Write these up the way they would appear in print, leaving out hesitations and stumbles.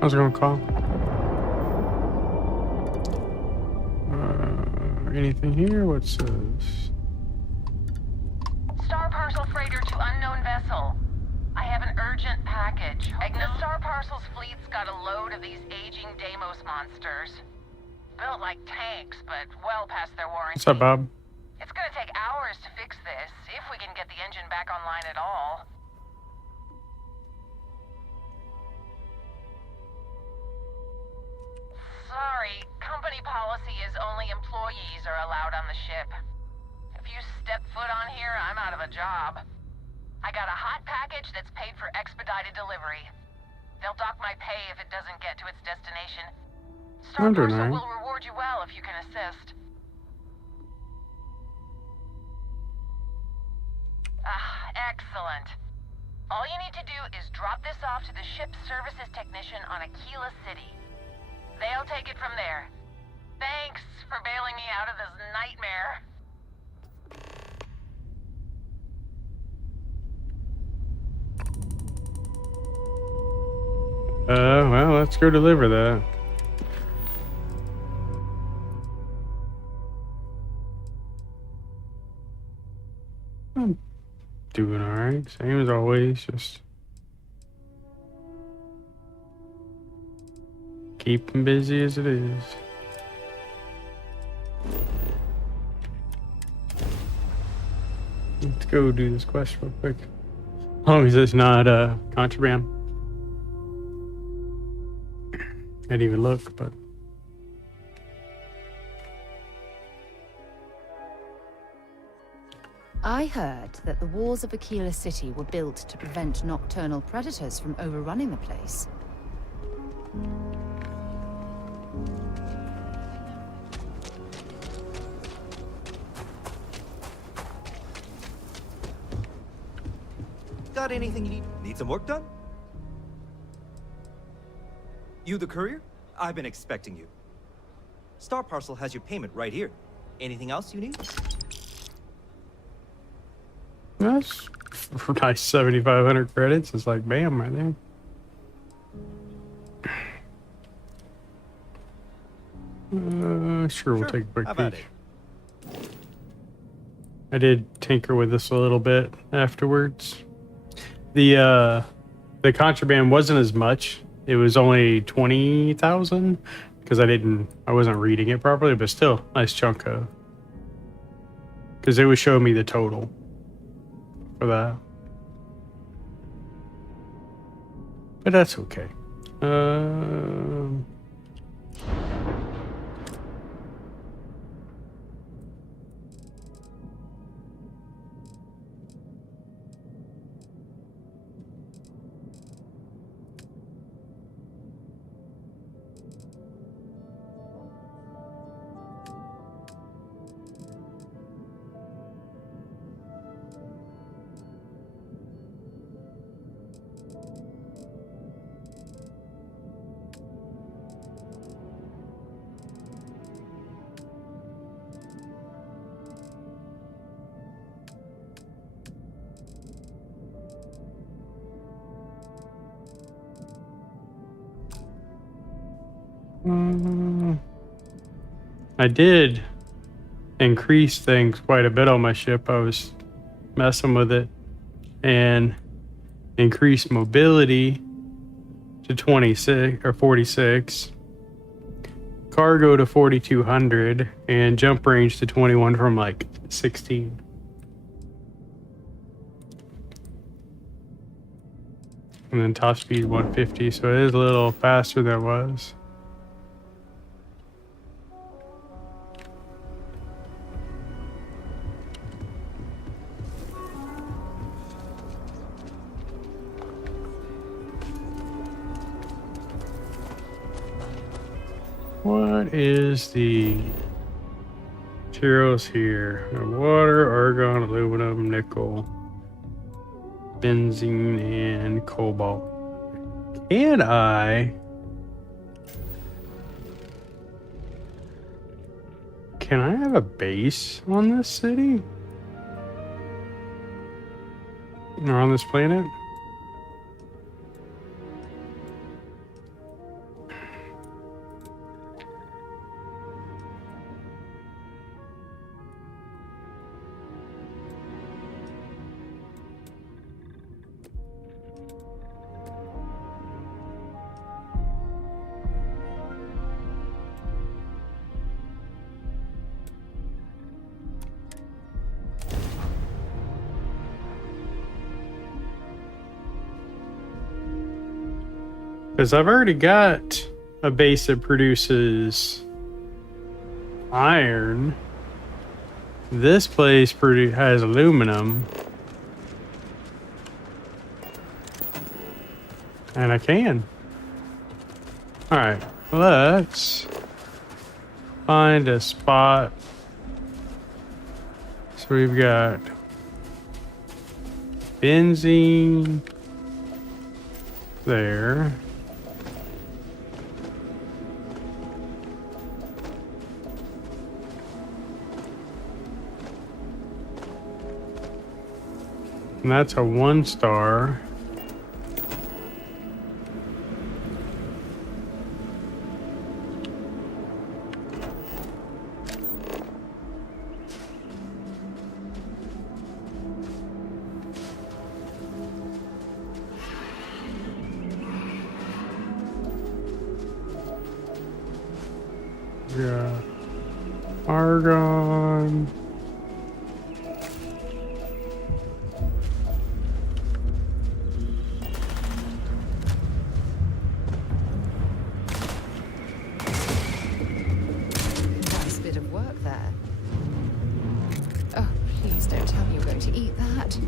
I was gonna call. Anything here? What's this? Star Parcel freighter to unknown vessel. I have an urgent package. The Star Parcel's fleet's got a load of these aging Deimos monsters. Built like tanks, but well past their warranty. What's up, Bob? It's gonna take hours to fix this, if we can get the engine back online at all. Sorry, company policy is only employees are allowed on the ship. If you step foot on here, I'm out of a job. I got a hot package that's paid for expedited delivery. They'll dock my pay if it doesn't get to its destination. Star Parcel will reward you well if you can assist. Excellent. All you need to do is drop this off to the ship's services technician on Aquila City. They'll take it from there. Thanks for bailing me out of this nightmare. Well, let's go deliver that. I'm doing alright. Same as always, just keeping busy as it is. Let's go do this quest real quick. As long as it's not contraband. I didn't even look, but I heard that the walls of Aquila City were built to prevent nocturnal predators from overrunning the place. Got anything you need? Need some work done? You the courier? I've been expecting you. Star Parcel has your payment right here. Anything else you need? that's nice. 7,500 credits. It's like bam right there. Sure, we'll take a quick peek. I did tinker with this a little bit afterwards. The contraband wasn't as much. It was only 20,000 because I wasn't reading it properly, but still nice chunk of, because it was showing me the total for that. But that's okay. I did increase things quite a bit on my ship. I was messing with it and increased mobility to 26 or 46, cargo to 4,200, and jump range to 21 from like 16. And then top speed 150, so it is a little faster than it was. What is the materials here? Water, argon, aluminum, nickel, benzene, and cobalt. Can I have a base on this city? Or on this planet? Because I've already got a base that produces iron. This place has aluminum. And I can. Alright, let's find a spot. So we've got benzene there. And that's a 1-star. Yeah. Argon. Nice bit of work there. Oh, please don't tell me you're going to eat that.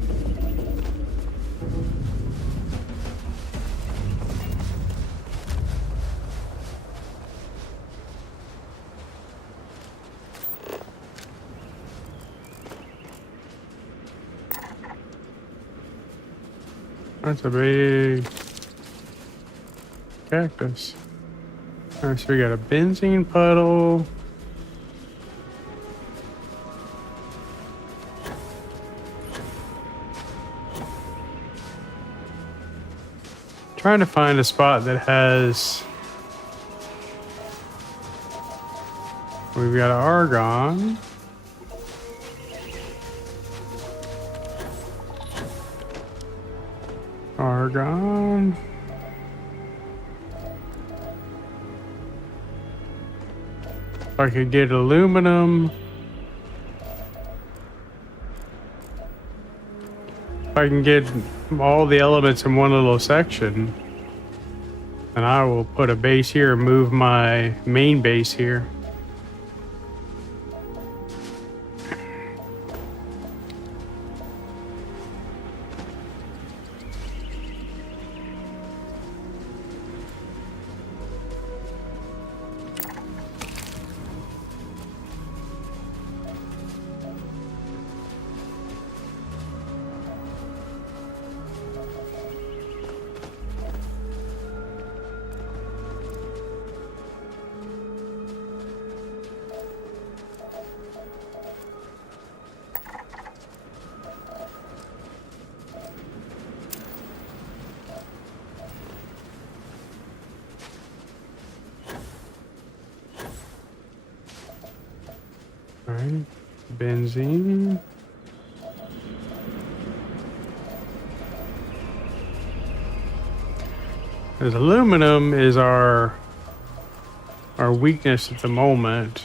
That's a big cactus. Alright, so we got a benzene puddle. Trying to find a spot that has. We've got argon. Argon. If I could get aluminum. If I can get all the elements in one little section, then I will put a base here and move my main base here. Alright, benzene. Because aluminum is our weakness at the moment.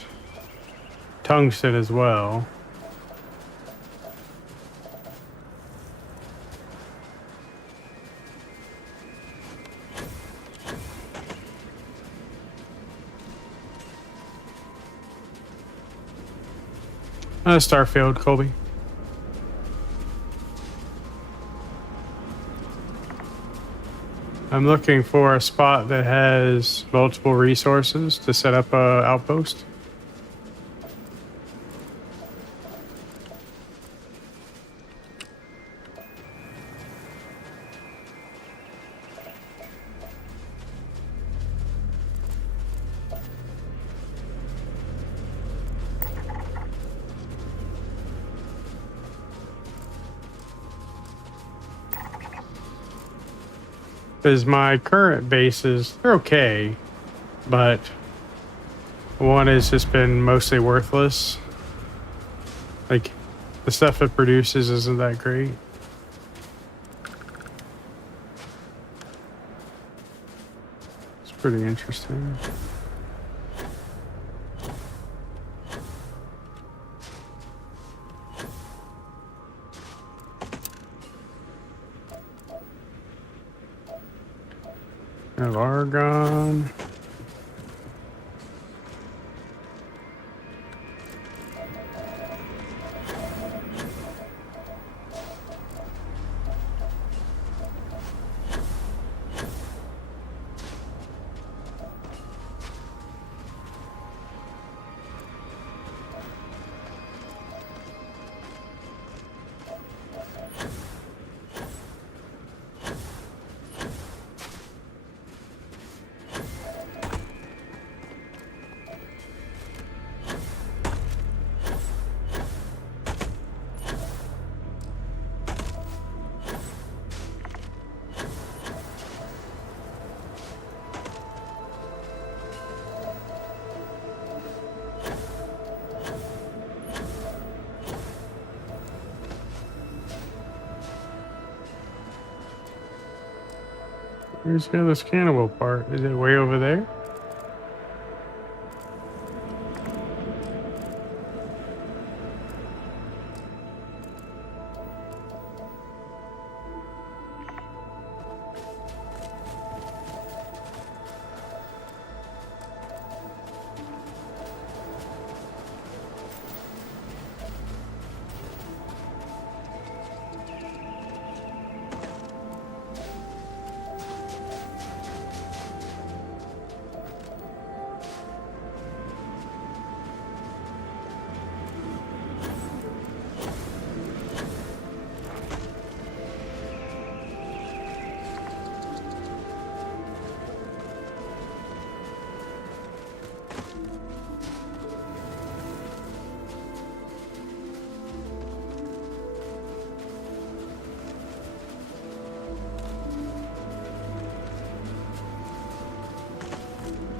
Tungsten as well. Starfield, Colby. I'm looking for a spot that has multiple resources to set up a outpost. Because my current bases, they're okay, but one has just been mostly worthless. Like, the stuff it produces isn't that great. It's pretty interesting. Have argon. Where's the other scannable part? Is it way over there?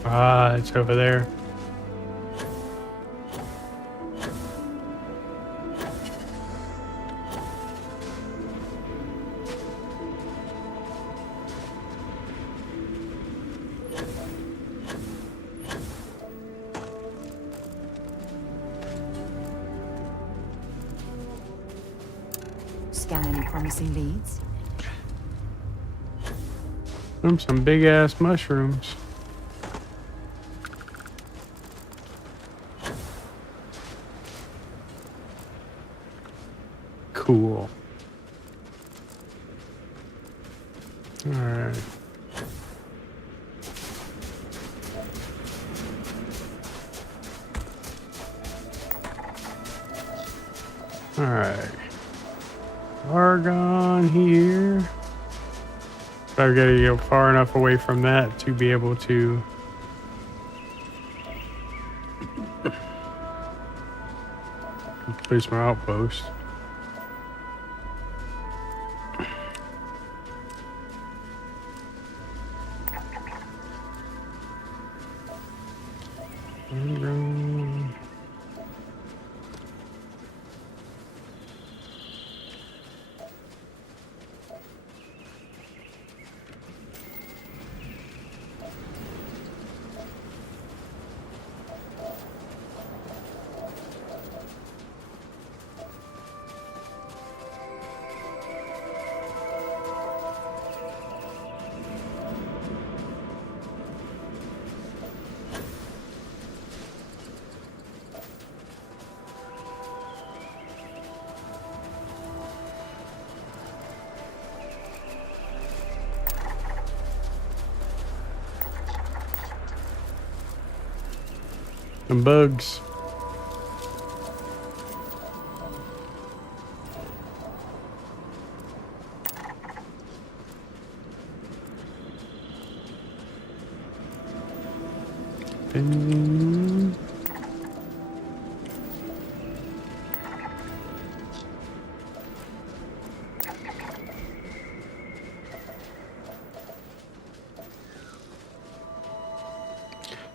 Ah, it's over there. Scan any promising leads? Some big ass mushrooms. Cool. All right. All right. Argon here. I've got to go far enough away from that to be able to place my outpost. Some bugs. Benzene.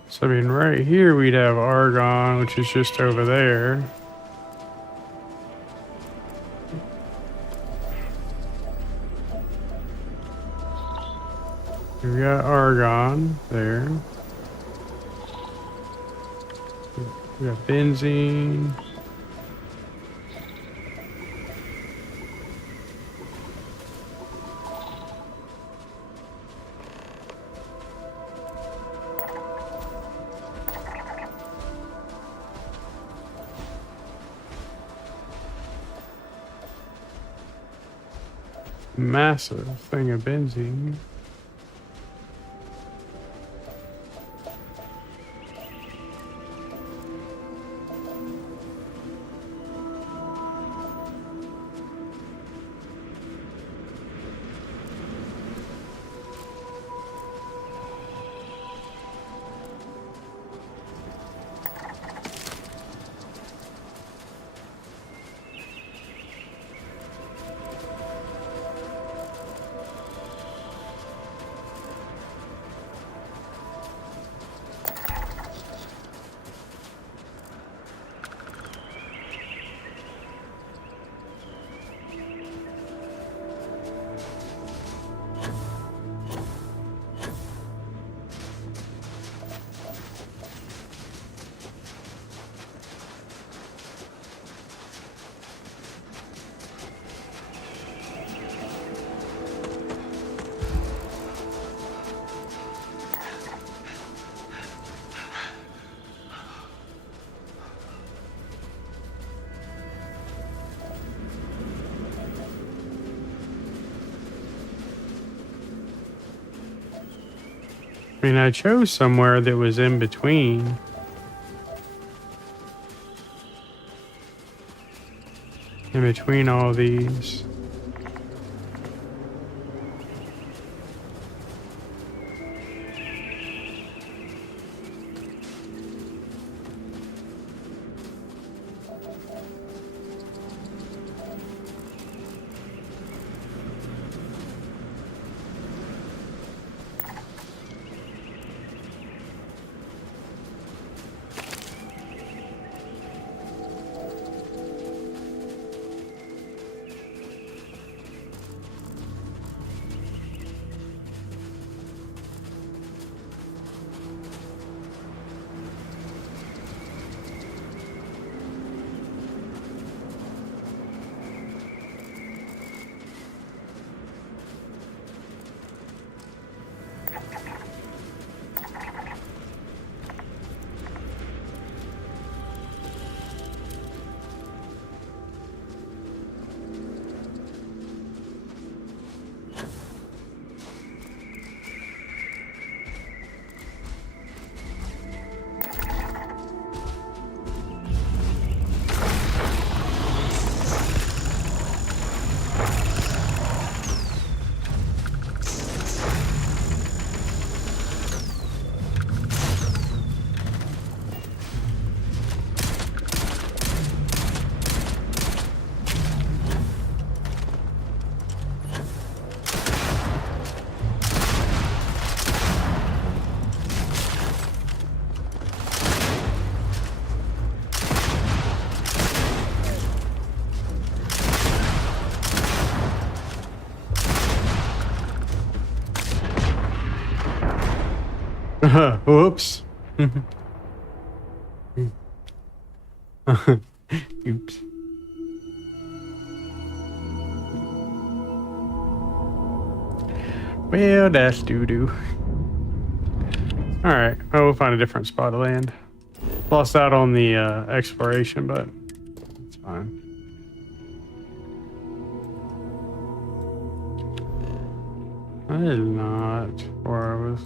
So I mean, right here we'd have argon, which is just over there. We got argon there. We got benzene. massive thing of benzene. I mean, I chose somewhere that was in between. In between all these. Whoops. Oops. Well, that's doo-doo. Alright, well, we'll find a different spot to land. Lost out on the exploration, but it's fine. That is not where I was.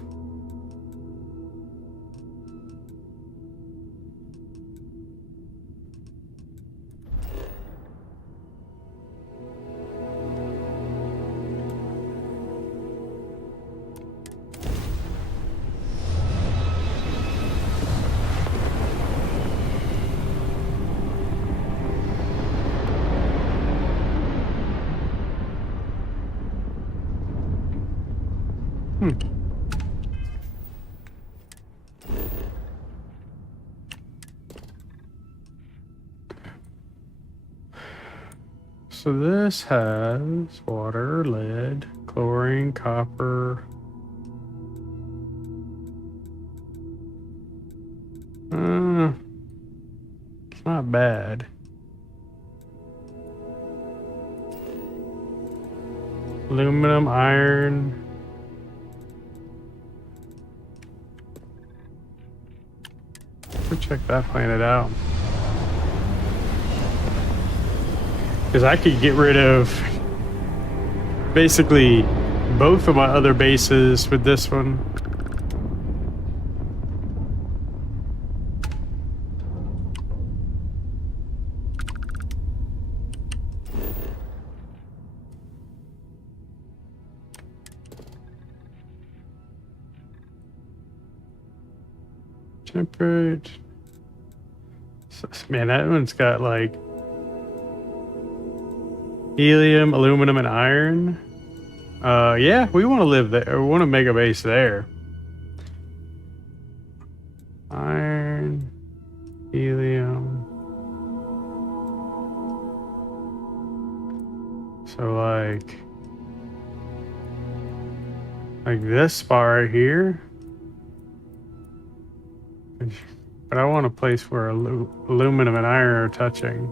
So this has water, lead, chlorine, copper. It's not bad. Aluminum, iron. Let's check that planet out. Because I could get rid of basically both of my other bases with this one. Temperate. Man, that one's got like helium, aluminum, and iron. Yeah, we want to live there. We want to make a base there. Iron, helium. So like this spot right here. But I want a place where aluminum and iron are touching.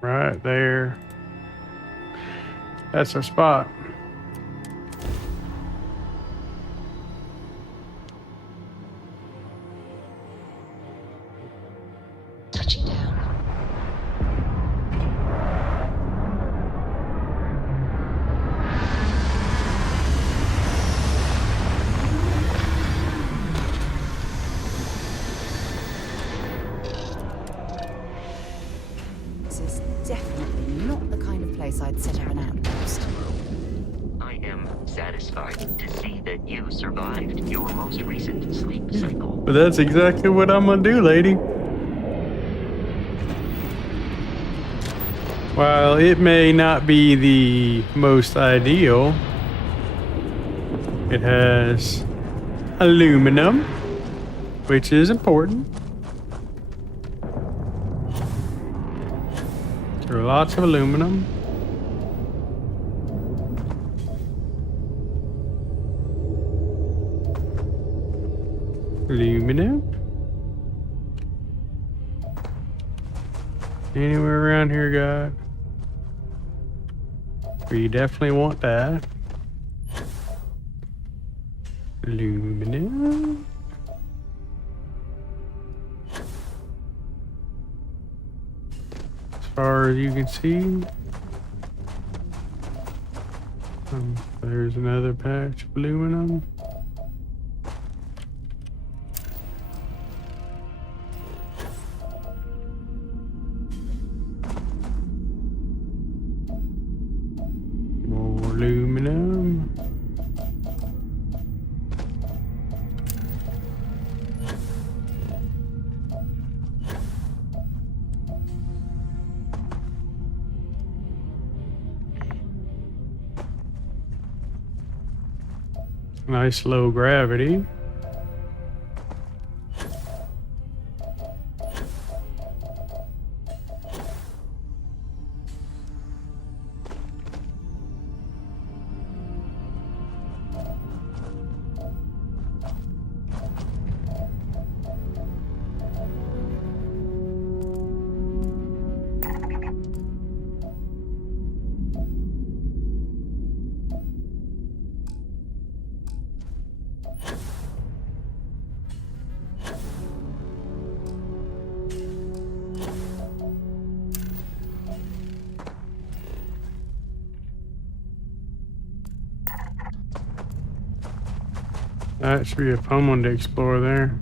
Right there. That's our spot. Touching down. This is definitely not the kind of place I'd set up an outpost. I am satisfied to see that you survived your most recent sleep cycle. But that's exactly what I'm gonna do, lady. While it may not be the most ideal, it has aluminum, which is important. There are lots of aluminum. Aluminum. Anywhere around here, God? We definitely want that. Aluminum. As far as you can see. There's another patch of aluminum. More aluminum. Nice low gravity. That should be a fun one to explore there.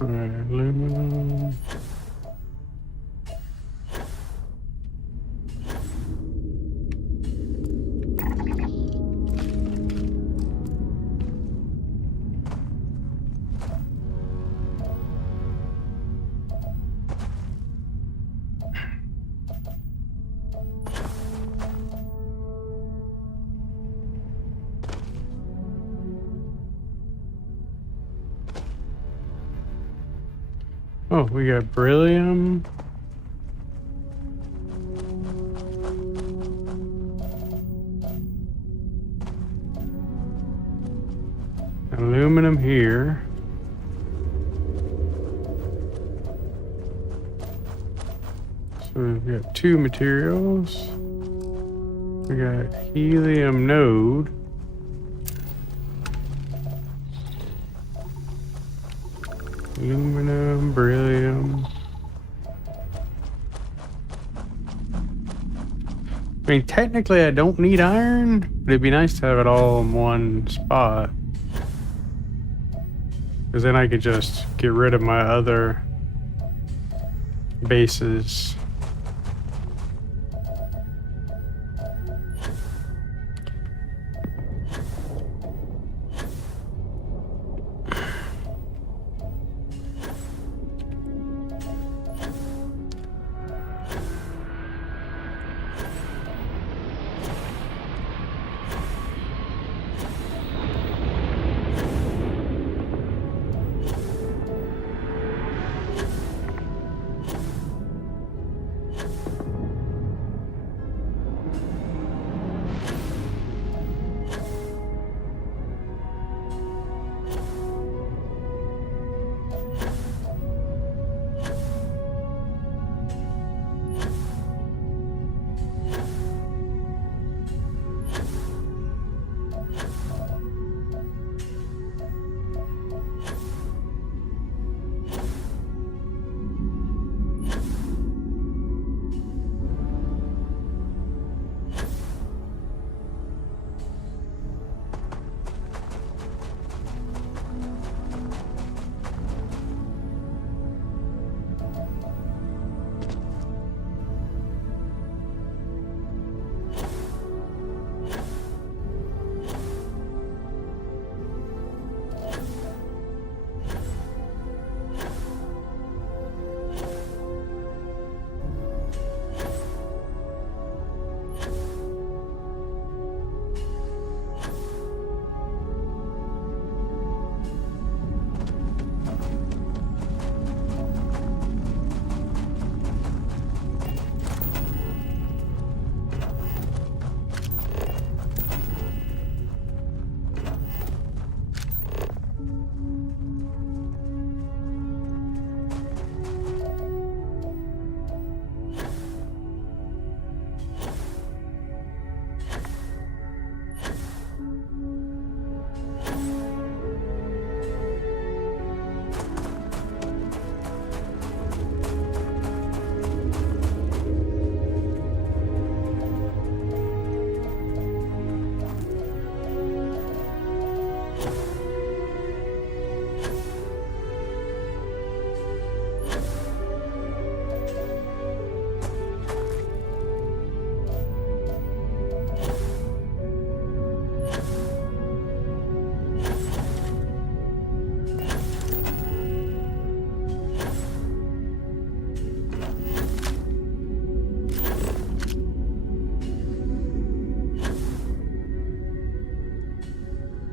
Alright, aluminum. Oh, we got beryllium. Aluminum here. So we've got two materials. We got helium node. Aluminum, beryllium. I mean, technically I don't need iron, but it'd be nice to have it all in one spot. Because then I could just get rid of my other bases.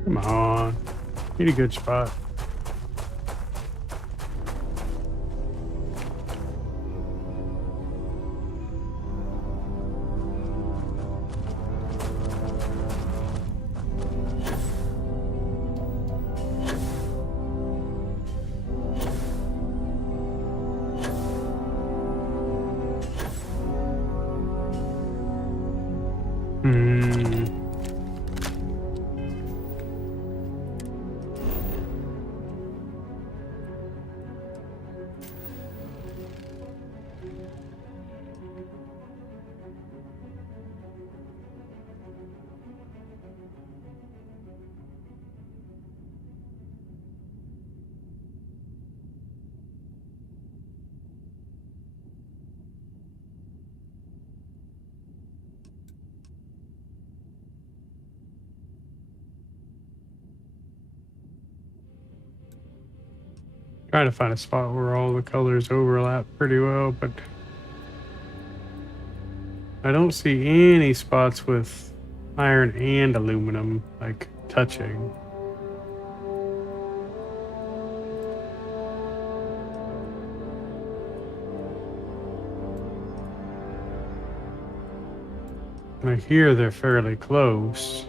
Come on. Need a good spot. Trying to find a spot where all the colors overlap pretty well, but I don't see any spots with iron and aluminum like touching. Like here, they're fairly close.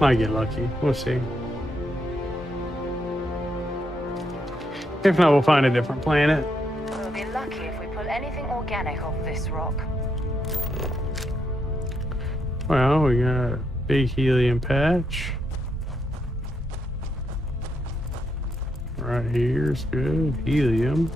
Might get lucky. We'll see. If not, we'll find a different planet. We'll be lucky if we pull anything organic off this rock. Well, we got a big helium patch. Right here's good. Helium.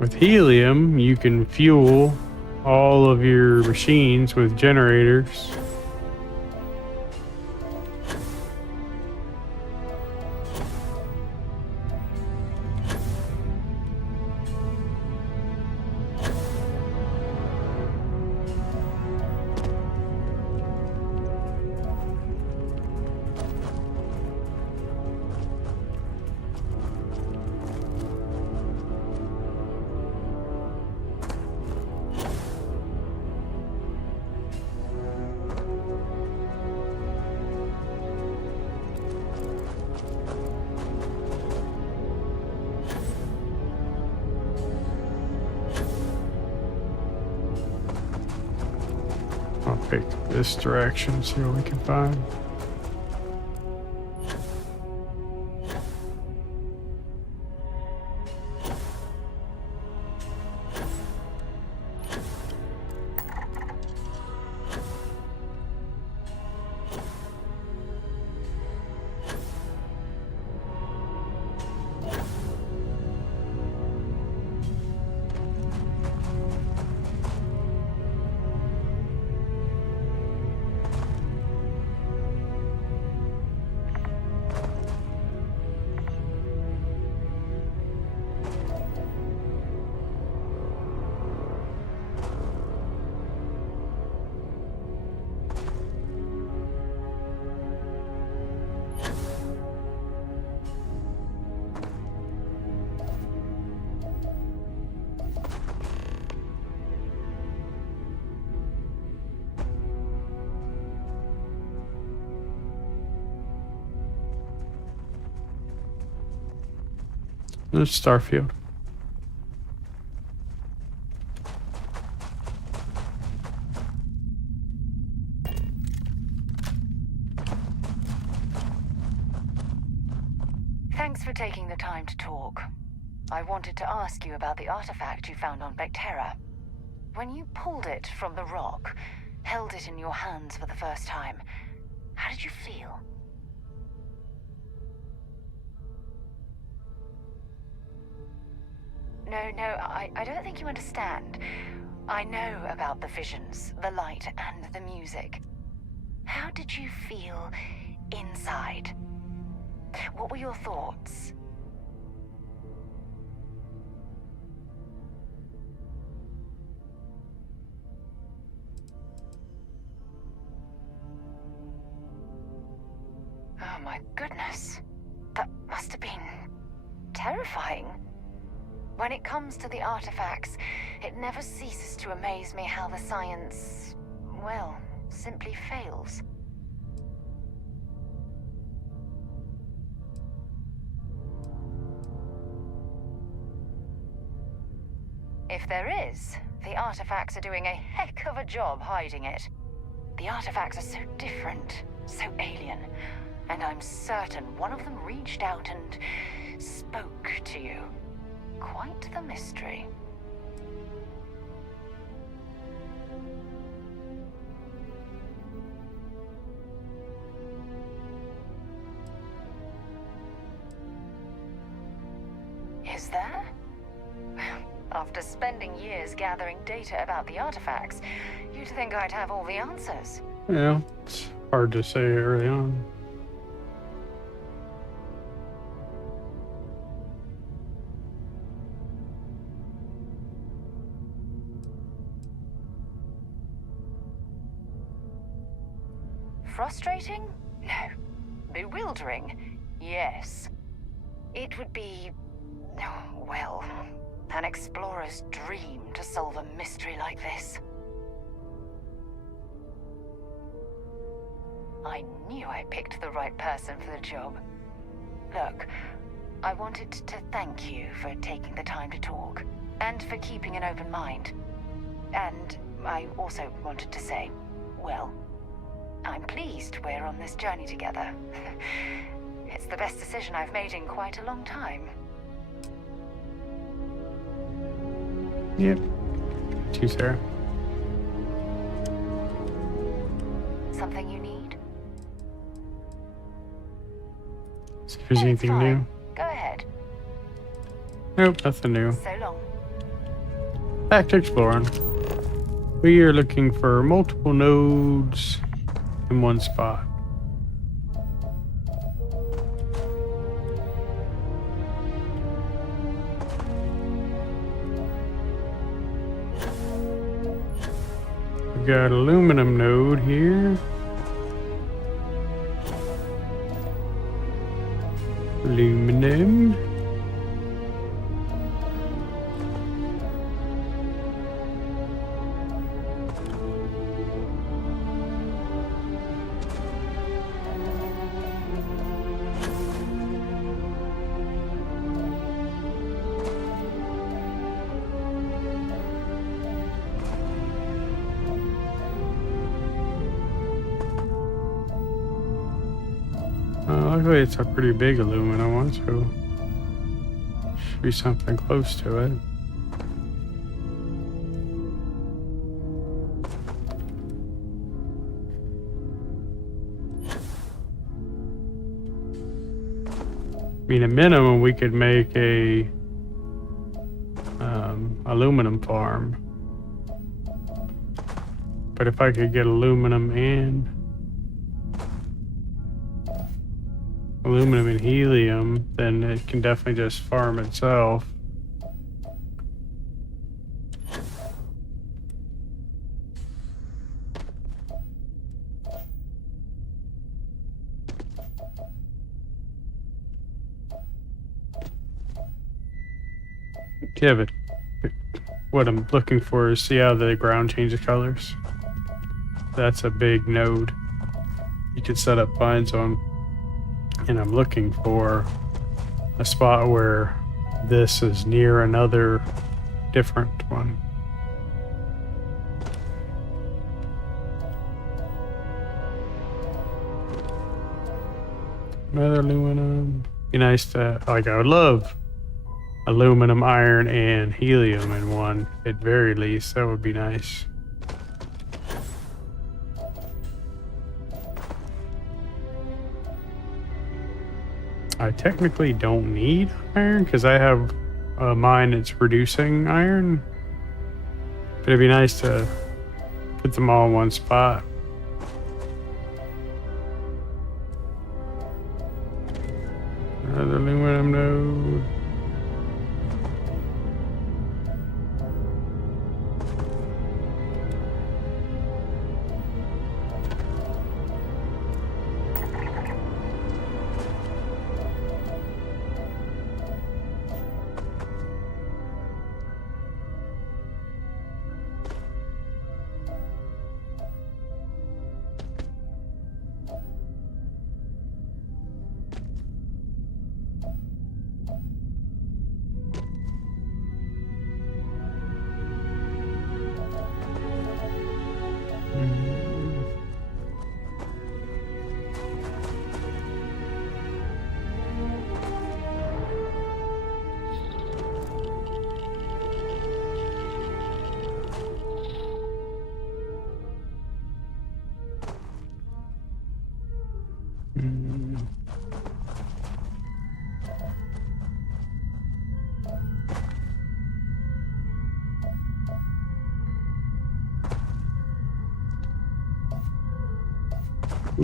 With helium, you can fuel all of your machines with generators. I'll pick this direction, see what we can find. There's Starfield. Thanks for taking the time to talk. I wanted to ask you about the artifact you found on Vectera. When you pulled it from the rock, held it in your hands for the first time, how did you feel? No, I don't think you understand. I know about the visions, the light, and the music. How did you feel inside? What were your thoughts? my goodness. That must have been terrifying. When it comes to the artifacts, it never ceases to amaze me how the science, well, simply fails. If there is, the artifacts are doing a heck of a job hiding it. The artifacts are so different, so alien, and I'm certain one of them reached out and spoke to you. Quite the mystery. Is there? After spending years gathering data about the artifacts, you'd think I'd have all the answers. Yeah, it's hard to say early on. Frustrating? No. Bewildering? Yes. It would be, well, an explorer's dream to solve a mystery like this. I knew I picked the right person for the job. Look, I wanted to thank you for taking the time to talk, and for keeping an open mind. And I also wanted to say, well, I'm pleased we're on this journey together. It's the best decision I've made in quite a long time. Yep. To Sarah. Something you need? See if there's No, it's anything fine. new. Go ahead. Nope, nothing new. So long. Back to exploring. We are looking for multiple nodes in one spot. We've got aluminum node here. Aluminum. Luckily it's a pretty big aluminum one, so should be something close to it. I mean, at minimum, we could make a aluminum farm. But if I could get aluminum and helium, then it can definitely just farm itself. Yeah, but what I'm looking for is see how the ground changes colors. That's a big node. You could set up vines on. And I'm looking for a spot where this is near another different one. Another aluminum. Be nice to, like, I would love aluminum, iron, and helium in one at very least. That would be nice. I technically don't need iron because I have a mine that's producing iron. But it'd be nice to put them all in one spot. Another aluminum node.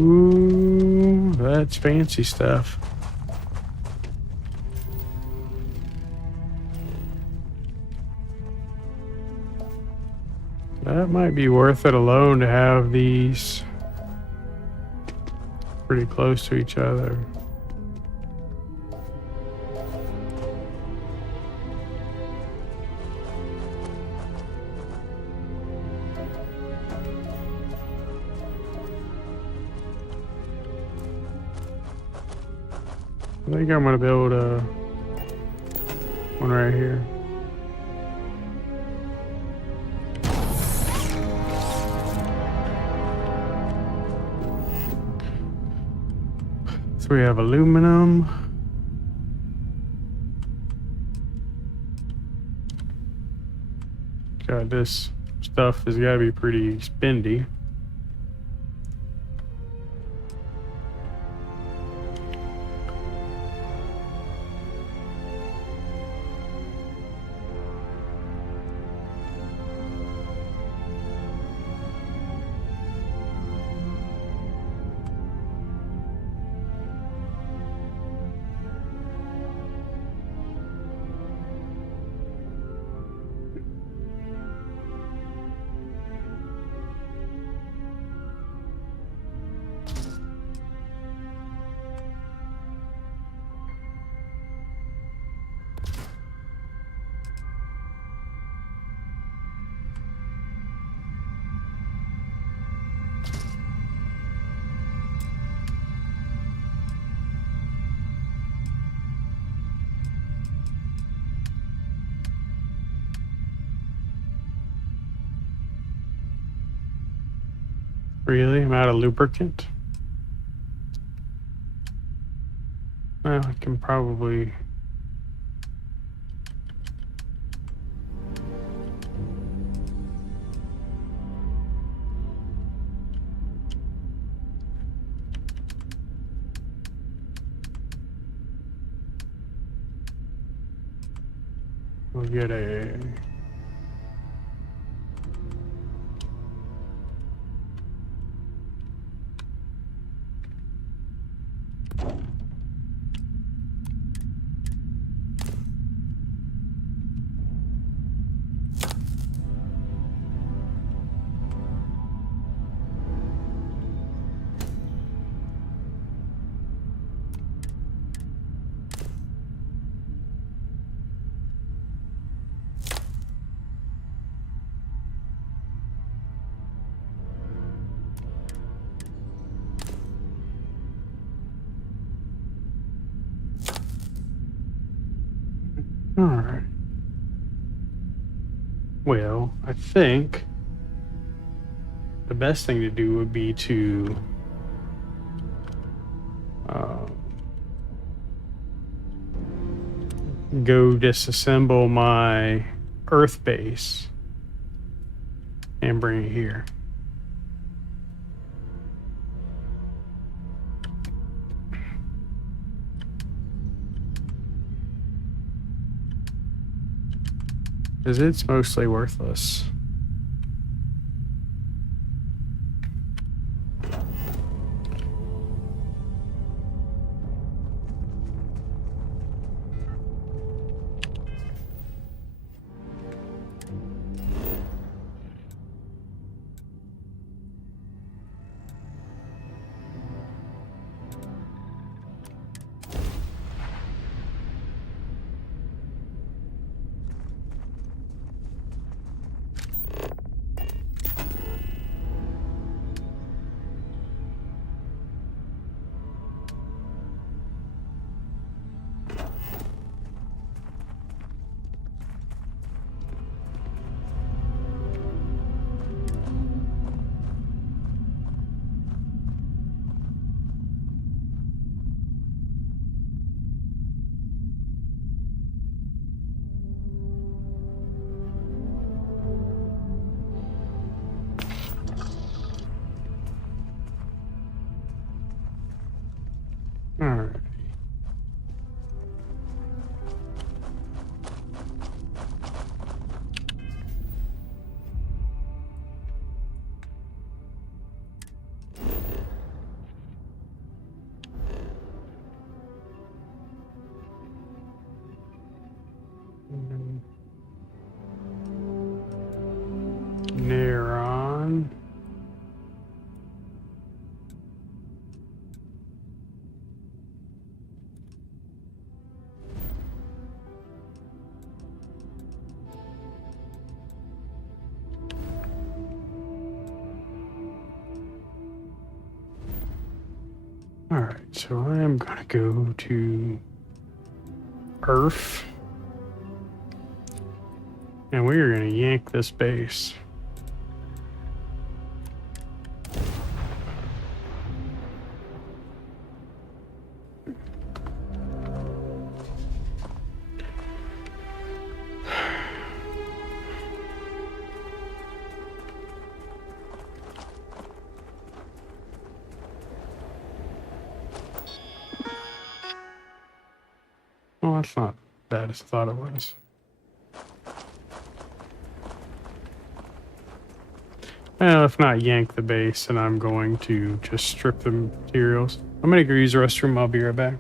Ooh, that's fancy stuff. That might be worth it alone to have these pretty close to each other. I think I'm gonna build one right here. So we have aluminum. God, this stuff has got to be pretty spendy. Really? I'm out of lubricant? Well, I can probably... We'll get a... All right. Well, I think the best thing to do would be to go disassemble my Earth base and bring it here. Because it's mostly worthless. Alright, so I am gonna go to Earth. And we are gonna yank this base. Well, that's not bad as I thought it was. Well, if not yank the base, then I'm going to just strip the materials. I'm gonna go use the restroom. I'll be right back.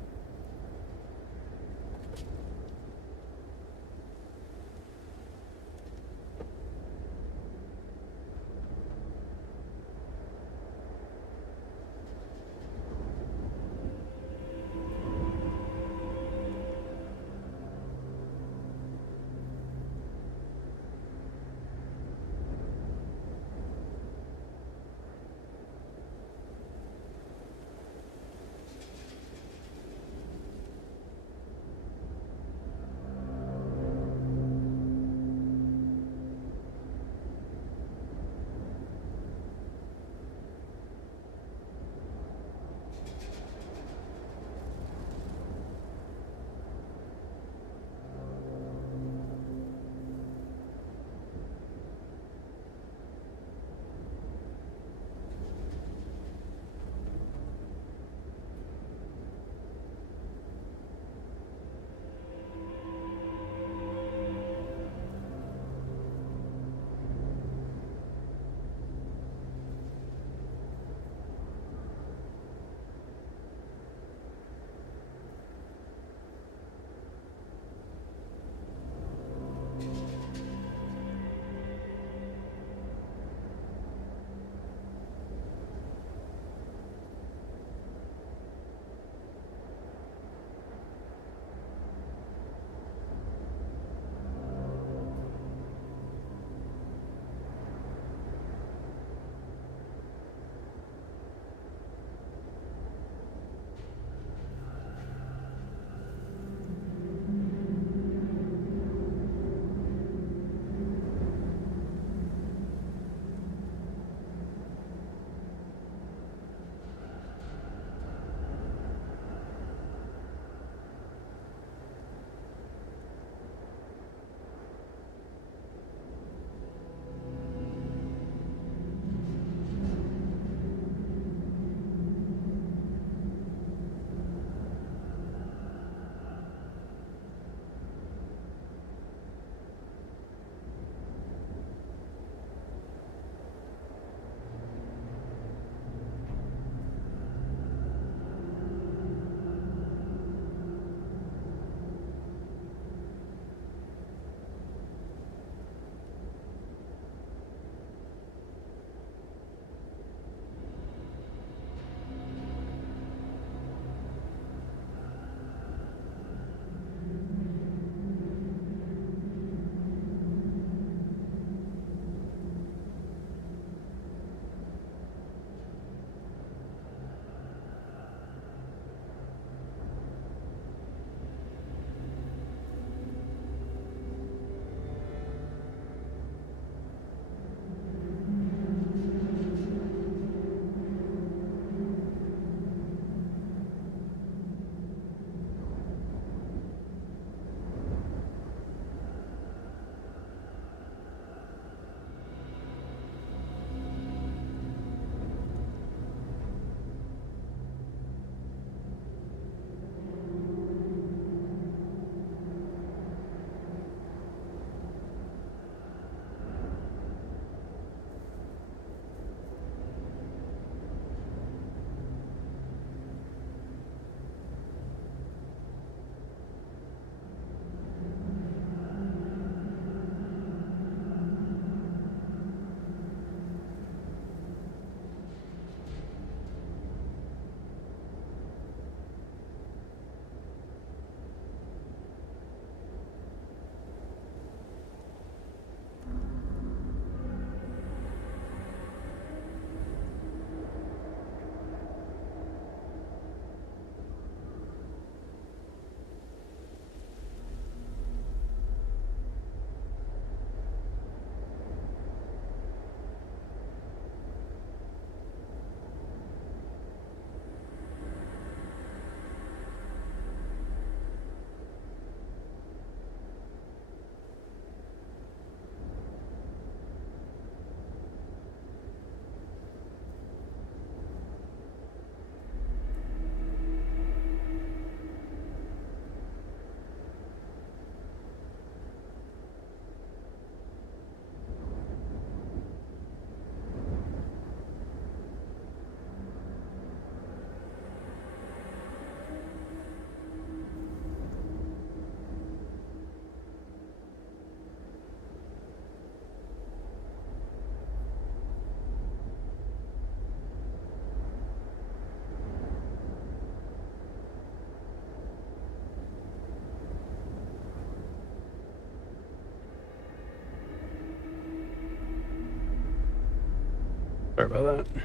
Sorry about that.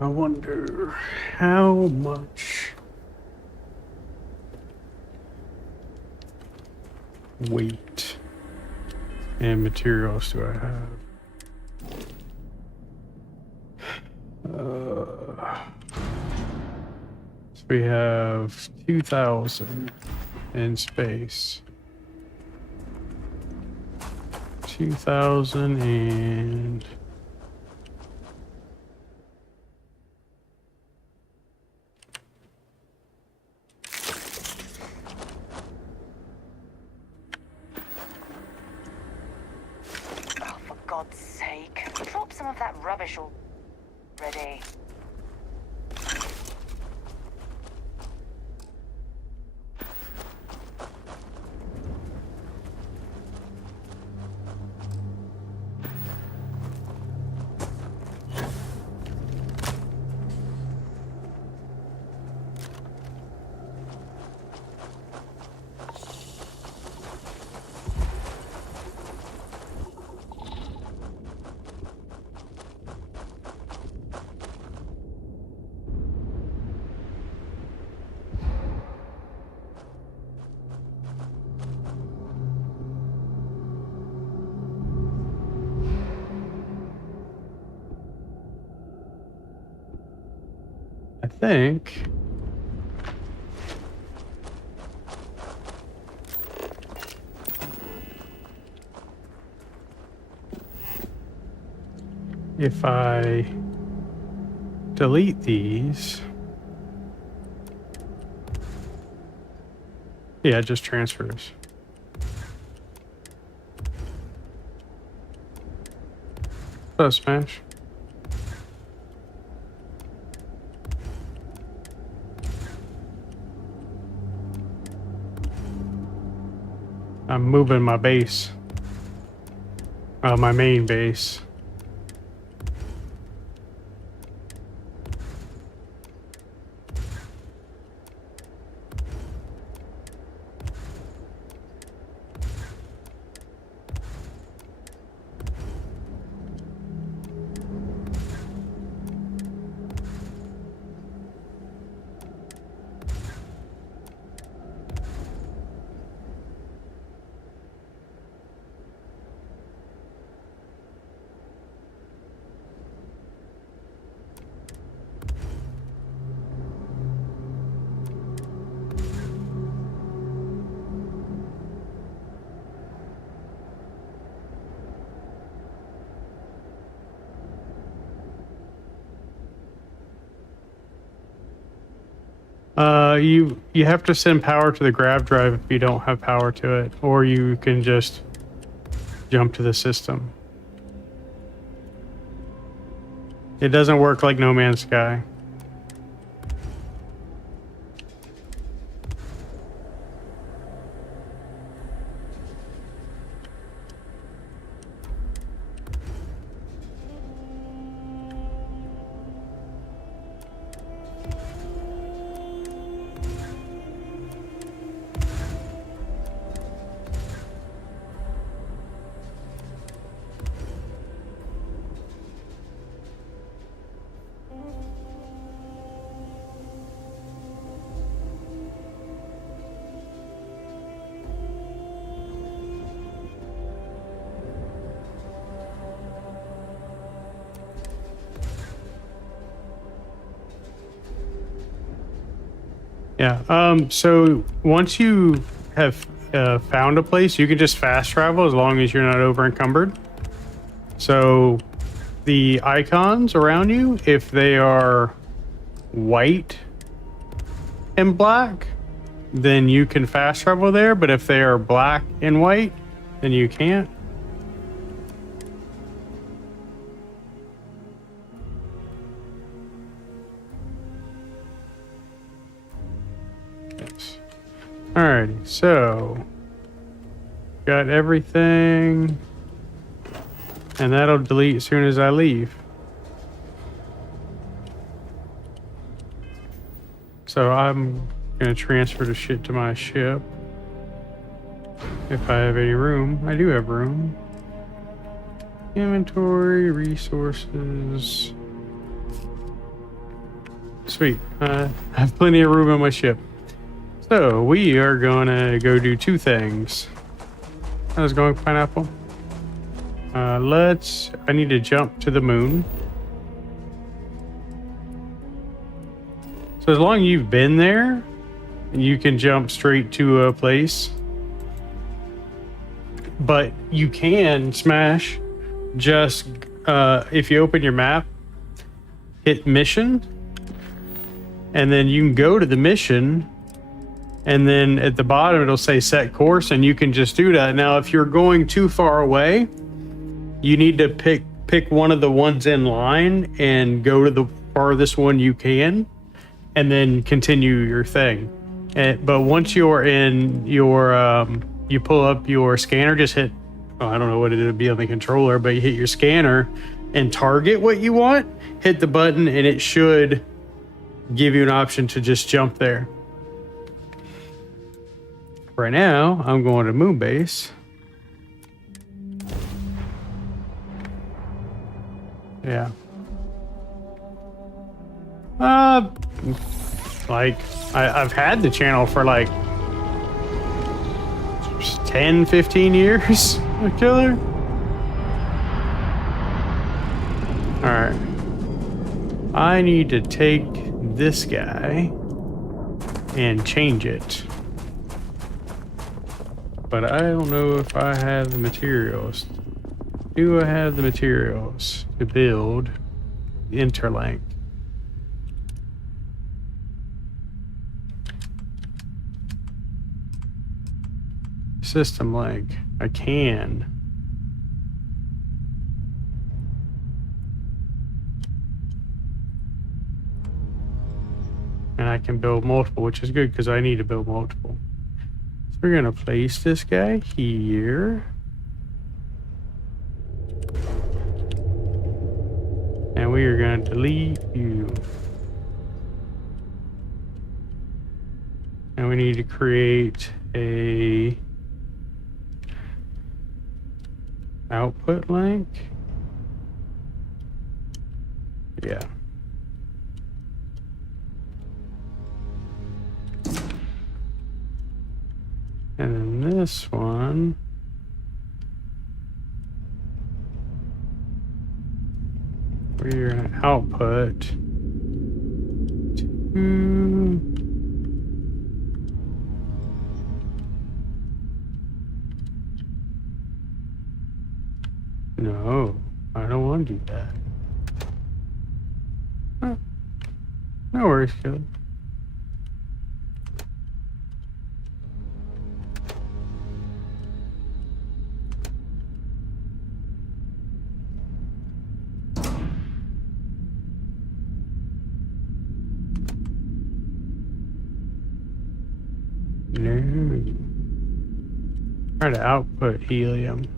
I wonder how much weight and materials do I have? So we have 2,000 in space. 2,000 and... Oh, for God's sake. Drop some of that rubbish already. I think if I delete these, yeah, it just transfers. What's up, Smash? I'm moving my base. My main base. You have to send power to the grab drive if you don't have power to it, or you can just jump to the system. It doesn't work like No Man's Sky. Yeah. So once you have found a place, you can just fast travel as long as you're not over encumbered. So the icons around you, if they are white and black, then you can fast travel there. But if they are black and white, then you can't. Alrighty, so got everything, and that'll delete as soon as I leave. So I'm gonna transfer the shit to my ship. If I have any room, I do have room. Inventory, resources. Sweet. I have plenty of room on my ship. So we are gonna go do two things. How's it going, Pineapple? I need to jump to the moon. So as long as you've been there, you can jump straight to a place. But you can smash just, if you open your map, hit mission, and then you can go to the mission, and then at the bottom it'll say set course, and you can just do that. Now, if you're going too far away, you need to pick one of the ones in line and go to the farthest one you can, and then continue your thing. But once you're in your, you pull up your scanner, just hit, I don't know what it would be on the controller, but you hit your scanner and target what you want, hit the button, and it should give you an option to just jump there. Right now, I'm going to Moonbase. Yeah. Like, I've had the channel for like 10, 15 years, a killer. Alright. I need to take this guy and change it. But I don't know if I have the materials. Do I have the materials to build Interlink? System link. I can. And I can build multiple, which is good because I need to build multiple. So we're gonna place this guy here. And we are going to delete you. And we need to create a output link. Yeah. And then this one. We're going to output to no, I don't want to do that. Oh, no worries, kid. No. Try to output helium.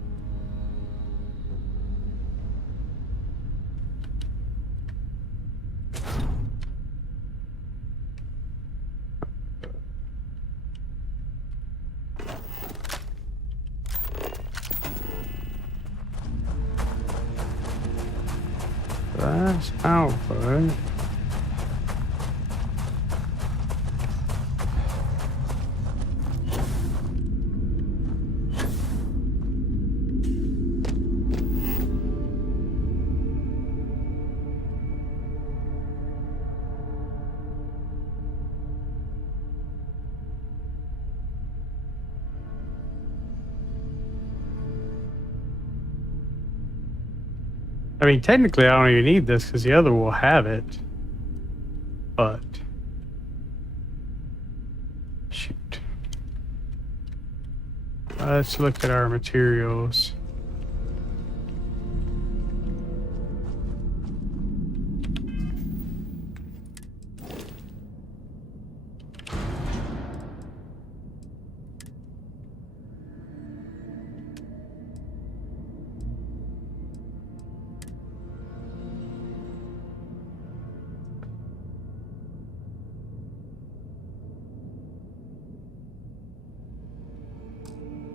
That's output. I mean, technically, I don't even need this because the other will have it. But shoot. Let's look at our materials.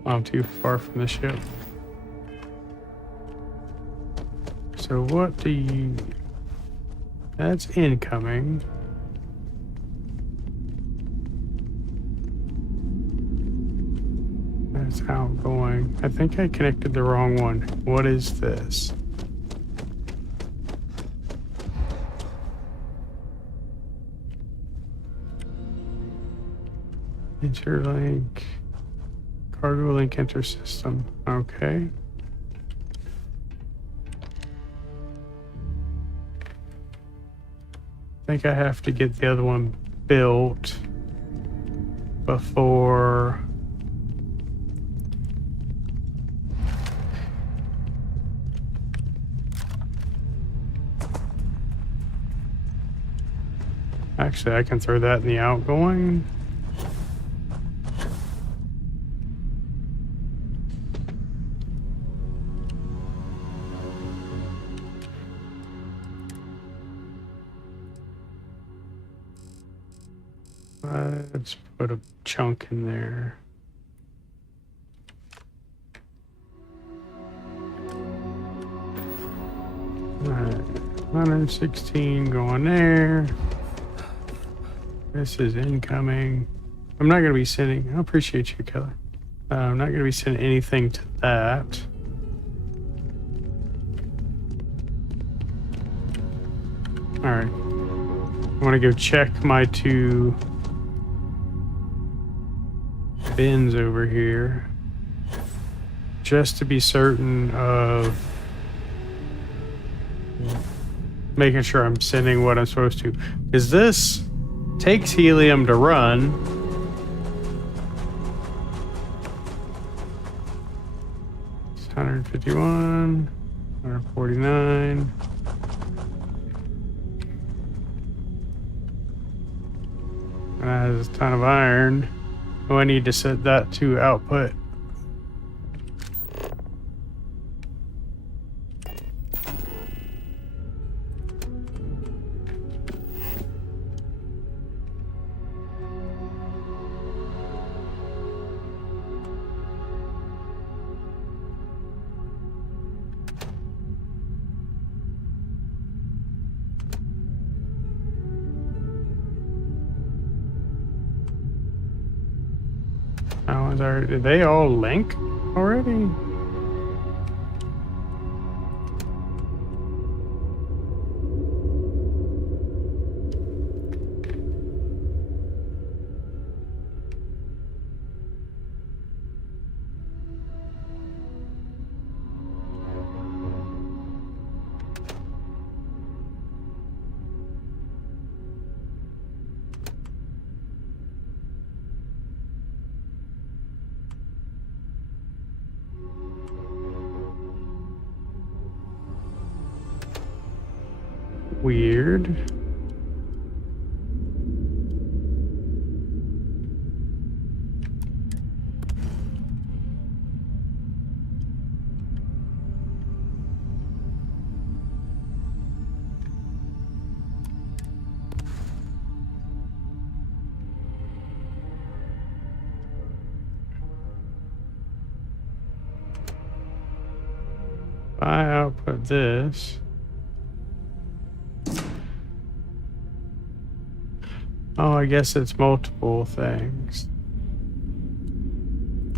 I'm too far from the ship. So what do you... That's incoming. That's outgoing. I think I connected the wrong one. What is this? Interlink. Cargo link enter system. Okay. I think I have to get the other one built before actually I can throw that in the outgoing. Let's put a chunk in there. Alright, 116 going there. This is incoming. I'm not going to be sending... I appreciate you, Kelly. I'm not going to be sending anything to that. Alright. I want to go check my 2 bins over here. Just to be certain of making sure I'm sending what I'm supposed to. Because this takes helium to run. It's 151, 149. And that has a ton of iron. Oh, I need to set that to output. Did they all link already? Weird. If I output this. Oh, I guess it's multiple things.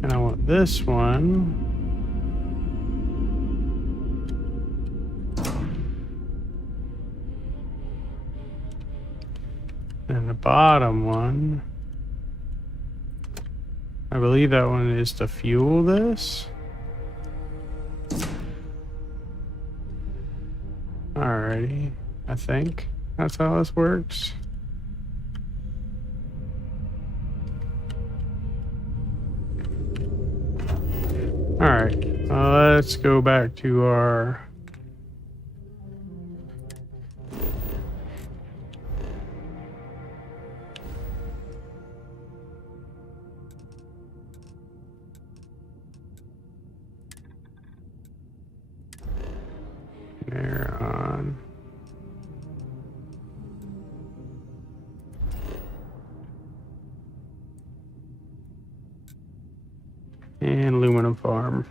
And I want this one. And the bottom one. I believe that one is to fuel this. Alrighty. I think that's how this works. All right, let's go back to our there on. And aluminum farm.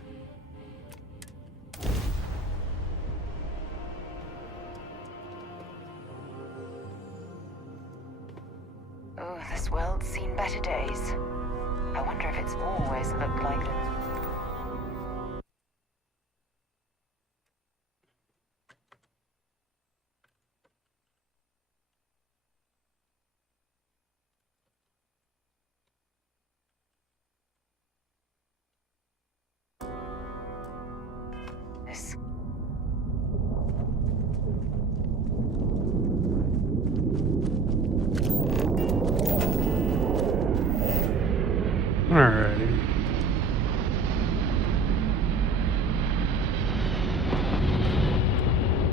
This world's seen better days. I wonder if it's always looked like this. Alrighty.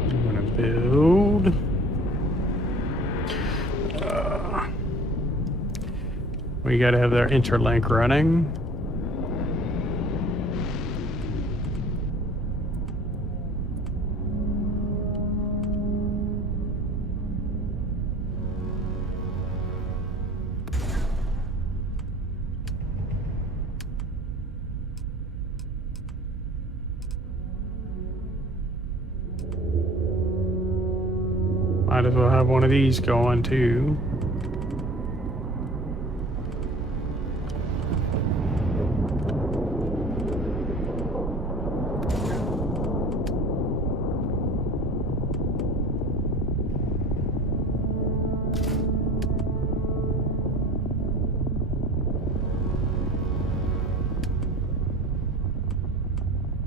I'm gonna build. We gotta have their interlink running. Might as well have one of these going too.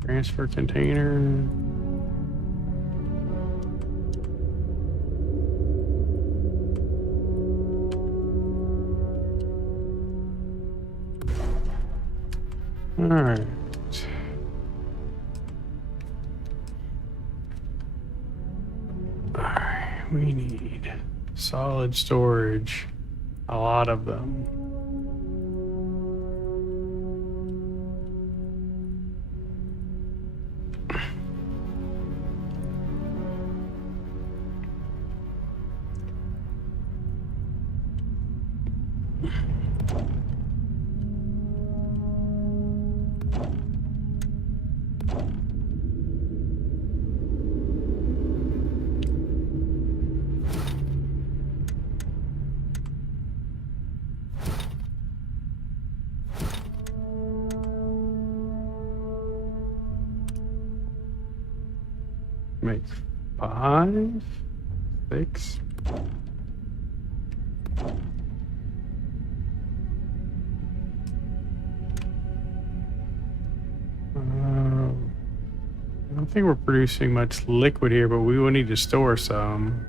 Transfer container. All right. All right, we need solid storage, a lot of them. Make 5, 6. I don't think we're producing much liquid here, but we will need to store some.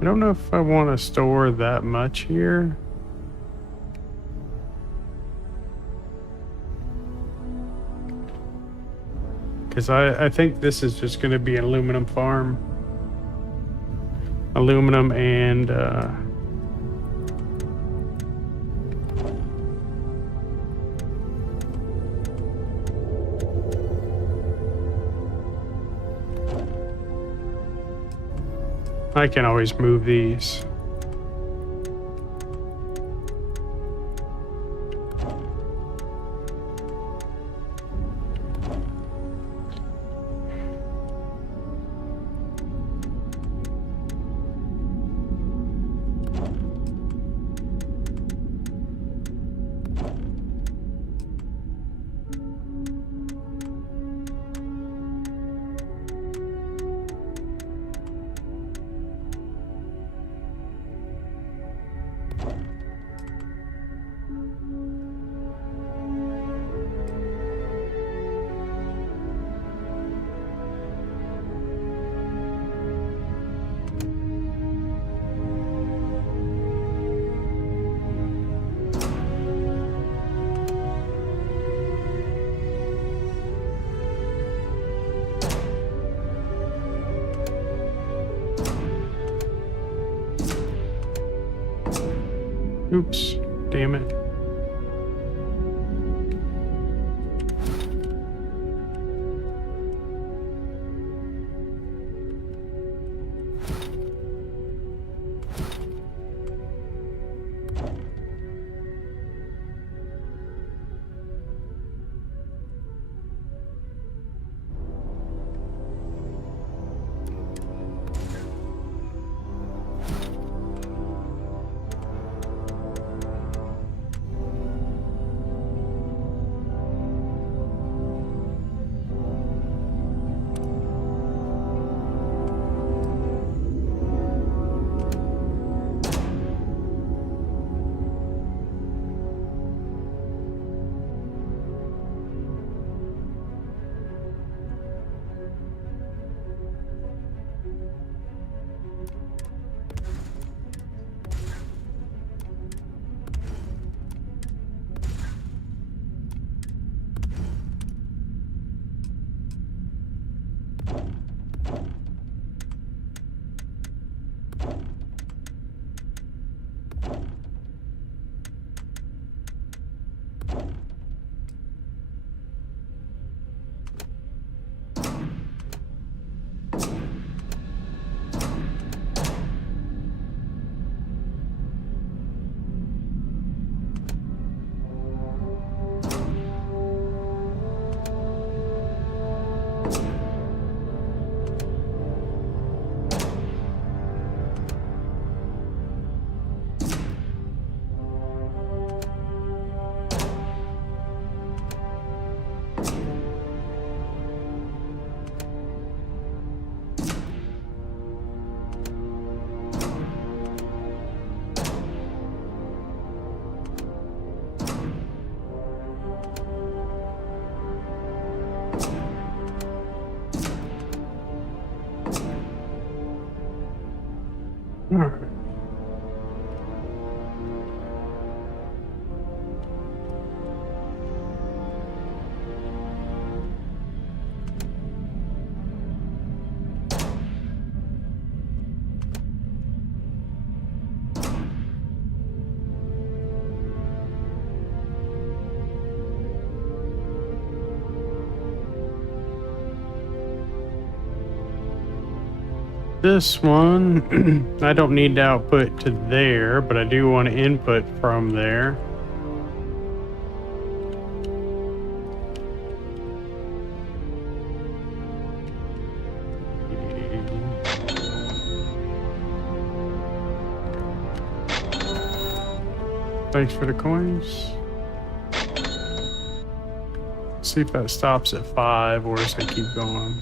I don't know if I want to store that much here. Because I think this is just going to be an aluminum farm. Aluminum and I can always move these. Oops, damn it. Alright. This one, I don't need to output to there, but I do want to input from there. Thanks for the coins. See if that stops at 5 or does it keep going.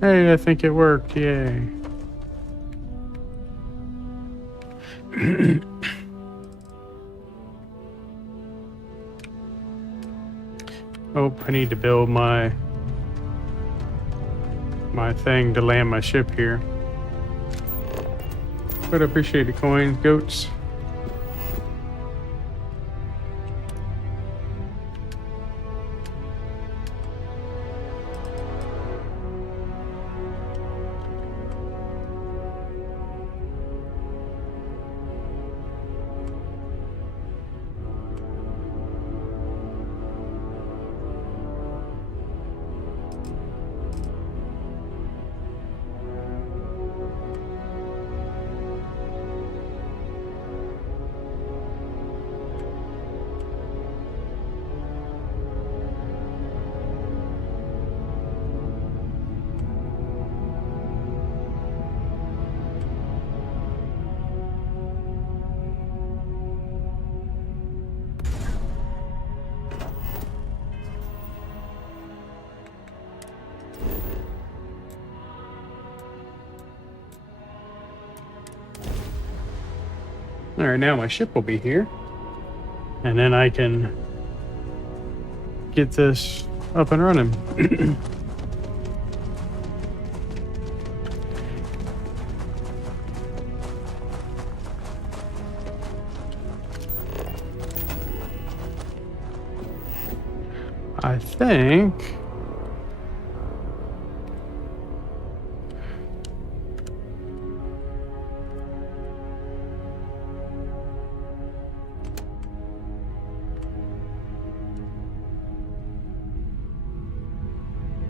Hey, I think it worked. Yay. Oh, I need to build my thing to land my ship here. But I appreciate the coin, goats. All right, now my ship will be here. And then I can get this up and running. I think.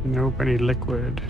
Nope, any liquid.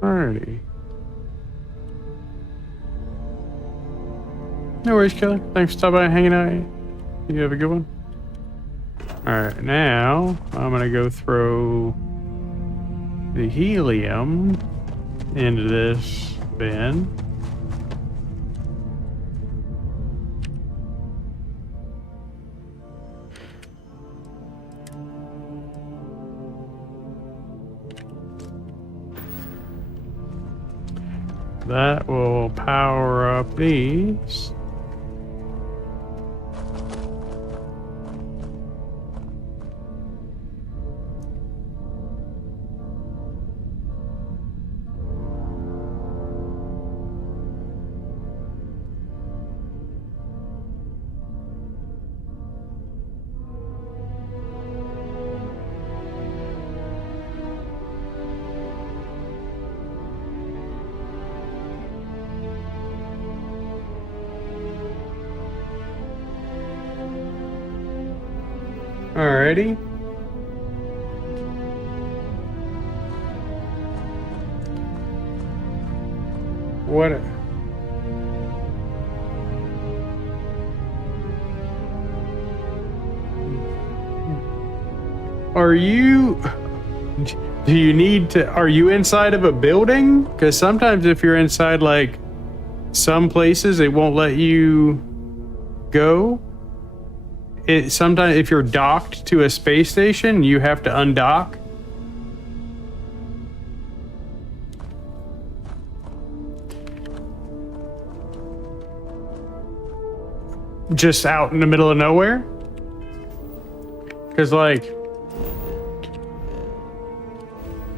Alrighty. No worries, Kelly. Thanks for stopping by and hanging out. You have a good one. Alright, now I'm gonna go throw the helium into this bin. That will power up these. Alrighty. What? Are you? Do you need to? Are you inside of a building? Because sometimes if you're inside, like some places, it won't let you go. It sometimes if you're docked to a space station, you have to undock. Just out in the middle of nowhere. Because like,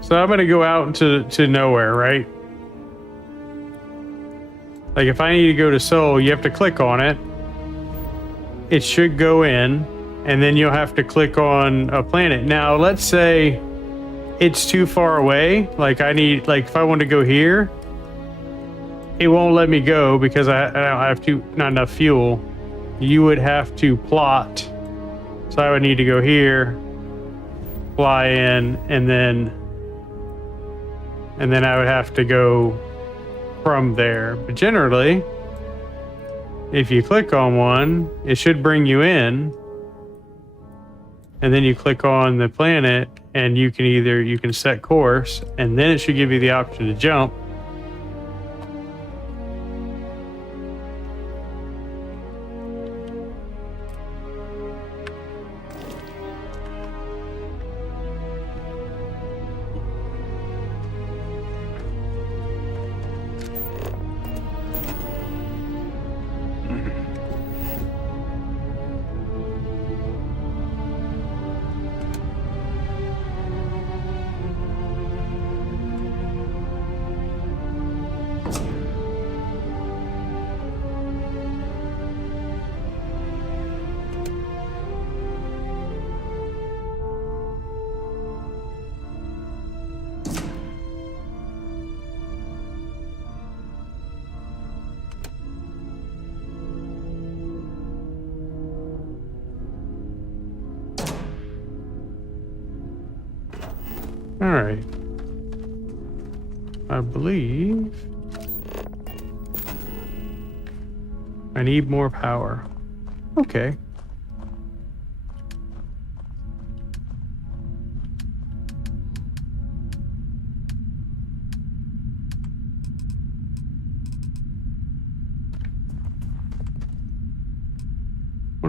so I'm gonna go out to nowhere, right? Like if I need to go to Seoul, you have to click on it. It should go in, and then you'll have to click on a planet. Now, let's say it's too far away. Like I need, like if I want to go here, it won't let me go because I don't have not enough fuel. You would have to plot. So I would need to go here, fly in, and then I would have to go from there. But generally, if you click on one, it should bring you in, and then you click on the planet, and you can set course, and then it should give you the option to jump. All right. I believe I need more power. Okay.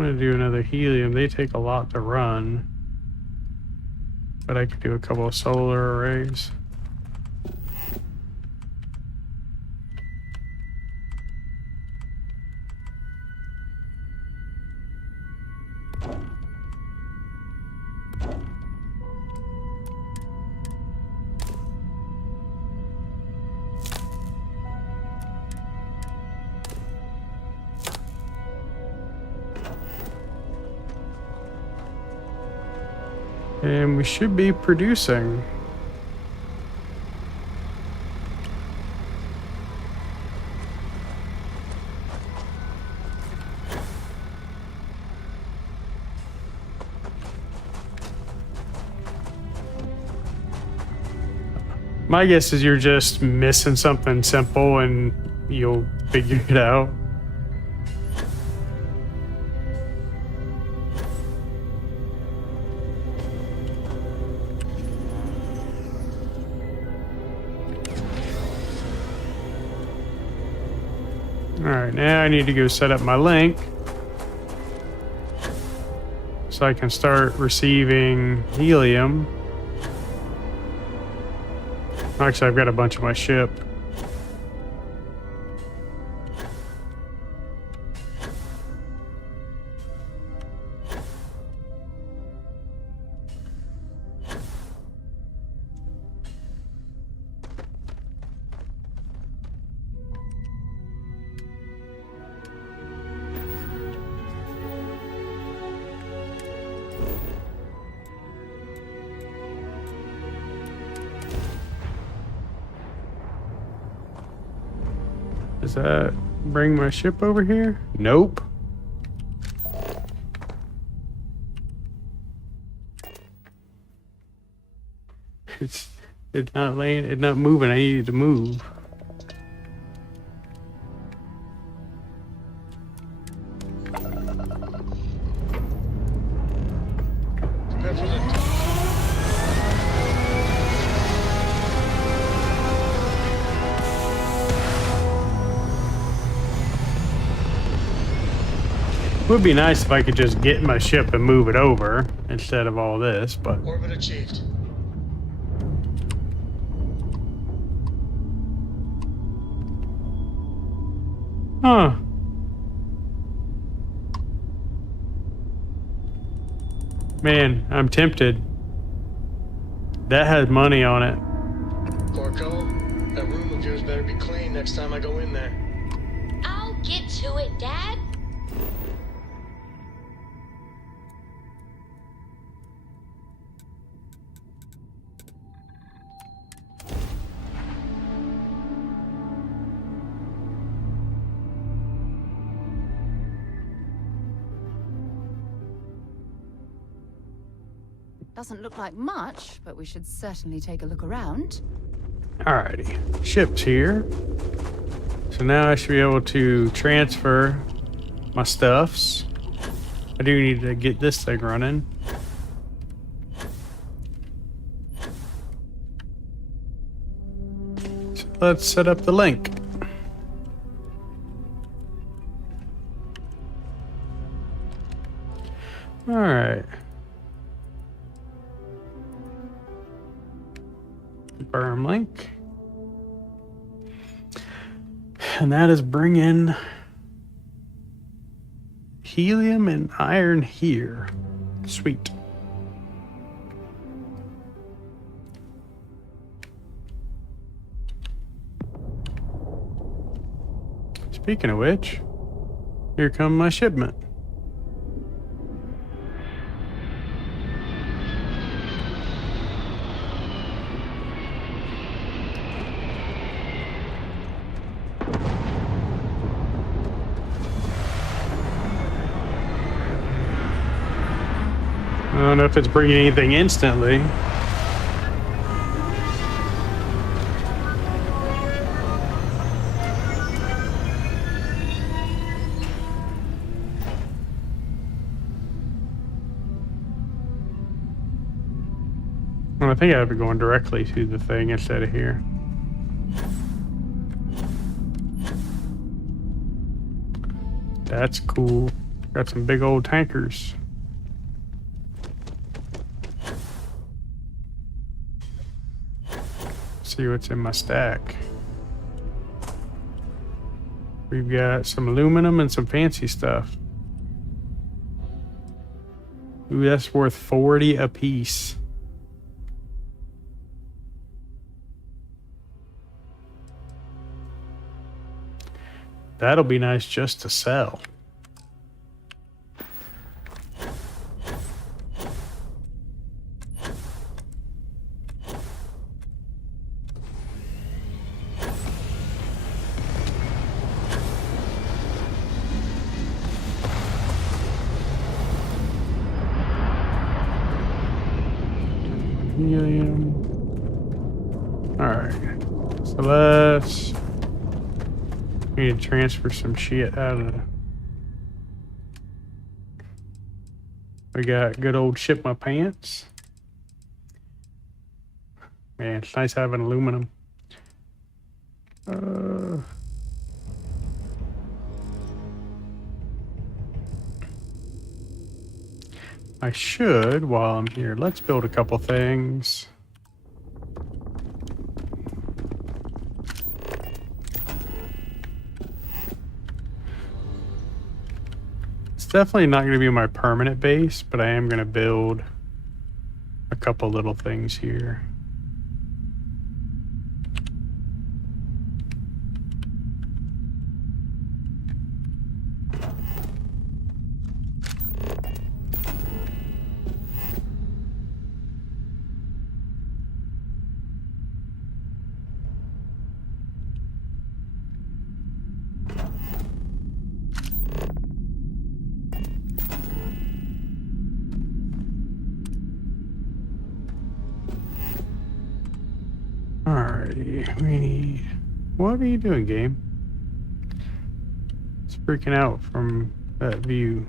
want to do another helium. They take a lot to run. But I could do a couple of solar arrays. And we should be producing. My guess is you're just missing something simple and you'll figure it out. Alright, now I need to go set up my link so I can start receiving helium. Actually, I've got a bunch of my ship. Does that bring my ship over here? Nope. It's not laying, it's not moving. I need it to move. It would be nice if I could just get my ship and move it over instead of all this, but Orbit achieved. huh. Man, I'm tempted. That has money on it. Barco, that room of yours better be clean next time I go in there. I'll get to it, Dad. Doesn't look like much, but we should certainly take a look around. Alrighty, ship's here. So now I should be able to transfer my stuffs. I do need to get this thing running. So let's set up the link. Alright. Confirm link. And that is bringing helium and iron here. Sweet. Speaking of which, here comes my shipment. I don't know if it's bringing anything instantly. Well, I think I have it going directly to the thing instead of here. That's cool. Got some big old tankers. See what's in my stack. We've got some aluminum and some fancy stuff. Ooh, that's worth 40 a piece. That'll be nice just to sell. Helium. Alright. So let's... We need to transfer some shit out of the... We got good old ship my pants. Man, it's nice having aluminum. I should, while I'm here, let's build a couple things. It's definitely not going to be my permanent base, but I am going to build a couple little things here. Alrighty, we need... What are you doing, game? It's freaking out from that view.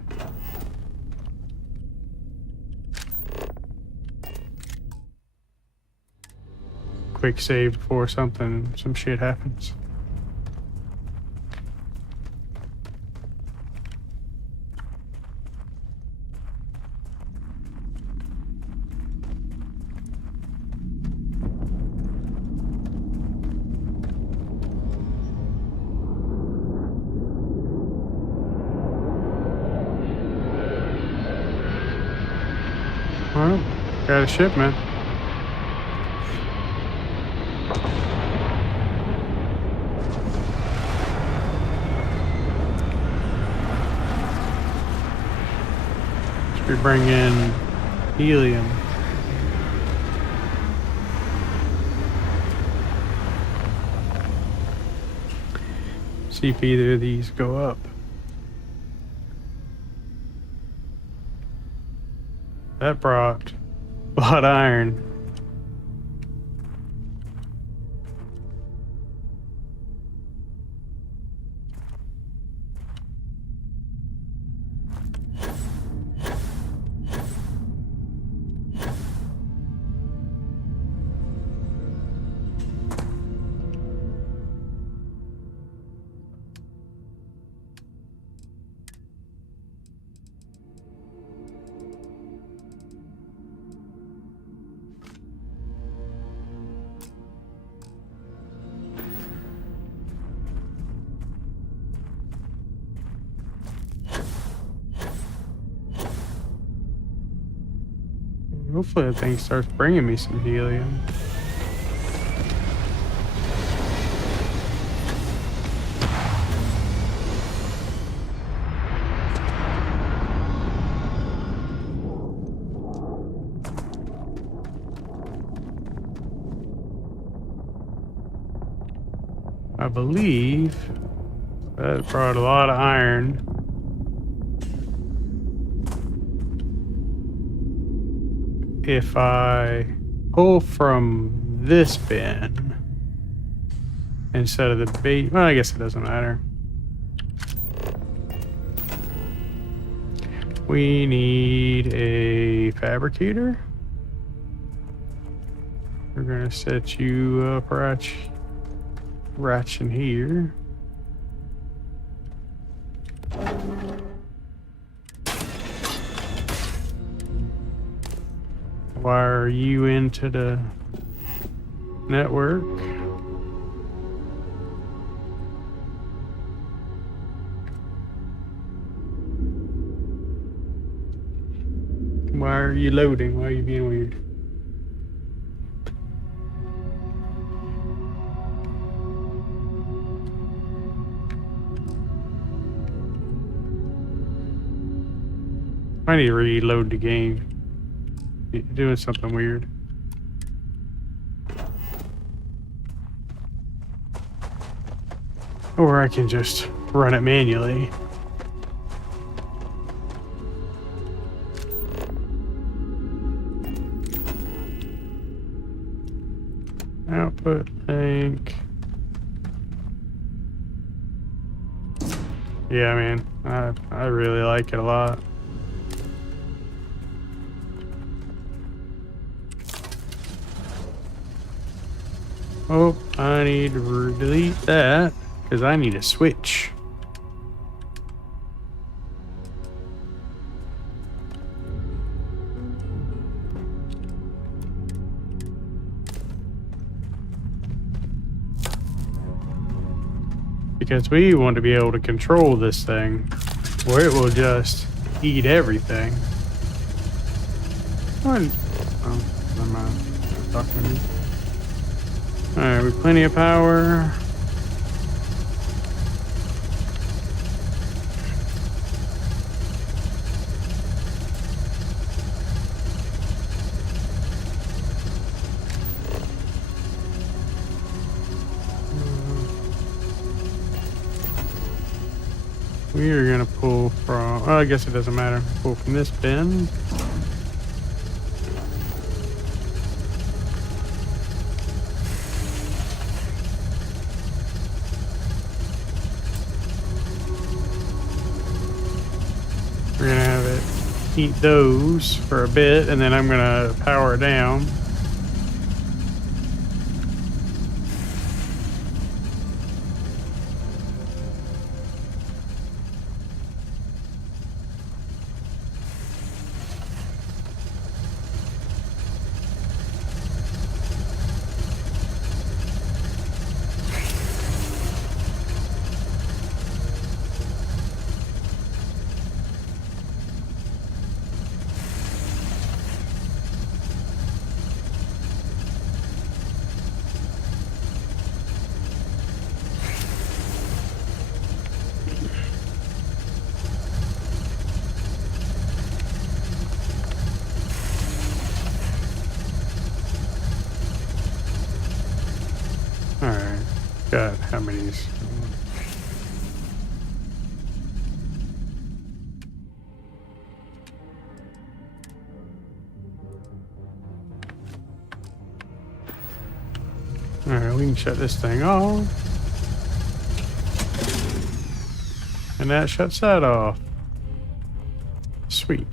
Quick save before some shit happens. Well, got a shipment. Should we bring in helium? See if either of these go up. That brought a lot of iron. Hopefully that thing starts bringing me some helium. I believe that brought a lot of iron. If I pull from this bin instead of the bait, well, I guess it doesn't matter. We need a fabricator. We're gonna set you up right in here. wire you into the network. Why are you loading? Why are you being weird? I need to reload the game. You're doing something weird. Or I can just run it manually. Output link. Yeah, man, I really like it a lot. Oh, I need to delete that because I need a switch. Because we want to be able to control this thing where it will just eat everything. Oh, never mind. Don't talk to me. Alright, we have plenty of power. We are gonna pull from, oh, I guess it doesn't matter. Pull from this bin. We're gonna have it eat those for a bit, and then I'm gonna power it down. Alright, got how many? Alright, we can shut this thing off. And that shuts that off. Sweet.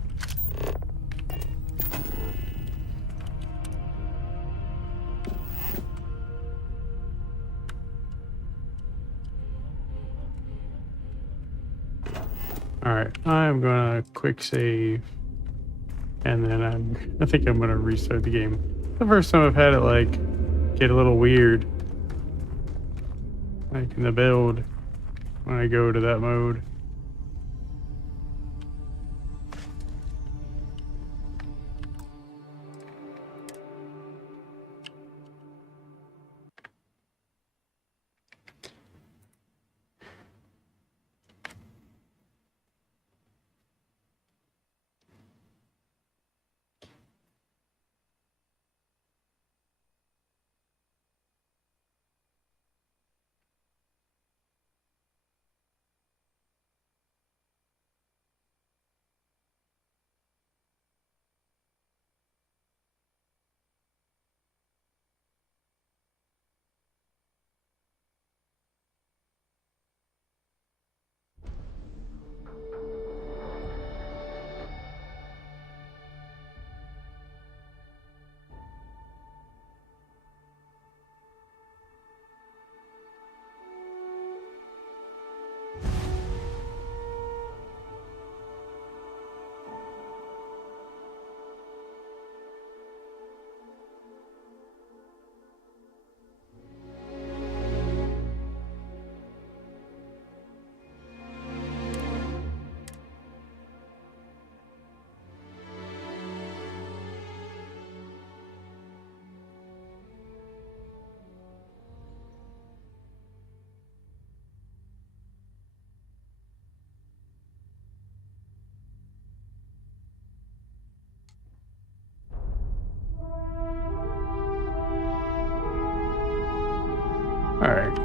Alright, I'm gonna quick save. And then I think I'm gonna restart the game. The first time I've had it like get a little weird. Like in the build when I go to that mode. All right.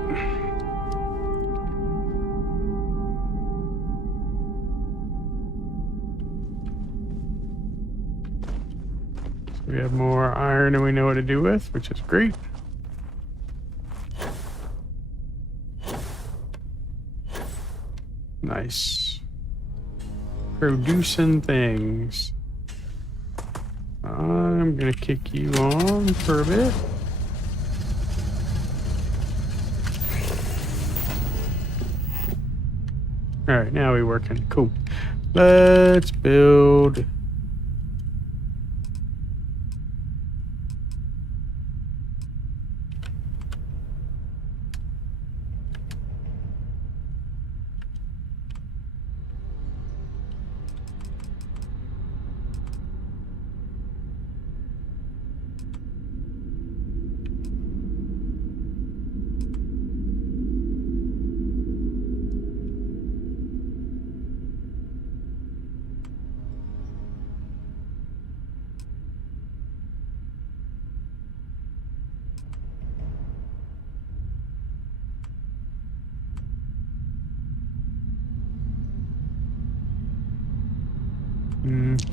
So we have more iron than we know what to do with, which is great. Nice. Producing things. I'm gonna kick you on for a bit. All right, now we're working. Cool. Let's build.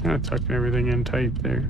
Kind of tucking everything in tight there.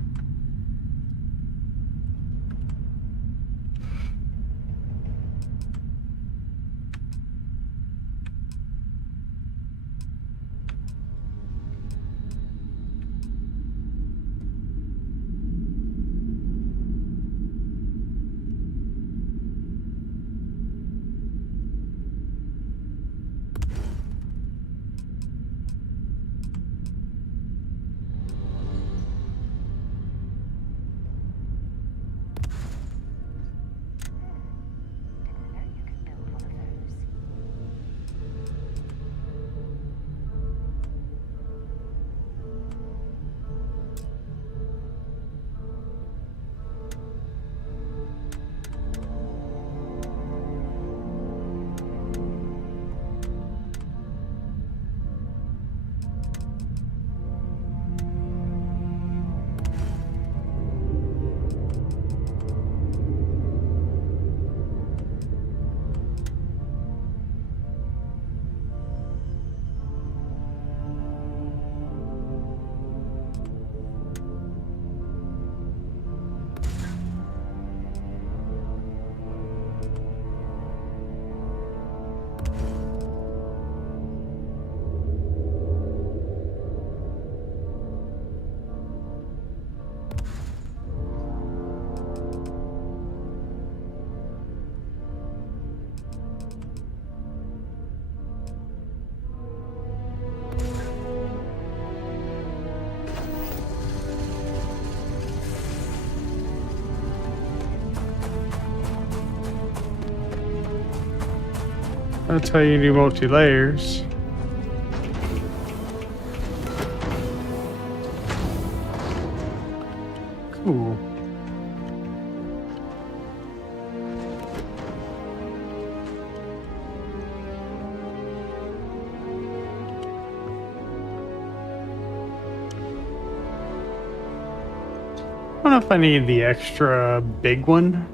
That's how you do multi-layers. Cool. I don't know if I need the extra big one.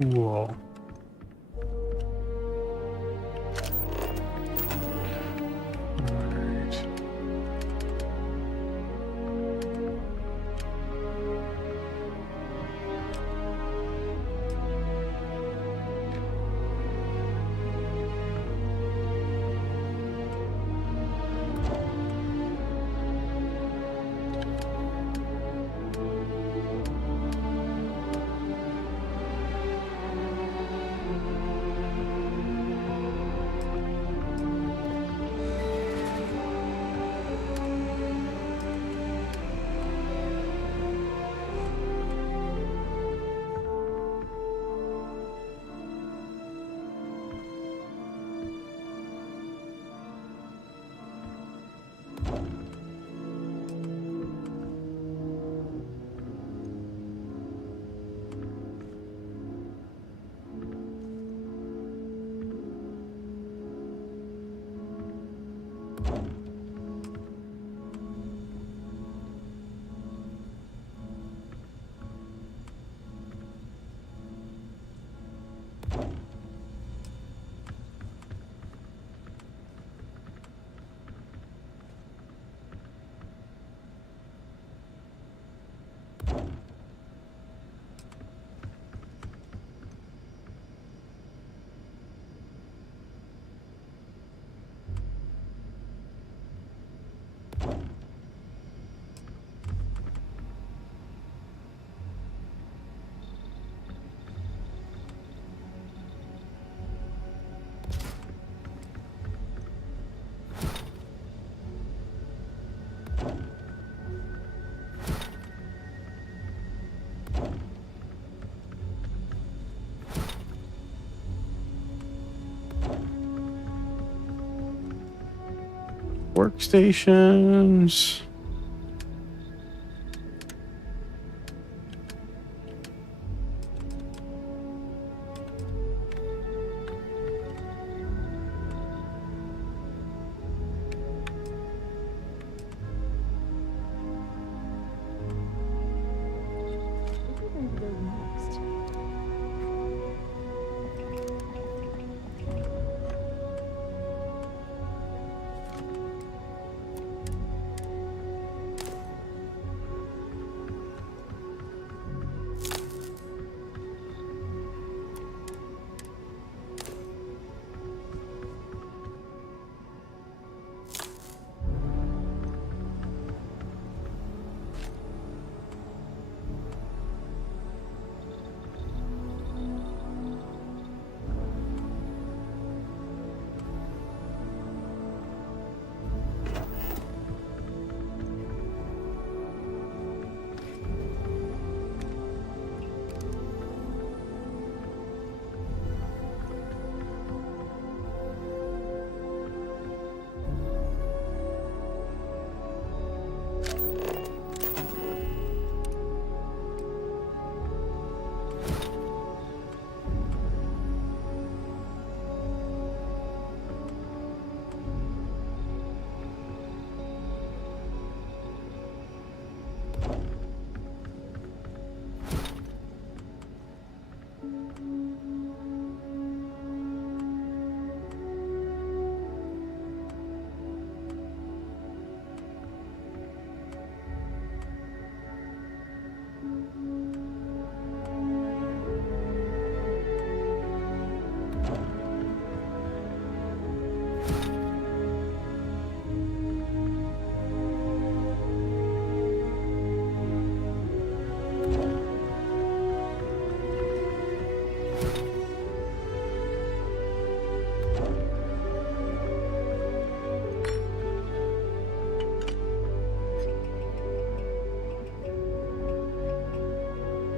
Cool. Alright. workstations.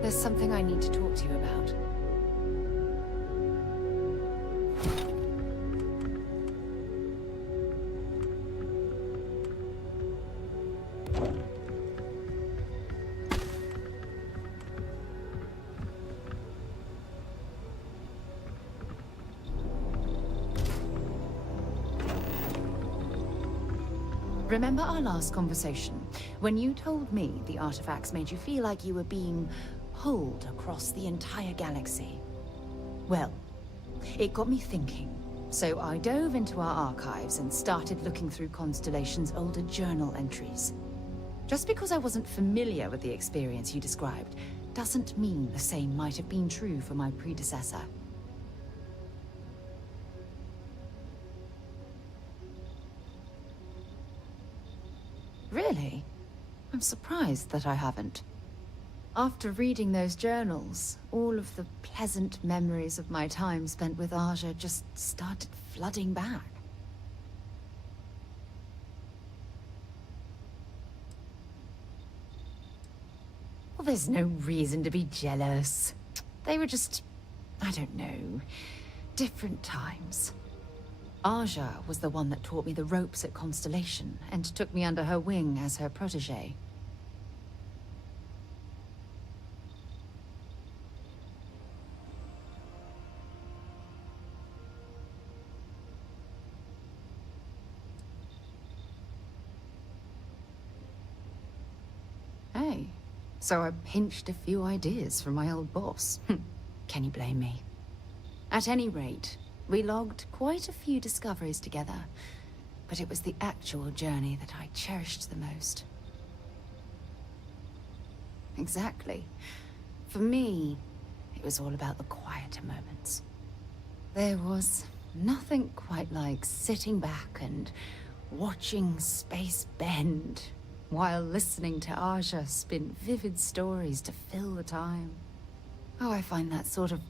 There's something I need to talk to you about. Remember our last conversation, when you told me the artifacts made you feel like you were being pulled across the entire galaxy? Well, it got me thinking. So I dove into our archives and started looking through Constellation's older journal entries. Just because I wasn't familiar with the experience you described, doesn't mean the same might have been true for my predecessor. Really? I'm surprised that I haven't. After reading those journals, all of the pleasant memories of my time spent with Aja just started flooding back. Well, there's no reason to be jealous. They were just, I don't know, different times. Aja was the one that taught me the ropes at Constellation and took me under her wing as her protege. Hey, so I pinched a few ideas from my old boss. Can you blame me? At any rate, we logged quite a few discoveries together, but it was the actual journey that I cherished the most. Exactly. For me, it was all about the quieter moments. There was nothing quite like sitting back and watching space bend while listening to Aja spin vivid stories to fill the time. Oh, I find that sort of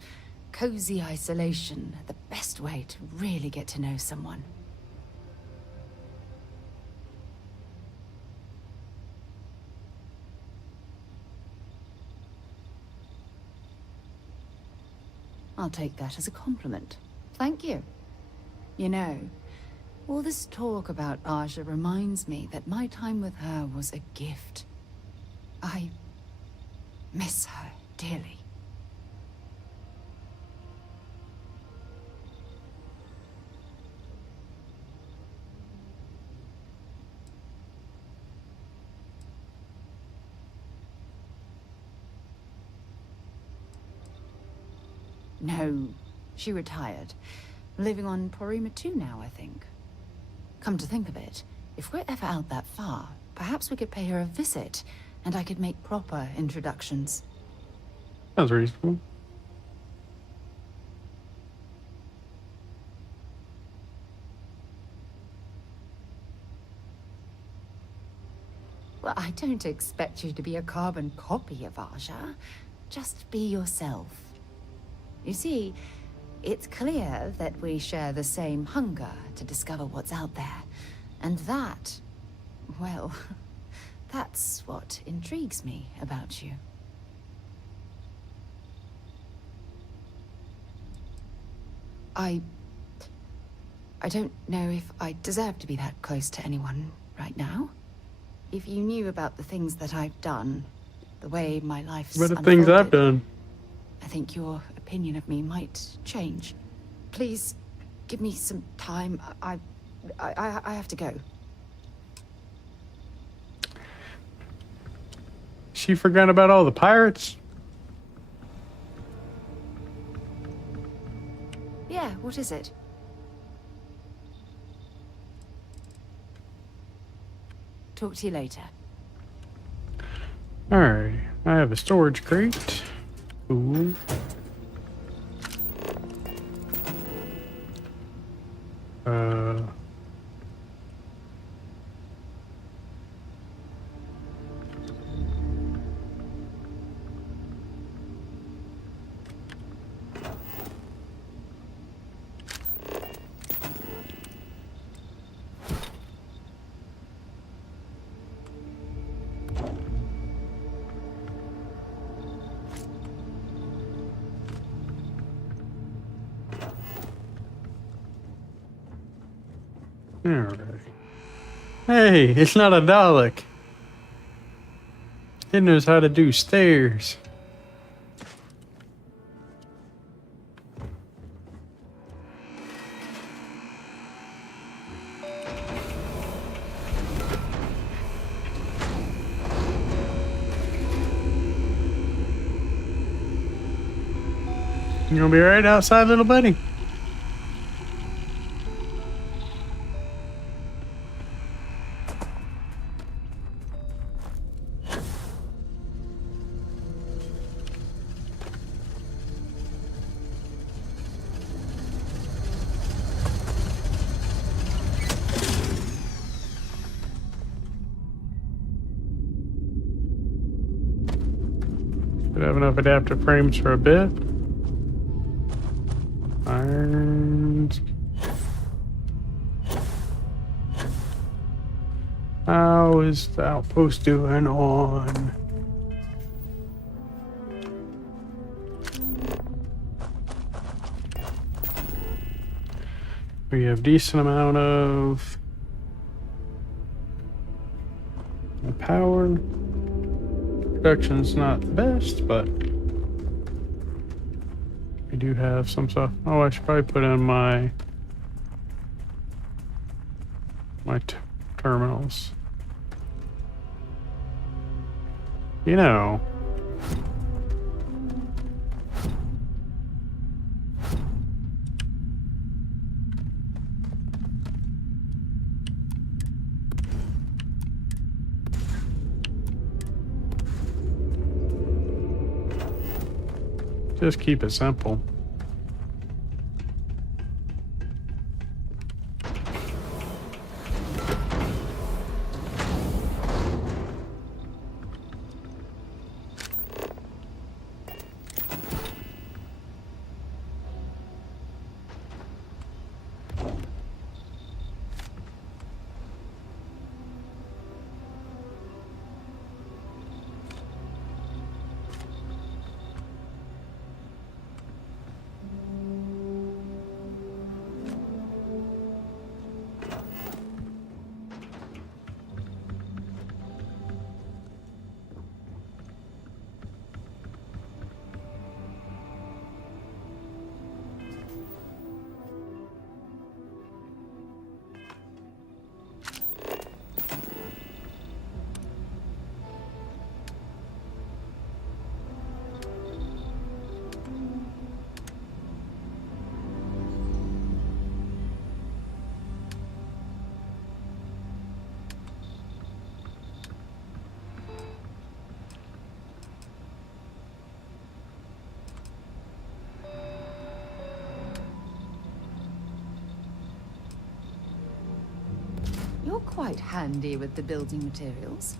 cozy isolation the best way to really get to know someone. I'll take that as a compliment. Thank you. You know, All this talk about Aja reminds me that my time with her was a gift. I miss her dearly. No, she retired. Living on Porima 2 now, I think. Come to think of it, if we're ever out that far, perhaps we could pay her a visit, and I could make proper introductions. Sounds reasonable. Well, I don't expect you to be a carbon copy of Aja. Just be yourself. You see, it's clear that we share the same hunger to discover what's out there. And that, well, that's what intrigues me about you. I don't know if I deserve to be that close to anyone right now. If you knew about the things that I've done, the way my life's What are the things I've done? I think your opinion of me might change. Please, give me some time. I have to go. She forgot about all the pirates? Yeah, what is it? Talk to you later. Alright, I have a storage crate. Ooh. Alright. Hey, it's not a Dalek. It knows how to do stairs. You gonna be right outside, little buddy? Should have enough adaptive frames for a bit. Irons. How is the outpost doing on? We have decent amount of power. Production's not the best, but we do have some stuff. Oh, I should probably put in my terminals. You know. Just keep it simple. quite handy with the building materials.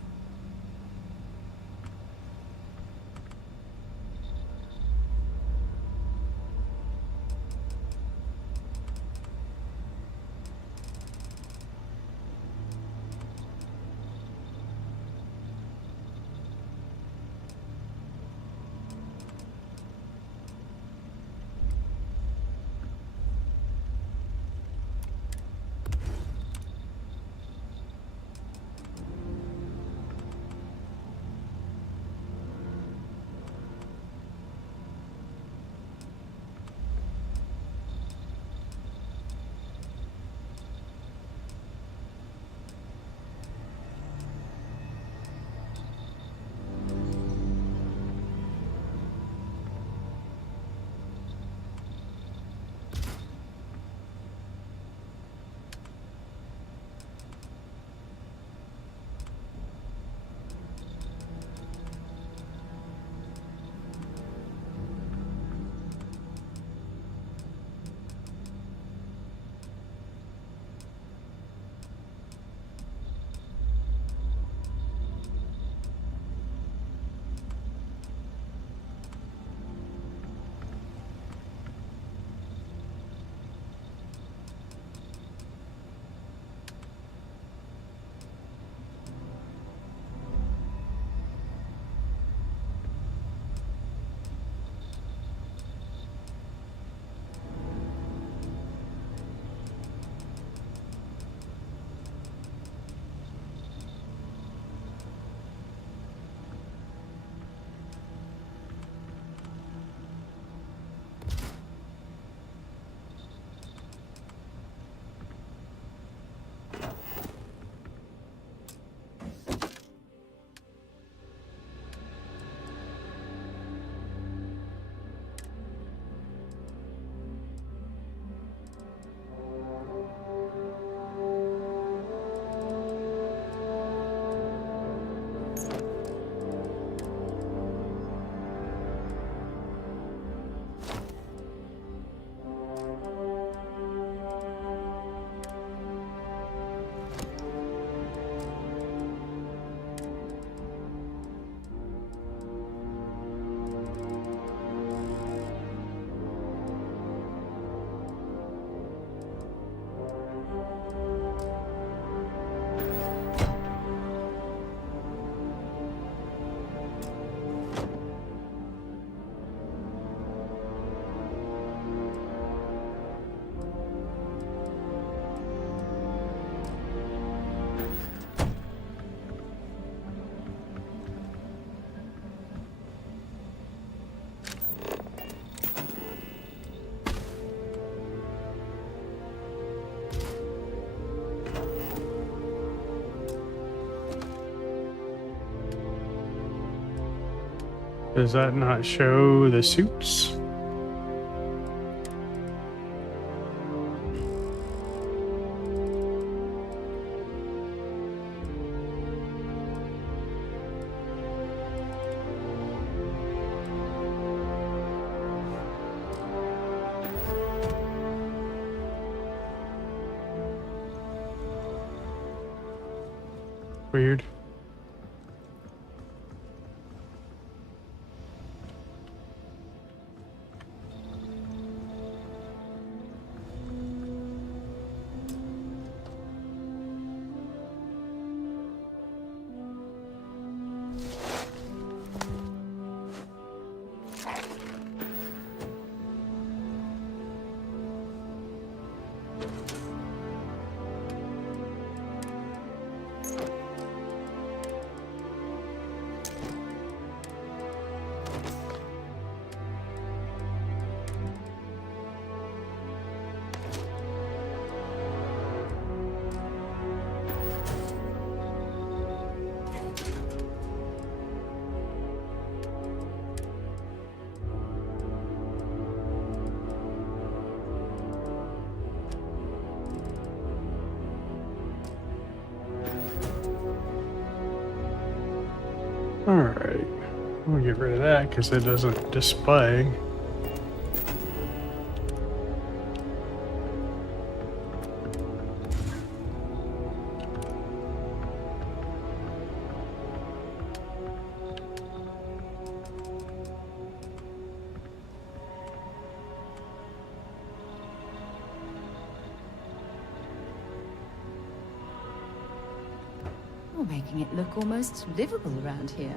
Does that not show the suits? Weird. Alright, we'll get rid of that because it doesn't display. making it look almost livable around here.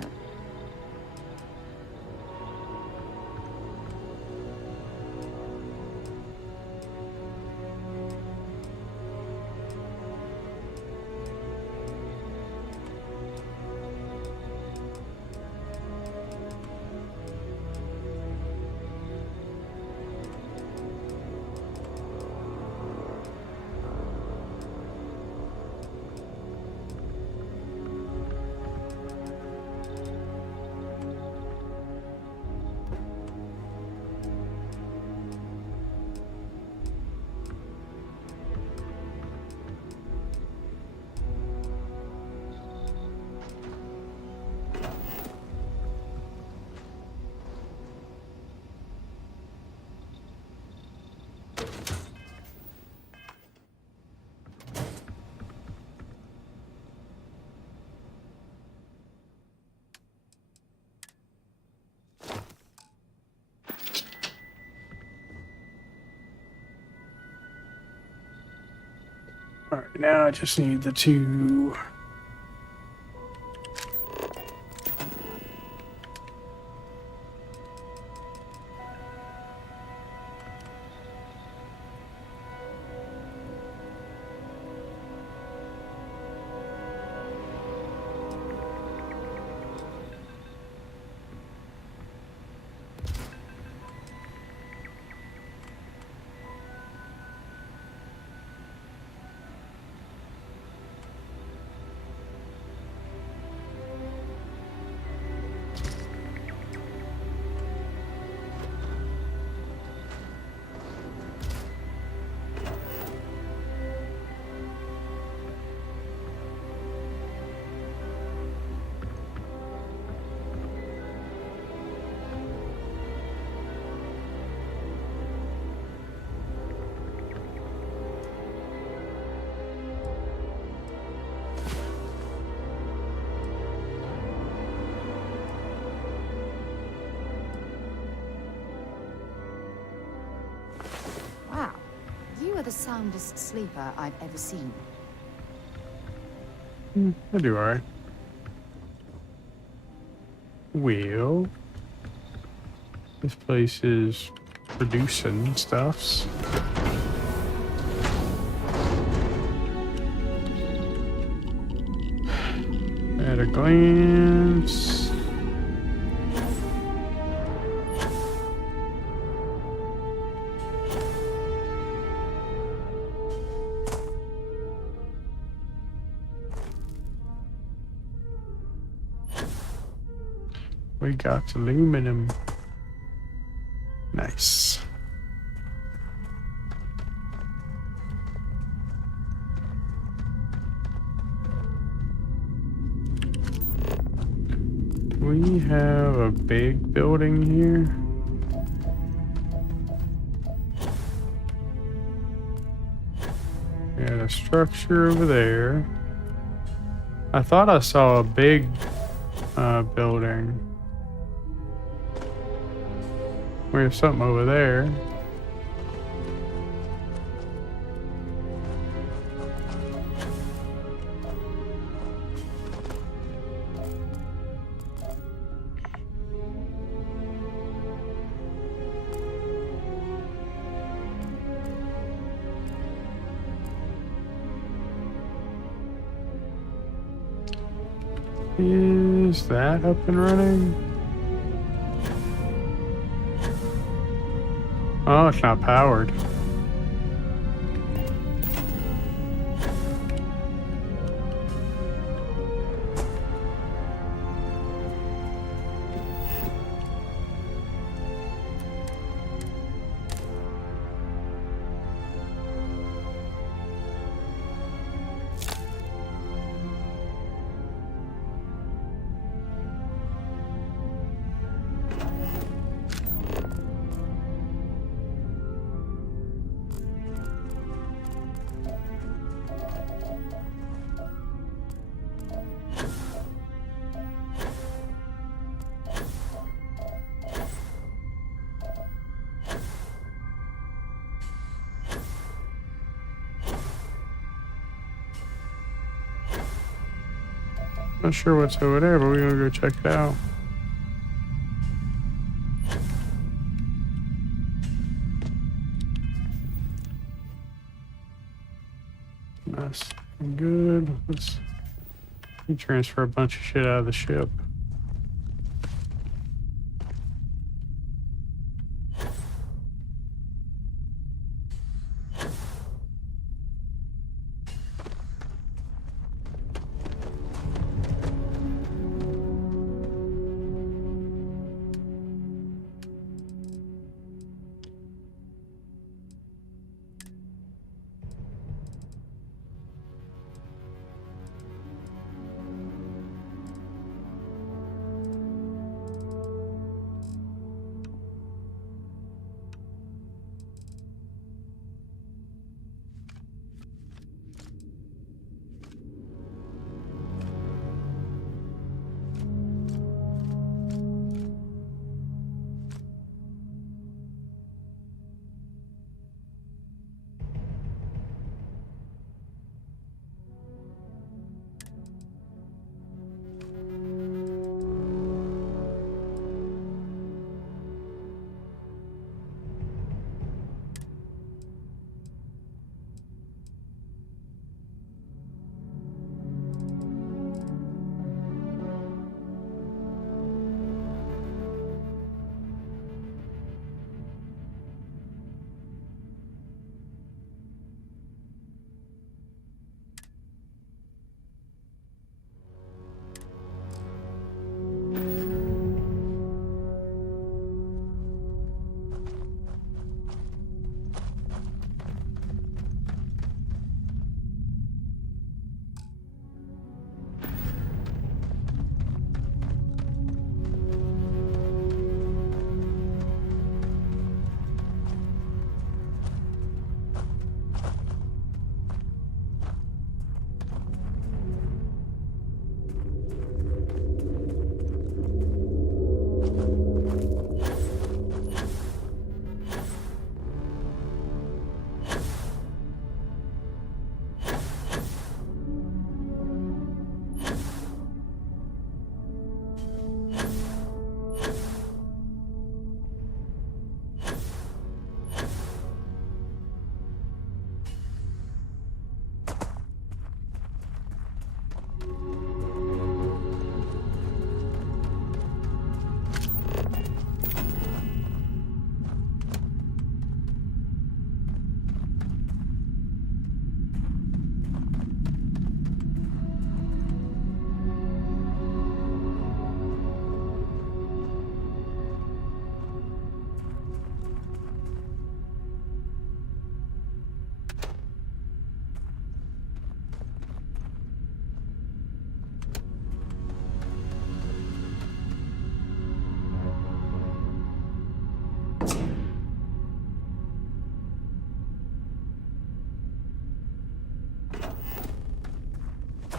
All right, now I just need the two. Wow, you are the soundest sleeper I've ever seen. I do alright. Well, this place is producing stuffs. At a glance. We got aluminum. Nice. We have a big building here. We got a structure over there. I thought I saw a big building. We have something over there. Is that up and running? Oh, it's not powered. Not sure what's over there, but we're gonna go check it out. That's good. Let's transfer a bunch of shit out of the ship.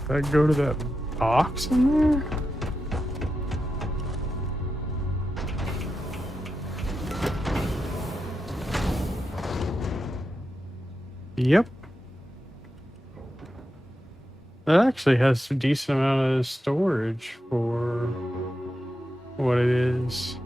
Did I go to that box in there? Yep. That actually has a decent amount of storage for what it is.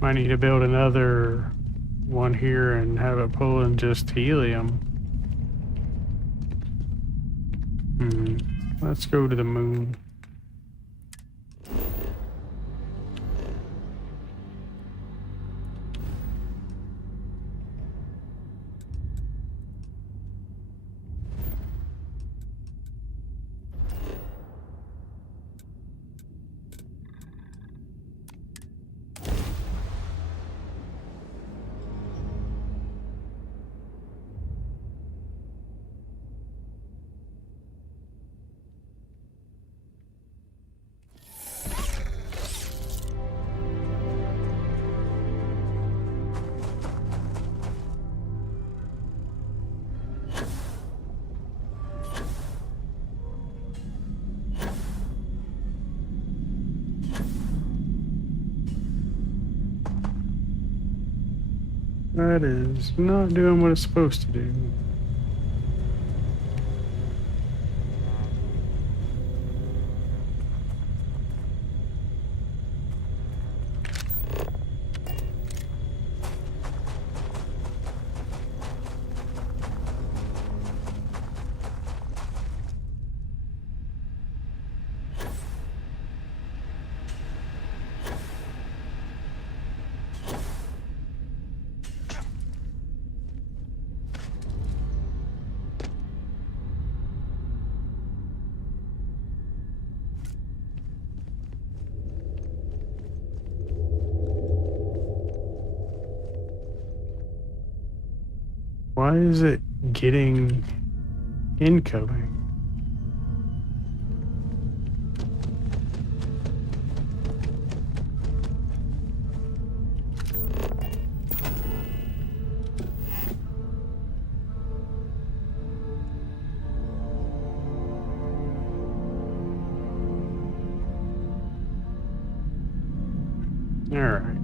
Might need to build another one here and have it pulling just helium. Let's go to the moon. That is not doing what it's supposed to do. Why is it getting incoming? All right.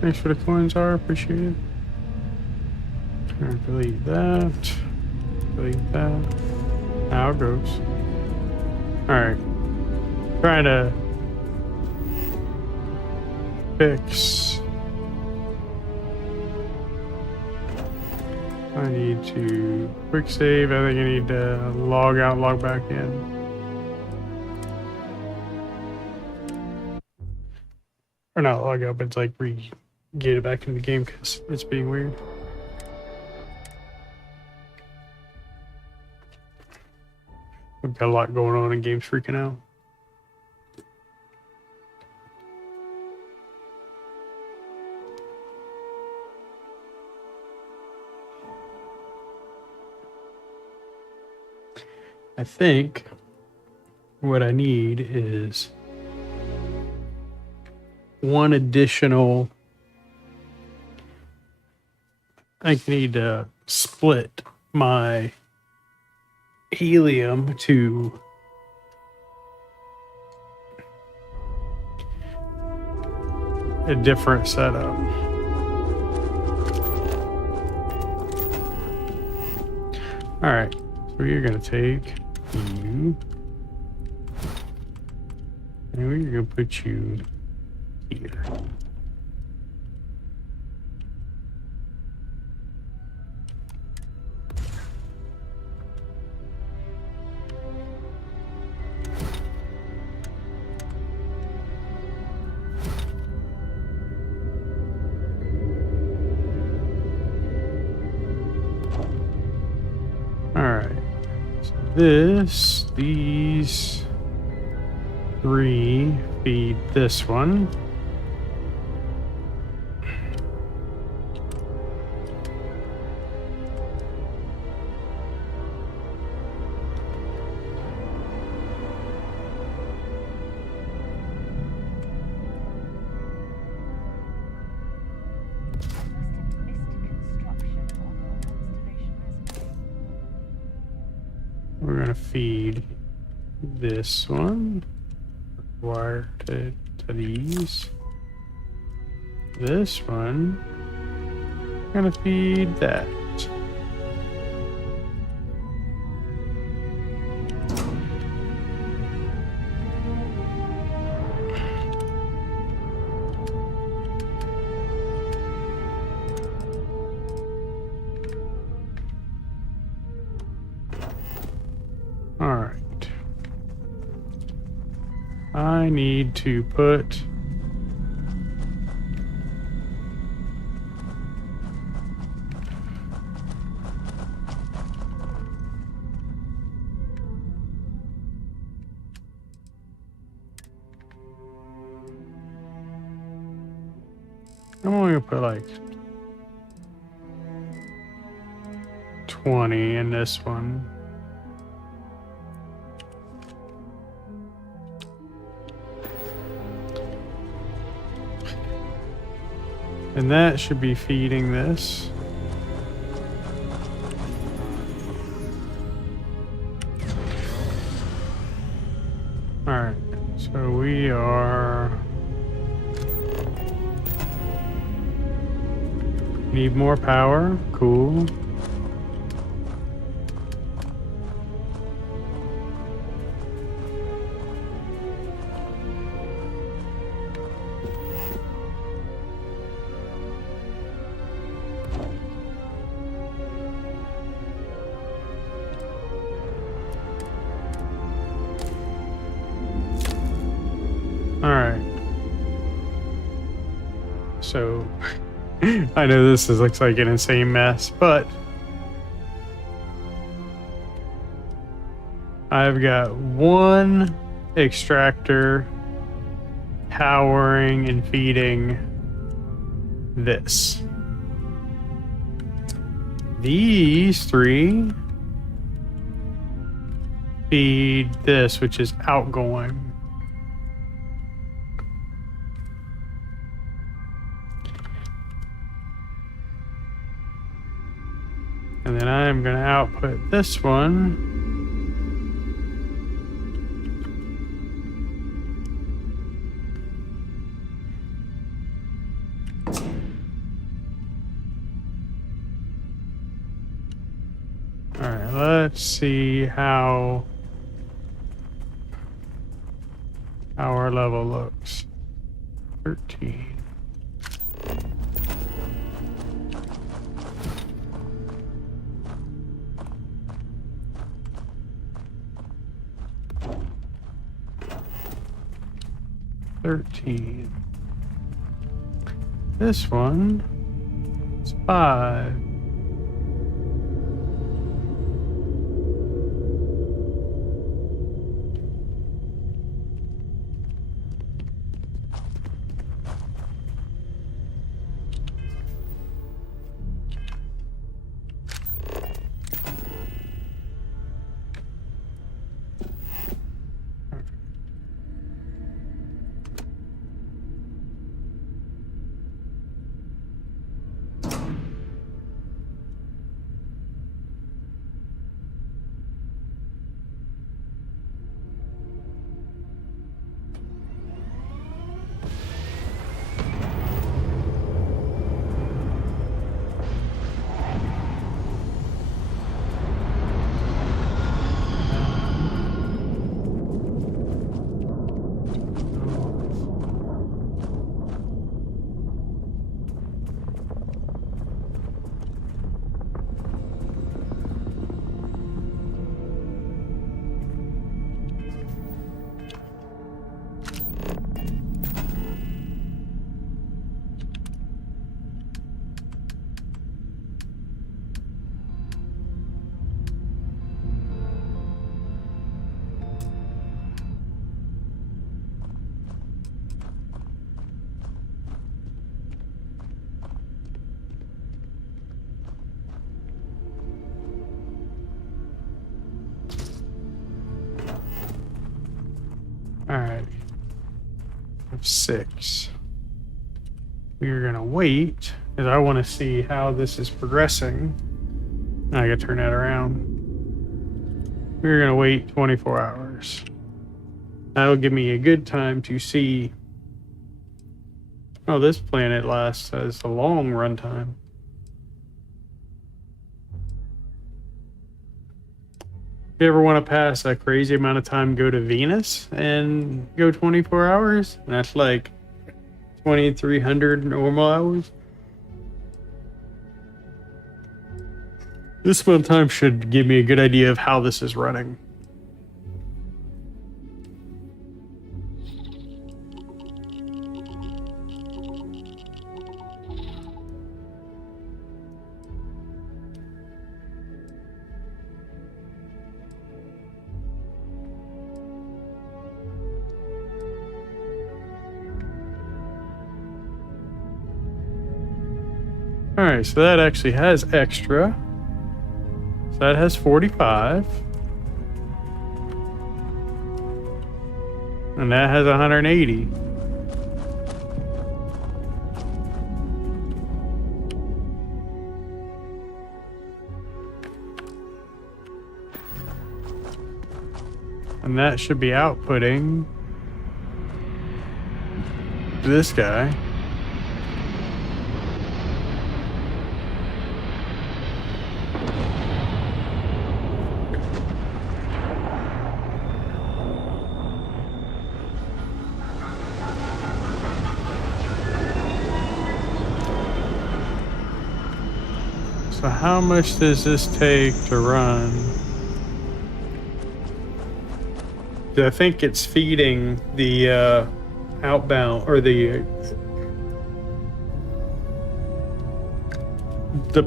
Thanks for the coins, R. Appreciate it. Delete that. Delete that. Now it goes. Alright. Trying to fix. I need to quick save. I think I need to log out, log back in. Or not log out, but it's like get it back in the game because it's being weird. We've got a lot going on and game's freaking out. I think what I need is one additional. I think I need to split my helium to a different setup. All right, so you're gonna take you, and we're gonna put you here. These three feed this one. We're gonna feed this one. Wire to these. This one. We're gonna feed that. All right. I need to put I'm only gonna put like 20 in this one. And that should be feeding this. Alright, so we are... Need more power, cool. Alright. So, I know this looks like an insane mess, but I've got one extractor powering and feeding this. These three feed this, which is outgoing. And then I'm going to output this one. All right, let's see how our level looks. 13. This one is 5. All right. 6. We are going to wait because I want to see how this is progressing. I got to turn that around. we're gonna wait 24 hours. That'll give me a good time to see. Oh, this planet has a long runtime. If you ever want to pass a crazy amount of time, go to Venus and go 24 hours. And that's like 2,300 normal hours. This amount of time should give me a good idea of how this is running. Alright, so that actually has extra. So that has 45. And that has 180. And that should be outputting this guy. So how much does this take to run? I think it's feeding the outbound or the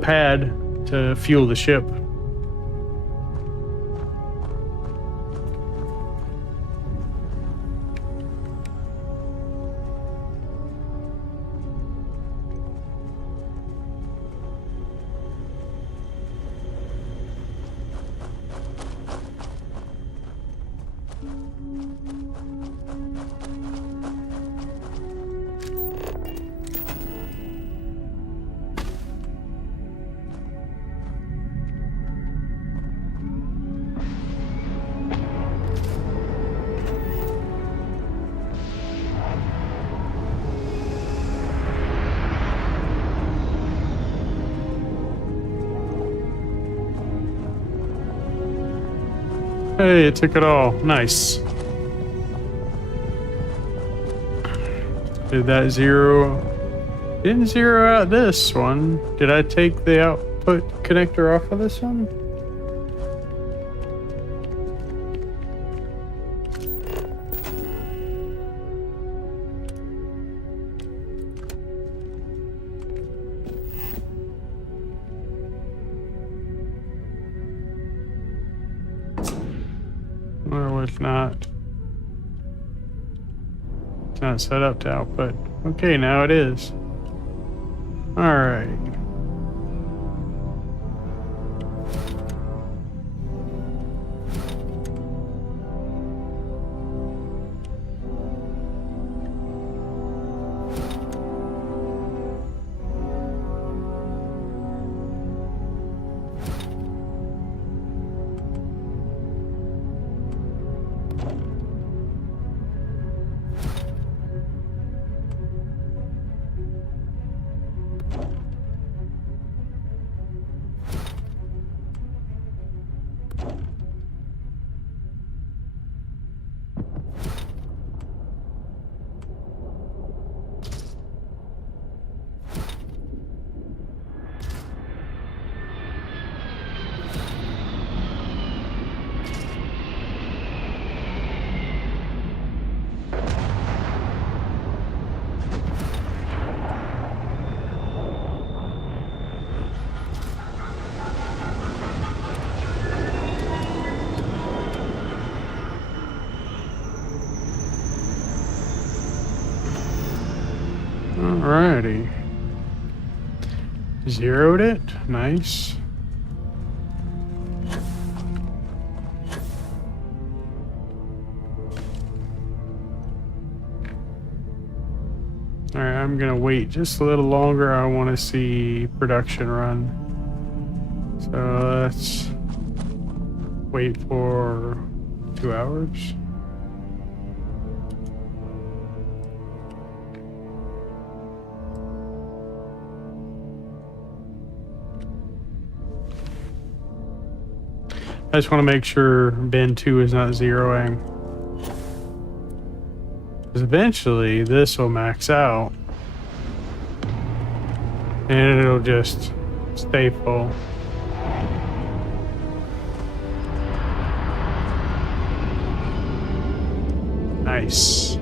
pad to fuel the ship. Hey, it took it all. Nice. Did that zero? Didn't zero out this one. Did I take the output connector off of this one? Or if not, it's not set up to output. Okay, now it is. All right. Alrighty. Zeroed it. Nice. Alright, I'm gonna wait just a little longer. I want to see production run. So let's wait for 2 hours. I just want to make sure bin 2 is not zeroing. Because eventually this will max out. And it'll just stay full. Nice.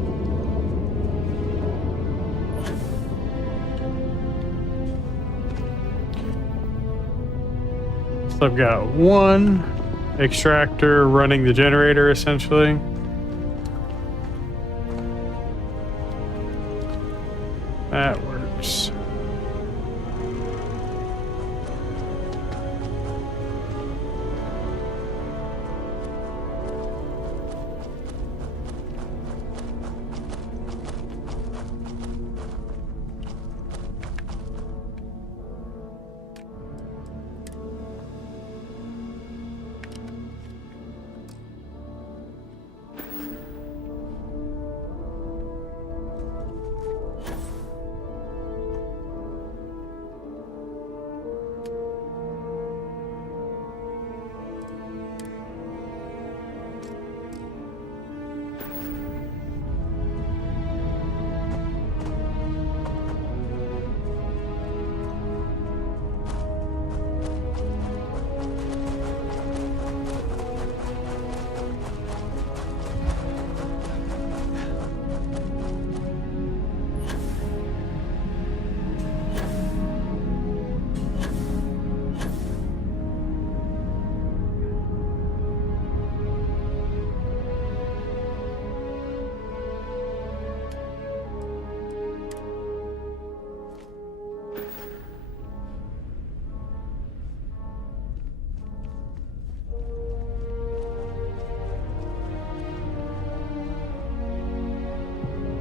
So I've got one extractor running the generator essentially. That works.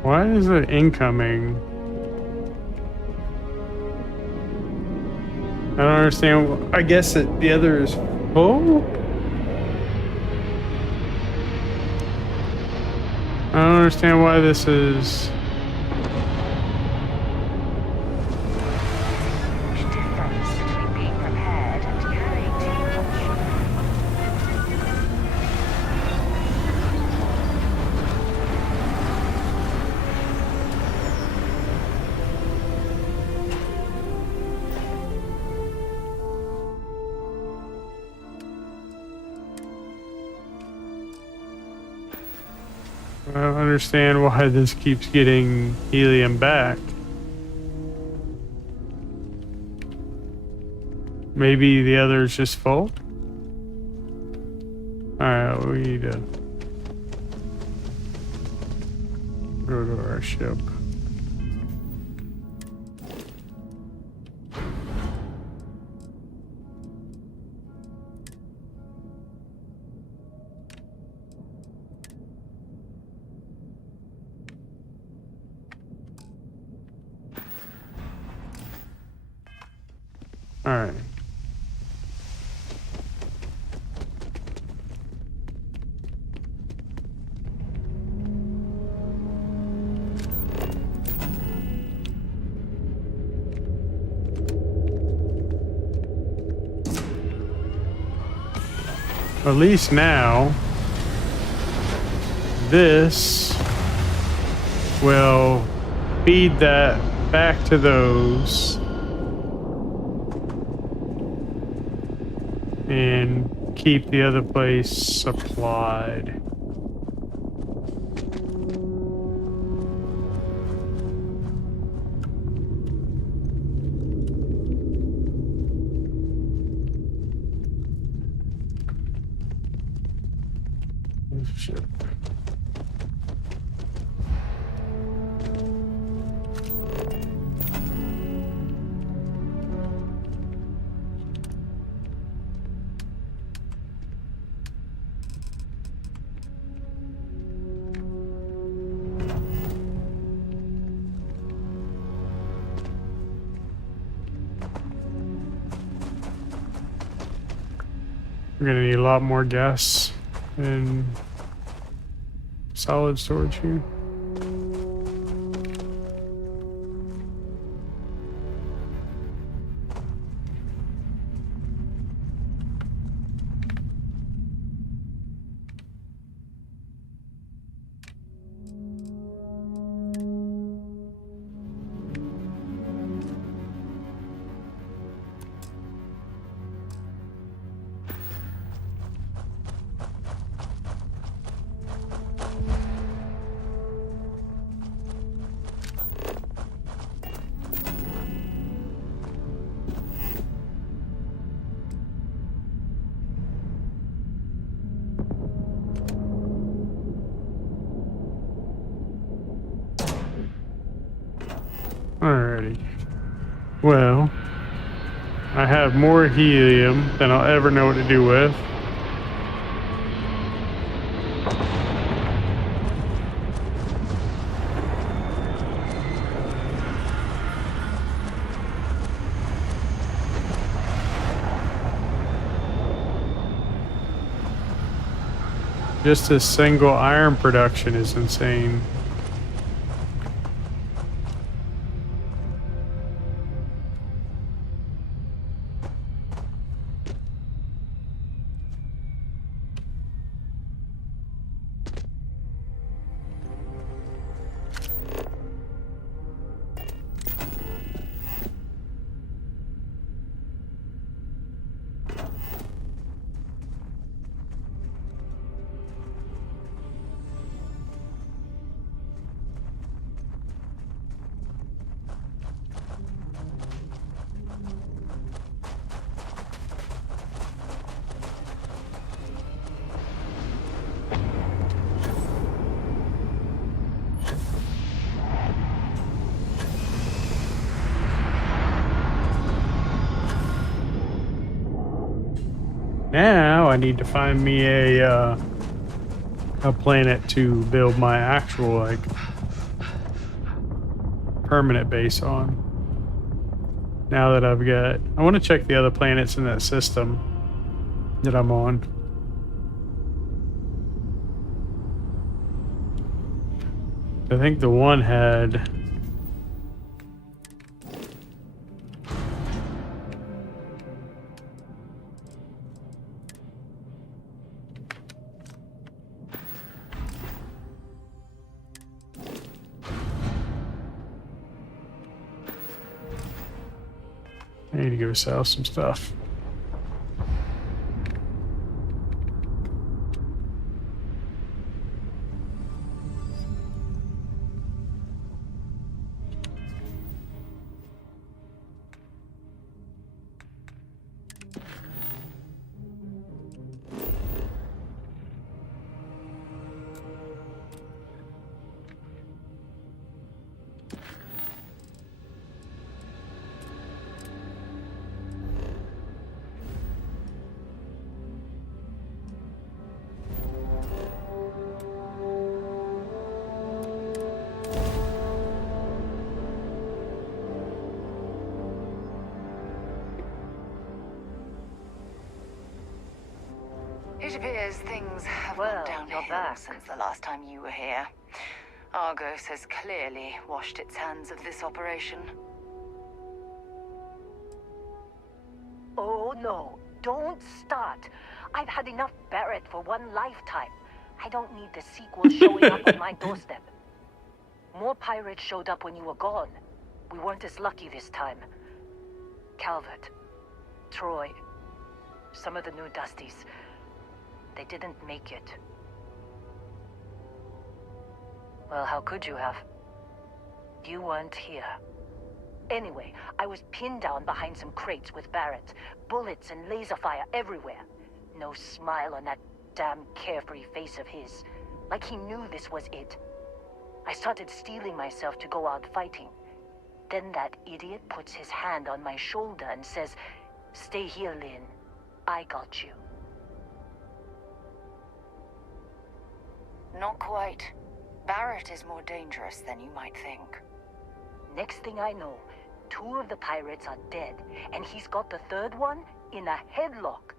Why is it incoming? I don't understand. I guess the other is full? I don't understand why this is... Difference between being prepared and carrying too much. I don't understand why this keeps getting helium back. Maybe the other is just full? Alright, we need to go to our ship. All right. At least now, this will feed that back to those. And keep the other place supplied. Ship. We're gonna need a lot more gas and solid storage here. Alrighty. Well, I have more helium than I'll ever know what to do with. Just a single iron production is insane. Now I need to find me a planet to build my actual like permanent base on. Now that I've got, I want to check the other planets in that system that I'm on. I think the one had I need to go sell some stuff. It appears things have gone downhill since the last time you were here. Argos has clearly washed its hands of this operation. Oh no, don't start. I've had enough Barrett for one lifetime. I don't need the sequel showing up on my doorstep. More pirates showed up when you were gone. We weren't as lucky this time. Calvert, Troy, some of the new Dusties. They didn't make it. Well, how could you have? You weren't here. Anyway, I was pinned down behind some crates with Barrett. Bullets and laser fire everywhere. No smile on that damn carefree face of his. Like he knew this was it. I started steeling myself to go out fighting. Then that idiot puts his hand on my shoulder and says, "Stay here, Lynn. I got you." Not quite. Barrett is more dangerous than you might think. Next thing I know, 2 of the pirates are dead, and he's got the 3rd one in a headlock.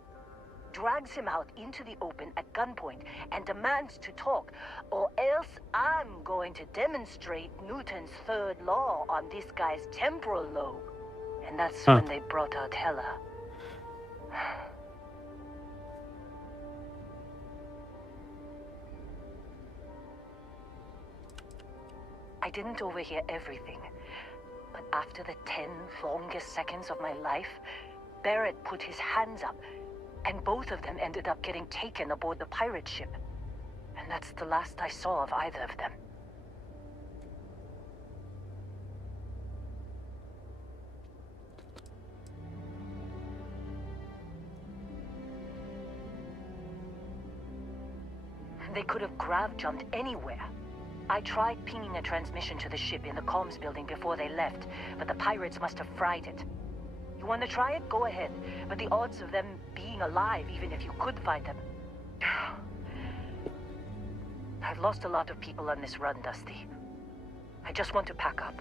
drags him out into the open at gunpoint and demands to talk, or else I'm going to demonstrate Newton's third law on this guy's temporal lobe. And that's when they brought out Hela. I didn't overhear everything, but after the 10 longest seconds of my life, Barrett put his hands up, and both of them ended up getting taken aboard the pirate ship. And that's the last I saw of either of them. They could have grav-jumped anywhere. I tried pinging a transmission to the ship in the comms building before they left, but the pirates must have fried it. You want to try it? Go ahead. But the odds of them being alive, even if you could find them... I've lost a lot of people on this run, Dusty. I just want to pack up.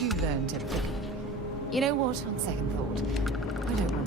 You learned everything. You know what? On second thought, I don't want to know.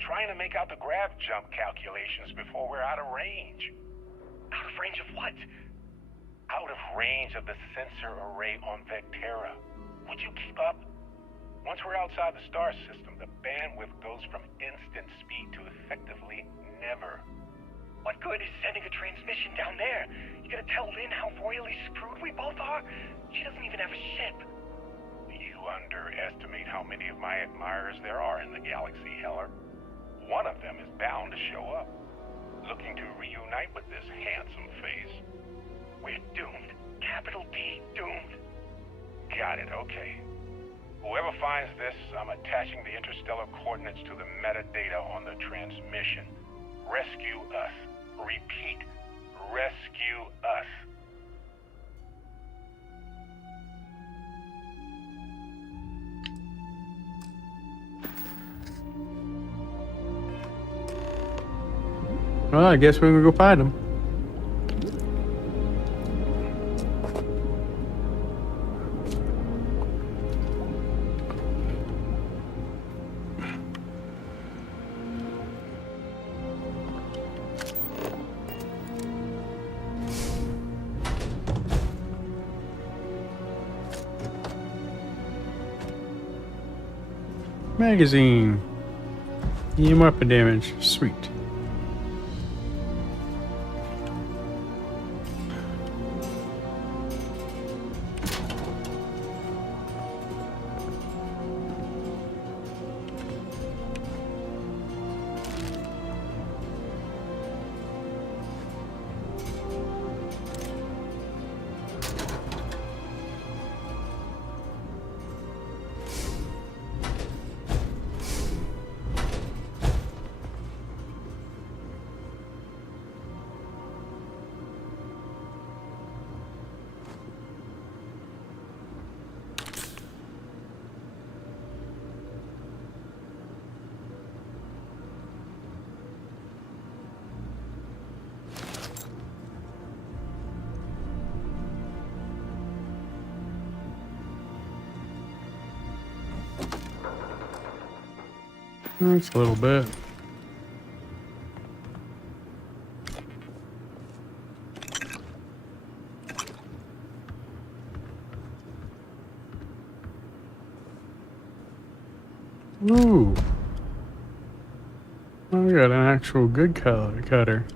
Trying to make out the grav jump calculations before we're out of range. Out of range of what? Out of range of the sensor array on Vectera. Would you keep up? Once we're outside the star system, the bandwidth goes from instant speed to effectively never. What good is sending a transmission down there? You gonna tell Lynn how royally screwed we both are? She doesn't even have a ship. You underestimate how many of my admirers there are in the galaxy, Heller. One of them is bound to show up, looking to reunite with this handsome face. We're doomed. Capital D, doomed. Got it, okay. Whoever finds this, I'm attaching the interstellar coordinates to the metadata on the transmission. Rescue us. Repeat, rescue us. Well, I guess we're gonna go find him. Magazine. EM weapon damage. Sweet. That's a little bit. Ooh. Oh, we got an actual good cutter.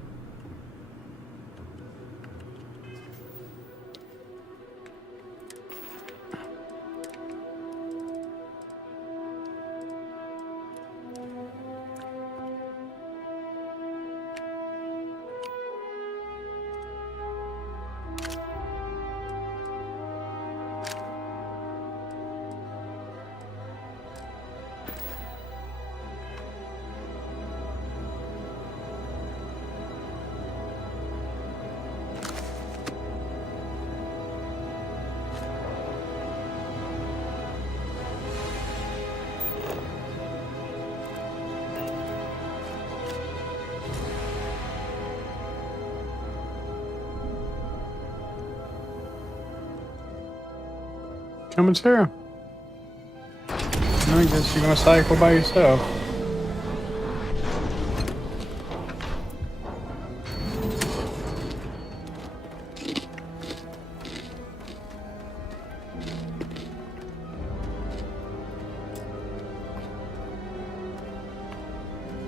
Coming, Sarah. I guess you're gonna cycle by yourself.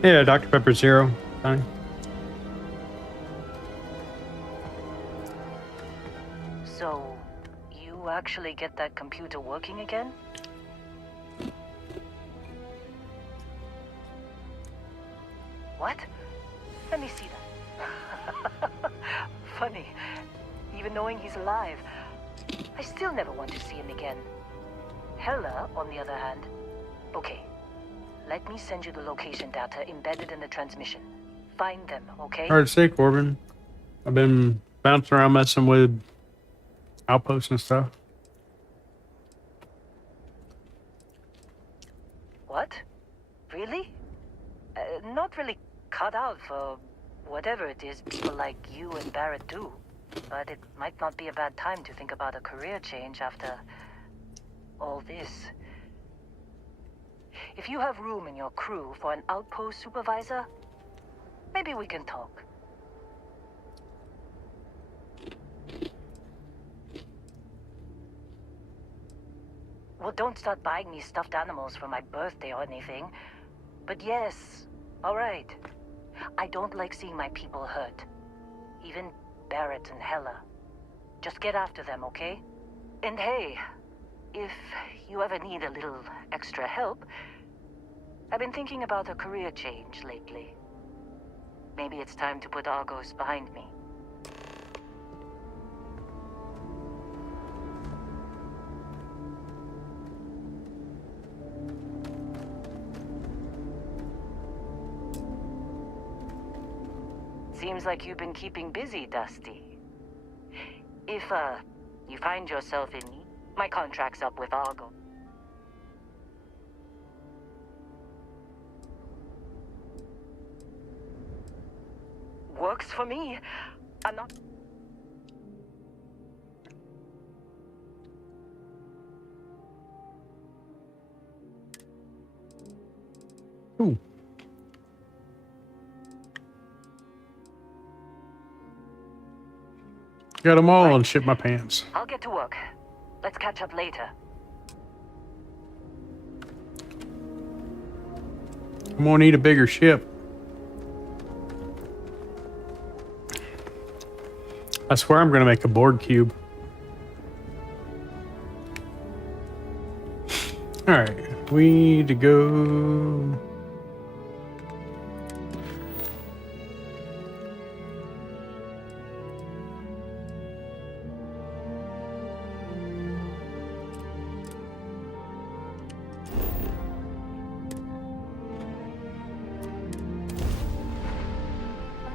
Yeah, Dr. Pepper Zero. Fine. So, you actually get that computer working again? What? Let me see that. Funny. Even knowing he's alive, I still never want to see him again. Heller, on the other hand. Okay. Let me send you the location data embedded in the transmission. Find them, okay? Hard to say, Corbin. I've been bouncing around messing with outposts and stuff. What? Really? Not really cut out for whatever it is people like you and Barrett do. But it might not be a bad time to think about a career change after all this. If you have room in your crew for an outpost supervisor, maybe we can talk. Well, don't start buying me stuffed animals for my birthday or anything. But yes, all right. I don't like seeing my people hurt. Even Barrett and Hella. Just get after them, okay? And hey, if you ever need a little extra help, I've been thinking about a career change lately. Maybe it's time to put Argos behind me. Seems like you've been keeping busy, Dusty. If, you find yourself in need, my contract's up with Argo. Works for me. I'm not... Ooh. Got them all and shit my pants. I'll get to work. Let's catch up later. I'm gonna need a bigger ship. I swear I'm gonna make a board cube. Alright, we need to go.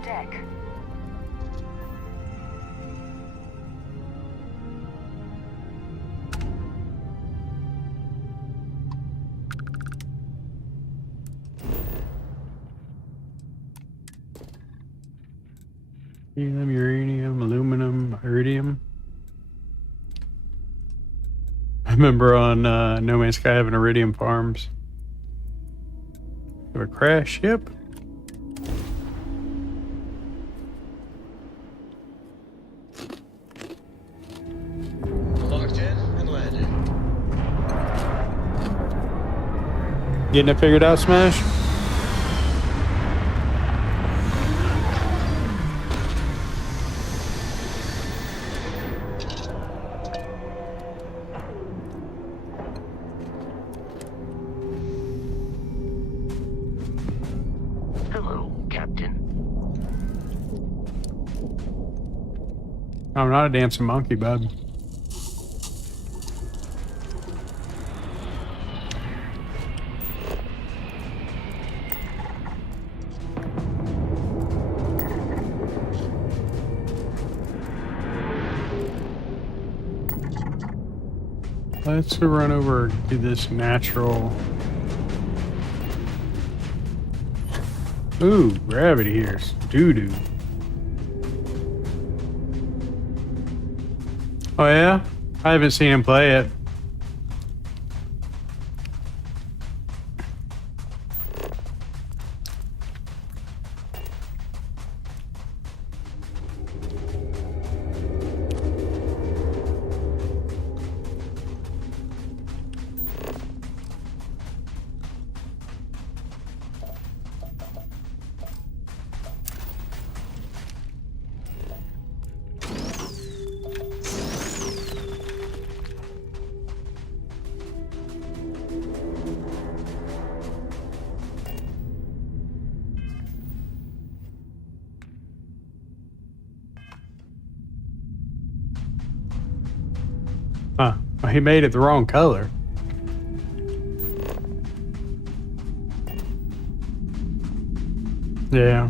Deck. Helium, uranium, aluminum, iridium. I remember on No Man's Sky having iridium farms. Have a crash ship? Locked in and landed. Getting it figured out, Smash? Hello, Captain. I'm not a dancing monkey, bud. Let's run over to this natural. Ooh, gravity here. Doo-doo. Oh yeah? I haven't seen him play it. Huh. Well, he made it the wrong color. Yeah.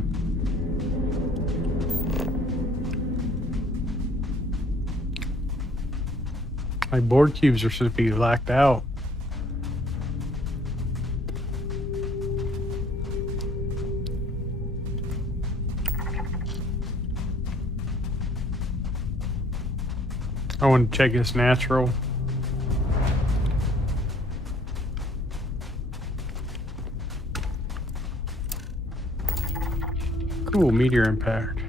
Like board cubes are supposed to be blacked out. I want to check this natural. Cool, meteor impact.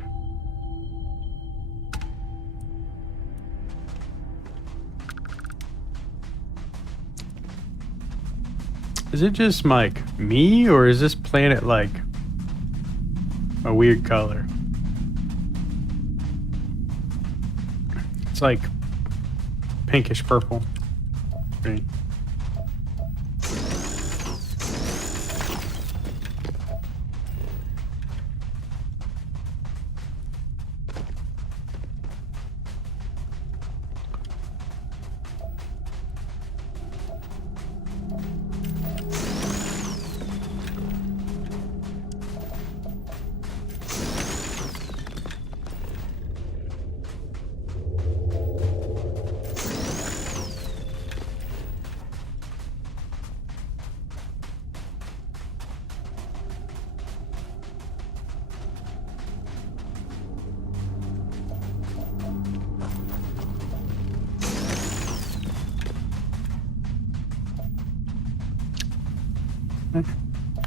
Is it just like me, or is this planet like a weird color? It's like pinkish purple. Right.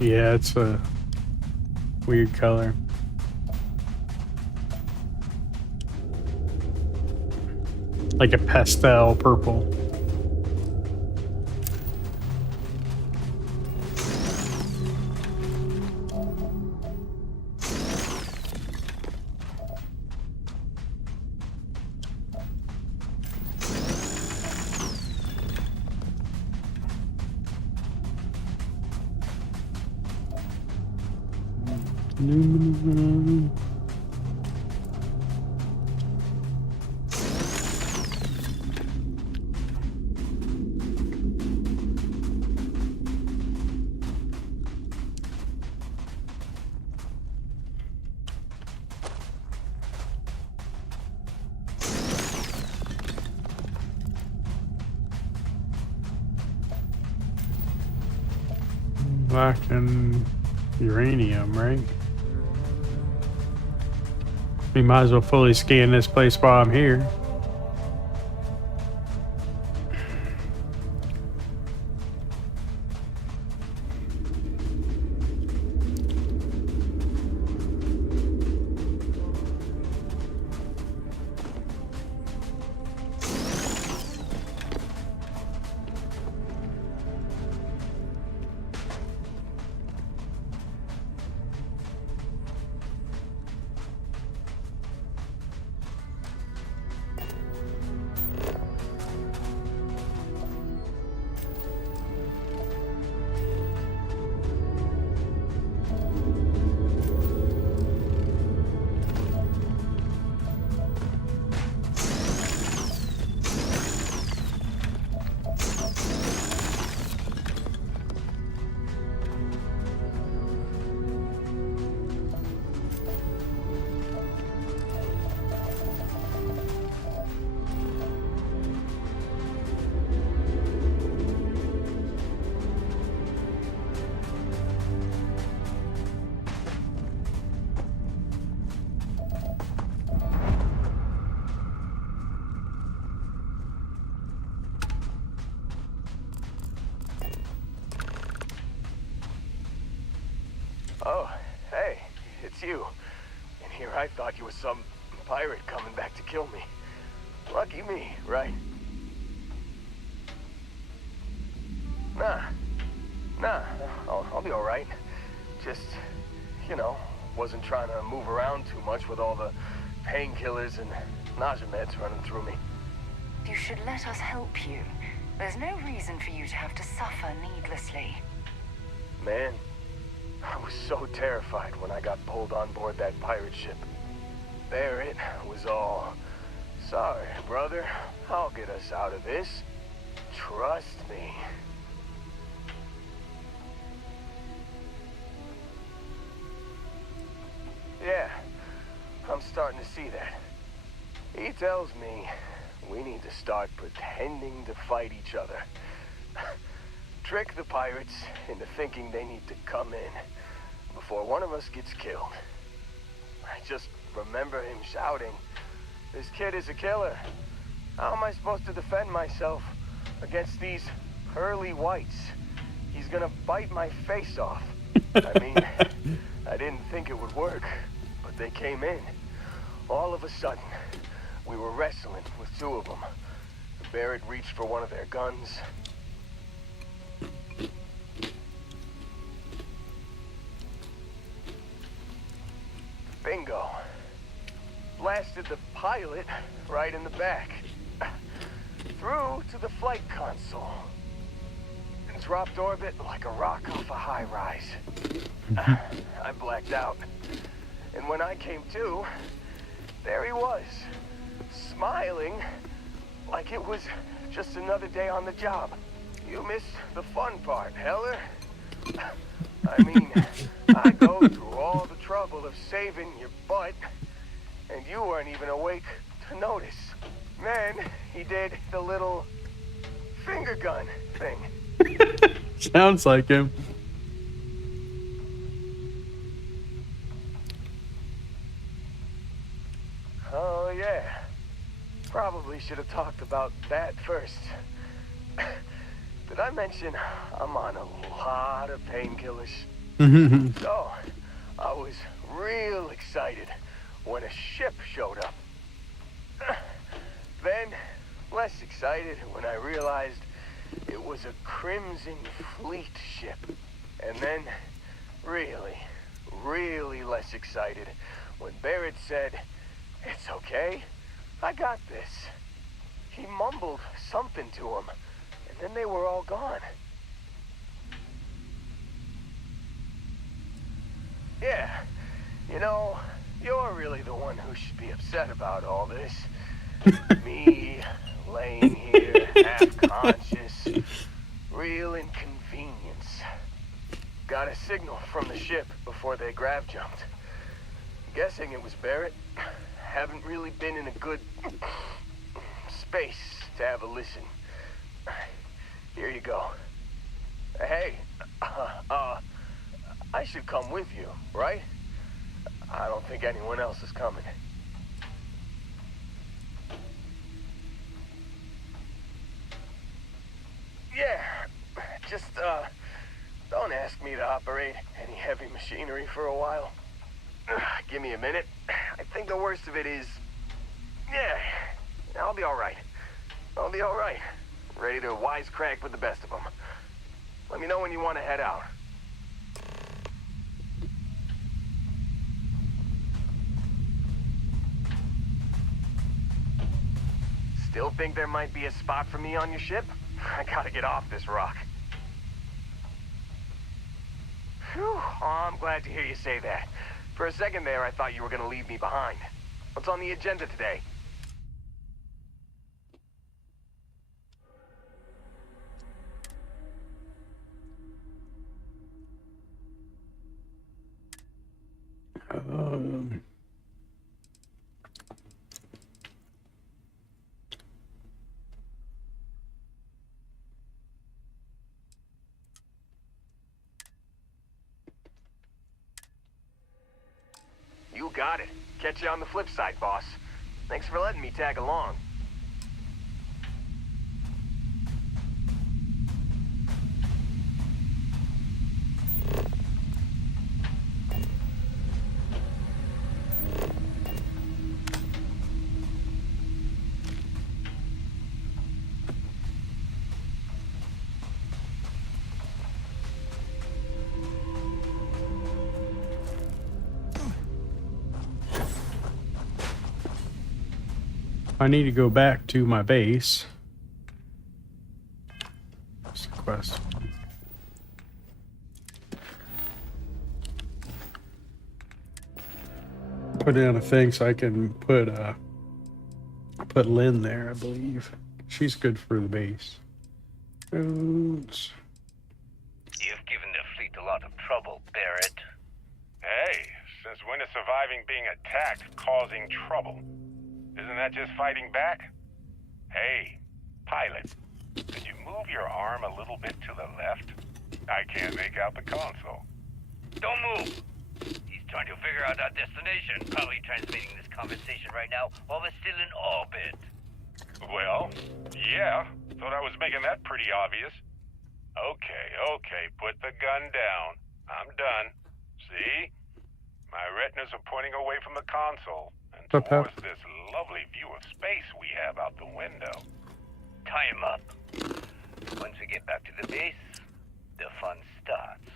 Yeah, it's a weird color. Like a pastel purple. Black and uranium, right? We might as well fully scan this place while I'm here. Oh, hey, it's you. And here I thought you was some pirate coming back to kill me. Lucky me, right? Nah, I'll be alright. Just, you know, wasn't trying to move around too much with all the painkillers and nausea meds running through me. You should let us help you. There's no reason for you to have to suffer needlessly. Man, I was so terrified when I got pulled on board that pirate ship. There it was all. Sorry, brother. I'll get us out of this. Trust me. Yeah, I'm starting to see that. He tells me we need to start pretending to fight each other. Trick the pirates into thinking they need to come in before one of us gets killed. I just remember him shouting, "This kid is a killer. How am I supposed to defend myself against these pearly whites? He's gonna bite my face off." I mean, I didn't think it would work, but they came in. All of a sudden, we were wrestling with two of them. Barrett reached for one of their guns. blasted the pilot right in the back. Through to the flight console. And dropped orbit like a rock off a high rise. I blacked out. And when I came to, there he was. Smiling like it was just another day on the job. You missed the fun part, Heller. I mean, I go through all the trouble of saving your butt, and you weren't even awake to notice. Then he did the little finger gun thing. Sounds like him. Oh, yeah. Probably should have talked about that first. Did I mention I'm on a lot of painkillers? So, I was real excited when a ship showed up. Then, less excited when I realized it was a Crimson Fleet ship. And then, really less excited when Barrett said, "It's okay, I got this." He mumbled something to him, and then they were all gone. Yeah, you know, you're really the one who should be upset about all this. Me, laying here, half-conscious, real inconvenience. Got a signal from the ship before they grav jumped. Guessing it was Barrett. Haven't really been in a good space to have a listen. Here you go. Hey, I should come with you, right? I don't think anyone else is coming. Yeah, just, don't ask me to operate any heavy machinery for a while. Give me a minute. I think the worst of it is... Yeah, I'll be alright. I'll be alright. Ready to wisecrack with the best of them. Let me know when you want to head out. Still think there might be a spot for me on your ship? I gotta get off this rock. Whew, oh, I'm glad to hear you say that. For a second there, I thought you were gonna leave me behind. What's on the agenda today? You got it. Catch you on the flip side, boss. Thanks for letting me tag along. I need to go back to my base. What's the quest? Put in a thing so I can put Lynn there, I believe. She's good for the base. Oops. You've given the fleet a lot of trouble, Barrett. Hey, since when is surviving being attacked causing trouble? Isn't that just fighting back? Hey, pilot, could you move your arm a little bit to the left? I can't make out the console. Don't move! He's trying to figure out our destination. Probably transmitting this conversation right now while we're still in orbit. Well, yeah. Thought I was making that pretty obvious. Okay, put the gun down. I'm done. See? My retinas are pointing away from the console and towards this lovely view of space we have out the window. Tie him up. Once we get back to the base, the fun starts.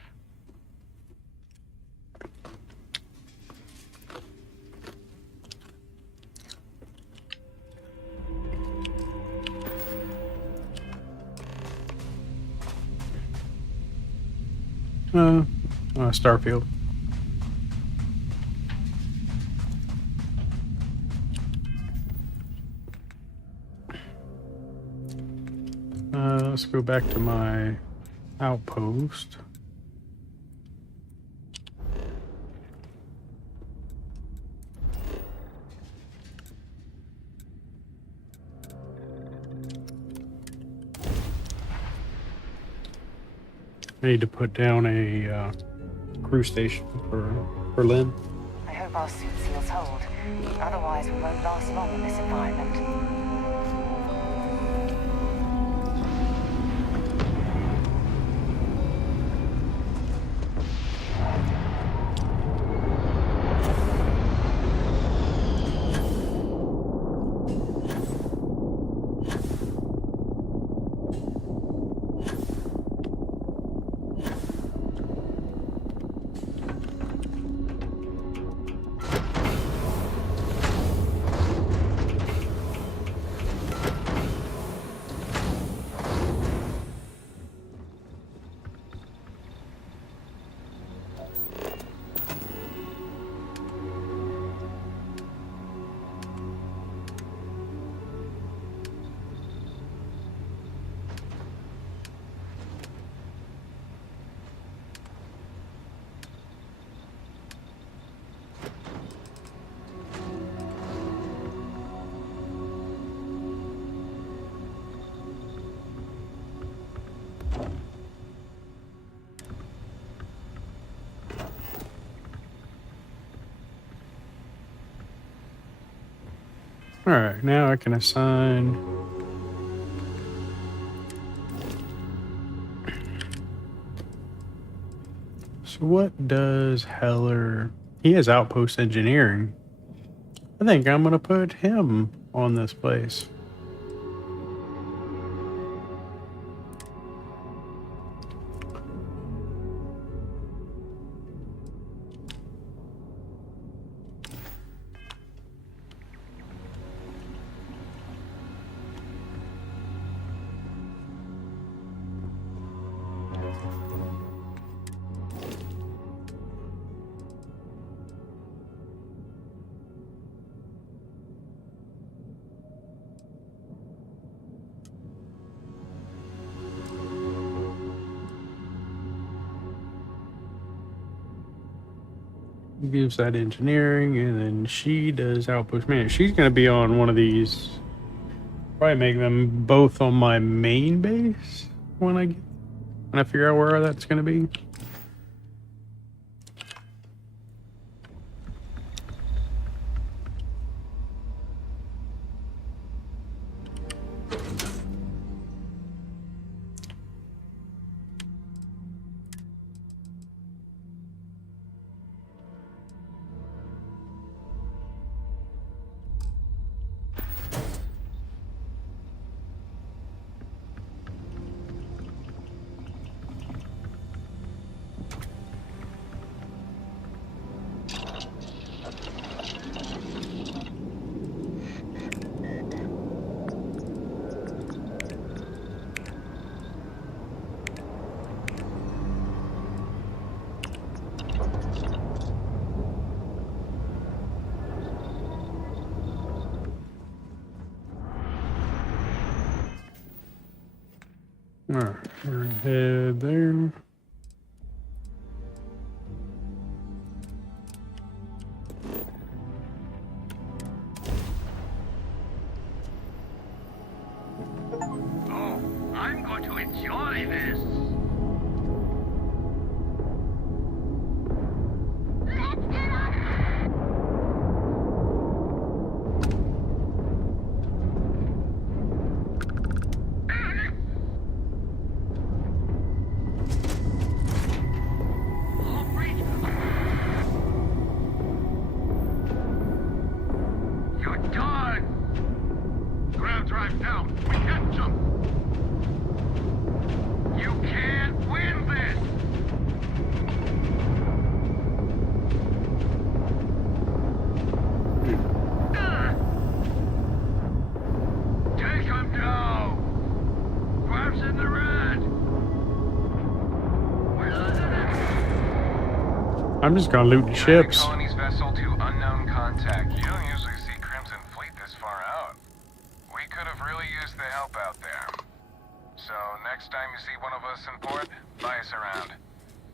Starfield. Let's go back to my outpost. I need to put down a crew station for Lynn. I hope our suit seals hold. Otherwise, we won't last long in this environment. Alright, now I can assign. So what does Heller... He has outpost engineering. I think I'm gonna put him on this place. Gives that engineering, and then she does outpost management. She's going to be on one of these. Probably make them both on my main base when I figure out where that's going to be. Alright, we're gonna head there. Oh, I'm going to enjoy this. Drive down. We can't jump. You can't. I'm just gonna loot the ships. Colony's vessel to unknown contact. You don't usually see Crimson Fleet this far out. We could have really used the help out there. So next time you see one of us in port, fly us around.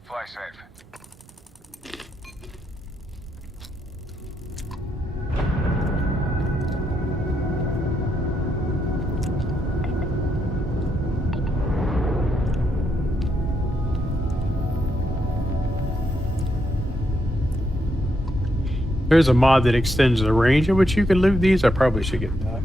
Fly safe. There's a mod that extends the range at which you can loot these. I probably should get that.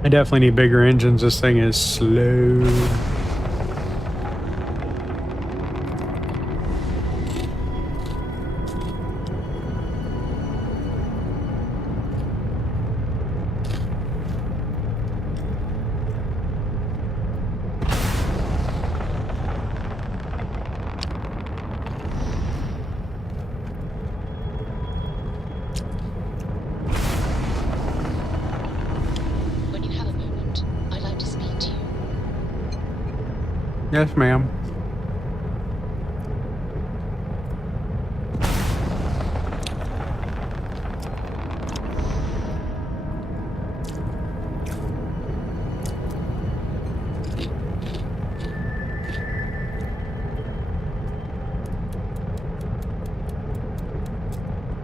I definitely need bigger engines. This thing is slow. Yes, ma'am.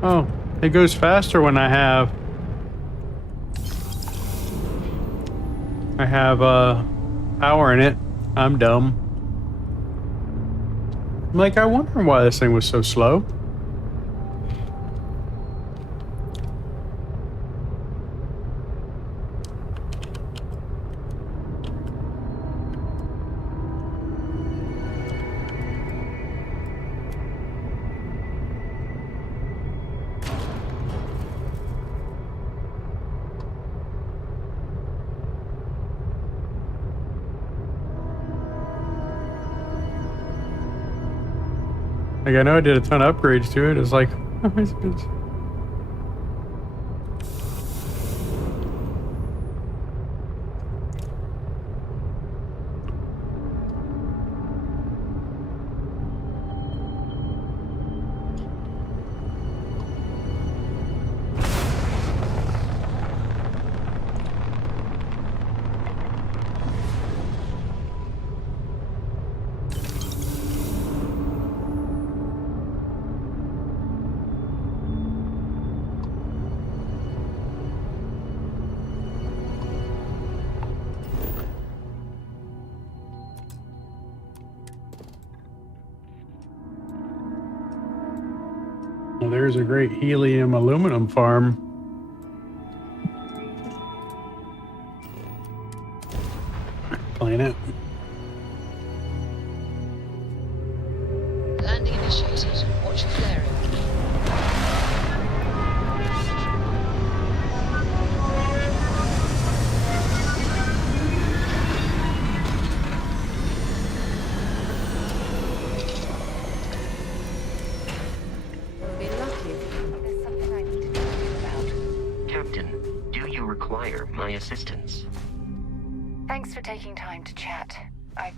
Oh, it goes faster when I have power in it. I'm dumb. I'm like, I wonder why this thing was so slow. Like, I know I did a ton of upgrades to it. It's like, well, there's a great helium aluminum farm. Planet. Landing initiated. Watch your flaring. My assistance. Thanks for taking time to chat. I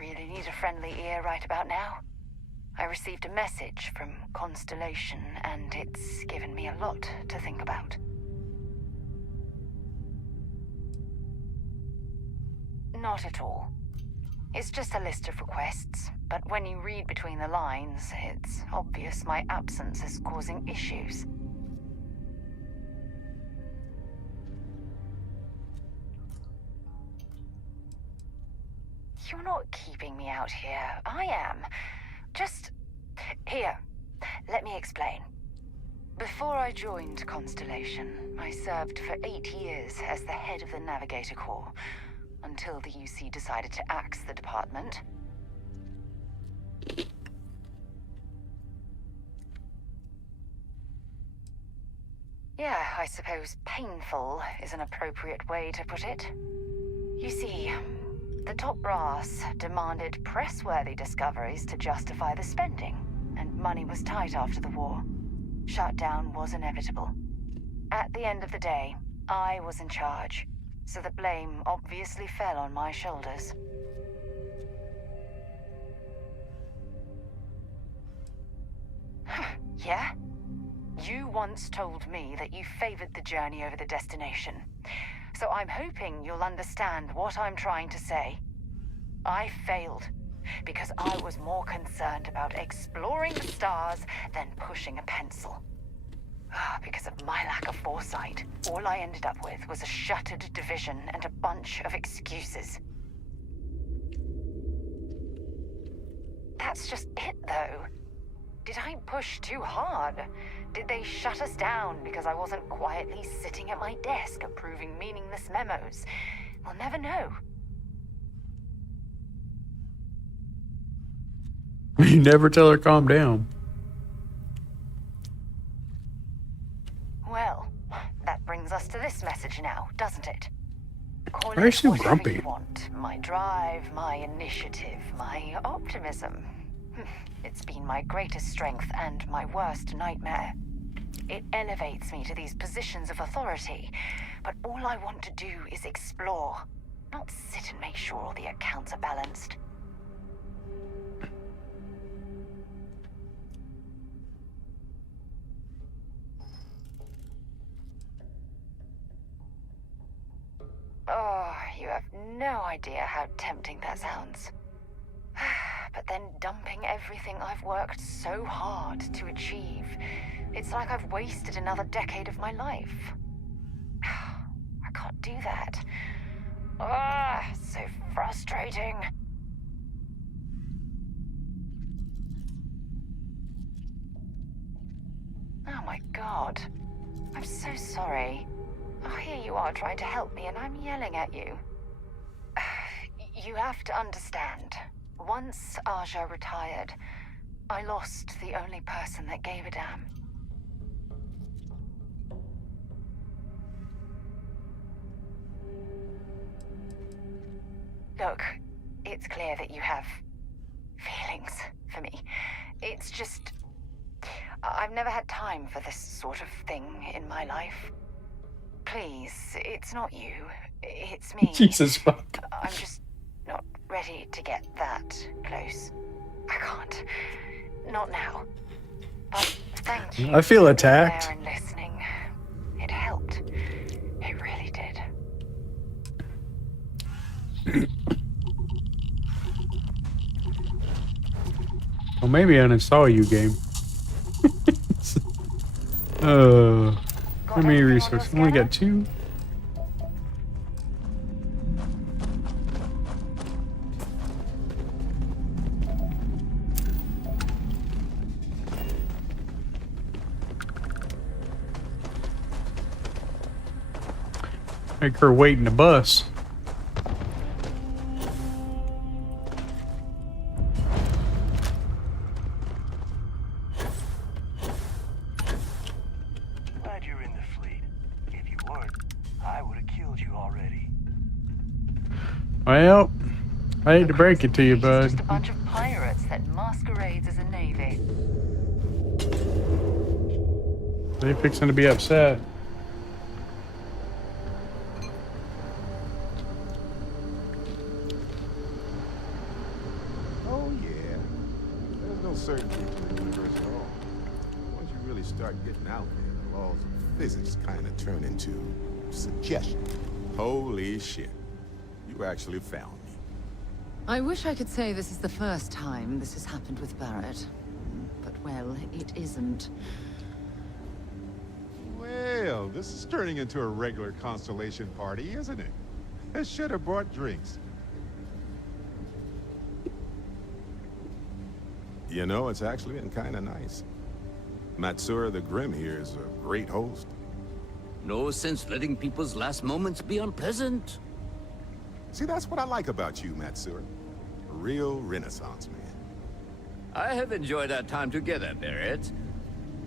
really need a friendly ear right about now. I received a message from Constellation, and it's given me a lot to think about. Not at all. It's just a list of requests, but when you read between the lines, it's obvious my absence is causing issues. You're not keeping me out here. I am. Just... Here, let me explain. Before I joined Constellation, I served for 8 years as the head of the Navigator Corps, until the UC decided to axe the department. Yeah, I suppose painful is an appropriate way to put it. You see, the top brass demanded press-worthy discoveries to justify the spending, and money was tight after the war. Shutdown was inevitable. At the end of the day, I was in charge, so the blame obviously fell on my shoulders. Yeah? You once told me that you favored the journey over the destination, so I'm hoping you'll understand what I'm trying to say. I failed, because I was more concerned about exploring the stars than pushing a pencil. Because of my lack of foresight, all I ended up with was a shuttered division and a bunch of excuses. That's just it, though. Did I push too hard? Did they shut us down because I wasn't quietly sitting at my desk approving meaningless memos? We'll never know. You never tell her calm down. Well, that brings us to this message now, doesn't it? Call Why is it she whatever grumpy? you want. My drive, my initiative, my optimism. It's been my greatest strength and my worst nightmare. It elevates me to these positions of authority, but all I want to do is explore, not sit and make sure all the accounts are balanced. Oh, you have no idea how tempting that sounds. But then dumping everything I've worked so hard to achieve, it's like I've wasted another decade of my life. I can't do that. So frustrating. Oh my God. I'm so sorry. Oh, here you are trying to help me and I'm yelling at you. You have to understand. Once Aja retired, I lost the only person that gave a damn. Look, it's clear that you have feelings for me. It's just... I've never had time for this sort of thing in my life. Please, it's not you. It's me. Jesus fuck. I'm just not ready to get that close. I can't. Not now. But thank you. I feel for attacked. being there and listening. It helped. It really did. Well, maybe uninstall you, game. How many resources? Only got 2. Make her wait in the bus. Glad you're in the fleet. If you weren't, I would have killed you already. Well, I hate to break it to you, It's bud. just a bunch of pirates that masquerades as a navy. They fixing to be upset. Oh, yeah. There's no certainty to the universe at all. Once you really start getting out there, the laws of physics kind of turn into suggestion. Holy shit. You actually found me. I wish I could say this is the first time this has happened with Barrett. But, well, it isn't. Well, this is turning into a regular Constellation party, isn't it? I should have brought drinks. You know, it's actually been kind of nice. Matsura the Grim here is a great host. No sense letting people's last moments be unpleasant. See, that's what I like about you, Matsura. A real Renaissance man. I have enjoyed our time together, Barrett.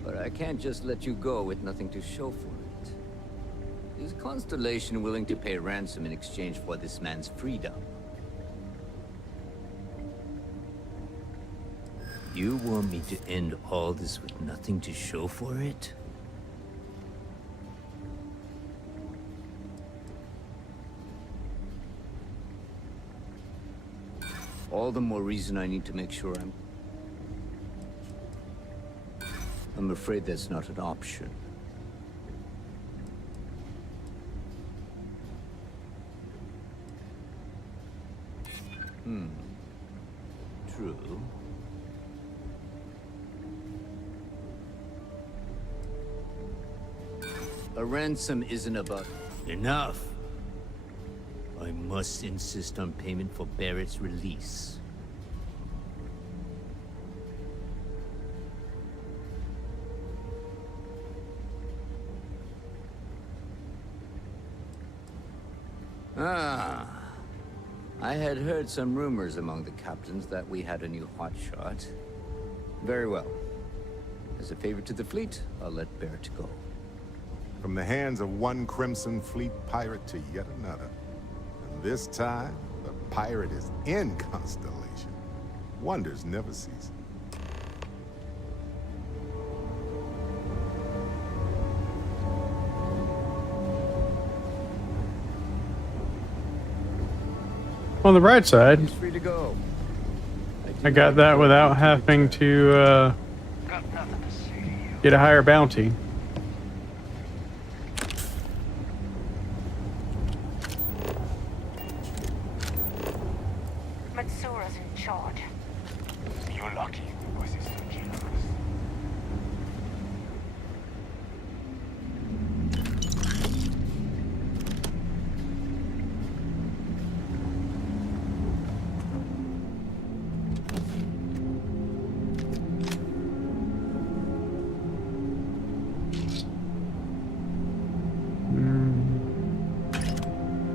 But I can't just let you go with nothing to show for it. Is Constellation willing to pay ransom in exchange for this man's freedom? You want me to end all this with nothing to show for it? All the more reason I need to make sure I'm afraid that's not an option. True. A ransom isn't about... Enough! I must insist on payment for Barrett's release. Ah. I had heard some rumors among the captains that we had a new hotshot. Very well. As a favor to the fleet, I'll let Barrett go. From the hands of one Crimson Fleet pirate to yet another. And this time, the pirate is in Constellation. Wonders never cease. On the bright side, He's free to go. I got that without having to get a higher bounty. Matsura's in charge. You're lucky, because he's so generous.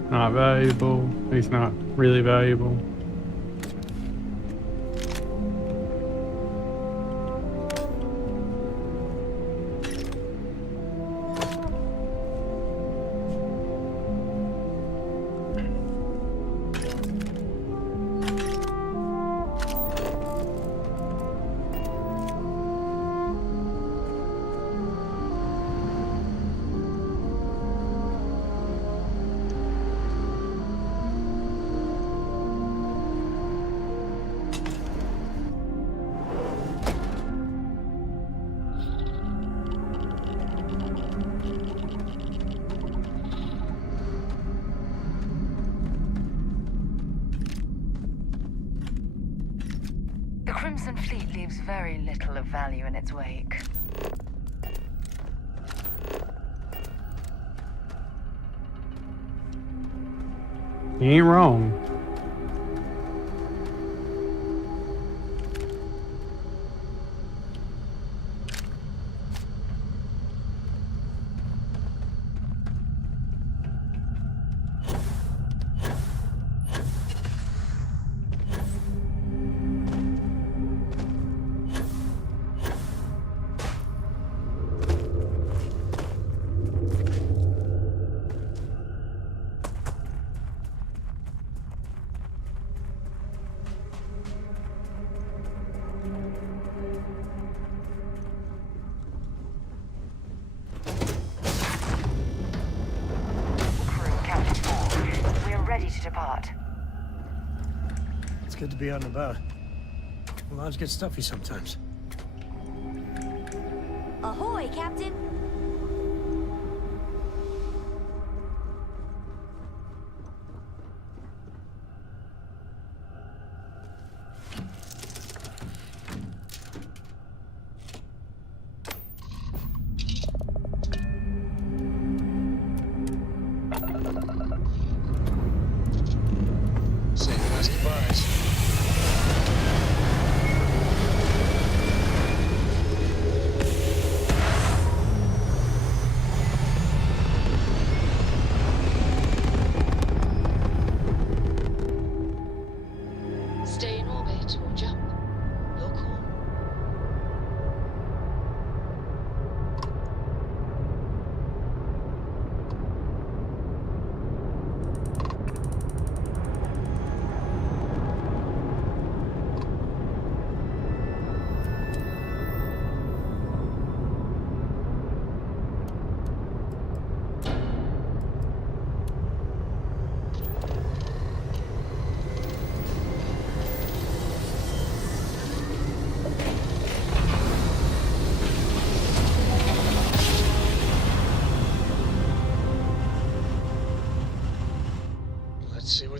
Not valuable. He's not really valuable. The Crimson Fleet leaves very little of value in its wake. He ain't wrong. Ready to depart. It's good to be out and about. Lives get stuffy sometimes. Ahoy, Captain!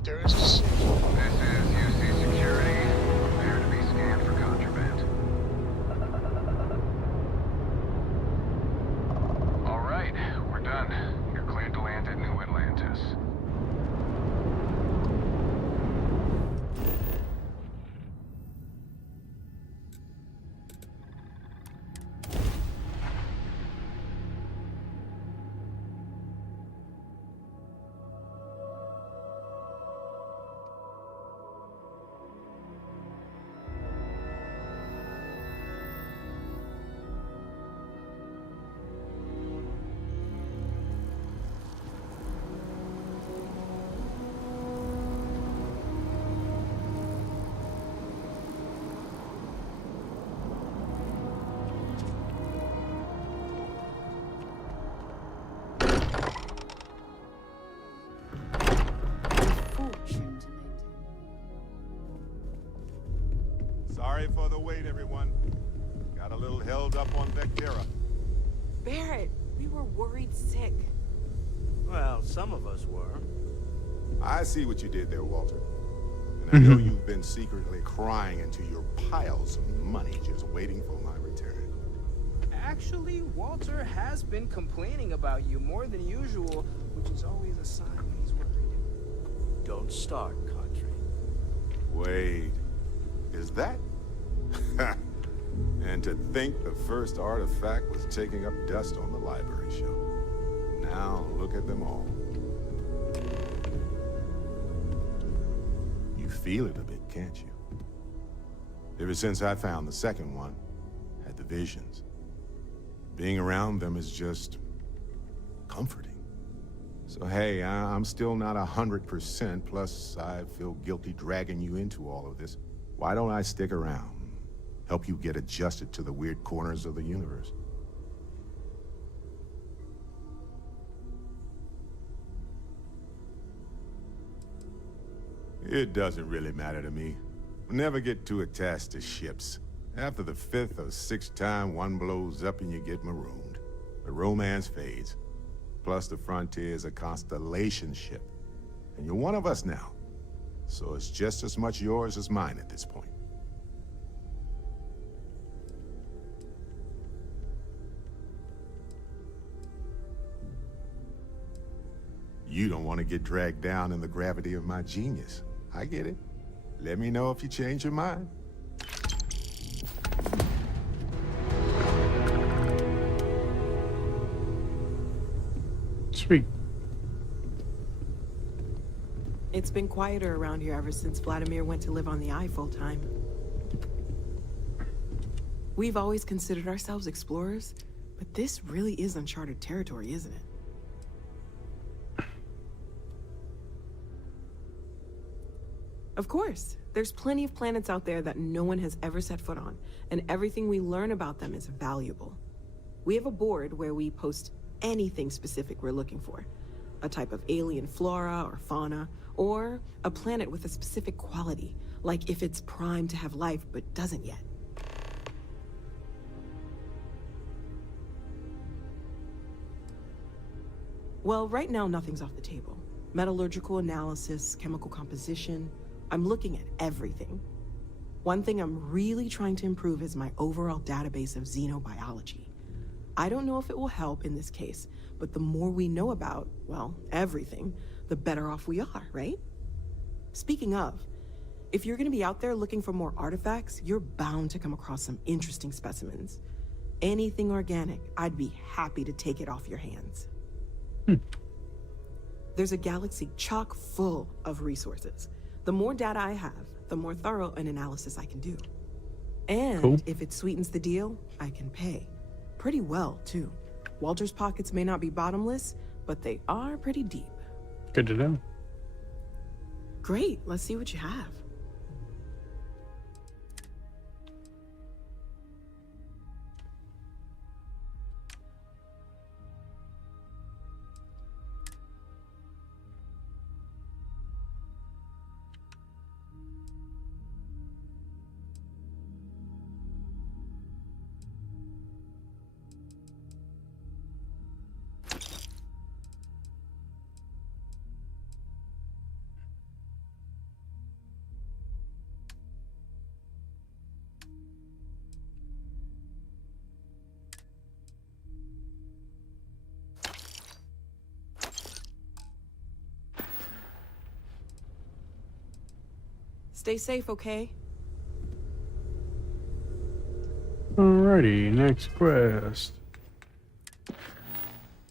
what there is to see. This is UC Security. Prepare to be scanned for contraband. All right, we're done. You're cleared to land at New Atlantis. Sorry for the wait, everyone. Got a little held up on Vectera. Barrett, we were worried sick. Well, some of us were. I see what you did there, Walter. And I know you've been secretly crying into your piles of money just waiting for my return. Actually, Walter has been complaining about you more than usual, which is always a sign when he's worried. Don't start, Country. Wait, is that? And to think the first artifact was taking up dust on the library shelf. Now look at them all. You feel it a bit, can't you? Ever since I found the second one, had the visions. Being around them is just comforting. So hey, I'm still not 100%, plus I feel guilty dragging you into all of this. Why don't I stick around? Help you get adjusted to the weird corners of the universe. It doesn't really matter to me. Never get too attached to ships. After the 5th or 6th time one blows up and you get marooned. The romance fades. Plus the Frontier is a constellation ship. And you're one of us now. So it's just as much yours as mine at this point. You don't want to get dragged down in the gravity of my genius. I get it. Let me know if you change your mind. Sweet. It's been quieter around here ever since Vladimir went to live on the Eye full-time. We've always considered ourselves explorers, but this really is uncharted territory, isn't it? Of course. There's plenty of planets out there that no one has ever set foot on, and everything we learn about them is valuable. We have a board where we post anything specific we're looking for. A type of alien flora or fauna, or a planet with a specific quality, like if it's primed to have life but doesn't yet. Well, right now nothing's off the table. Metallurgical analysis, chemical composition, I'm looking at everything. One thing I'm really trying to improve is my overall database of xenobiology. I don't know if it will help in this case, but the more we know about, well, everything, the better off we are, right? Speaking of, if you're gonna be out there looking for more artifacts, you're bound to come across some interesting specimens. Anything organic, I'd be happy to take it off your hands. There's a galaxy chock full of resources. The more data I have, the more thorough an analysis I can do. And if it sweetens the deal, I can pay. Pretty well, too. Walter's pockets may not be bottomless, but they are pretty deep. Good to know. Great, let's see what you have. Stay safe, okay? Alrighty, next quest.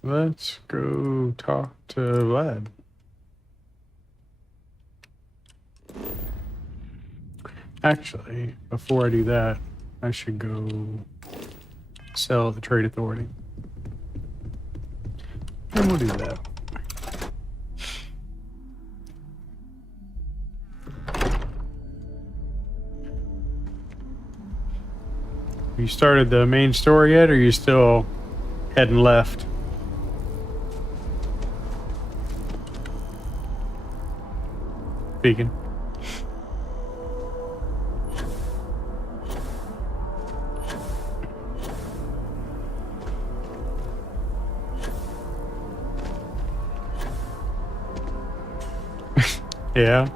Let's go talk to Vlad. Actually, before I do that, I should go sell at the Trade Authority. And we'll do that. You started the main story yet, or are you still heading left? Speaking. Yeah.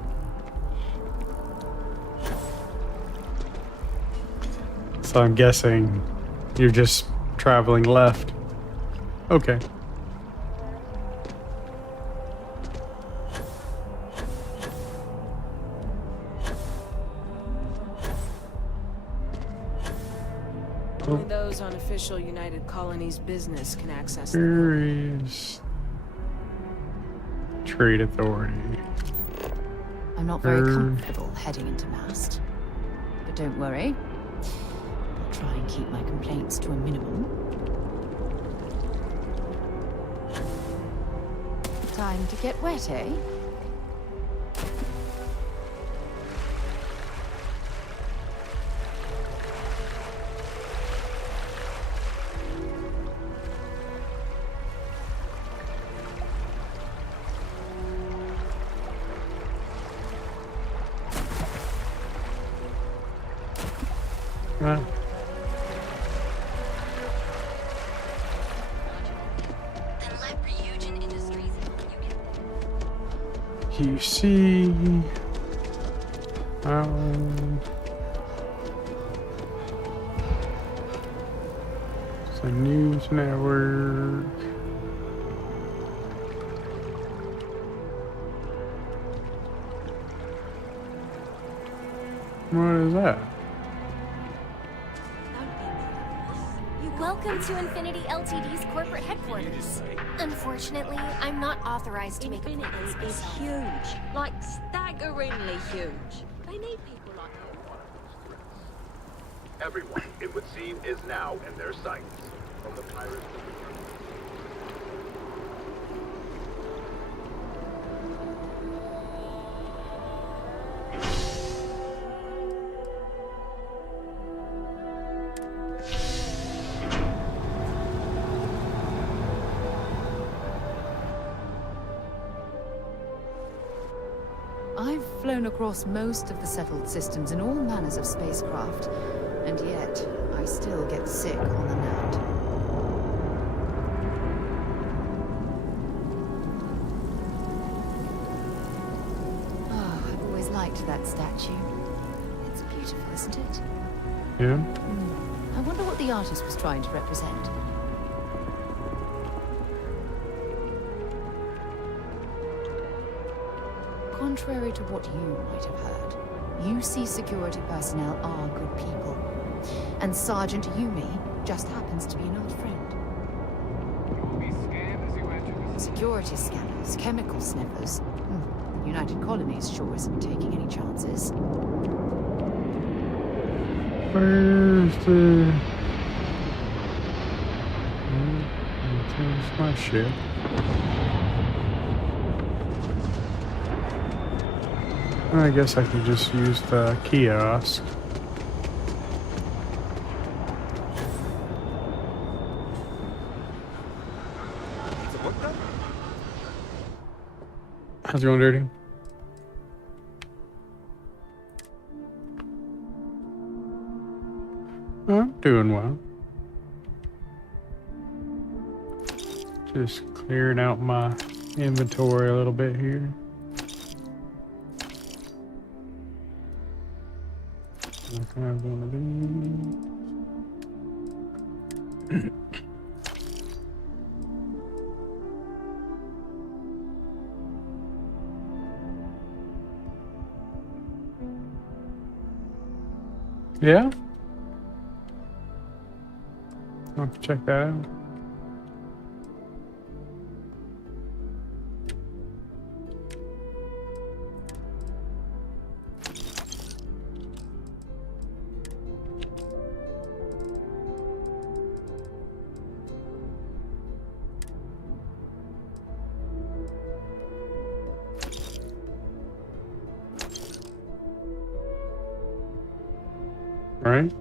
So I'm guessing you're just traveling left. Okay. Only those on official United Colonies business can access the Here is Trade Authority. I'm not very comfortable heading into Mast. But don't worry. I'll try and keep my complaints to a minimum. Time to get wet, eh? QC. It's a news network. What is that? Welcome to Infinity Ltd's corporate headquarters. Unfortunately, I'm not authorized to make appointments Infinity is myself. huge, like staggeringly huge. They need people like you. Everyone, it would seem, is now in their sights. From the pirates to the I've flown across most of the settled systems in all manners of spacecraft, and yet I still get sick on the land. Oh, I've always liked that statue. It's beautiful, isn't it? Yeah. I wonder what the artist was trying to represent. Contrary to what you might have heard, UC security personnel are good people. And Sergeant Yumi just happens to be an old friend. Security scanners, chemical sniffers. The United Colonies sure isn't taking any chances. Where's the... There's my ship. I guess I could just use the kiosk. How's it going, Dirty? I'm doing well. Just clearing out my inventory a little bit here. I have one of these. Yeah? I'll have to check that out. Right?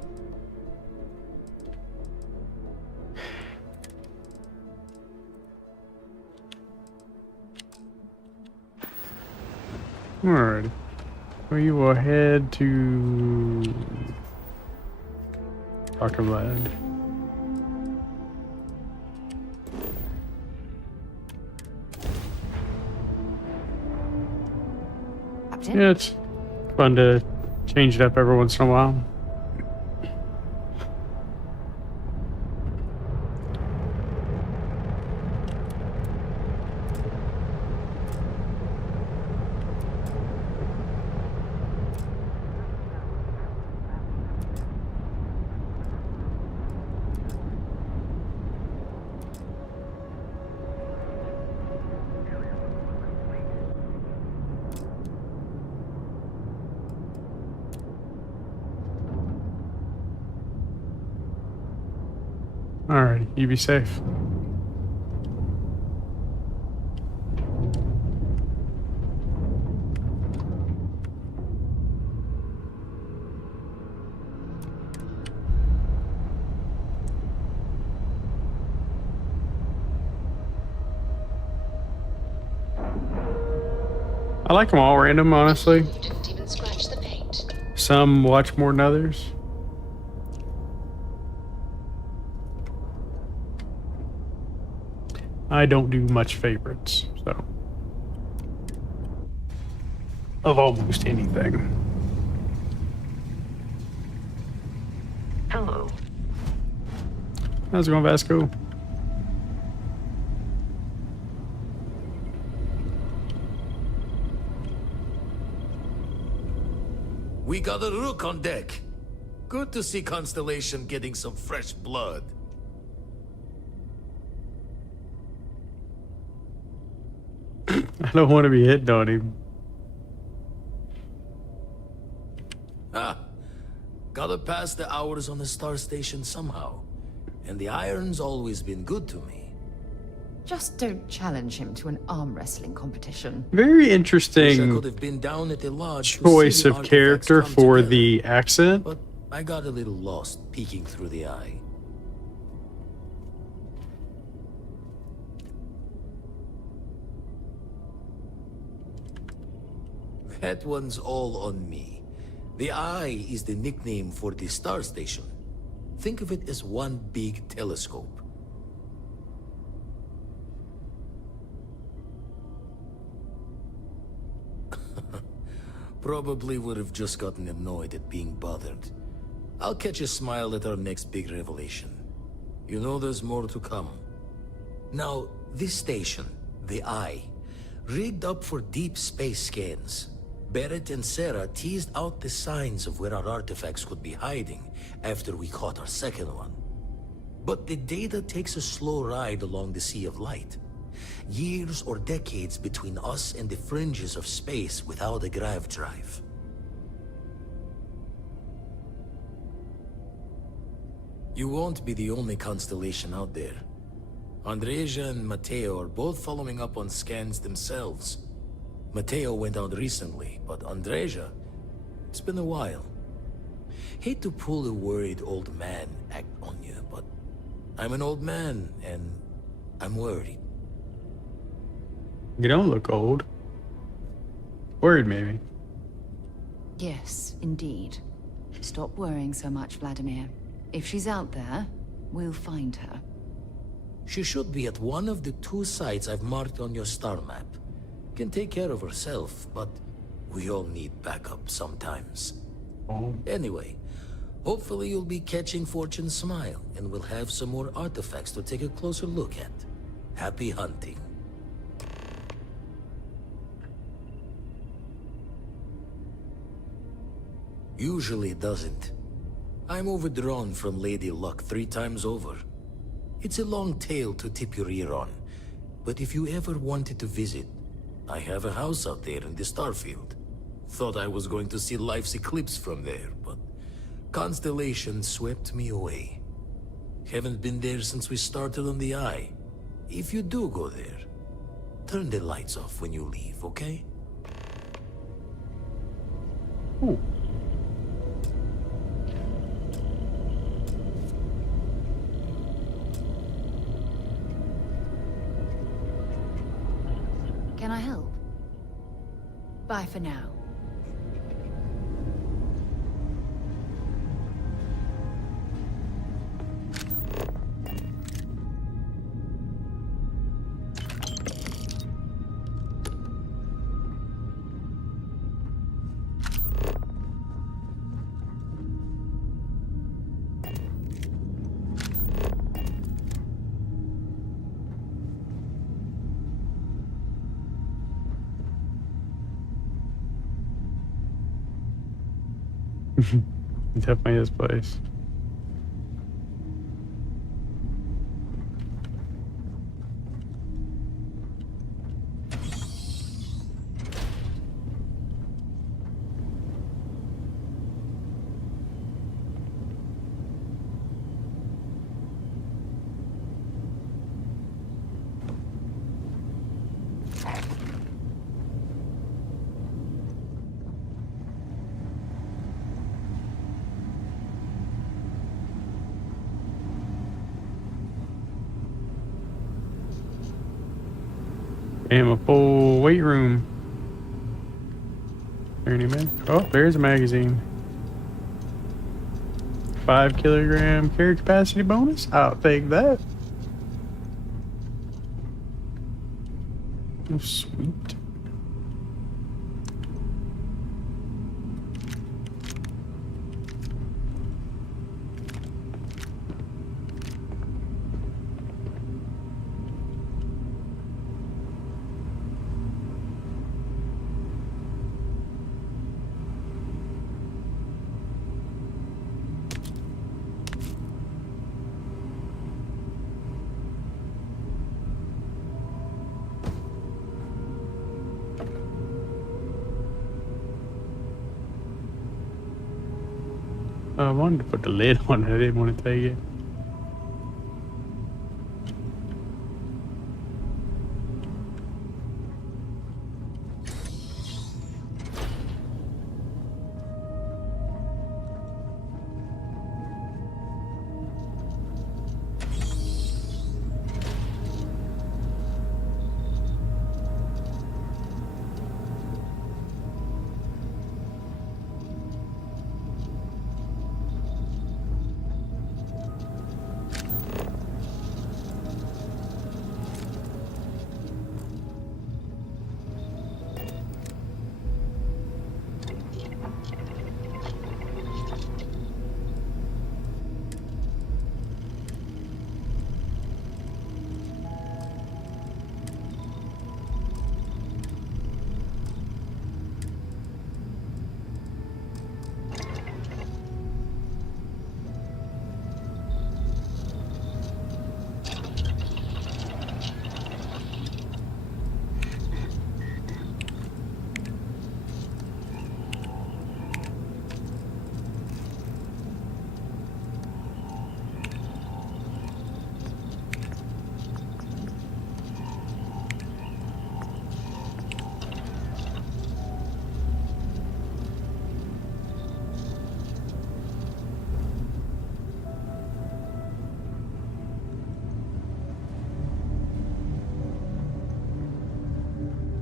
Alrighty. We will head to Dr. Vlad. Yeah, it's fun to change it up every once in a while. Alright, you be safe. I like them all random, honestly. Didn't even scratch the paint. Some watch more than others. I don't do much favorites, so. Of almost anything. Hello. How's it going, Vasco? We got a Rook on deck. Good to see Constellation getting some fresh blood. I don't want to be hitting on him. Ah, gotta pass the hours on the Star Station somehow. And the Iron's always been good to me. Just don't challenge him to an arm wrestling competition. Very Wish I interesting could have been down at the lodge to choice see the of character artifacts come for together, the accent. but I got a little lost peeking through the eye. That one's all on me. The Eye is the nickname for the Star Station. Think of it as one big telescope. Probably would have just gotten annoyed at being bothered. I'll catch a smile at our next big revelation. You know there's more to come. Now, this station, the Eye, rigged up for deep space scans. Barrett and Sarah teased out the signs of where our artifacts could be hiding after we caught our second one. But the data takes a slow ride along the Sea of Light. Years or decades between us and the fringes of space without a grav drive. You won't be the only constellation out there. Andreja and Mateo are both following up on scans themselves. Mateo went out recently, but Andreja, it's been a while. Hate to pull a worried old man act on you, but I'm an old man, and I'm worried. You don't look old. Worried, maybe. Yes, indeed. Stop worrying so much, Vladimir. If she's out there, we'll find her. She should be at one of the 2 sites I've marked on your star map. Can take care of herself, but we all need backup sometimes. Anyway, hopefully you'll be catching Fortune's smile, and we'll have some more artifacts to take a closer look at. Happy hunting. Usually it doesn't. I'm overdrawn from Lady Luck 3 times over. It's a long tale to tip your ear on, but if you ever wanted to visit, I have a house out there in the Starfield. Thought I was going to see life's eclipse from there, but Constellation swept me away. Haven't been there since we started on the Eye. If you do go there, turn the lights off when you leave, okay? Ooh. Can I help? Bye for now. Definitely his place. Damn, a full weight room. There any man? Oh, there's a magazine. 5 kilogram carry capacity bonus? I'll take that. Oh, sweet. I wanted to put the lid on it. I didn't want to take it.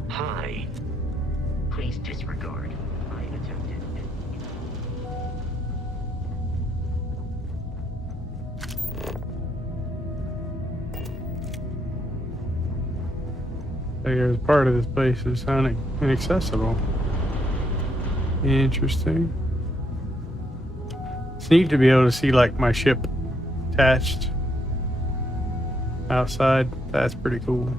Hi. Please disregard. I attempted. There's part of this place is inaccessible. Interesting. It's neat to be able to see like my ship attached outside. That's pretty cool.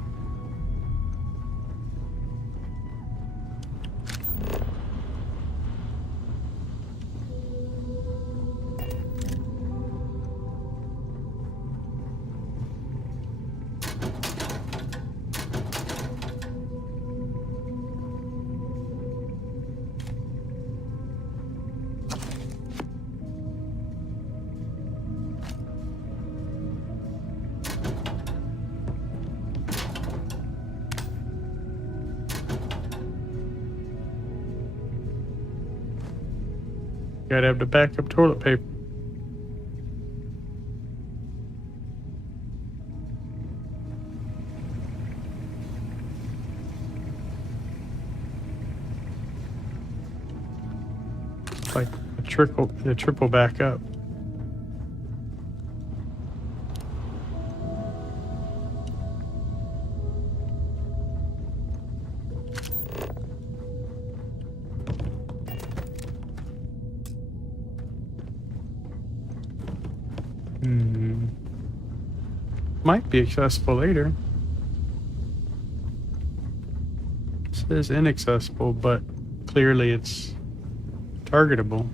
gotta have the backup toilet paper. Like a triple back up. Might be accessible later. It says inaccessible, but clearly it's targetable.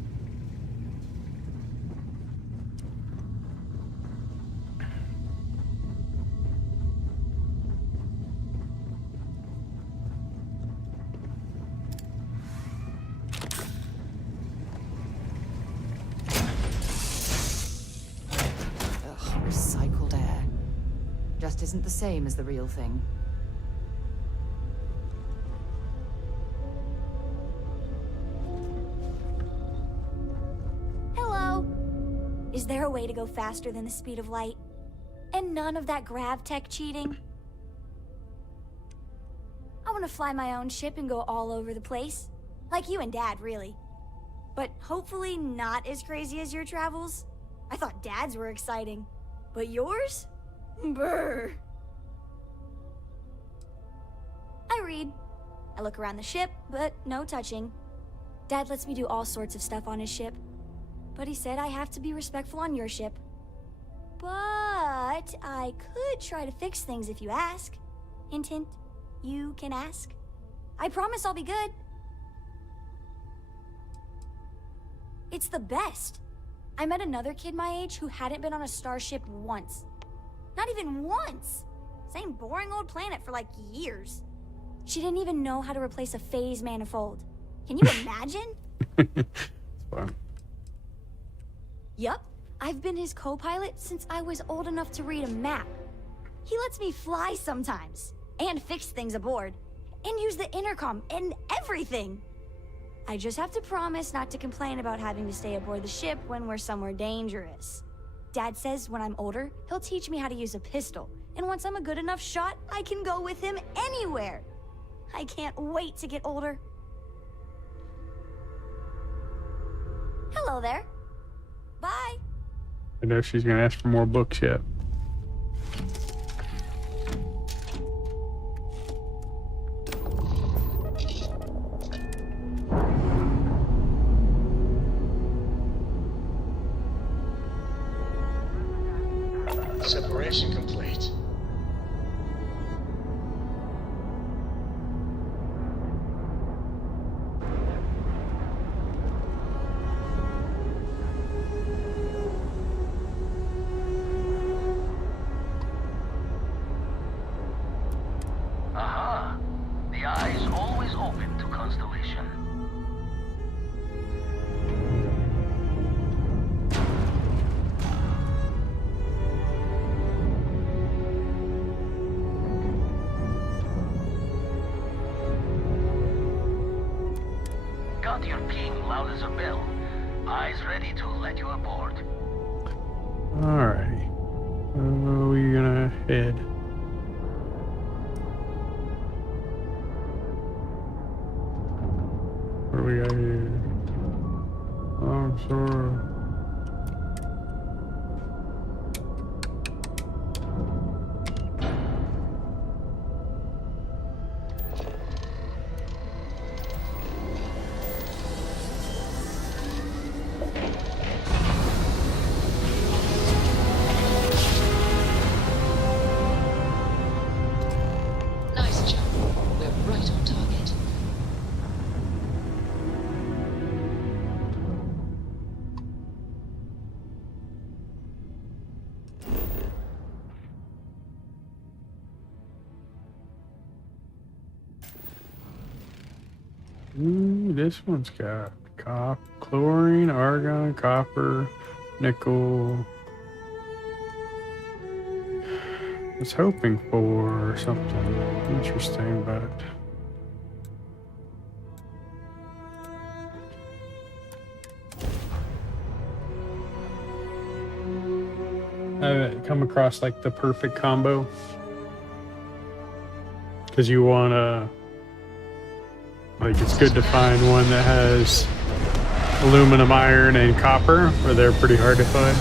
Recycled air. Just isn't the same as the real thing. Hello. Is there a way to go faster than the speed of light? And none of that grav tech cheating? I want to fly my own ship and go all over the place. Like you and Dad, really. But hopefully not as crazy as your travels. I thought Dad's were exciting. But yours? Brr. I read. I look around the ship, but no touching. Dad lets me do all sorts of stuff on his ship. But he said I have to be respectful on your ship. But I could try to fix things if you ask. Hint, hint. You can ask. I promise I'll be good. It's the best. I met another kid my age who hadn't been on a starship once. Not even once! Same boring old planet for like years. She didn't even know how to replace a phase manifold. Can you imagine? It's fun. Yup. I've been his co-pilot since I was old enough to read a map. He lets me fly sometimes, and fix things aboard, and use the intercom and everything. I just have to promise not to complain about having to stay aboard the ship when we're somewhere dangerous. Dad says when I'm older, he'll teach me how to use a pistol, and once I'm a good enough shot, I can go with him anywhere. I can't wait to get older. Hello there. Bye. I know she's gonna ask for more books yet. Separation complete. Aha! The eye is always open to Constellation. Got your ping loud as a bell. Eyes ready to let you aboard. Alrighty. Where are we gonna head? What do we got here? Longshore. Nice job. We're right on target. Ooh, this one's got chlorine, argon, copper, nickel. I was hoping for something interesting, but haven't come across like the perfect combo. Because you want to, like, it's good to find one that has aluminum, iron, and copper, or they're pretty hard to find.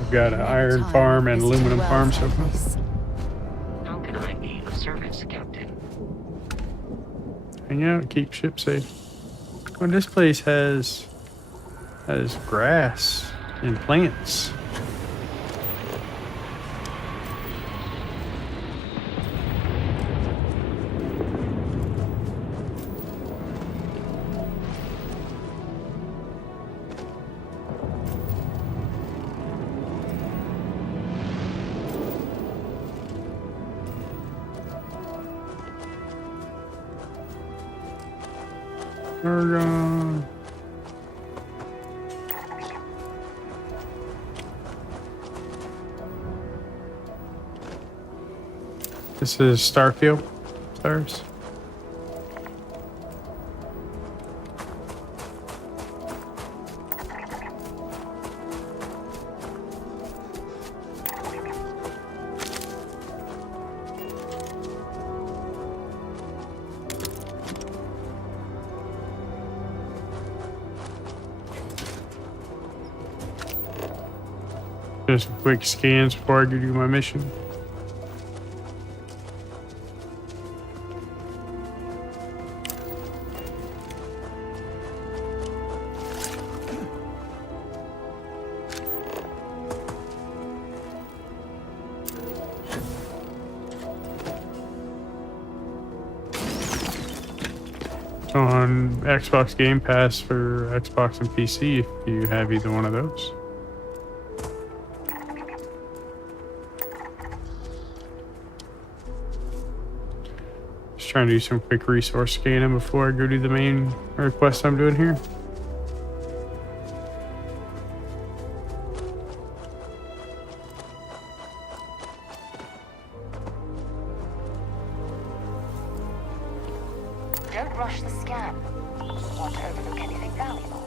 I've got an iron farm and aluminum farm so far. How can I be of service, Captain? Hang out, keep ship safe. Well, this place has grass and plants. Argon. This is Starfield. Stars. Just quick scans before I give you my mission. On Xbox Game Pass for Xbox and PC if you have either one of those. Just trying to do some quick resource scanning before I go do the main request I'm doing here. Don't rush the scan. Want to overlook anything valuable.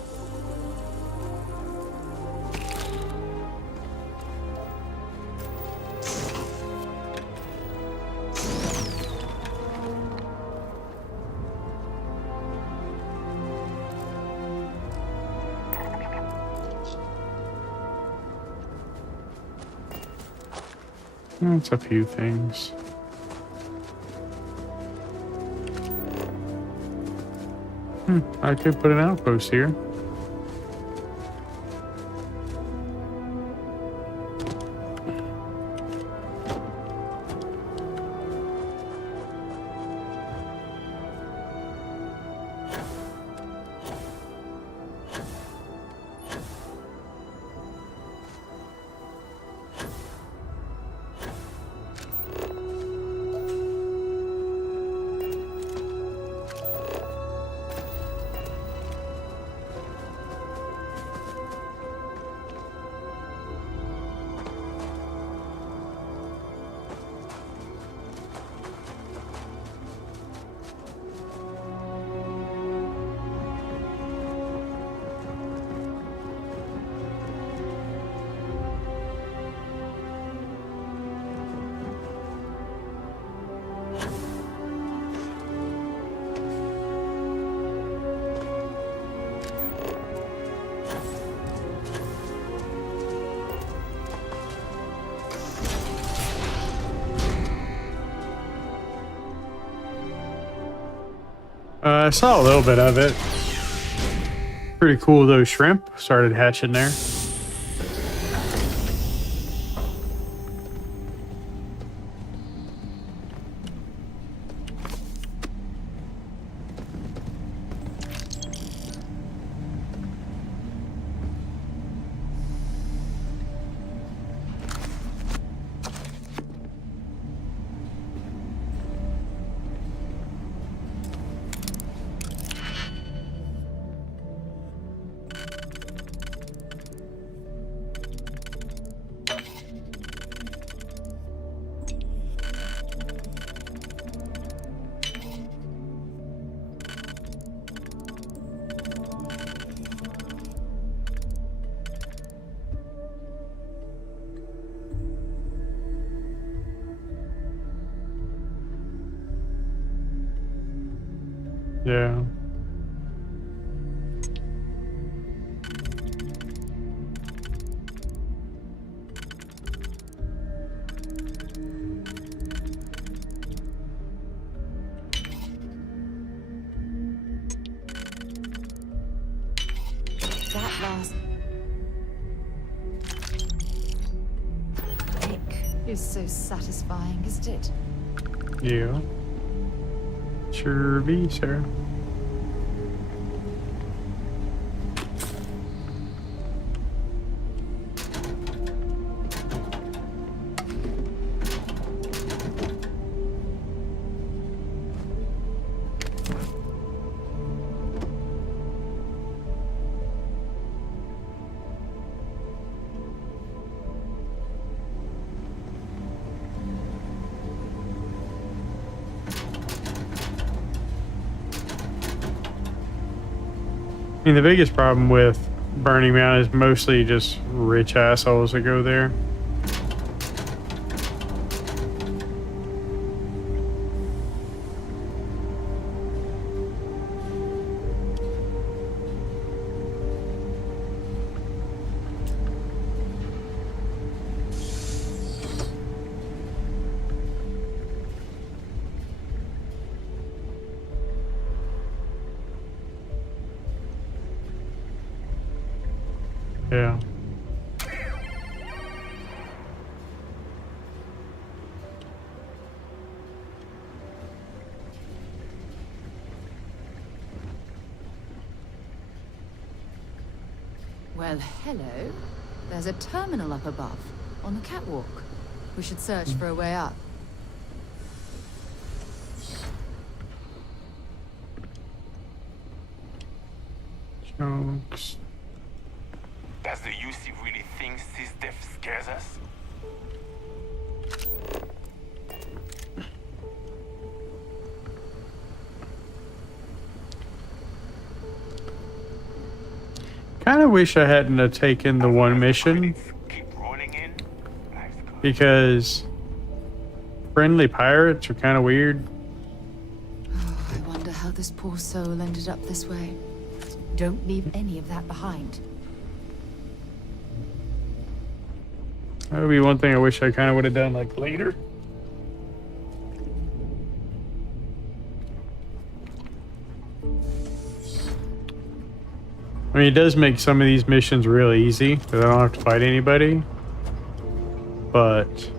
It's a few things. I could put an outpost here. I saw a little bit of it. Pretty cool, those shrimp started hatching there. Yeah. That last kick is so satisfying, isn't it? Yeah. Sure be, sir. I mean, the biggest problem with Burning Man is mostly just rich assholes that go there. Yeah. Well, hello. There's a terminal up above, on the catwalk. We should search for a way up. Chunks. Does the UC really think this death scares us? Kind of wish I hadn't have taken the one mission, because friendly pirates are kind of weird. Oh, I wonder how this poor soul ended up this way. Don't leave any of that behind. That would be one thing I wish I kind of would have done like later. I mean, it does make some of these missions really easy because I don't have to fight anybody, but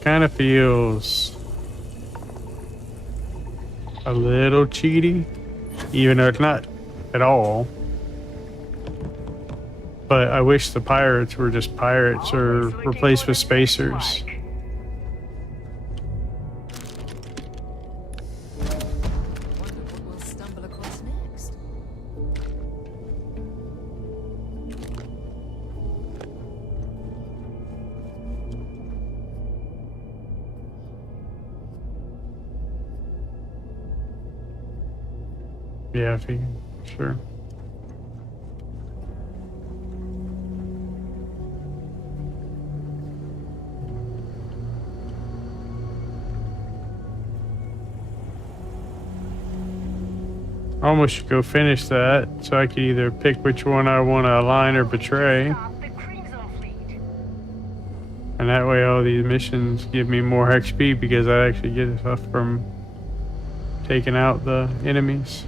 kind of feels a little cheaty, even though it's not at all. But I wish the pirates were just pirates or replaced with spacers. We'll stumble across next. Yeah, if you sure. I almost should go finish that so I could either pick which one I want to align or betray. And that way all these missions give me more XP because I actually get stuff from taking out the enemies.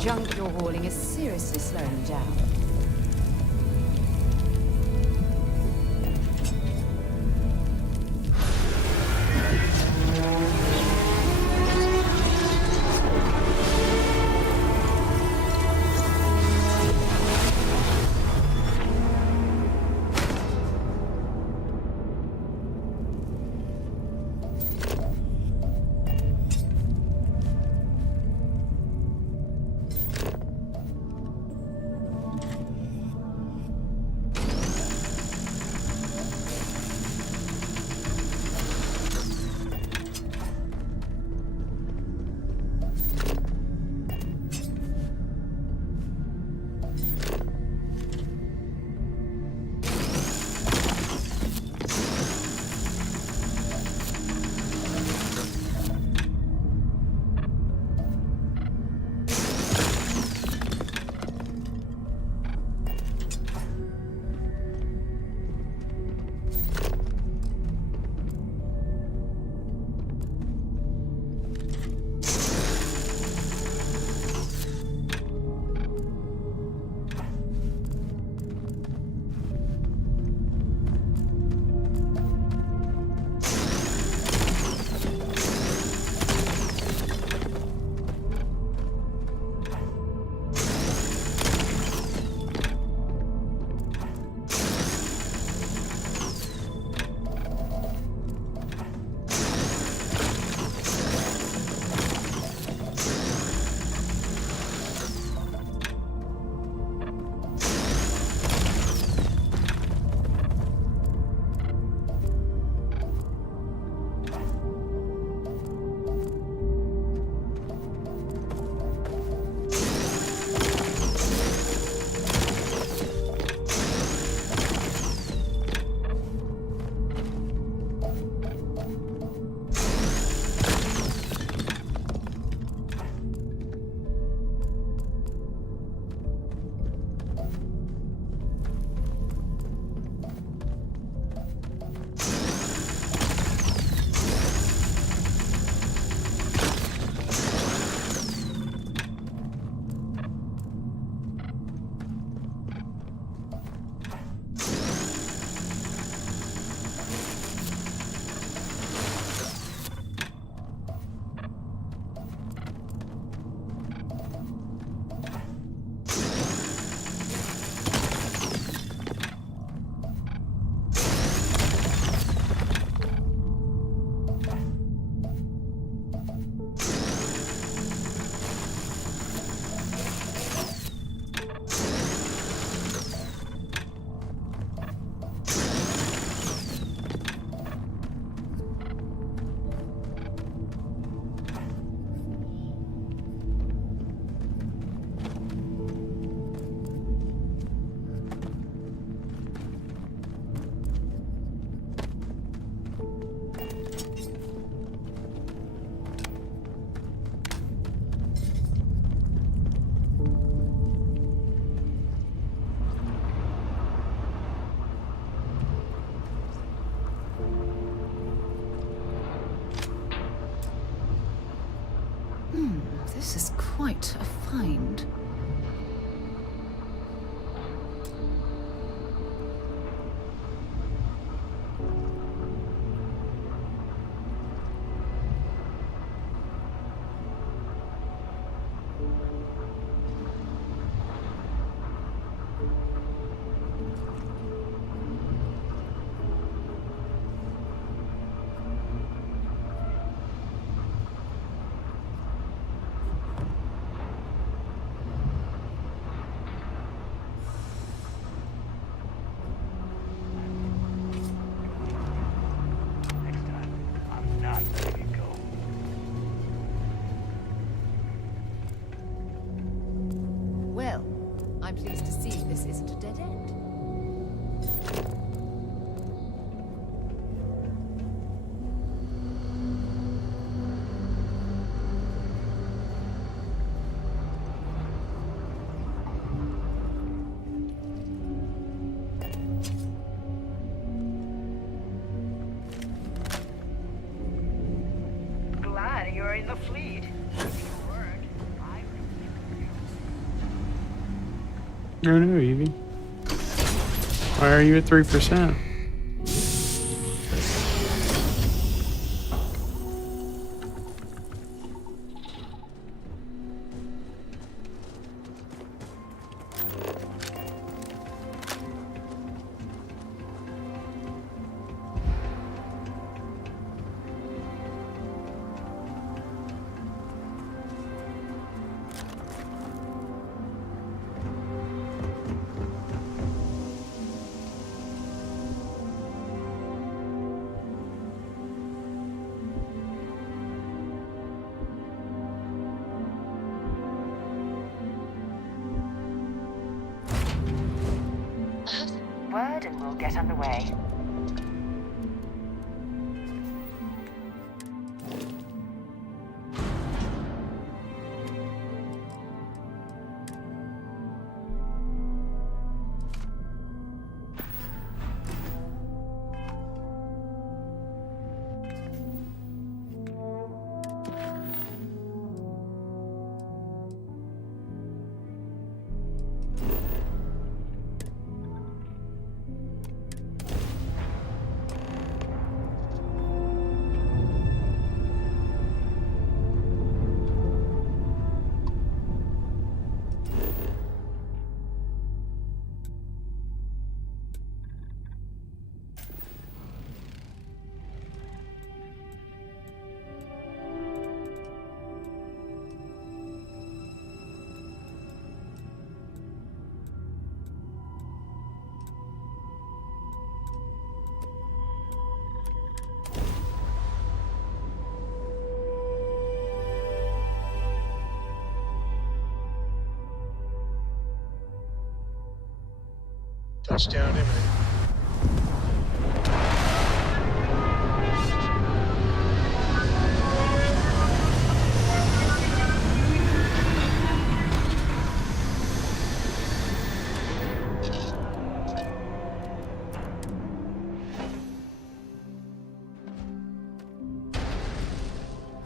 junk you're hauling is seriously slowing you down. This is quite a find. Well, I'm pleased to see this isn't a dead end. Glad you're in the fleet. No, Evie. Why are you at 3%? Word and we'll get underway. Touchdown imminent.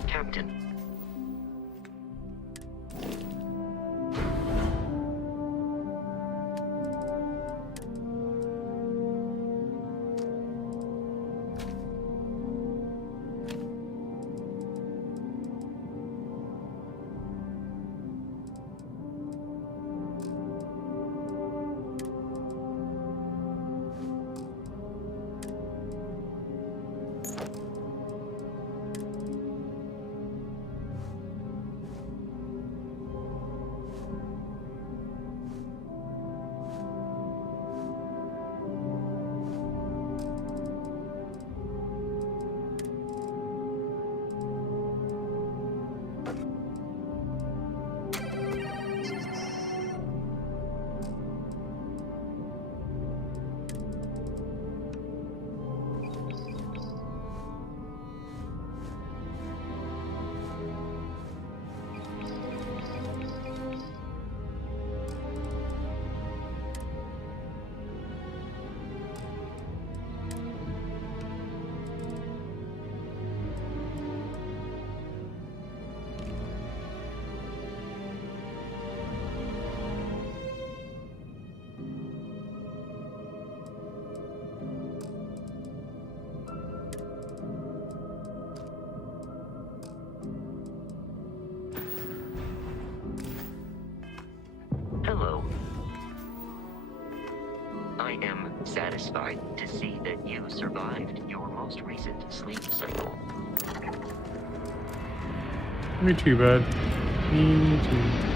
Captain. Hello. I am satisfied to see that you survived your most recent sleep cycle. Me too, bud. Me too.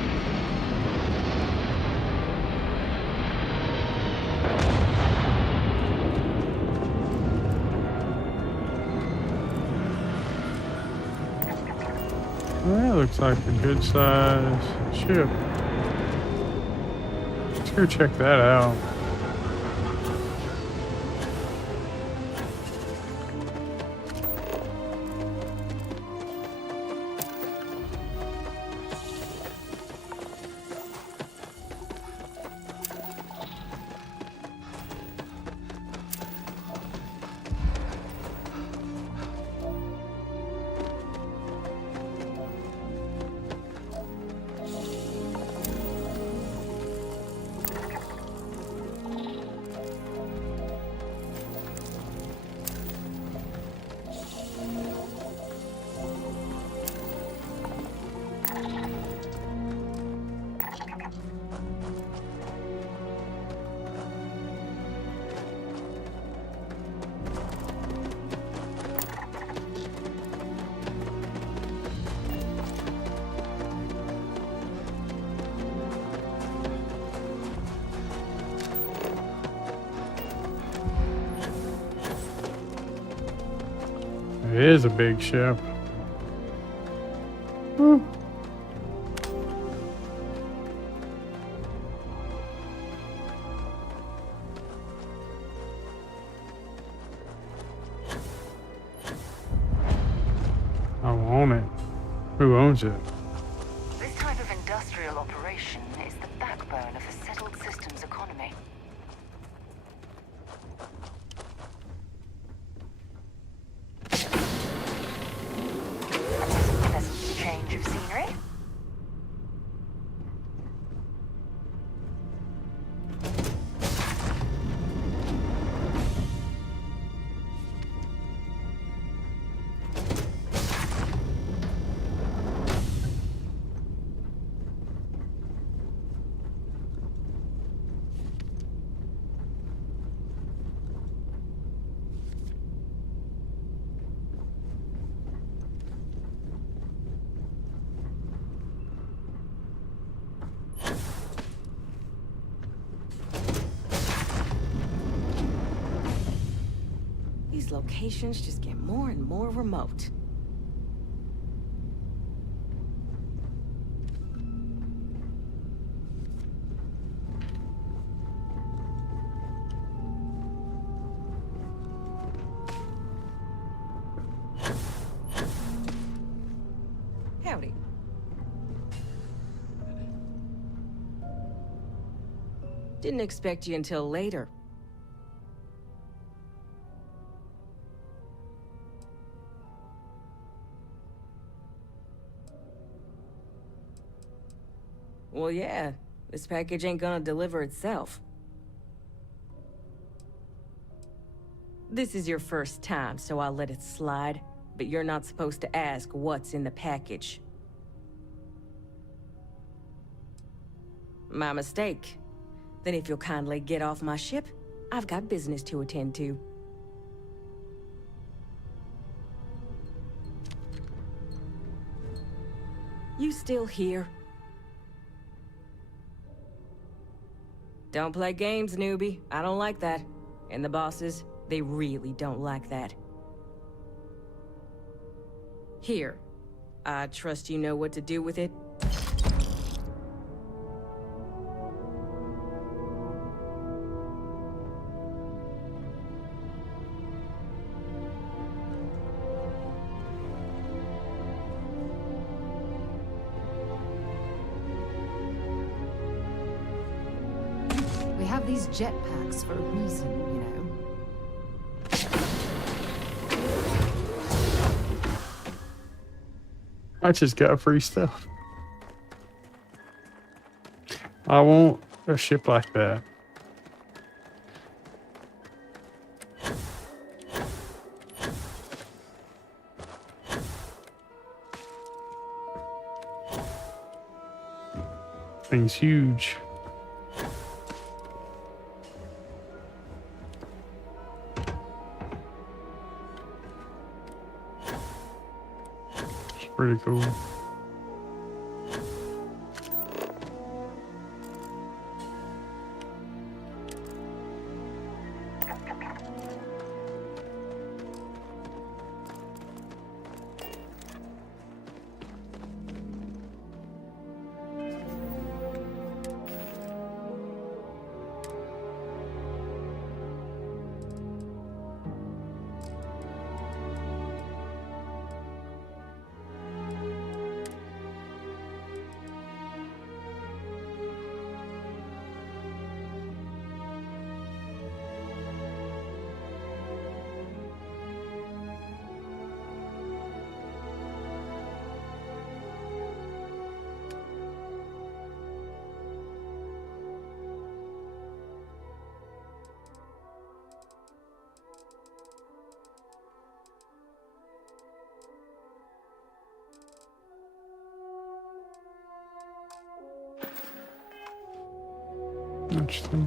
Well, that looks like a good size ship. Let's go check that out. It is a big ship. Whew. I want it. Who owns it? This type of industrial operation is the backbone of a settled systems economy. A pleasant change of scenery. These locations just get more and more remote. Howdy. Didn't expect you until later. Well, yeah, this package ain't gonna deliver itself. This is your first time, so I'll let it slide, but you're not supposed to ask what's in the package. My mistake. Then if you'll kindly get off my ship, I've got business to attend to. You still here? Don't play games, newbie. I don't like that. And the bosses, they really don't like that. Here. I trust you know what to do with it. We have these jetpacks for a reason, you know. I just got free stuff. I want a ship like that. Thing's huge. It's pretty cool. Interesting.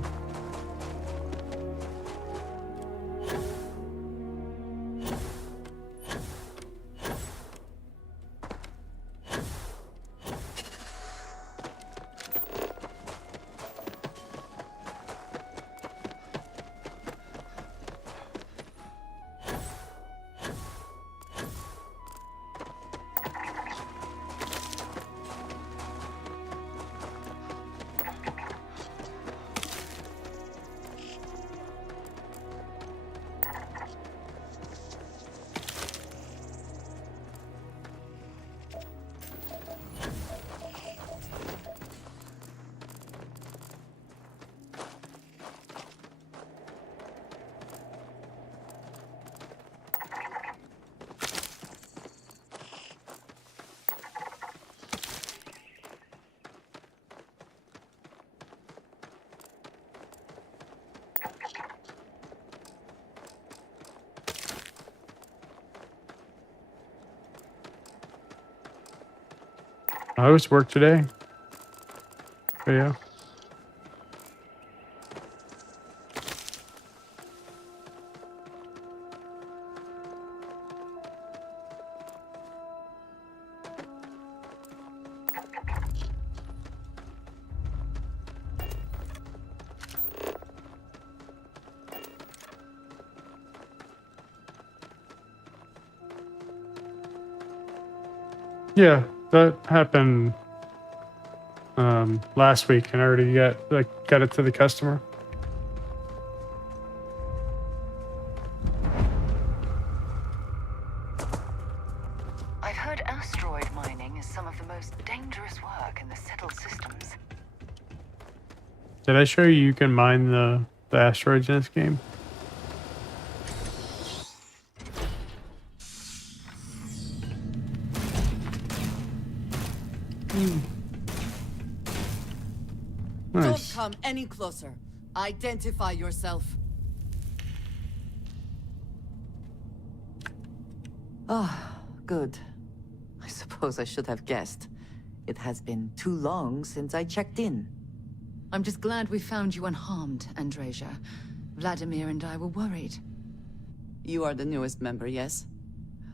I was work today. But yeah. Yeah, that happened last week, and I already got it to the customer. I've heard asteroid mining is some of the most dangerous work in the settled systems. Did I show you can mine the asteroids in this game? Don't come any closer. Identify yourself. Ah, good. I suppose I should have guessed. It has been too long since I checked in. I'm just glad we found you unharmed, Andreja. Vladimir and I were worried. You are the newest member, yes?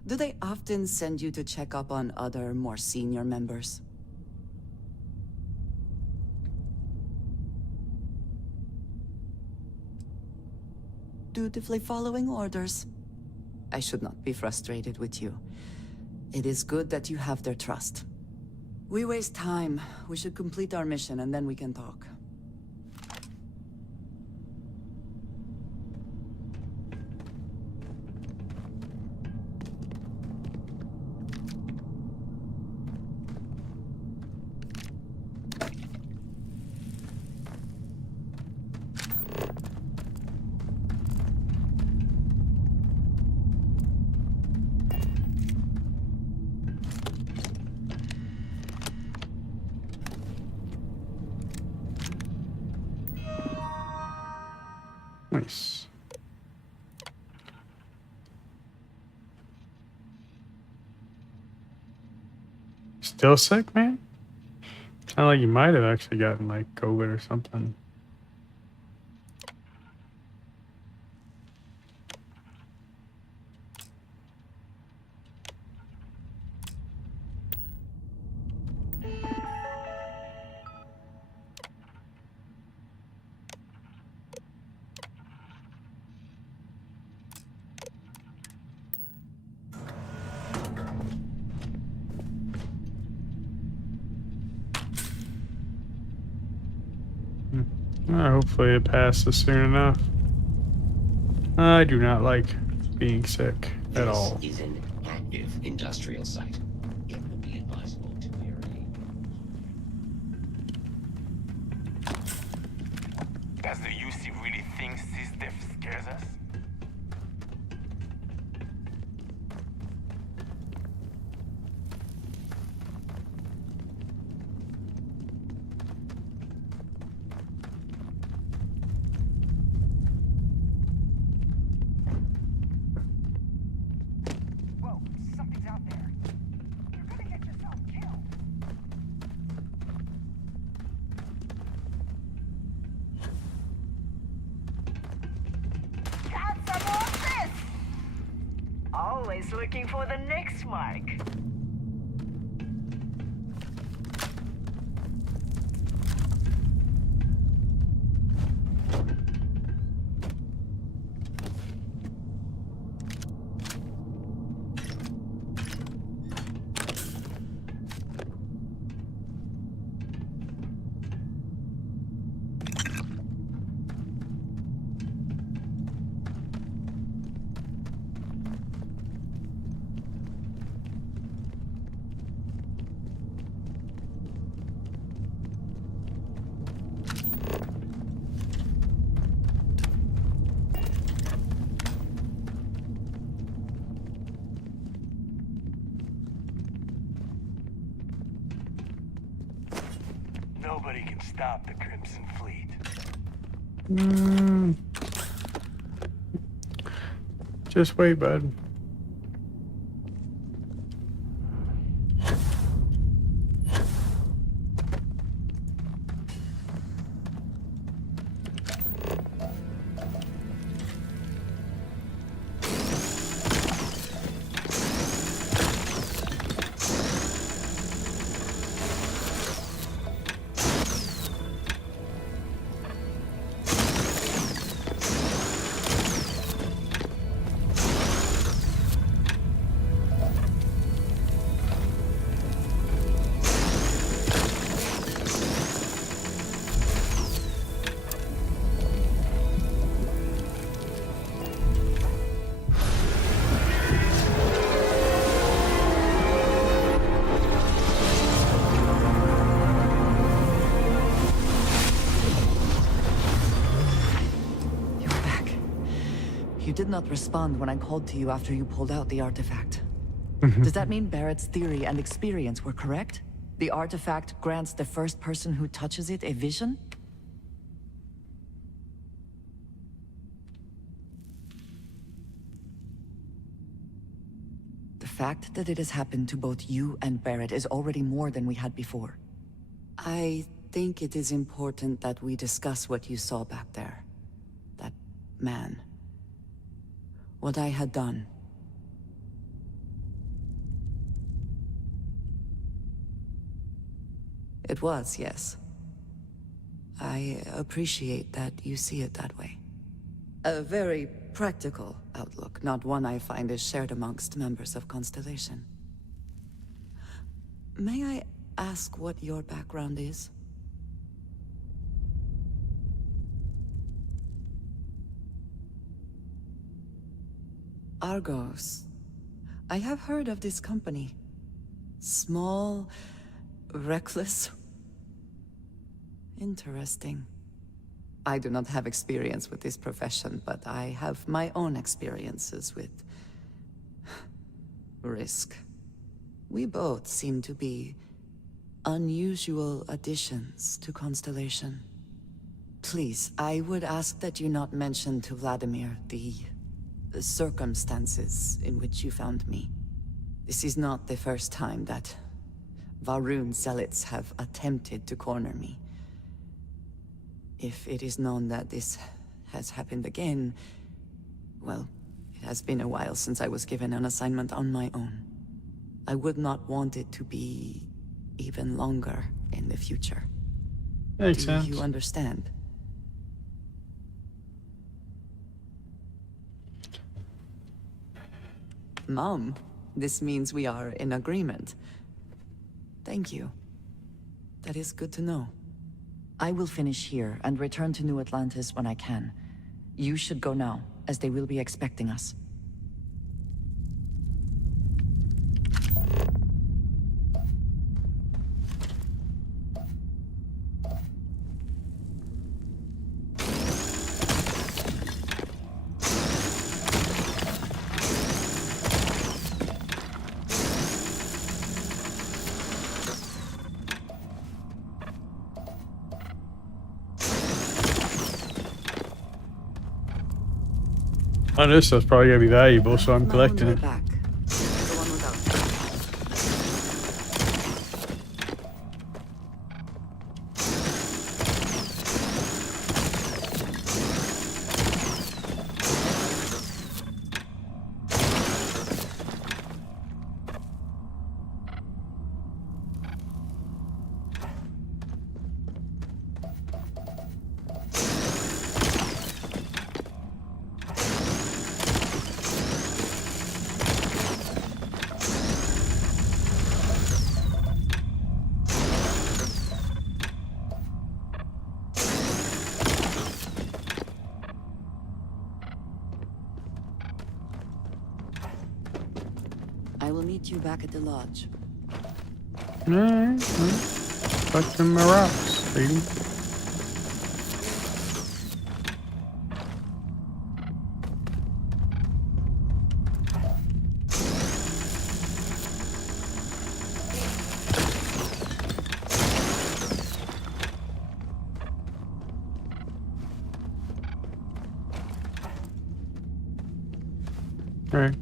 Do they often send you to check up on other, more senior members? Dutifully following orders. I should not be frustrated with you. It is good that you have their trust. We waste time. We should complete our mission and then we can talk. Nice. Still sick, man? Sound like you might have actually gotten like COVID or something. Hopefully it passes soon enough. I do not like being sick at all. This is an active industrial site. It would be advisable to wear Does the UC really think SysDef scares us? Always looking for the next mark. Nobody can stop the Crimson Fleet. Just wait, bud. did not respond when I called to you after you pulled out the artifact. Does that mean Barrett's theory and experience were correct? The artifact grants the first person who touches it a vision? The fact that it has happened to both you and Barrett is already more than we had before. I think it is important that we discuss what you saw back there. That man. What I had done. It was, yes. I appreciate that you see it that way. A very practical outlook, not one I find is shared amongst members of Constellation. May I ask what your background is? Argos. I have heard of this company. Small, reckless. Interesting. I do not have experience with this profession, but I have my own experiences with risk. We both seem to be unusual additions to Constellation. Please, I would ask that you not mention to Vladimir the circumstances in which you found me. This is not the first time that Va'ruun zealots have attempted to corner me. If it is known that this has happened again, well, it has been a while since I was given an assignment on my own. I would not want it to be even longer in the future. Makes sense. Do you understand? Mom, this means we are in agreement. Thank you. That is good to know. I will finish here and return to New Atlantis when I can. You should go now, as they will be expecting us. Oh, this stuff's probably gonna be valuable, so I'm collecting it. Back. The one without. I will meet you back at the lodge. Alright, fucking my rocks, baby. Alright.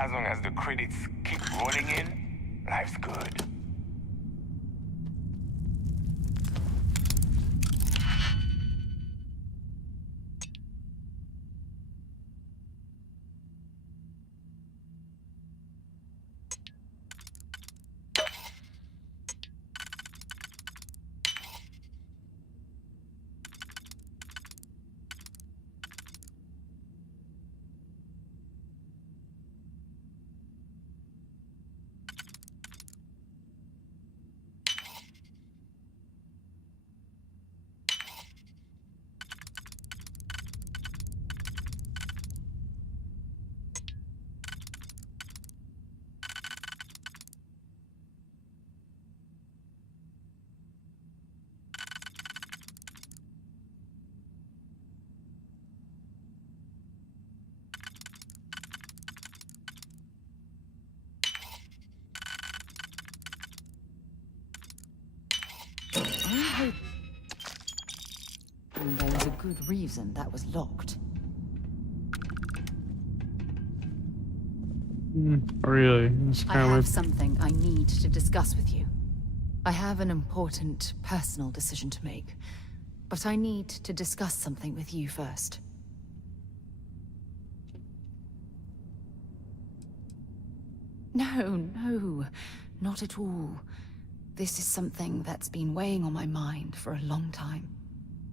As long as the credits keep rolling in, life's good. And there was a good reason that was locked. Really? It's I kind have of something I need to discuss with you. I have an important personal decision to make, but I need to discuss something with you first. No, not at all. This is something that's been weighing on my mind for a long time.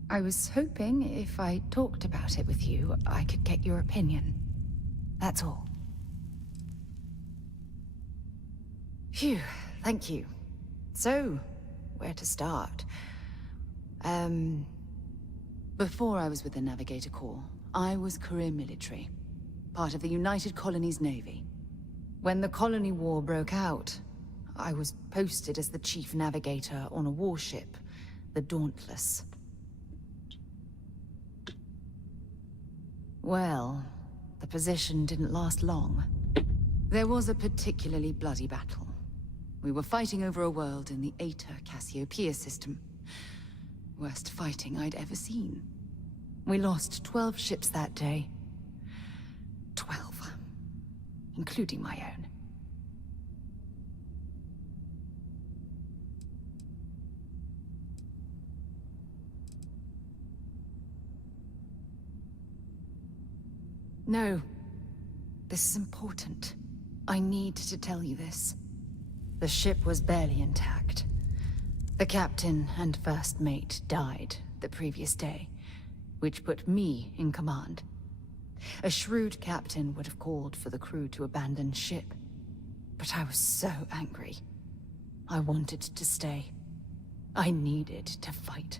I was hoping if I talked about it with you, I could get your opinion. That's all. Phew, thank you. So, where to start? Before I was with the Navigator Corps, I was career military, part of the United Colonies Navy. When the Colony War broke out, I was posted as the chief navigator on a warship, the Dauntless. Well, the position didn't last long. There was a particularly bloody battle. We were fighting over a world in the Eta Cassiopeia system. Worst fighting I'd ever seen. We lost 12 ships that day. 12. Including my own. No. This is important. I need to tell you this. The ship was barely intact. The captain and first mate died the previous day, which put me in command. A shrewd captain would have called for the crew to abandon ship, but I was so angry. I wanted to stay. I needed to fight.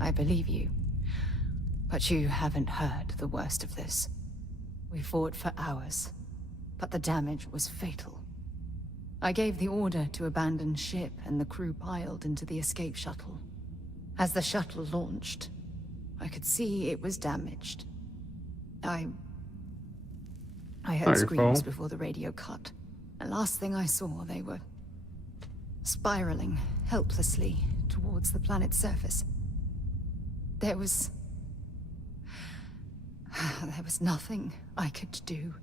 I believe you, but you haven't heard the worst of this. We fought for hours, but the damage was fatal. I gave the order to abandon ship and the crew piled into the escape shuttle. As the shuttle launched, I could see it was damaged. I heard screams before the radio cut. The last thing I saw, they were spiraling helplessly towards the planet's surface. There was nothing I could do.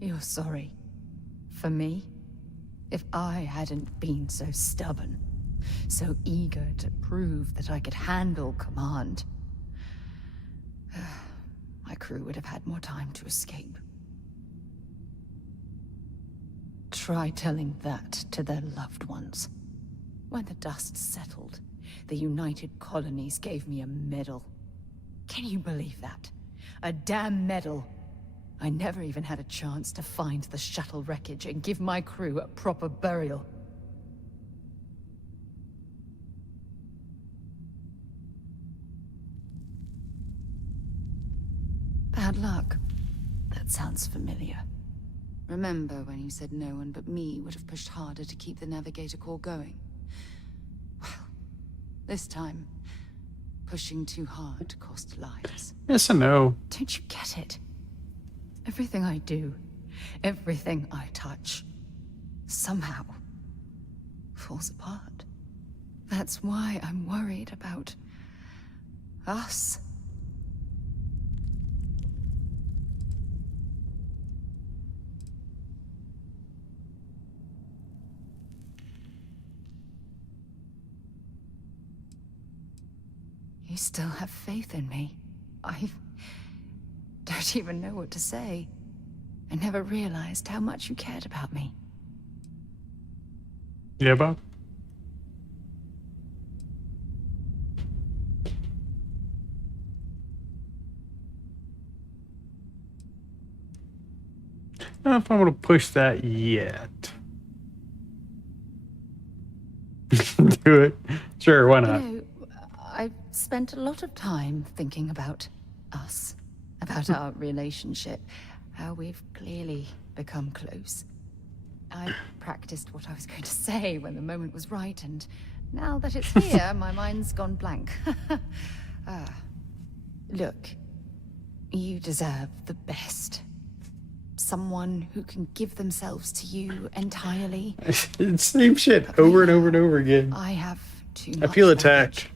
You're sorry. For me? If I hadn't been so stubborn, so eager to prove that I could handle command, my crew would have had more time to escape. Try telling that to their loved ones. When the dust settled, the United Colonies gave me a medal. Can you believe that? A damn medal! I never even had a chance to find the shuttle wreckage and give my crew a proper burial. Bad luck. That sounds familiar. Remember when you said no one but me would have pushed harder to keep the Navigator Corps going? Well, this time, pushing too hard cost lives. Yes and no. Don't you get it? Everything I do, everything I touch, somehow falls apart. That's why I'm worried about us. You still have faith in me. I don't even know what to say. I never realized how much you cared about me. Yeah, Bob? I don't know if I'm going to push that yet. Do it. Sure, why not? You know, I've spent a lot of time thinking about us, about our relationship, how we've clearly become close. I practiced what I was going to say when the moment was right, and now that it's here, my mind's gone blank. Look, you deserve the best. Someone who can give themselves to you entirely. It's same shit over and over and over again. I have too much. I feel attacked.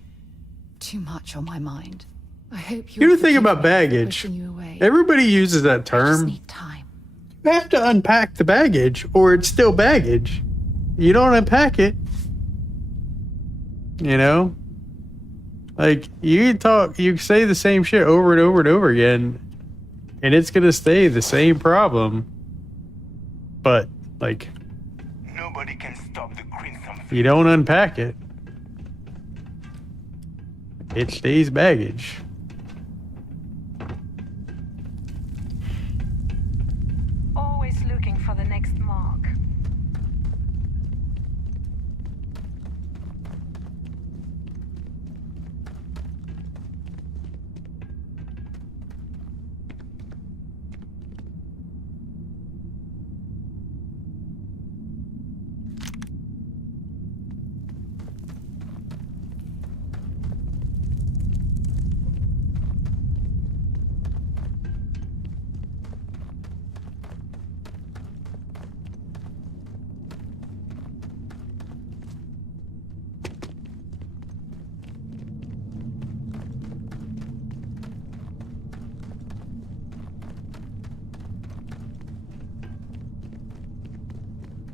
Too much on my mind. I hope Here's the thing about baggage. Everybody uses that term. You have to unpack the baggage, or it's still baggage. You don't unpack it. You know? Like, you say the same shit over and over and over again, and it's gonna stay the same problem. But, like, nobody can stop the Crimson. You don't unpack it. It stays baggage. Always looking for the next mark.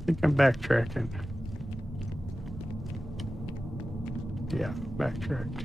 I think I'm backtracking. Yeah, backtracked.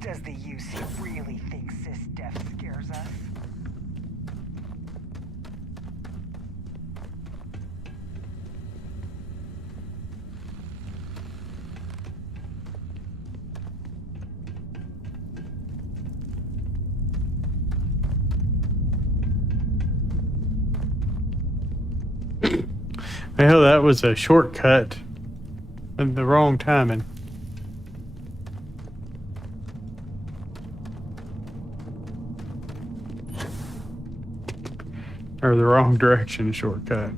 Does the UC really think Sys-Def scares us? Hell, that was a shortcut and the wrong timing. Or the wrong direction shortcut.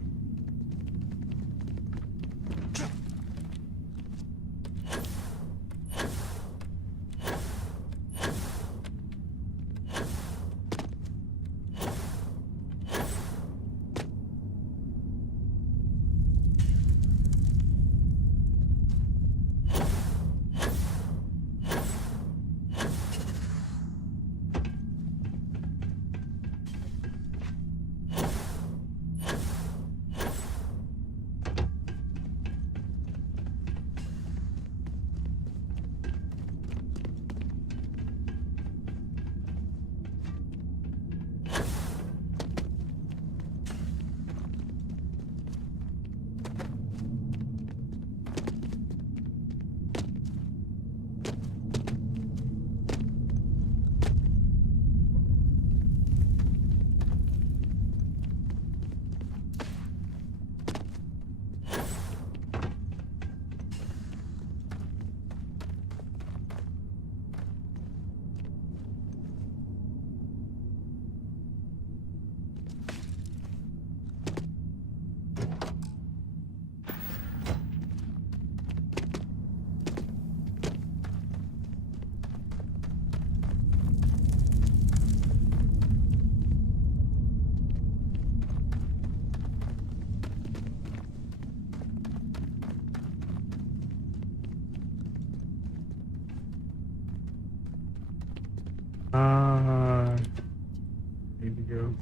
Need to go.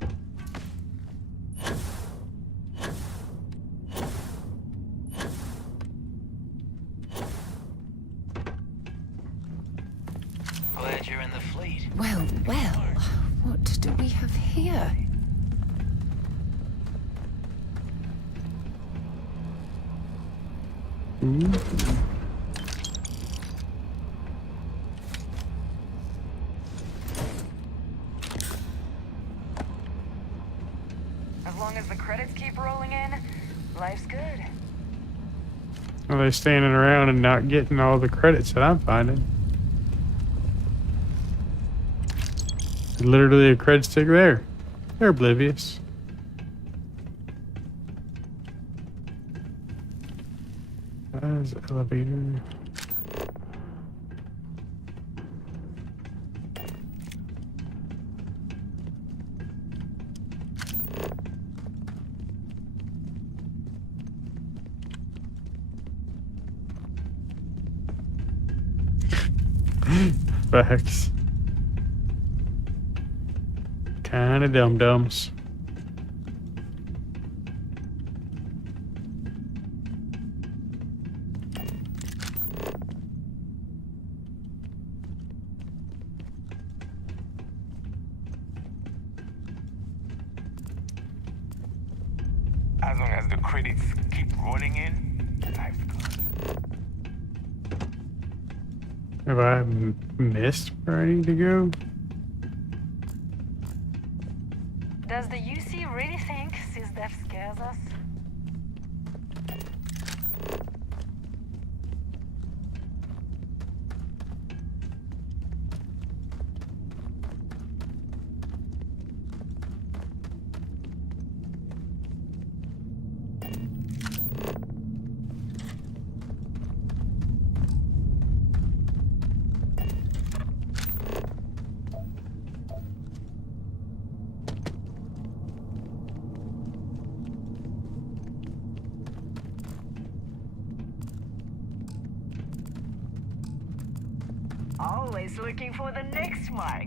Glad you're in the fleet. Well, what do we have here? As long as the credits keep rolling in, life's good. Are they standing around and not getting all the credits that I'm finding? Literally a cred stick there. They're oblivious. There's the elevator. Facts. Kinda dum-dums. As long as the credits keep rolling in, life's good. Have I missed where I need to go? Does the UC really think SysDef scares us? Always looking for the next mark.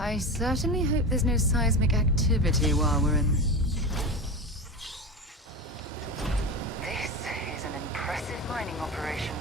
I certainly hope there's no seismic activity while we're in. This is an impressive mining operation.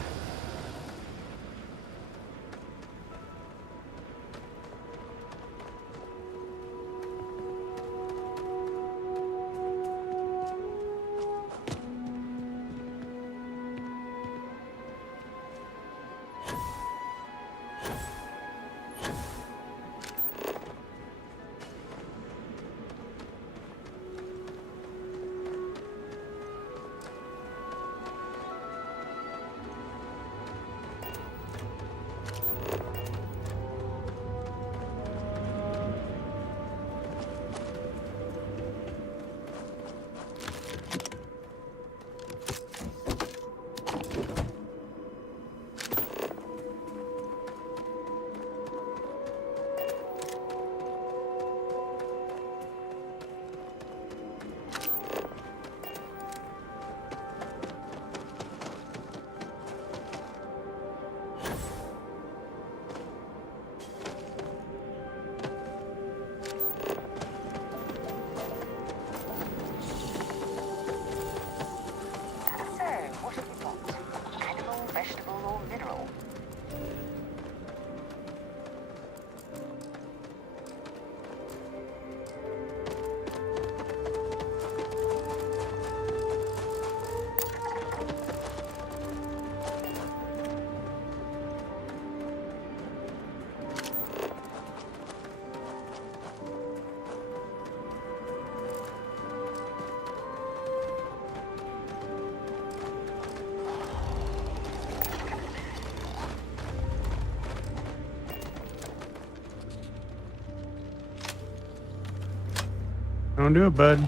Don't do it, bud.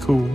Cool.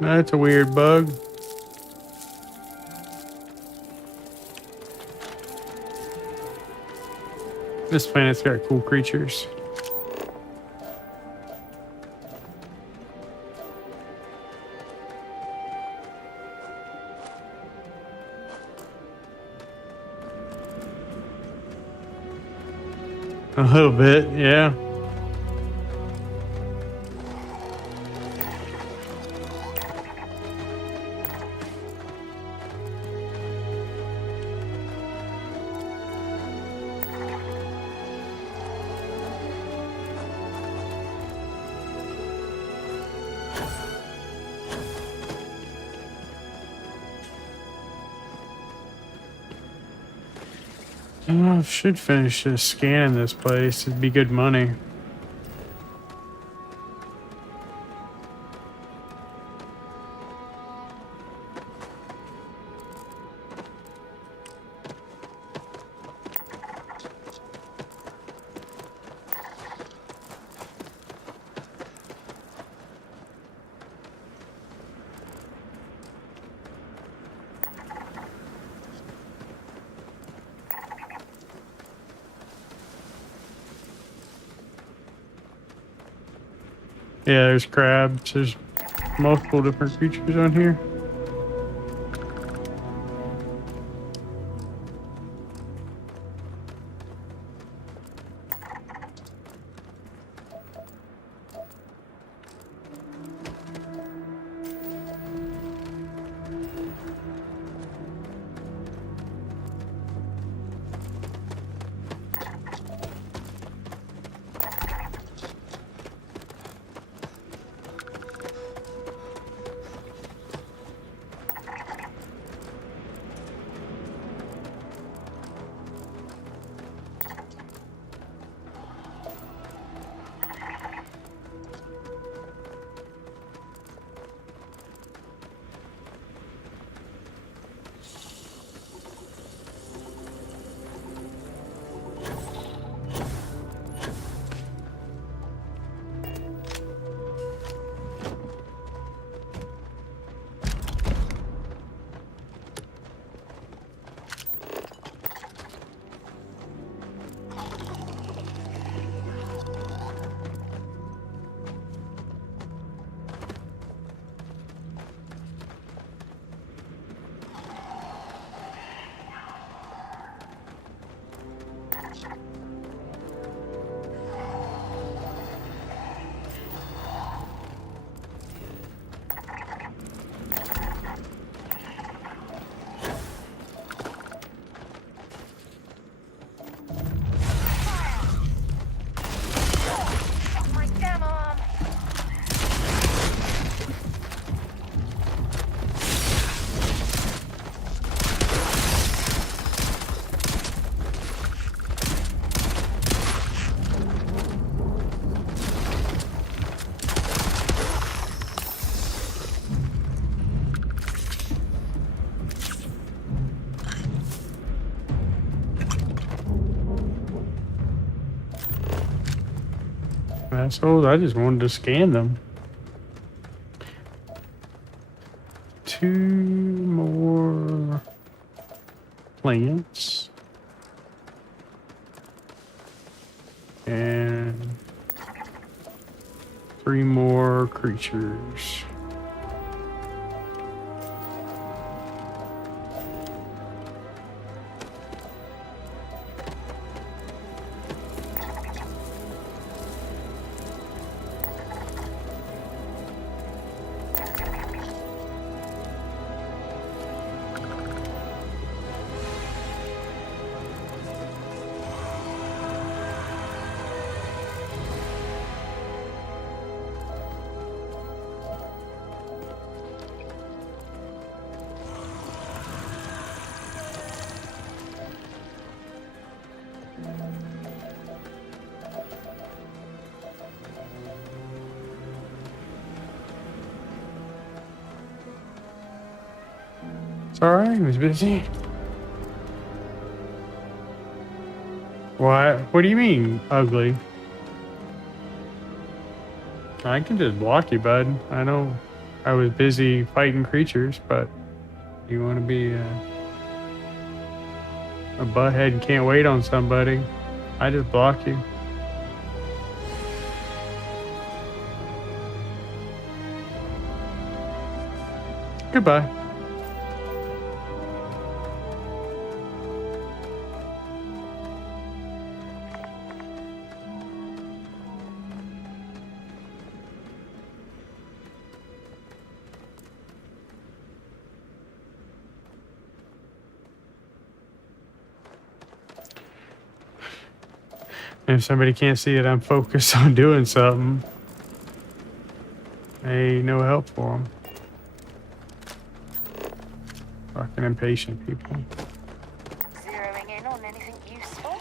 That's a weird bug. This planet's got cool creatures. A little bit, yeah. I should finish this scanning this place. It'd be good money. Yeah, there's crabs. There's multiple different creatures on here. Assholes, I just wanted to scan them. 2 more plants. And 3 more creatures. It's alright, he was busy. What do you mean, ugly? I can just block you, bud. I know I was busy fighting creatures, but you want to be a butthead and can't wait on somebody, I just block you. Goodbye. If somebody can't see that I'm focused on doing something, ain't no help for them. Fucking impatient people. Zeroing in on anything useful?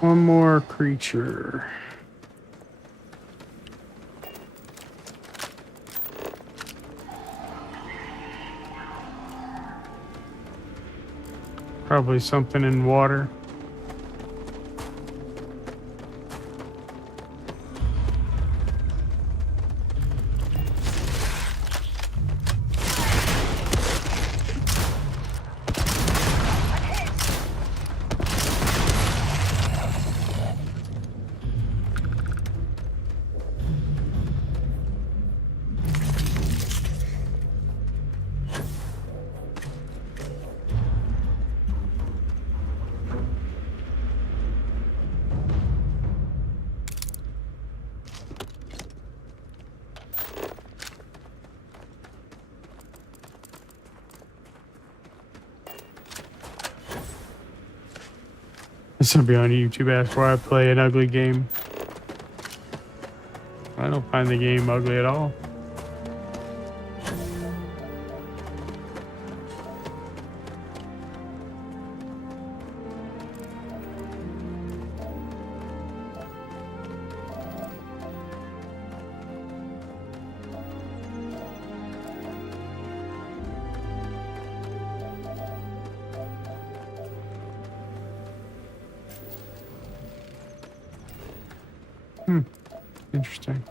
One more creature. Probably something in water. This will be on YouTube after I play an ugly game. I don't find the game ugly at all. Interesting.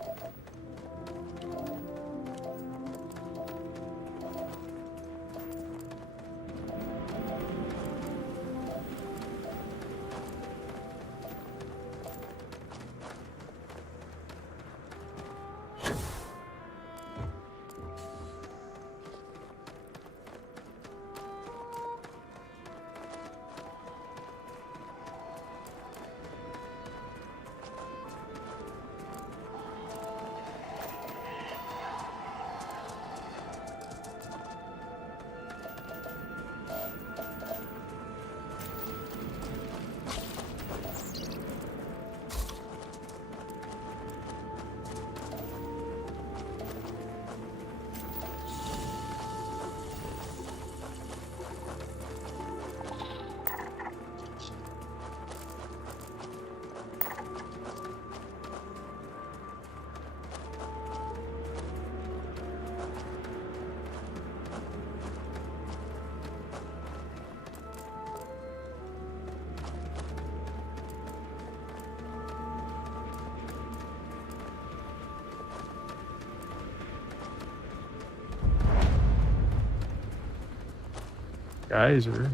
Geyser.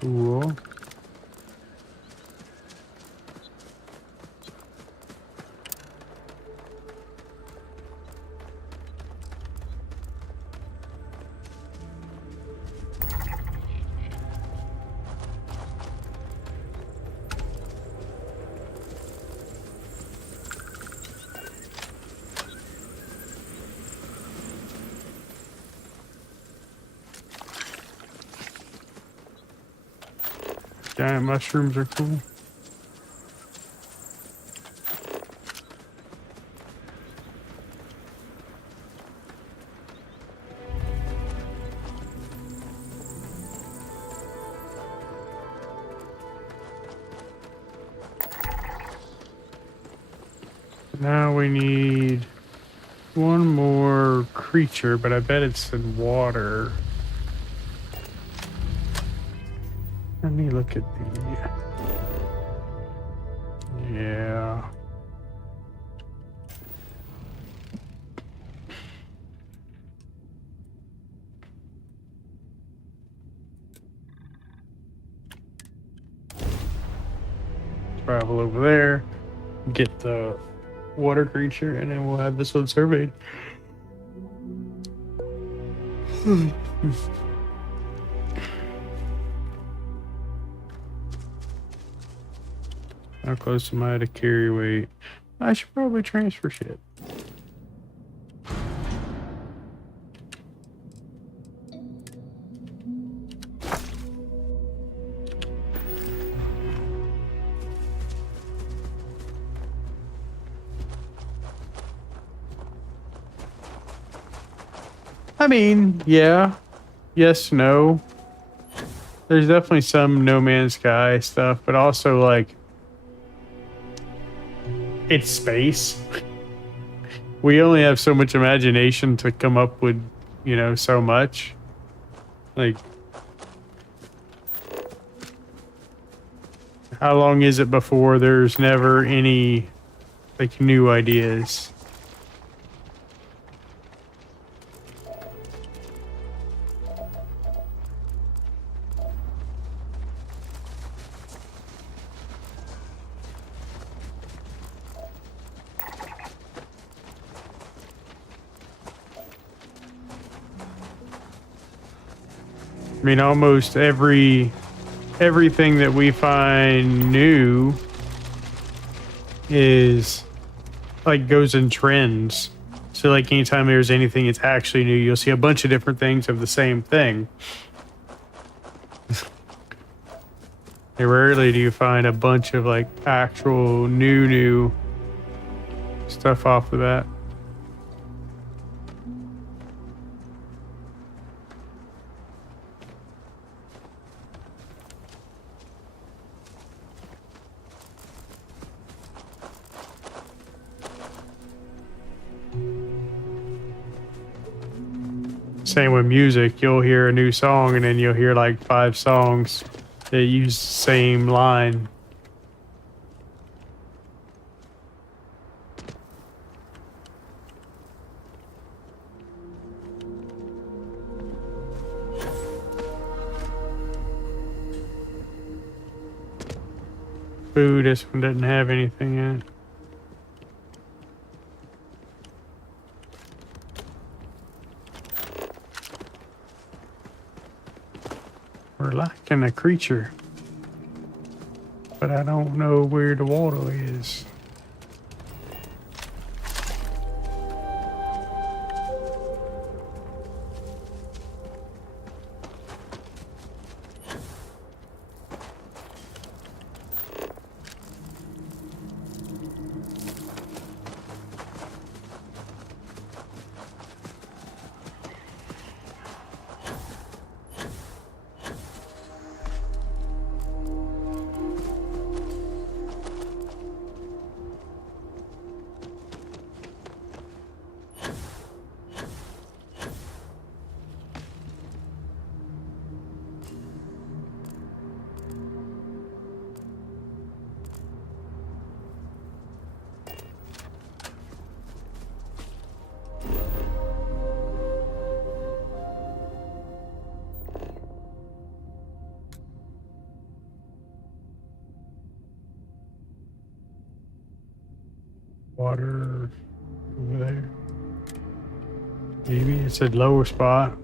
Cool. Giant mushrooms are cool. Now we need one more creature, but I bet it's in water. Let me look at the... Yeah. Travel over there, get the water creature, and then we'll have this one surveyed. How close am I to carry weight? I should probably transfer shit. I mean, yeah. Yes, no. There's definitely some No Man's Sky stuff, but also, like, it's space. We only have so much imagination to come up with, you know, so much. Like, how long is it before there's never any, like, new ideas? I mean, almost everything that we find new is like goes in trends. So like anytime there's anything that's actually new, you'll see a bunch of different things of the same thing. And rarely do you find a bunch of like actual new stuff off the bat. Same with music. You'll hear a new song and then you'll hear like 5 songs that use the same line. Ooh, this one doesn't have anything in it. We're lacking a creature, but I don't know where the water is. Water over there. Maybe it's a lower spot.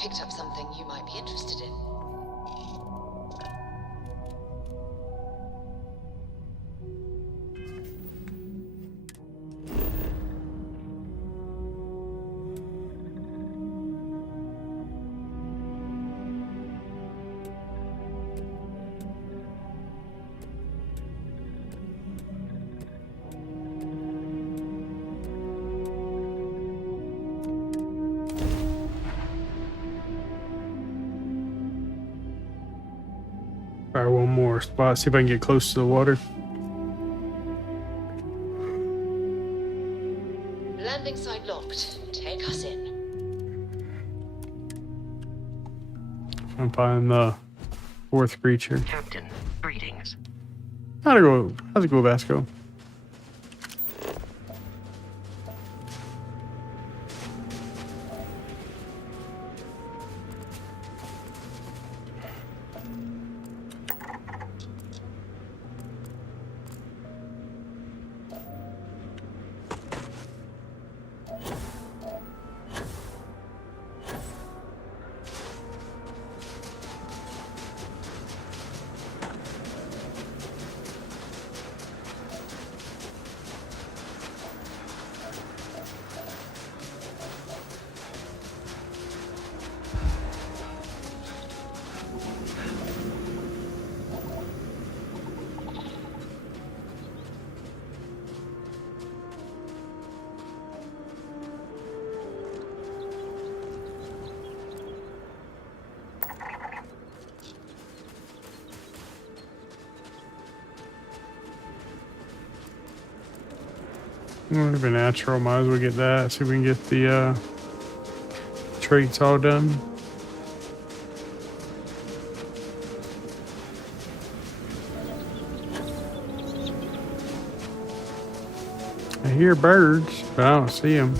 picked up something you might be interested in. Try one more spot, see if I can get close to the water. Landing site locked. Take us in. I'm finding the fourth creature. Captain, greetings. How's it go, Vasco? Would have been natural. Might as well get that. See if we can get the traits all done. I hear birds, but I don't see them.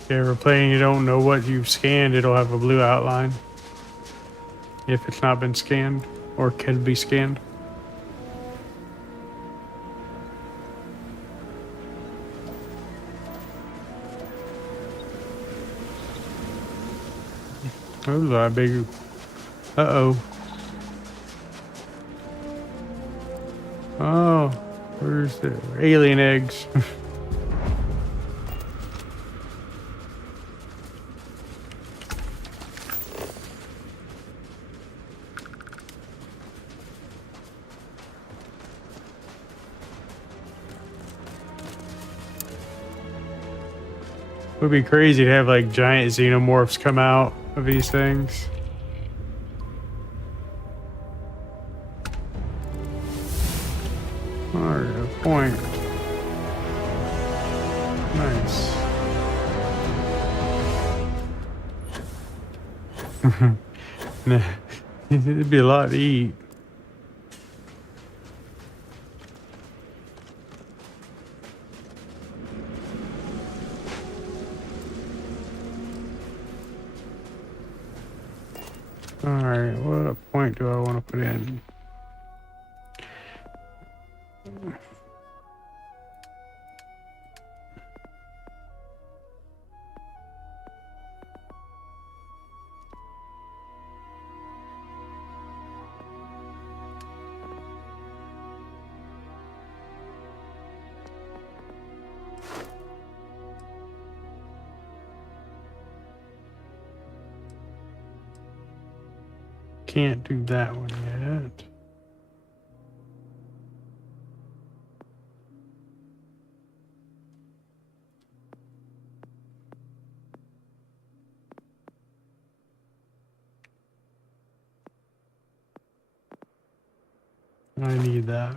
If you're ever playing, you don't know what you've scanned, it'll have a blue outline. If it's not been scanned or can be scanned. Those are a big. Uh-oh. Oh, where's the alien eggs? It would be crazy to have like giant xenomorphs come out of these things. Alright, a point. Nice. It'd be a lot to eat. Alright, what point do I want to put in? Can't do that one yet. I need that.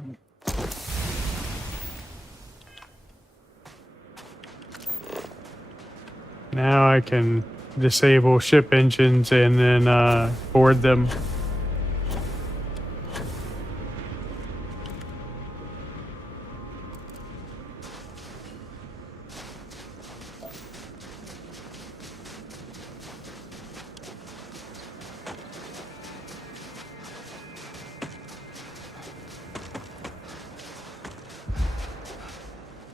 Now I can disable ship engines and then board them.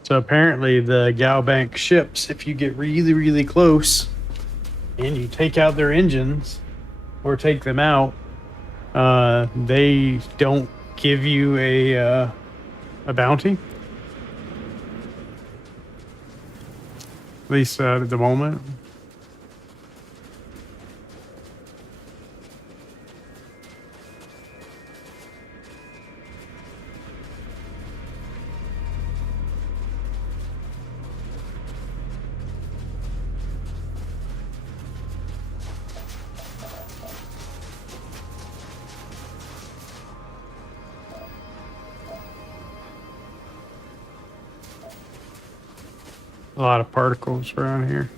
So apparently the Galbank ships, if you get really, really close and you take out their engines or take them out, they don't give you a bounty. At least at the moment. A lot of particles around here.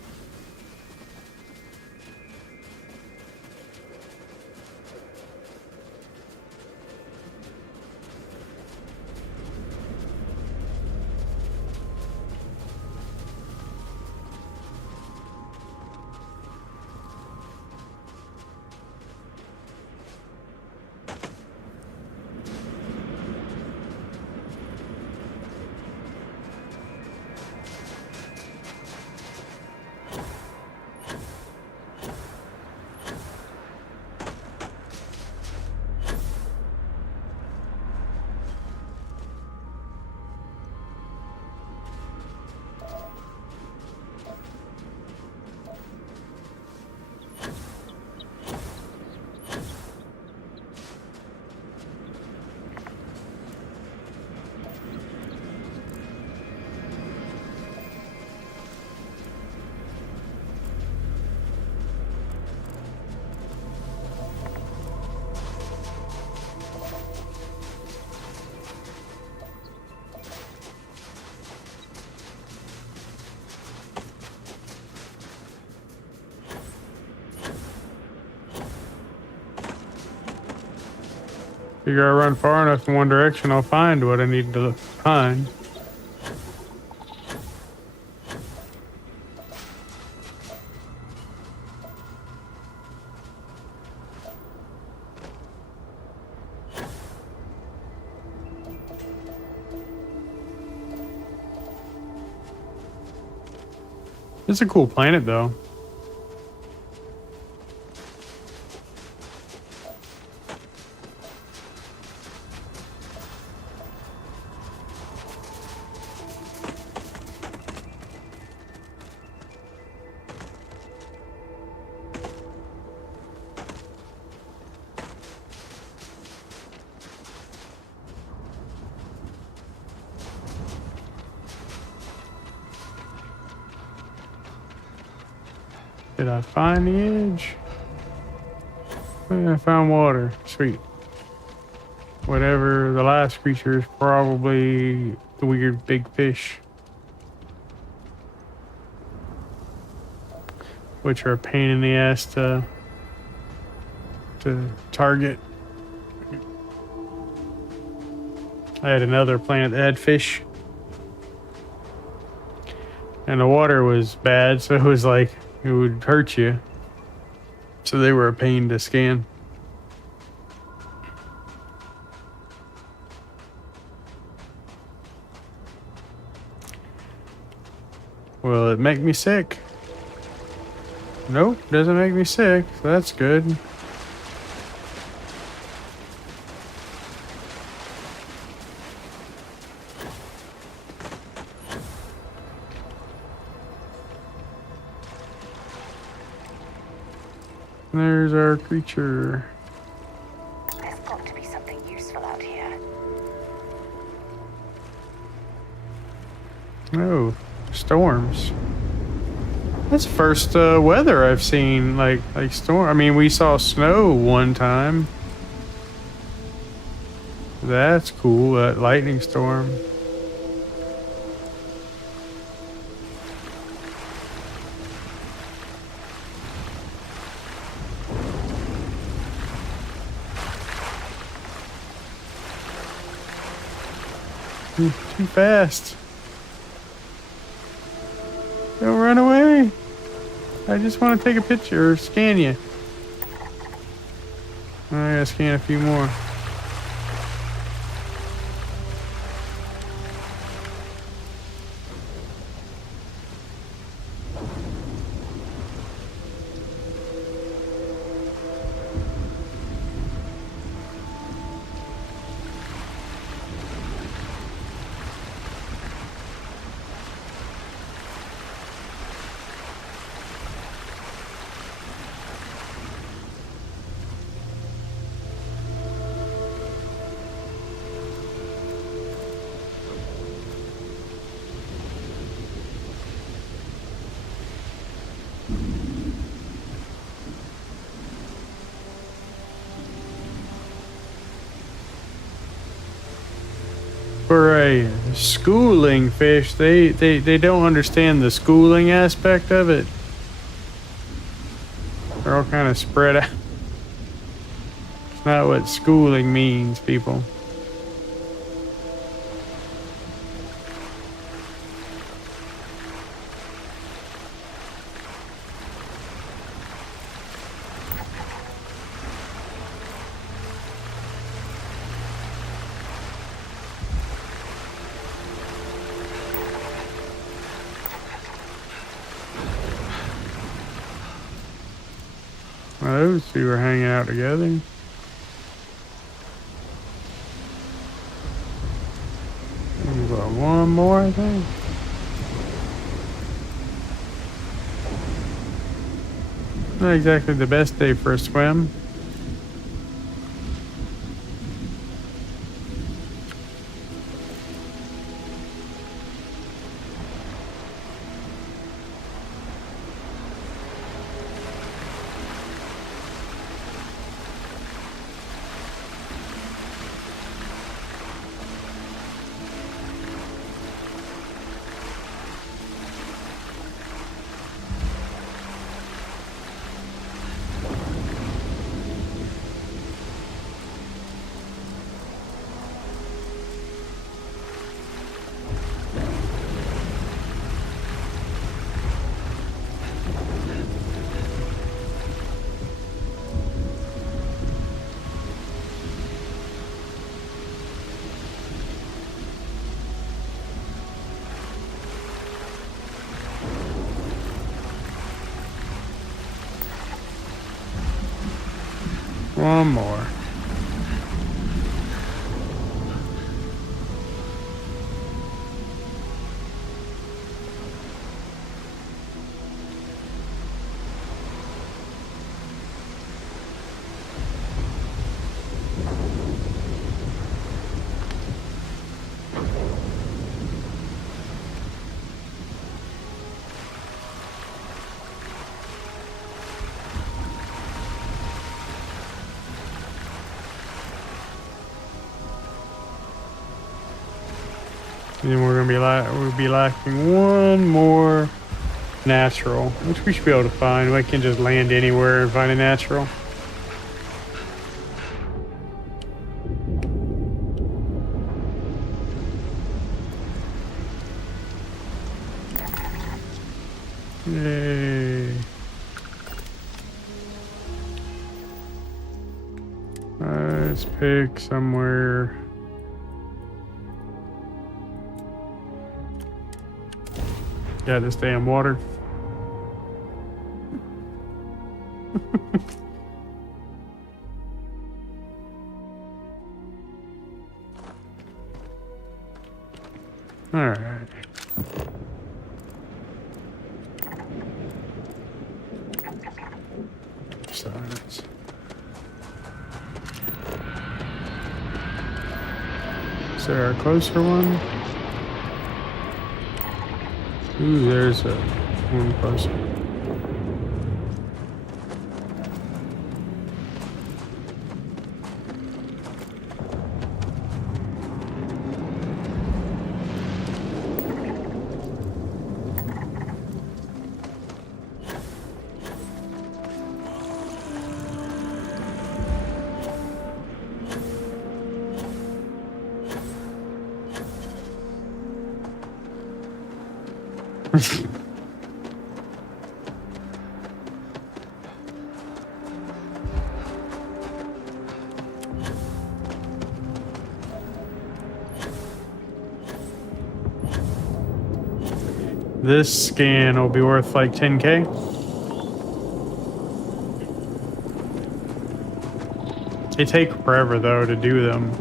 Figure I run far enough in one direction, I'll find what I need to find. It's a cool planet, though. Did I find the edge? I found water. Sweet. Whatever the last creature is, probably the weird big fish. Which are a pain in the ass to target. I had another planet that had fish. And the water was bad, so it was like, it would hurt you. So they were a pain to scan. Will it make me sick? Nope, doesn't make me sick, so that's good. There's our creature. There's got to be something useful out here. Oh, storms. That's the first weather I've seen, like storm. I mean, we saw snow one time. That's cool, that lightning storm. Too fast. Don't run away. I just want to take a picture or scan you. I gotta scan a few more. For a schooling fish, they don't understand the schooling aspect of it. They're all kind of spread out. It's not what schooling means, people. Those two are hanging out together. We've got one more, I think. Not exactly the best day for a swim. One more. And then we'll be lacking one more natural, which we should be able to find. We can just land anywhere and find a natural. Yay. Let's pick somewhere. Yeah, this damn water. All right. Sides. Is there a closer one? Ooh, there's a one closer. This scan will be worth like 10K. They take forever though to do them.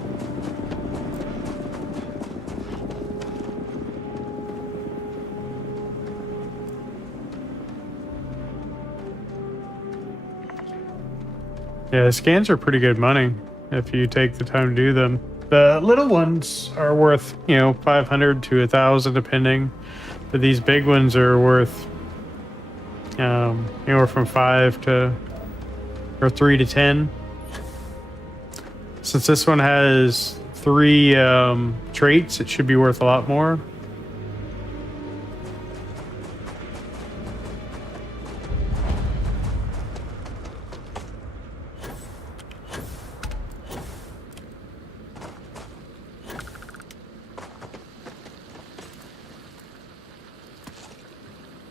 Yeah, the scans are pretty good money if you take the time to do them. The little ones are worth, 500 to 1,000 depending. But these big ones are worth anywhere from 3 to 10. Since this one has 3 traits, it should be worth a lot more.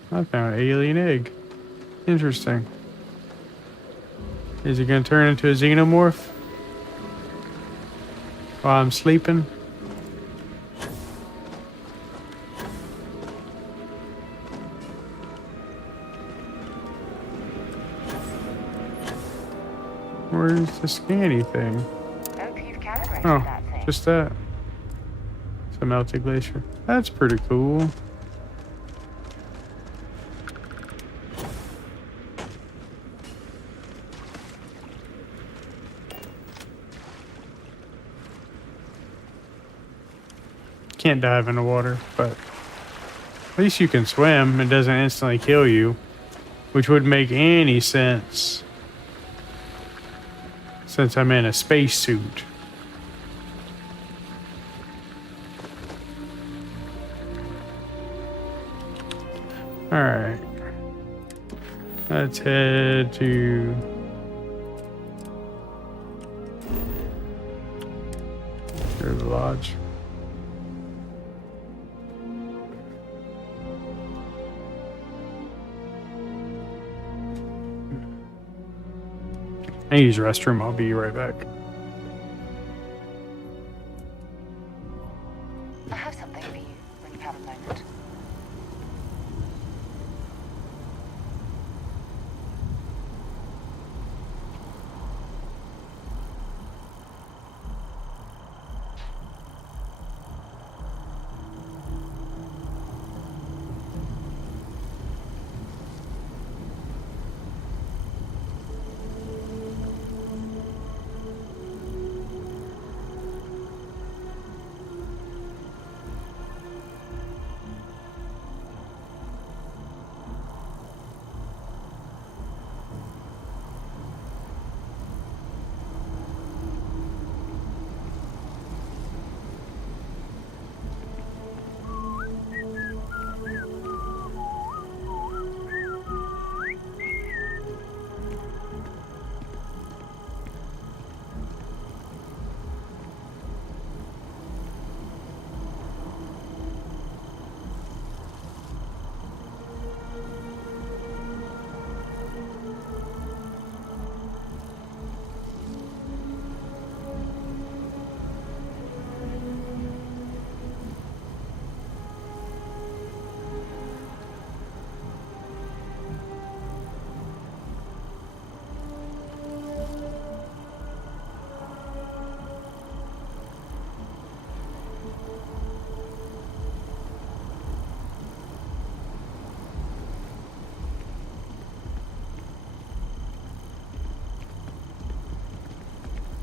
I found an alien egg. Interesting. Is he gonna turn into a xenomorph while I'm sleeping? Where's the scanny thing? Oh, just that. It's a melted glacier. That's pretty cool. Can't dive in the water, but at least you can swim. It doesn't instantly kill you, which wouldn't make any sense since I'm in a spacesuit. All right, let's head to the lodge. I use the restroom. I'll be right back. I have something for you when you have a moment.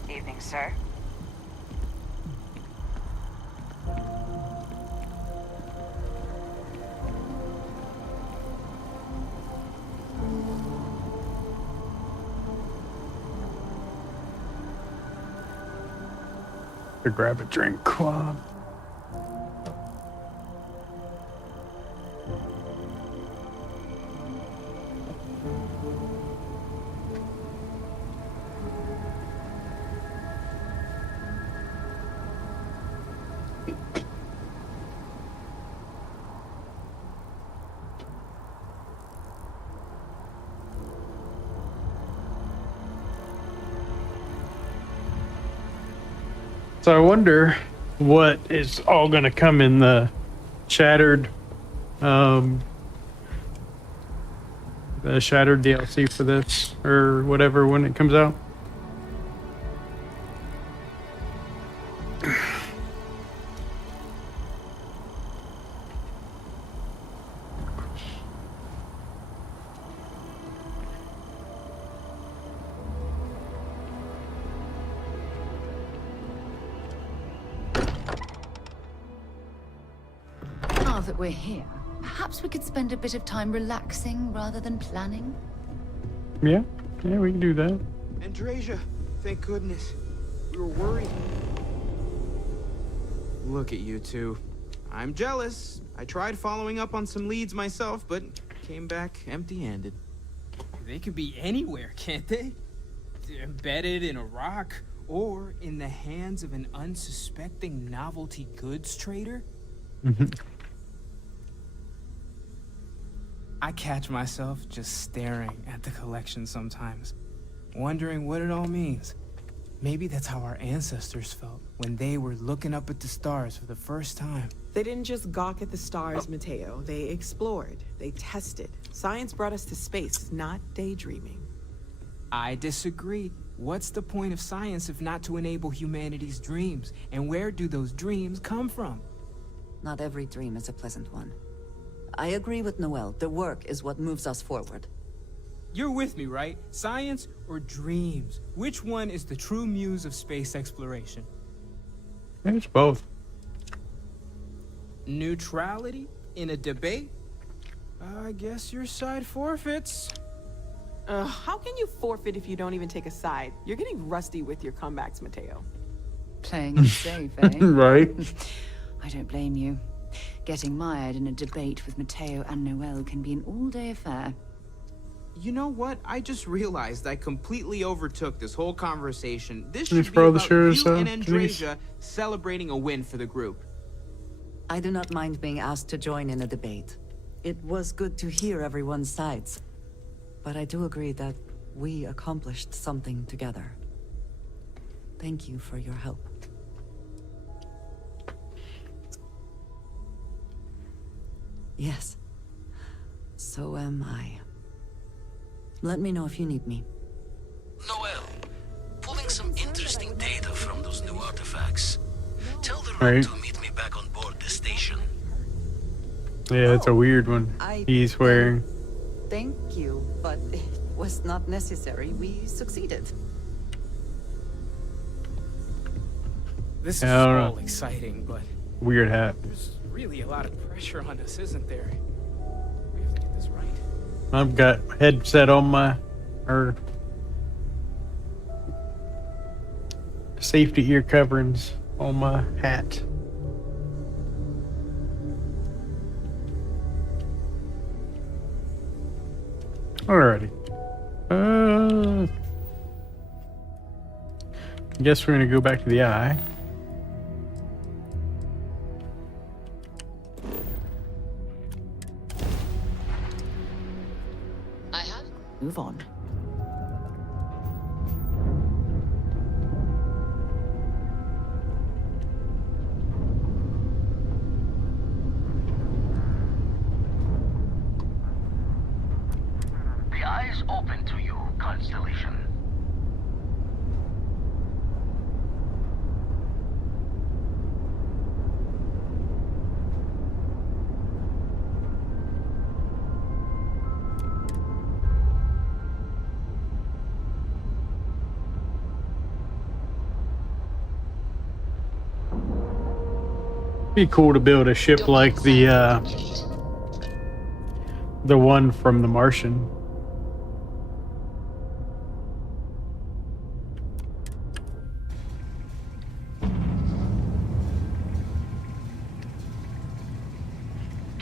Evening, sir. To grab a drink, Quab. So I wonder what is all gonna come in the Shattered DLC for this or whatever when it comes out. Now that we're here, perhaps we could spend a bit of time relaxing rather than planning. Yeah, we can do that. Andrasia, thank goodness. We were worried. Look at you two. I'm jealous. I tried following up on some leads myself, but came back empty-handed. They could be anywhere, can't they? Embedded in a rock, or in the hands of an unsuspecting novelty goods trader? I catch myself just staring at the collection sometimes, wondering what it all means. Maybe that's how our ancestors felt when they were looking up at the stars for the first time. They didn't just gawk at the stars, Mateo. They explored. They tested. Science brought us to space, not daydreaming. I disagree. What's the point of science if not to enable humanity's dreams? And where do those dreams come from? Not every dream is a pleasant one. I agree with Noel. The work is what moves us forward. You're with me, right? Science or dreams? Which one is the true muse of space exploration? It's both. Neutrality in a debate? I guess your side forfeits. How can you forfeit if you don't even take a side? You're getting rusty with your comebacks, Mateo. Playing it safe, eh? Right. I don't blame you. Getting mired in a debate with Mateo and Noel can be an all-day affair. You know what? I just realized I completely overtook this whole conversation. This Thanks should for be all the about shares, you and Denise. Andrasia celebrating a win for the group. I do not mind being asked to join in a debate. It was good to hear everyone's sides. But I do agree that we accomplished something together. Thank you for your help. Yes. So am I. Let me know if you need me. Noel, pulling some interesting data from those new artifacts. Tell the Right. room to meet me back on board the station. Yeah, it's a weird one. He's wearing. Thank you, but it was not necessary. We succeeded. This is Yeah, I don't all know. exciting, but Weird hat. there's really a lot of pressure on us, isn't there? We have to get this right. I've got headset on my safety ear coverings on my hat. Alrighty. I guess we're gonna go back to the eye. I have. Move on. The eye is open to you, Constellation. Be cool to build a ship like the one from The Martian.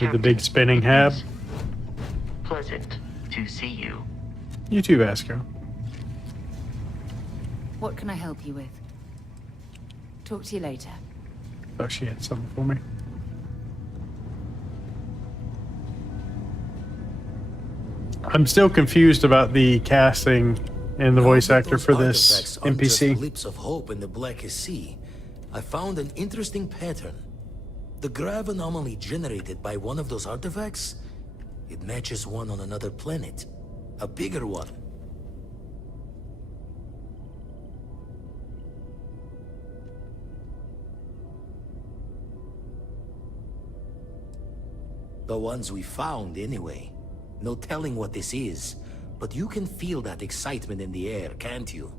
With the big spinning hab. Pleasant to see you. You too, Vasco. What can I help you with? Talk to you later. Thought she had something for me. I'm still confused about the casting and the voice actor for this Artifacts aren't just NPC. lips of hope in the blackest sea. I found an interesting pattern. The grav anomaly generated by one of those artifacts, it matches one on another planet. A bigger one. The ones we found, anyway. No telling what this is, but you can feel that excitement in the air, can't you?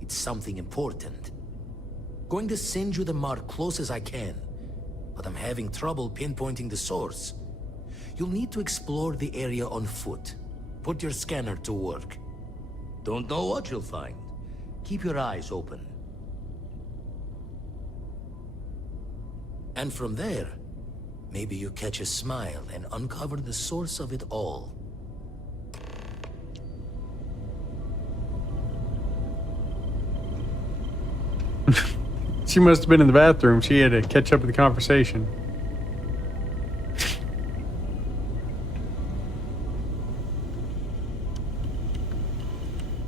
It's something important. Going to send you the mark close as I can, but I'm having trouble pinpointing the source. You'll need to explore the area on foot. Put your scanner to work. Don't know what you'll find. Keep your eyes open. And from there, maybe you catch a smile and uncover the source of it all. She must have been in the bathroom. She had to catch up with the conversation.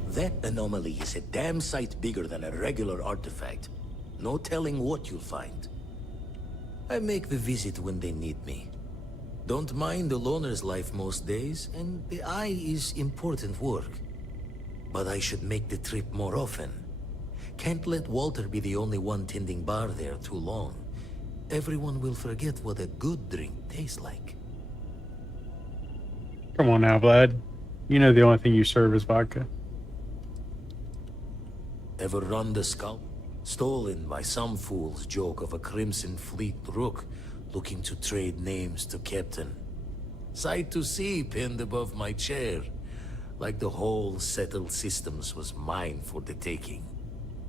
That anomaly is a damn sight bigger than a regular artifact. No telling what you'll find. I make the visit when they need me. Don't mind the loner's life most days, and the eye is important work. But I should make the trip more often. Can't let Walter be the only one tending bar there too long. Everyone will forget what a good drink tastes like. Come on now, Vlad. You know the only thing you serve is vodka. Ever run the scalp? Stolen by some fool's joke of a Crimson Fleet rook looking to trade names to Captain. Sight to see pinned above my chair, like the whole settled systems was mine for the taking.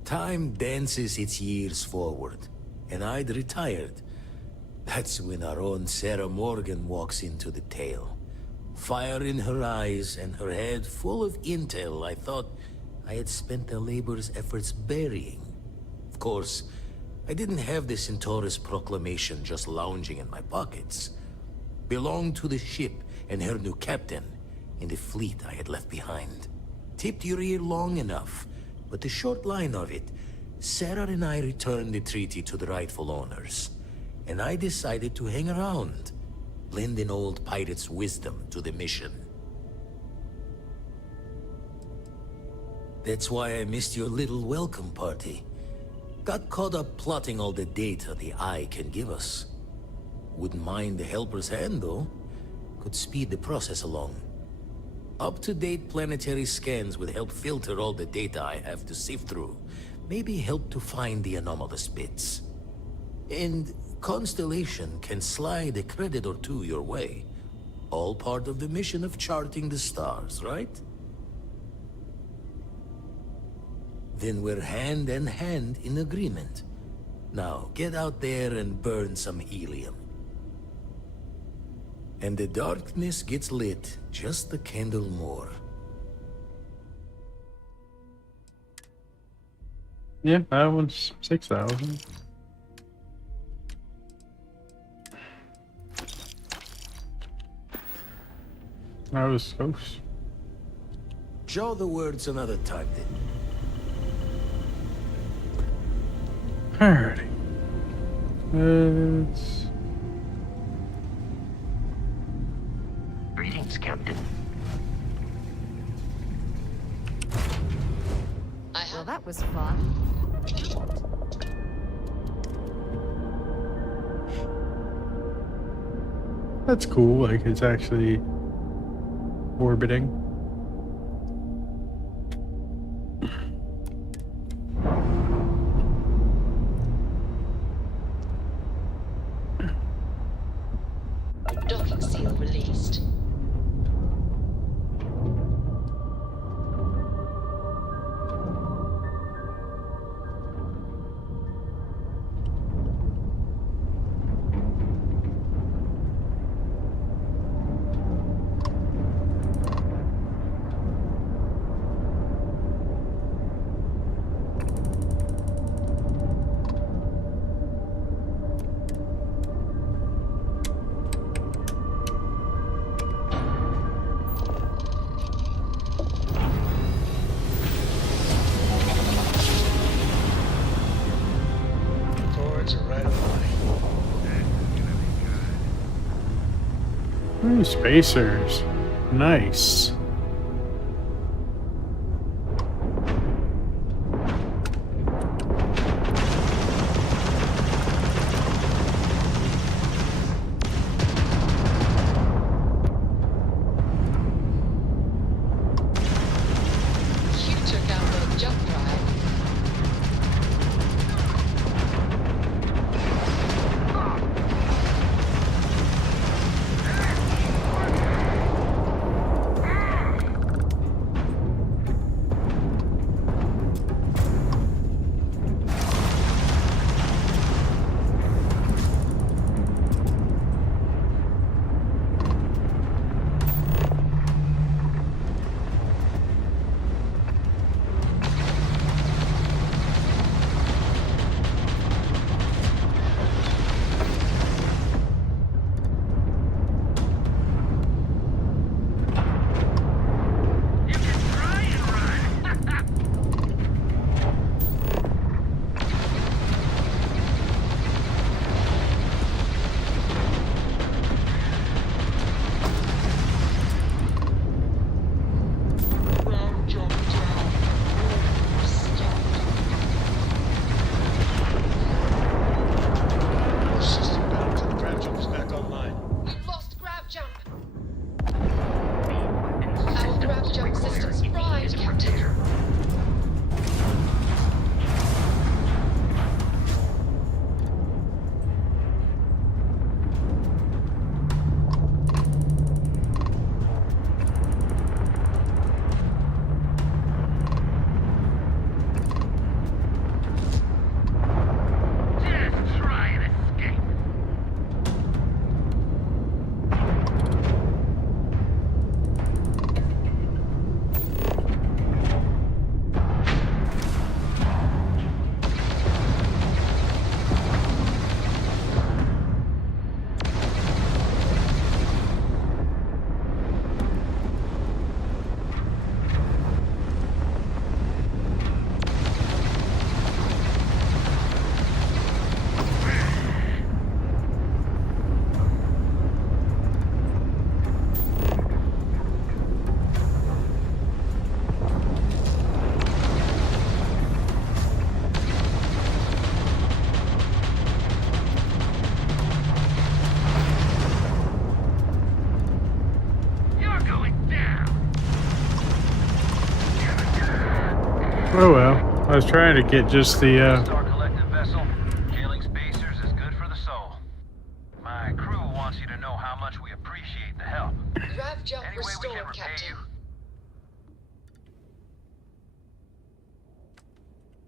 Time dances its years forward, and I'd retired. That's when our own Sarah Morgan walks into the tale. Fire in her eyes and her head full of intel I thought I had spent the labor's efforts burying. Of course, I didn't have the Centaurus proclamation just lounging in my pockets. Belonged to the ship and her new captain in the fleet I had left behind. Tipped your ear long enough, but the short line of it, Sarah and I returned the treaty to the rightful owners, and I decided to hang around, blending old pirate's wisdom to the mission. That's why I missed your little welcome party. Got caught up plotting all the data the Eye can give us. Wouldn't mind the helper's hand, though. Could speed the process along. Up-to-date planetary scans would help filter all the data I have to sift through. Maybe help to find the anomalous bits. And Constellation can slide a credit or two your way. All part of the mission of charting the stars, right? Then we're hand in hand in agreement. Now, get out there and burn some helium. And the darkness gets lit just a candle more. Yeah, that one's 6,000. That was close. Show the words another time, then. Alrighty. Let's... Greetings, Captain. Well, that was fun. That's cool, like it's actually orbiting. Docking seal released. Ooh, spacers. Nice. You took out the jump drive. System battery to the grav jump is back online. We've lost grav jump. Our grav jump system's fried, Captain. Oh well. I was trying to get just the Star Collective vessel. Killing spacers is good for the soul. My crew wants you to know how much we appreciate the help. Grav jump Any way we can restored, repay Captain. you?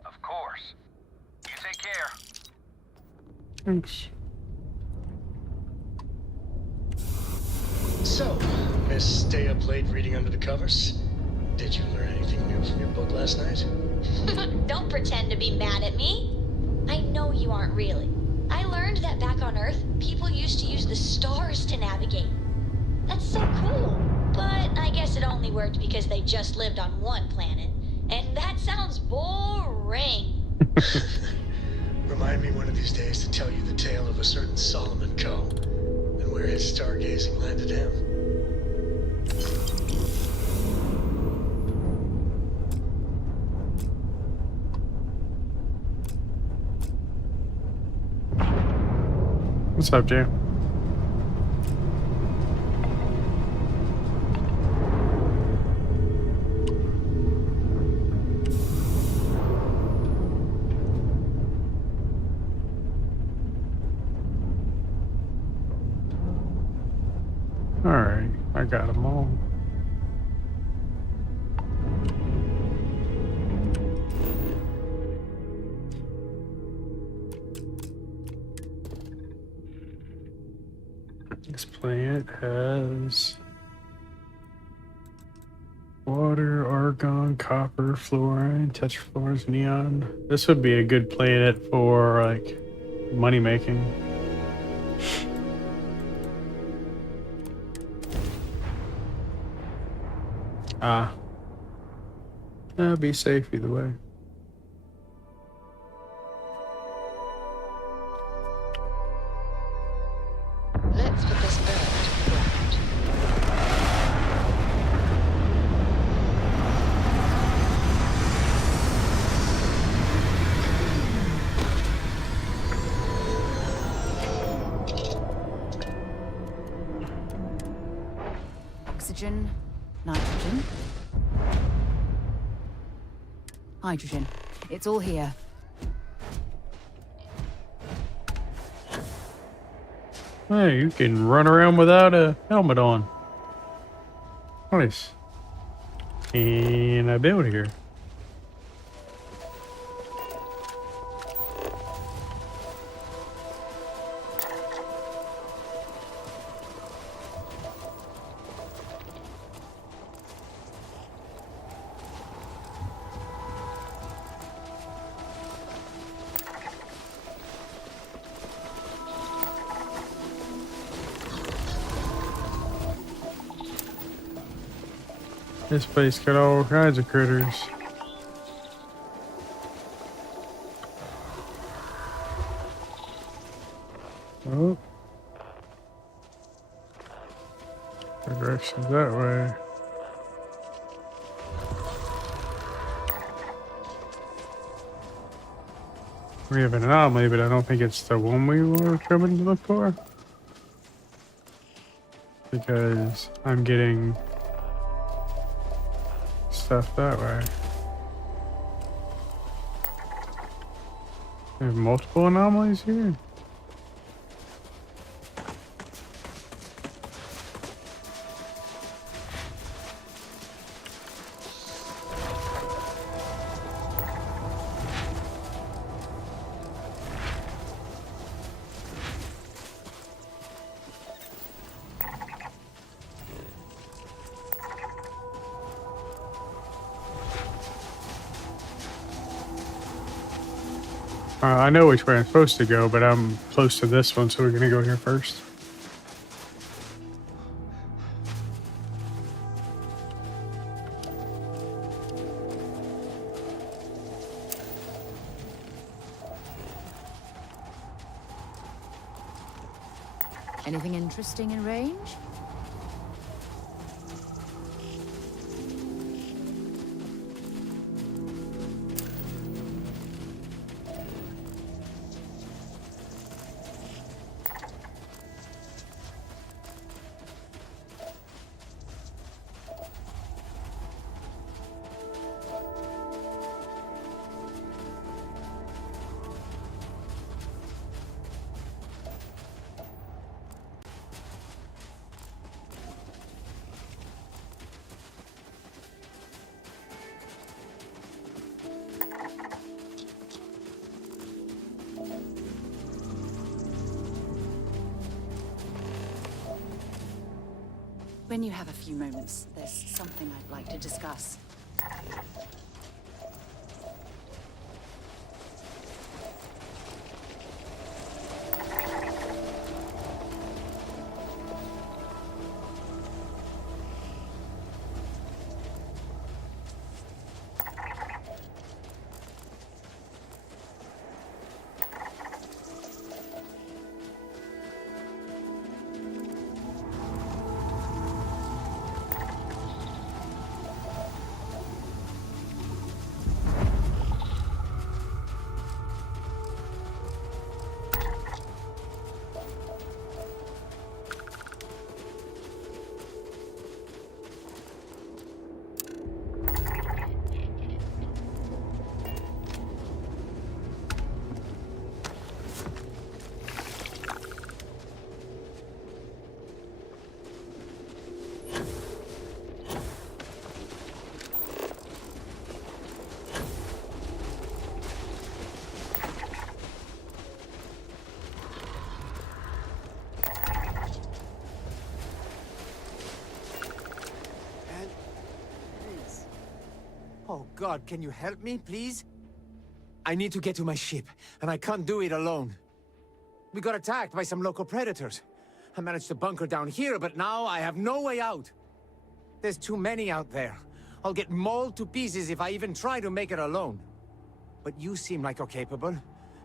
Of course. You take care. Thanks. So, Miss Stay Up Late reading under the covers? Did you learn anything new from your book last night? Don't pretend to be mad at me. I know you aren't really. I learned that back on Earth, people used to use the stars to navigate. That's so cool. But I guess it only worked because they just lived on one planet. And that sounds boring. Remind me one of these days to tell you the tale of a certain Solomon Coe and where his stargazing landed him. What's up, Jay? Alright, I got them all. This plant has water, argon, copper, fluorine, tetrafluorines, neon. This would be a good planet for like money making. Be safe either way. Let's put this bird to the ground. Hydrogen. It's all here. Hey, you can run around without a helmet on. Nice. Can I build here? This place got all kinds of critters. Oh. The direction's that way. We have an anomaly, but I don't think it's the one we were coming to look for. Because I'm getting stuff that way. We have multiple anomalies here. I know which way I'm supposed to go, but I'm close to this one, so we're gonna go here first. Anything interesting in range? When you have a few moments, there's something I'd like to discuss. Oh God, can you help me, please? I need to get to my ship, and I can't do it alone. We got attacked by some local predators. I managed to bunker down here, but now I have no way out. There's too many out there. I'll get mauled to pieces if I even try to make it alone. But you seem like you're capable.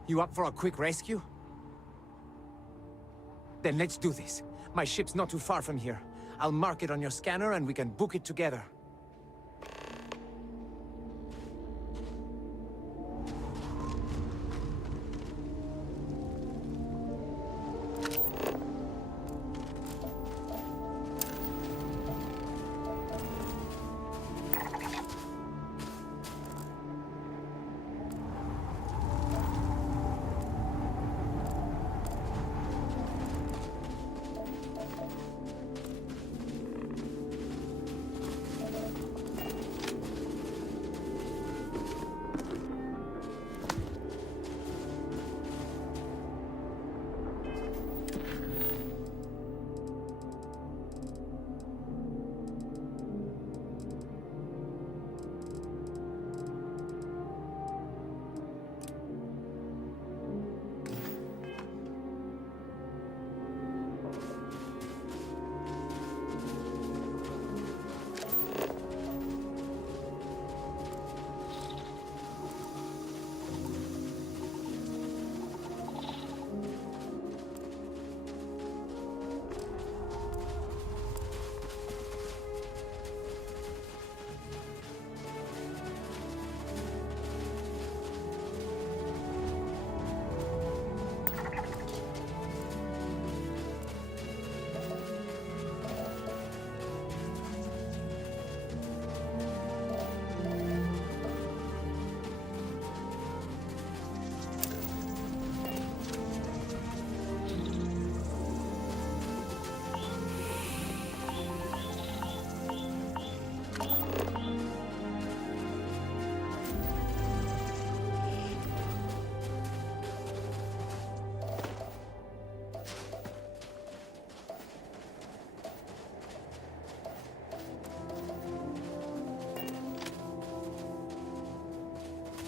You up for a quick rescue? Then let's do this. My ship's not too far from here. I'll mark it on your scanner and we can book it together.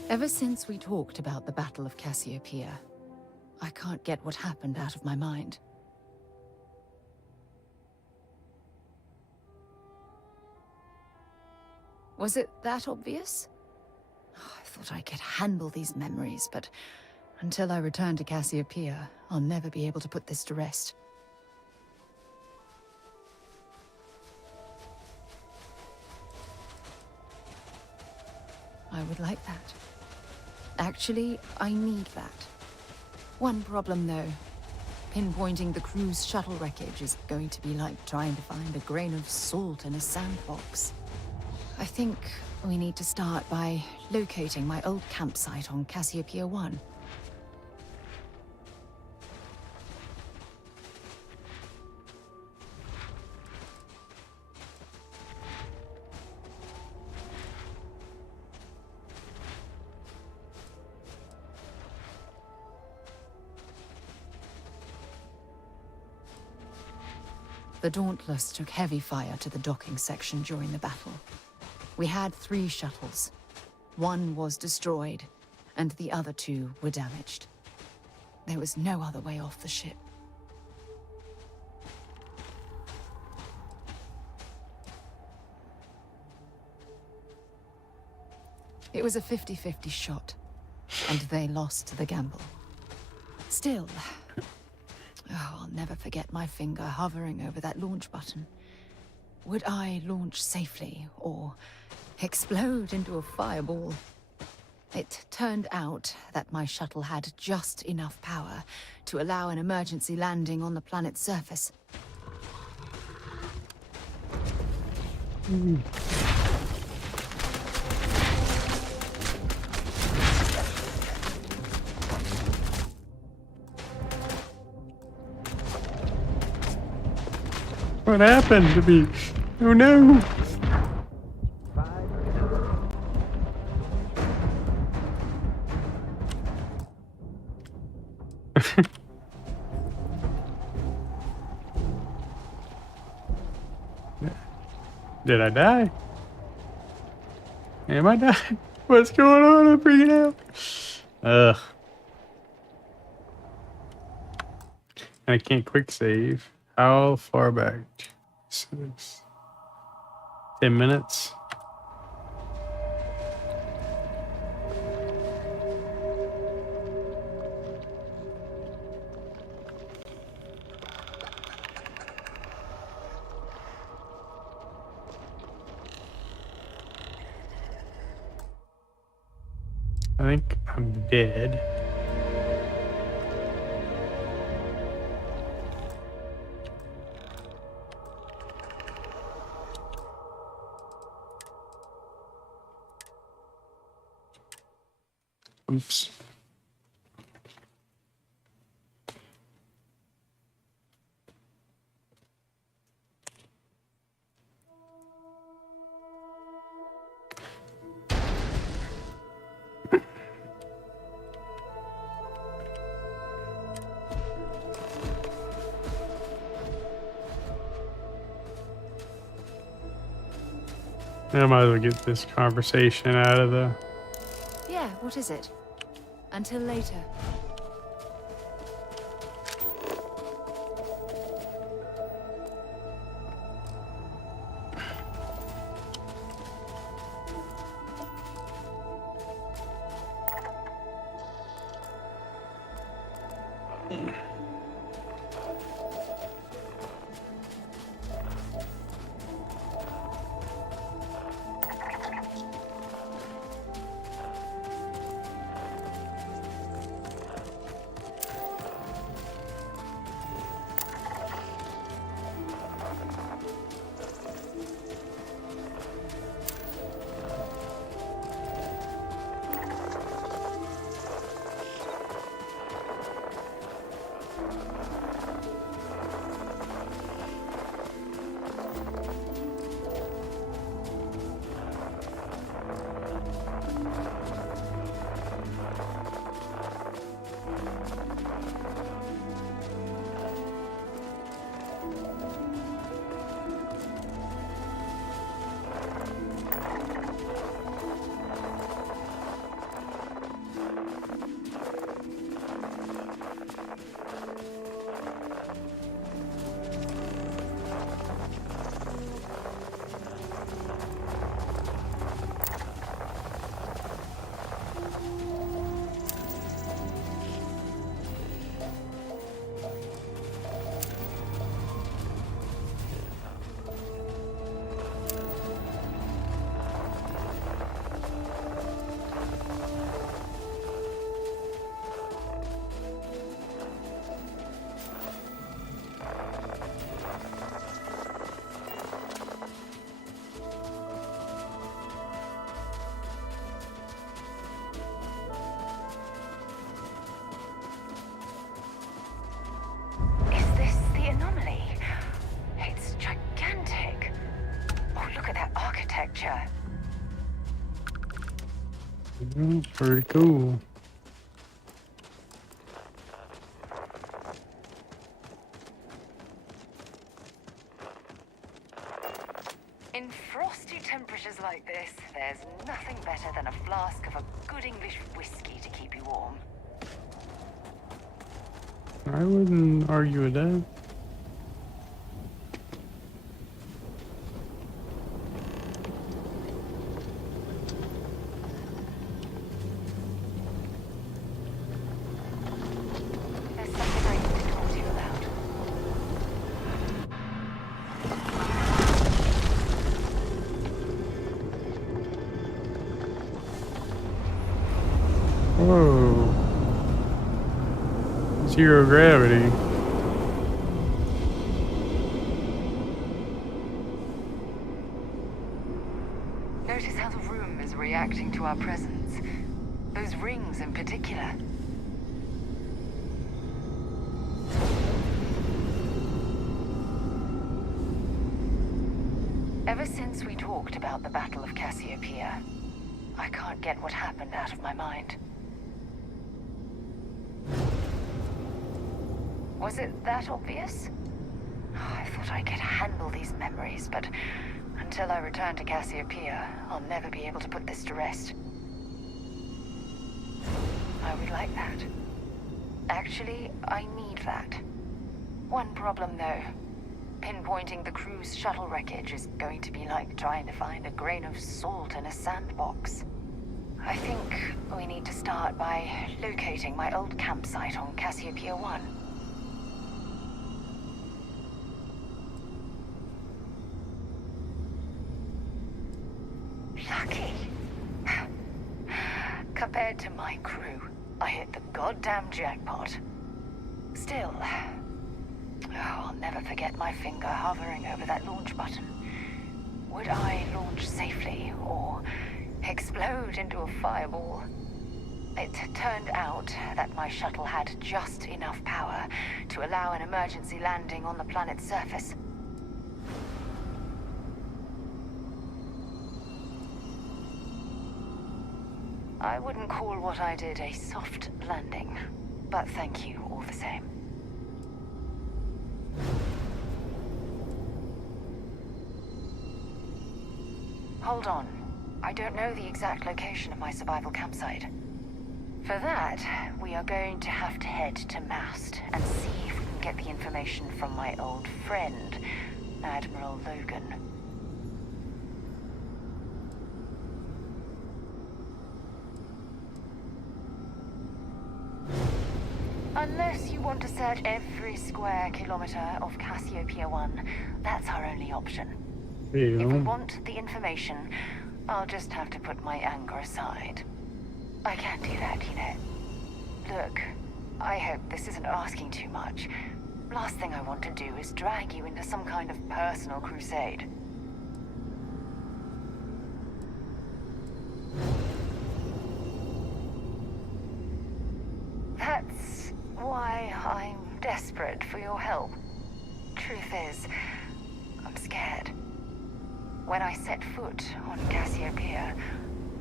Ever since we talked about the Battle of Cassiopeia, I can't get what happened out of my mind. Was it that obvious? I thought I could handle these memories, but until I return to Cassiopeia, I'll never be able to put this to rest. I would like that. Actually, I need that. One problem, though. Pinpointing the crew's shuttle wreckage is going to be like trying to find a grain of salt in a sandbox. I think we need to start by locating my old campsite on Cassiopeia 1. The Dauntless took heavy fire to the docking section during the battle. We had 3 shuttles. One was destroyed, and the other 2 were damaged. There was no other way off the ship. It was a 50-50 shot, and they lost the gamble. Still, I'll never forget my finger hovering over that launch button. Would I launch safely, or explode into a fireball? It turned out that my shuttle had just enough power to allow an emergency landing on the planet's surface. What happened to me? Oh no! Did I die? Am I dying? What's going on? I'm freaking out. Ugh. I can't quick save. How far back? 10 minutes. I think I'm dead. Oops. I might as well get this conversation out of the... Yeah, what is it? Until later. Pretty cool. In frosty temperatures like this, there's nothing better than a flask of a good English whiskey to keep you warm. I wouldn't argue with that. There's something I need to talk to you about. Whoa. Zero gravity. Notice how the room is reacting to our presence. Those rings in particular. Ever since we talked about the Battle of Cassiopeia, I can't get what happened out of my mind. Was it that obvious? I thought I could handle these memories, but until I return to Cassiopeia, I'll never be able to put this to rest. I would like that. Actually, I need that. One problem, though. Pinpointing the crew's shuttle wreckage is going to be like trying to find a grain of salt in a sandbox. I think we need to start by locating my old campsite on Cassiopeia 1. Lucky. Compared to my crew, I hit the goddamn jackpot. Still, I'll never forget my finger hovering over that launch button. Would I launch safely or explode into a fireball? It turned out that my shuttle had just enough power to allow an emergency landing on the planet's surface. I wouldn't call what I did a soft landing, but thank you all the same. Hold on. I don't know the exact location of my survival campsite. For that, we are going to have to head to Mast and see if we can get the information from my old friend, Admiral Logan. Unless you want to search every square kilometer of Cassiopeia 1, that's our only option. If we want the information, I'll just have to put my anger aside. I can't do that, you know. Look, I hope this isn't asking too much. Last thing I want to do is drag you into some kind of personal crusade. That's why I'm desperate for your help. Truth is, I'm scared. When I set foot on Cassiopeia,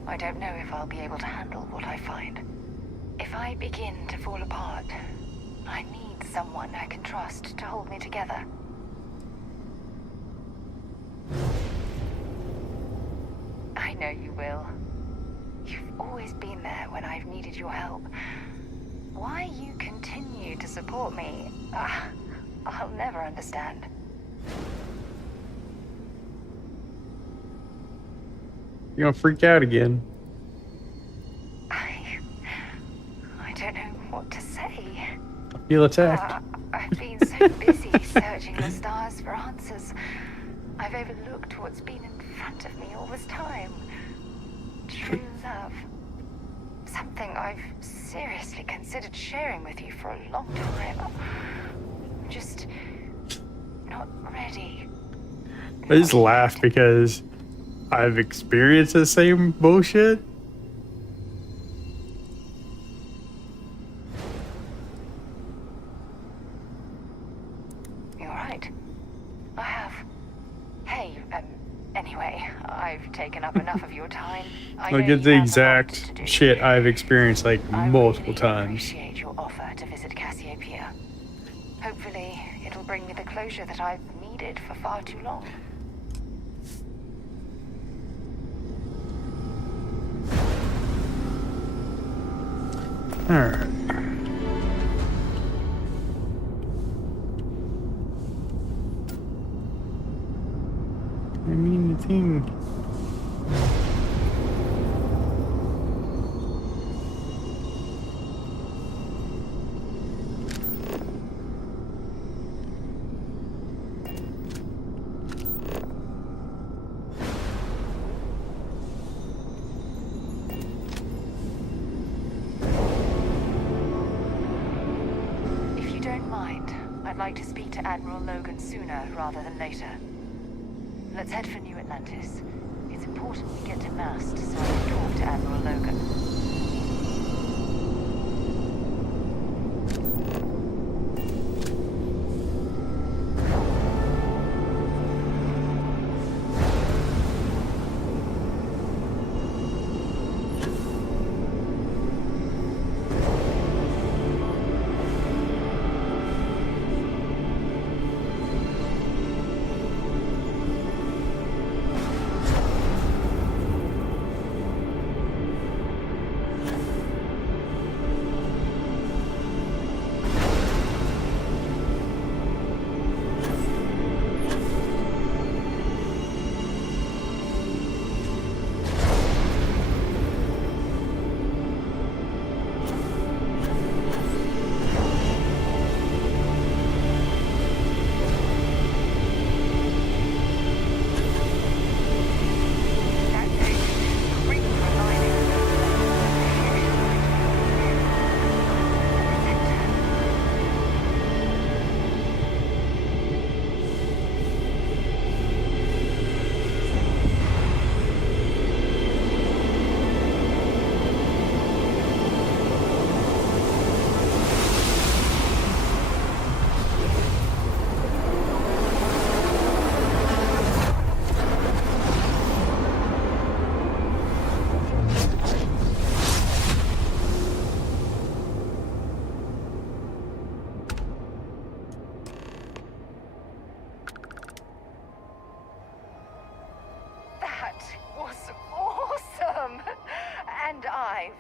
I don't know if I'll be able to handle what I find. If I begin to fall apart, I need someone I can trust to hold me together. I know you will. You've always been there when I've needed your help. Why you continue to support me, I'll never understand. You're gonna freak out again. I don't know what to say. I feel attacked. I've been so busy searching the stars for answers. I've overlooked what's been in front of me all this time. True love. Something I've seriously considered sharing with you for a long time. I'm just not ready. I just laugh because I've experienced the same bullshit. You're right. I have. Hey, anyway, I've taken up enough of of your time. I Like know it's you the have a lot exact to do. shit I've experienced like I multiple really times. appreciate your offer to visit Cassiopeia. Hopefully, it'll bring me the closure that I've needed for far too long. Alright. I mean, the thing. If you don't mind, I'd like to speak to Admiral Logan sooner rather than later. Let's head for New Atlantis. It's important we get to Mast so I can talk to Admiral Logan.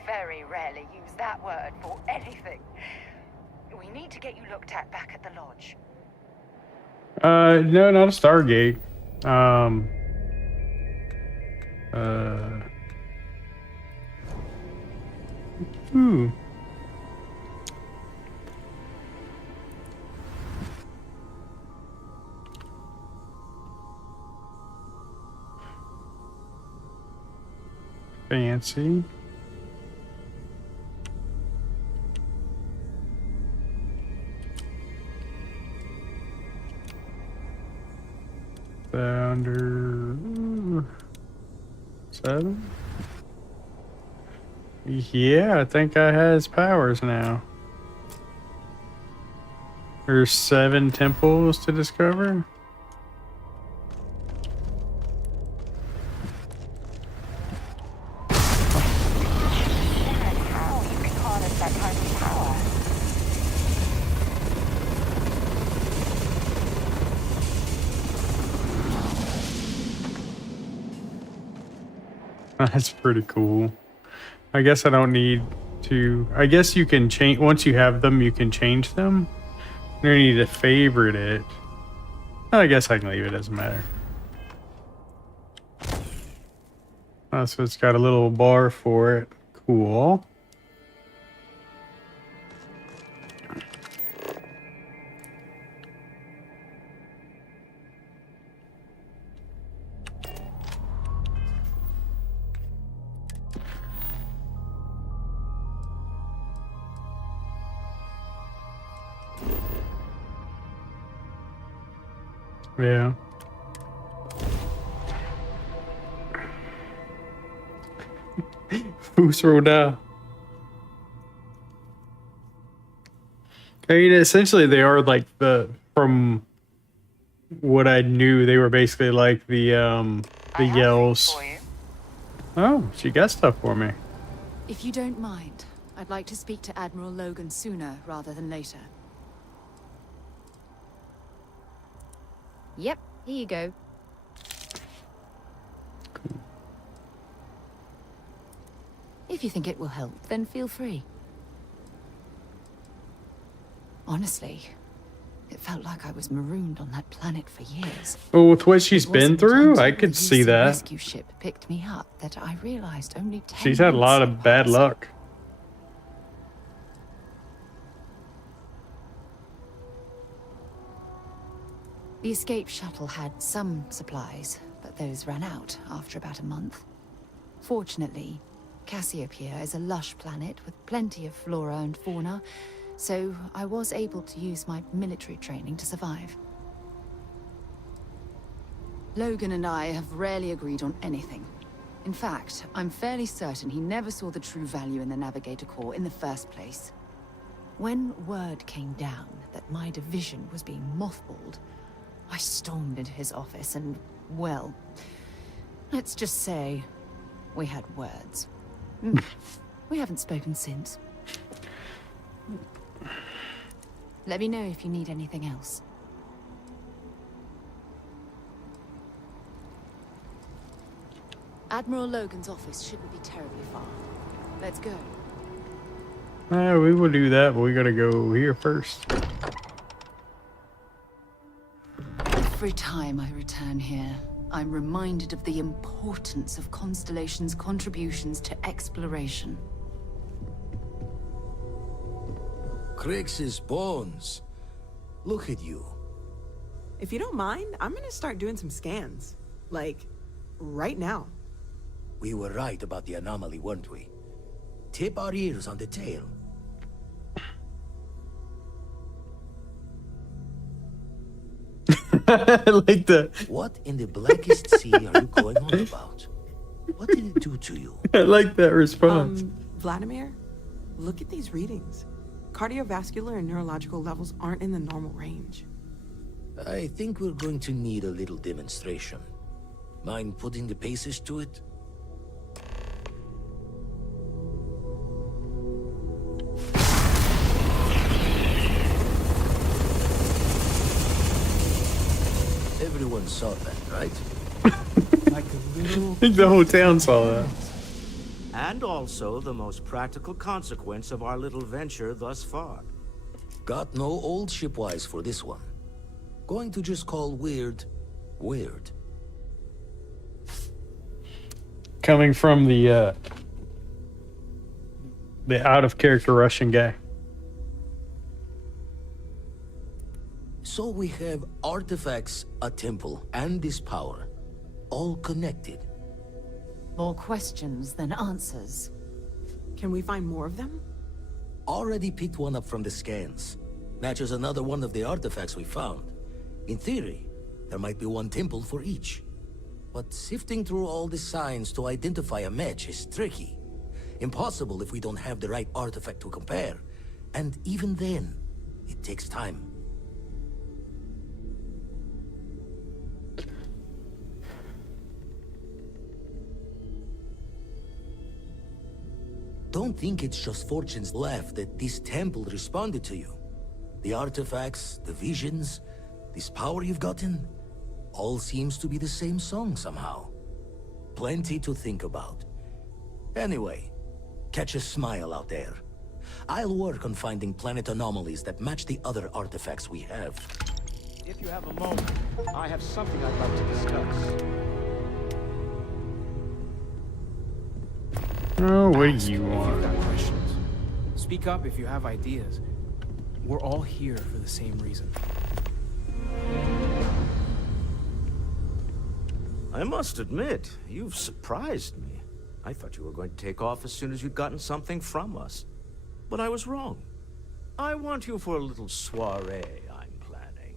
very rarely use that word for anything. We need to get you looked at back at the lodge. No, not a Stargate. Ooh. Fancy. Under 7? Yeah, I think I has powers now. There's 7 temples to discover. How you can harness that kind of power? That's pretty cool. I guess I don't need to. I guess you can change once you have them. You can change them. You don't need to favorite it. I guess I can leave it. Doesn't matter. Oh, so it's got a little bar for it. Cool. Yeah. Fusroda. I mean, essentially, they are like from what I knew, they were basically like the yells Oh, she got stuff for me. If you don't mind, I'd like to speak to Admiral Logan sooner rather than later. Yep, here you go. If you think it will help, then feel free. Honestly, it felt like I was marooned on that planet for years. Well, with what she's It been wasn't through, until I the could see UC that. rescue ship picked me up that I realized only 10 She's had a lot of bad luck. The escape shuttle had some supplies, but those ran out after about a month. Fortunately, Cassiopeia is a lush planet with plenty of flora and fauna, so I was able to use my military training to survive. Logan and I have rarely agreed on anything. In fact, I'm fairly certain he never saw the true value in the Navigator Corps in the first place. When word came down that my division was being mothballed, I stormed into his office and, well, let's just say we had words. We haven't spoken since. Let me know if you need anything else. Admiral Logan's office shouldn't be terribly far. Let's go. We will do that, but we gotta go here first. Every time I return here, I'm reminded of the importance of Constellation's contributions to exploration. Crix's bones. Look at you. If you don't mind, I'm gonna start doing some scans. Like, right now. We were right about the anomaly, weren't we? Tip our ears on the tail. Like that. What in the blackest sea are you going on about? What did it do to you? I like that response. Vladimir, look at these readings. Cardiovascular and neurological levels aren't in the normal range. I think we're going to need a little demonstration. Mind putting the paces to it? Everyone saw that, right? Like a little... I think the whole town saw that. And also the most practical consequence of our little venture thus far. Got no old shipwise for this one. Going to just call weird, weird. Coming from the out of character Russian guy. So we have artifacts, a temple, and this power, all connected. More questions than answers. Can we find more of them? Already picked one up from the scans. Matches another one of the artifacts we found. In theory, there might be one temple for each. But sifting through all the signs to identify a match is tricky. Impossible if we don't have the right artifact to compare. And even then, it takes time. Don't think it's just Fortune's laugh that this temple responded to you. The artifacts, the visions, this power you've gotten, all seems to be the same song somehow. Plenty to think about. Anyway, catch a smile out there. I'll work on finding planet anomalies that match the other artifacts we have. If you have a moment, I have something I'd like to discuss. Oh, what do you If want? you've got questions, speak up if you have ideas. We're all here for the same reason. I must admit, you've surprised me. I thought you were going to take off as soon as you'd gotten something from us. But I was wrong. I want you for a little soiree I'm planning.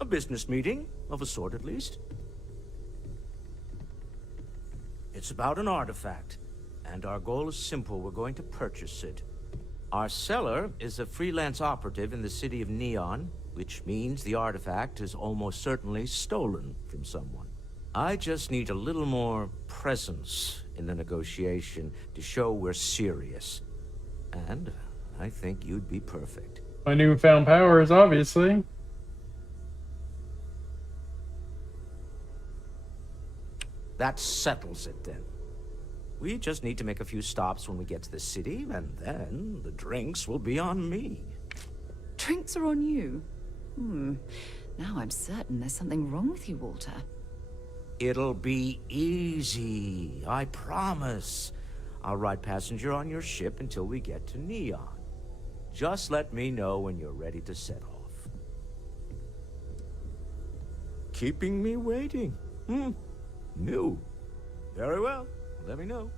A business meeting, of a sort at least. It's about an artifact, and our goal is simple. We're going to purchase it. Our seller is a freelance operative in the city of Neon, which means the artifact is almost certainly stolen from someone. I just need a little more presence in the negotiation to show we're serious. And I think you'd be perfect. My newfound powers, obviously. That settles it then. We just need to make a few stops when we get to the city, and then the drinks will be on me. Drinks are on you? Now I'm certain there's something wrong with you, Walter. It'll be easy, I promise. I'll ride passenger on your ship until we get to Neon. Just let me know when you're ready to set off. Keeping me waiting? New. Very well. Let me know.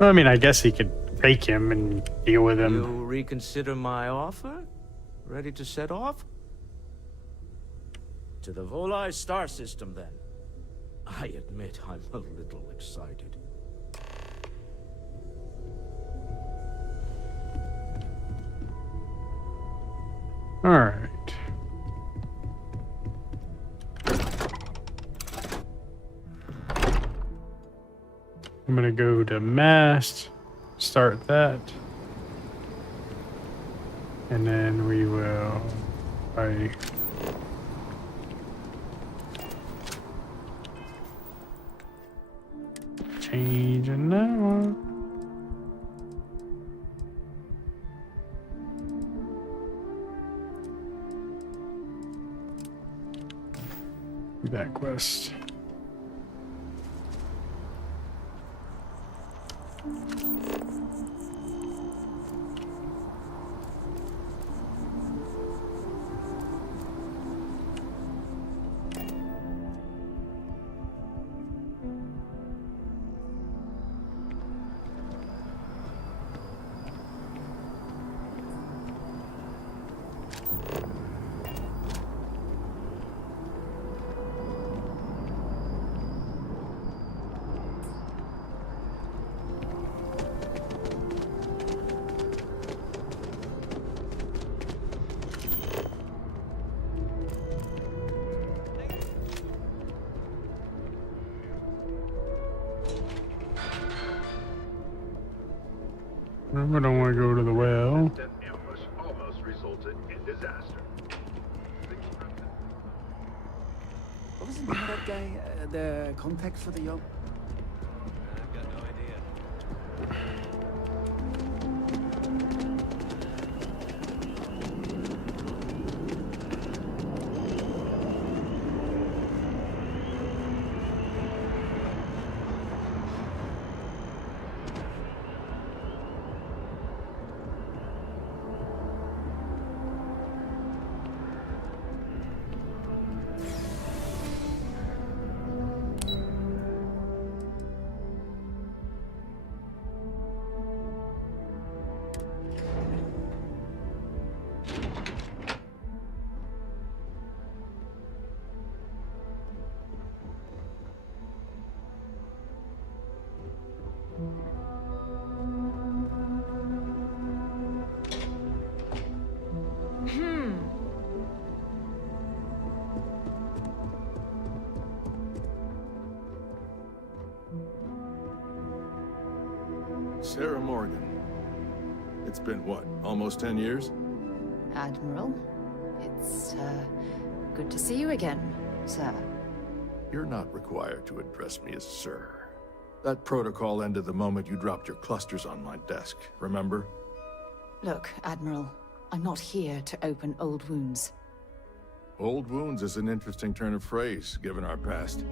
I mean, I guess he could take him and deal with him. You reconsider my offer? Ready to set off? To the Volai star system, then. I admit I'm a little excited. All right. I'm gonna go to mast, start that, and then we will change in that one. Back west. I don't want to go to the well. That ambush almost resulted in disaster. What was the name of that guy? The contact for the yacht? I've got no idea. Sarah Morgan. It's been, what, almost 10 years? Admiral, it's good to see you again, sir. You're not required to address me as sir. That protocol ended the moment you dropped your clusters on my desk, remember? Look, Admiral, I'm not here to open old wounds. Old wounds is an interesting turn of phrase, given our past.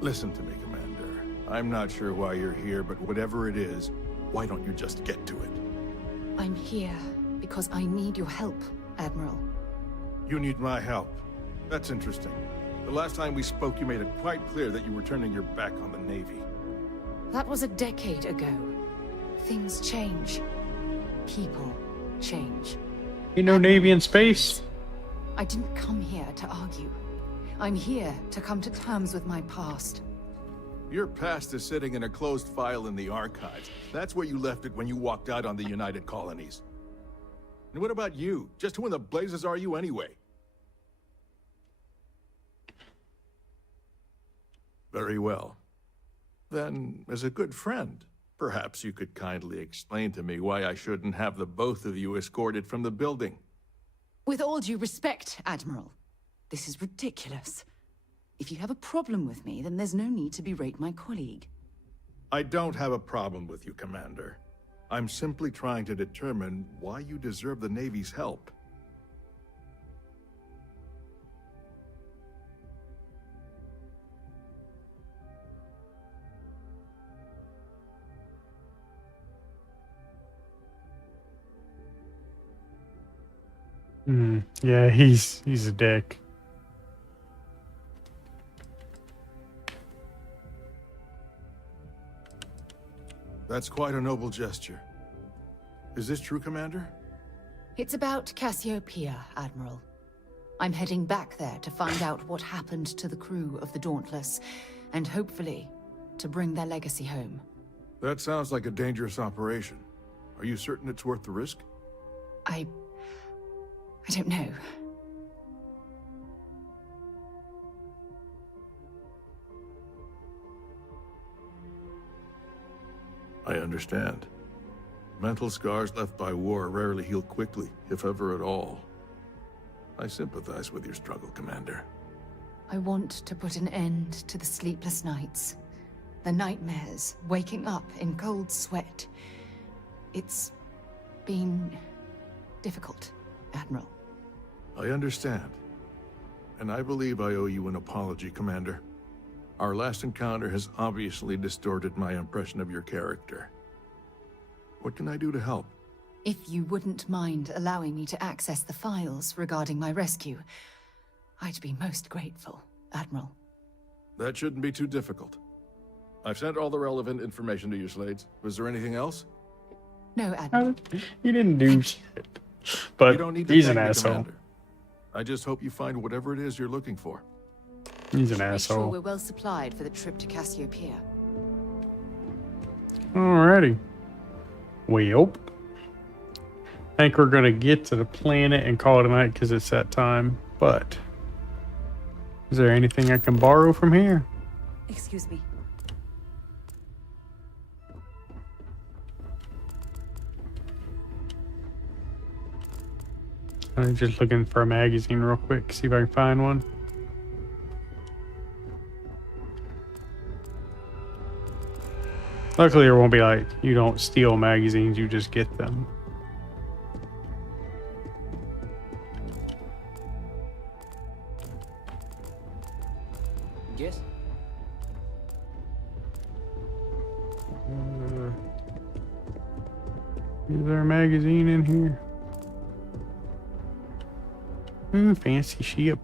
Listen to me, Commander. I'm not sure why you're here, but whatever it is, why don't you just get to it? I'm here because I need your help, Admiral. You need my help. That's interesting. The last time we spoke, you made it quite clear that you were turning your back on the Navy. That was a decade ago. Things change. People change. You know, Navy in space. I didn't come here to argue. I'm here to come to terms with my past. Your past is sitting in a closed file in the archives. That's where you left it when you walked out on the United Colonies. And what about you? Just who in the blazes are you anyway? Very well. Then, as a good friend, perhaps you could kindly explain to me why I shouldn't have the both of you escorted from the building. With all due respect, Admiral, this is ridiculous. If you have a problem with me, then there's no need to berate my colleague. I don't have a problem with you, Commander. I'm simply trying to determine why you deserve the Navy's help. Yeah, he's a dick. That's quite a noble gesture. Is this true, Commander? It's about Cassiopeia, Admiral. I'm heading back there to find out what happened to the crew of the Dauntless, and hopefully, to bring their legacy home. That sounds like a dangerous operation. Are you certain it's worth the risk? I don't know. I understand. Mental scars left by war rarely heal quickly, if ever at all. I sympathize with your struggle, Commander. I want to put an end to the sleepless nights, the nightmares, waking up in cold sweat. It's been difficult, Admiral. I understand. And I believe I owe you an apology, Commander. Our last encounter has obviously distorted my impression of your character. What can I do to help? If you wouldn't mind allowing me to access the files regarding my rescue, I'd be most grateful, Admiral. That shouldn't be too difficult. I've sent all the relevant information to you, Slades. Was there anything else? No, Admiral. He didn't do shit. But you don't need to he's an thank me, asshole. Commander. I just hope you find whatever it is you're looking for. He's an Make sure asshole. we're well supplied for the trip to Cassiopeia. Alrighty. Well, I think we're gonna get to the planet and call it a night because it's that time. But is there anything I can borrow from here? Excuse me. I'm just looking for a magazine real quick, see if I can find one. Luckily, it won't be like you don't steal magazines, you just get them. Yes? Is there a magazine in here? Fancy ship.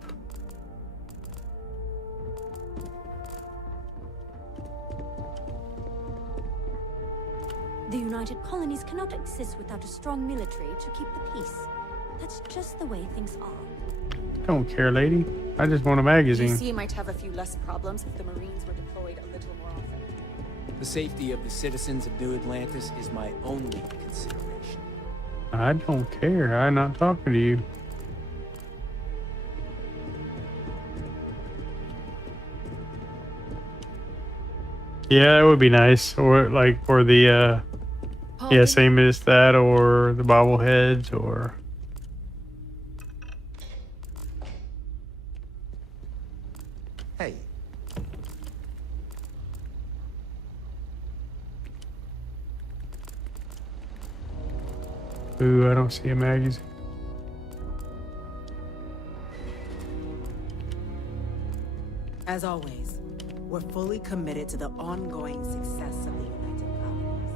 The United Colonies cannot exist without a strong military to keep the peace. That's just the way things are. Don't care, lady. I just want a magazine. DC might have a few less problems if the Marines were deployed a little more often. The safety of the citizens of New Atlantis is my only consideration. I don't care. I'm not talking to you. Yeah, that would be nice. Or like for the yeah, same as that, or the bobbleheads, or Hey. ooh, I don't see a magazine. As always, we're fully committed to the ongoing success of the United Colonies.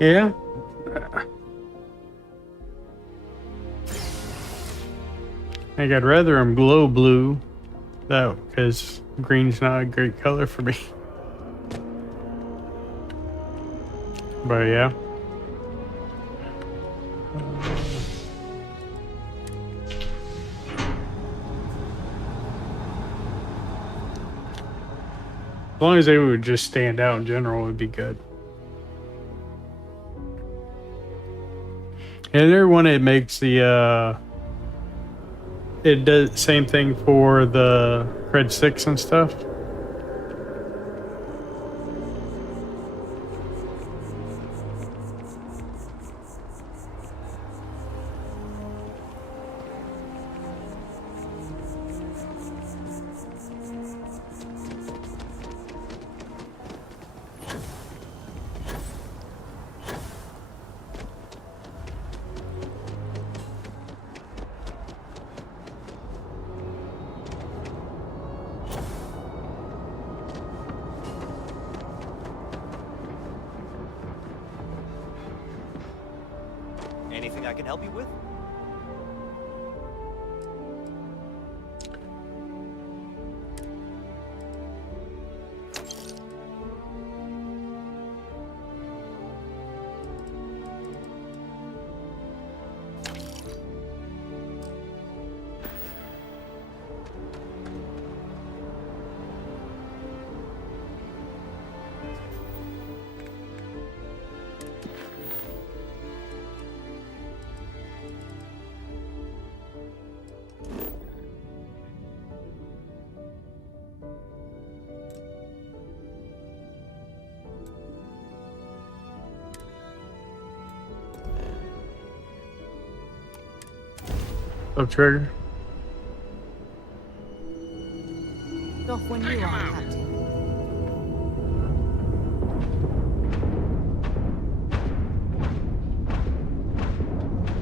Yeah. I think I'd rather them glow blue, though, because green's not a great color for me. But yeah. As long as they would just stand out in general, it would be good. And every one it makes the it does the same thing for the Cred 6 and stuff. Anything I can help you with? Up trigger. Off when you are, Captain.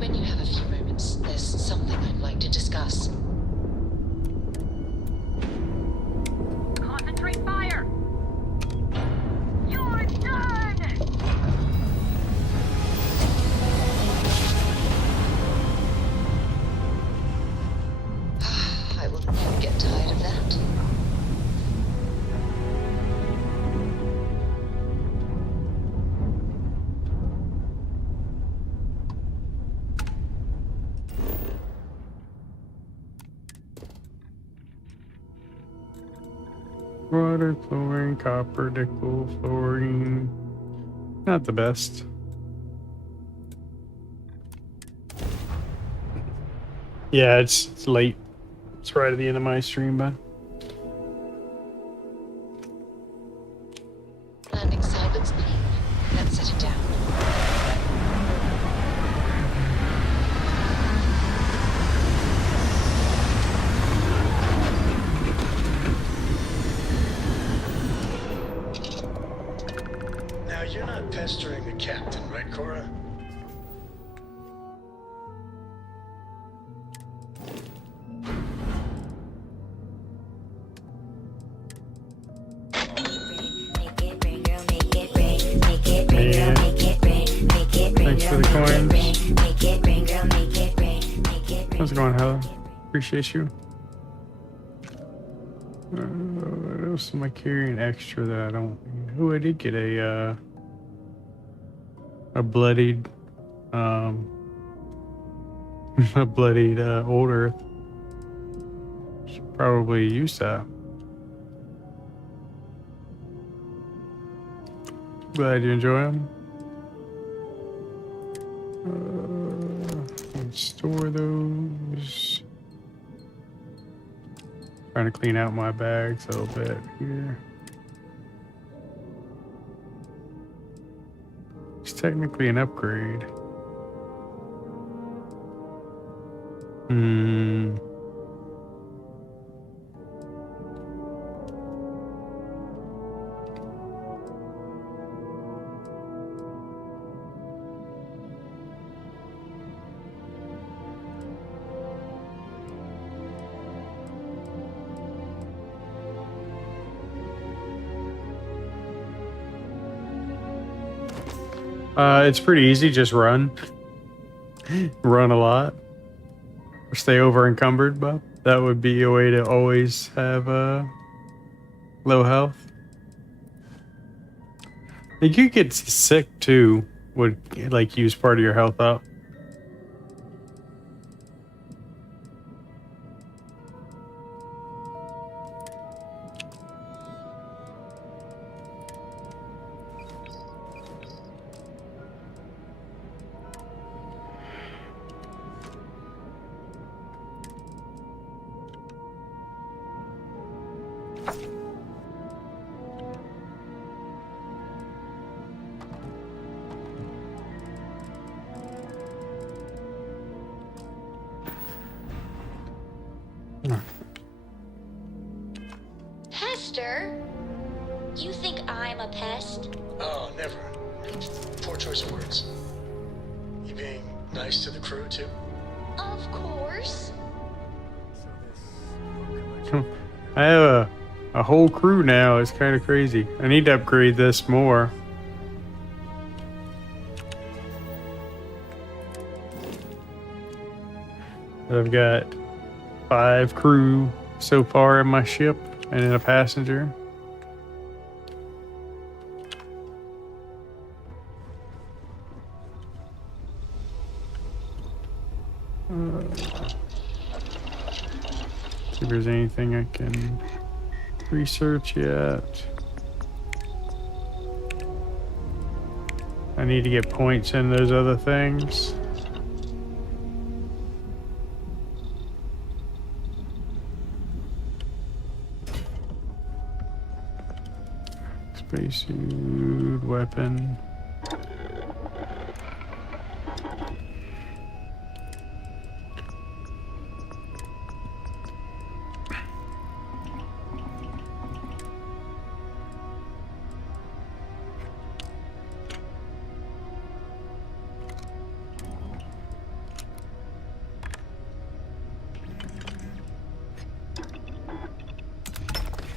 When you have a few moments, there's something I'd like to discuss. Concentrate fire! You're done! I will never get tired of that. Water, chlorine, copper, nickel, fluorine. Not the best. Yeah, it's late. It's right at the end of my stream, bud. Landing silence, please. Let's set it down. Now, you're not pestering the captain, right, Cora? Thanks for the coins. How's it going, Helen? Appreciate you. What else am I carrying extra that I don't need? Oh, I did get a bloodied a bloodied Old Earth. Should probably use that. Glad you enjoy them. Store those. Trying to clean out my bags a little bit here. It's technically an upgrade. It's pretty easy. Just run. Run a lot. Or stay over encumbered, but that would be a way to always have low health. You could get sick too, would like use part of your health up. Hester? You think I'm a pest? Oh, never. Poor choice of words. You being nice to the crew, too? Of course. I have a whole crew now. It's kind of crazy. I need to upgrade this more. I've got 5 crew so far in my ship and then a passenger. See if there's anything I can research yet. I need to get points in those other things. Spacesuit, weapon.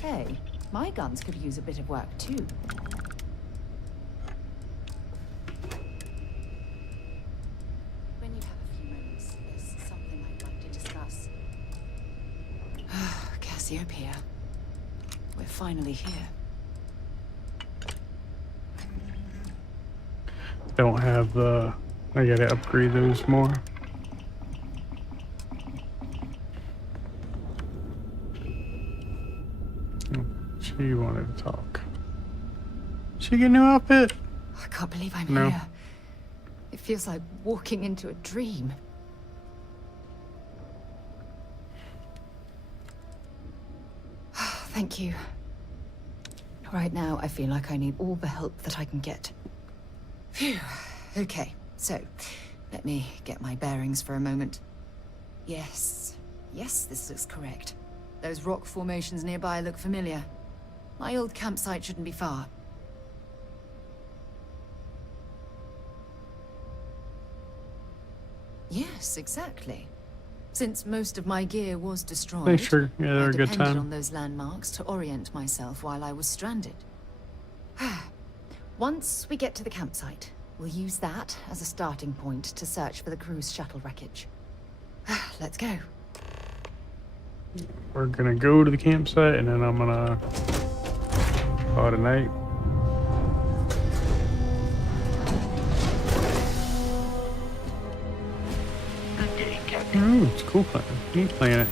Hey, my guns could use a bit of work too. When you have a few moments, there's something I'd like to discuss. Cassiopeia. We're finally here. Don't have the... I gotta upgrade those more. She wanted to talk. She get a new outfit? I can't believe I'm No. here. It feels like walking into a dream. Thank you. Right now, I feel like I need all the help that I can get. Phew. Okay, so let me get my bearings for a moment. Yes, this looks correct. Those rock formations nearby look familiar. My old campsite shouldn't be far. Yes, exactly. Since most of my gear was destroyed, Thanks for yeah, they're I a good depended time. on those landmarks to orient myself while I was stranded. Once we get to the campsite, we'll use that as a starting point to search for the cruise shuttle wreckage. Let's go. We're gonna go to the campsite and then I'm gonna call it a night. Ooh, it's a cool planet. Neat planet.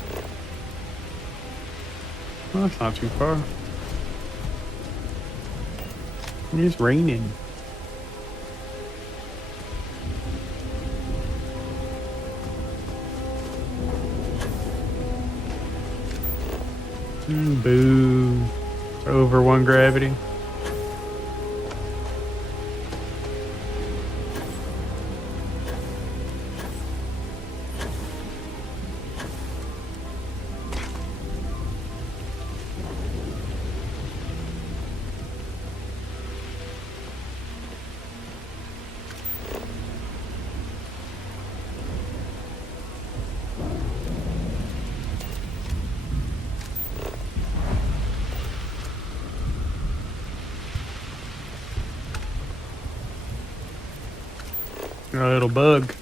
Well, that's not too far. It's raining. Boo. It's over 1 gravity. A little bug.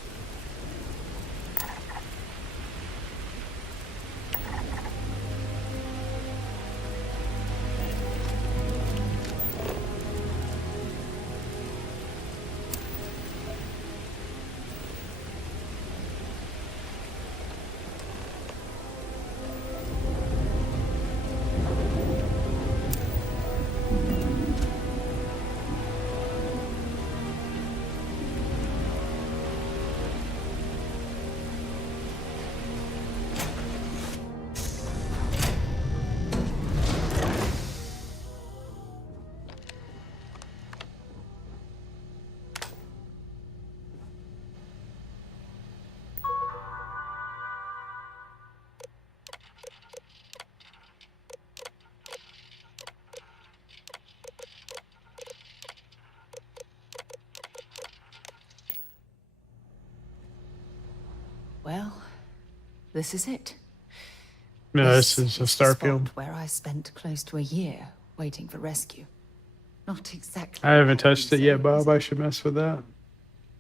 Well, this is it. No, this is a the Starfield. spot where I spent close to a year waiting for rescue. Not exactly. I haven't touched it yet, Bob. I should mess with that.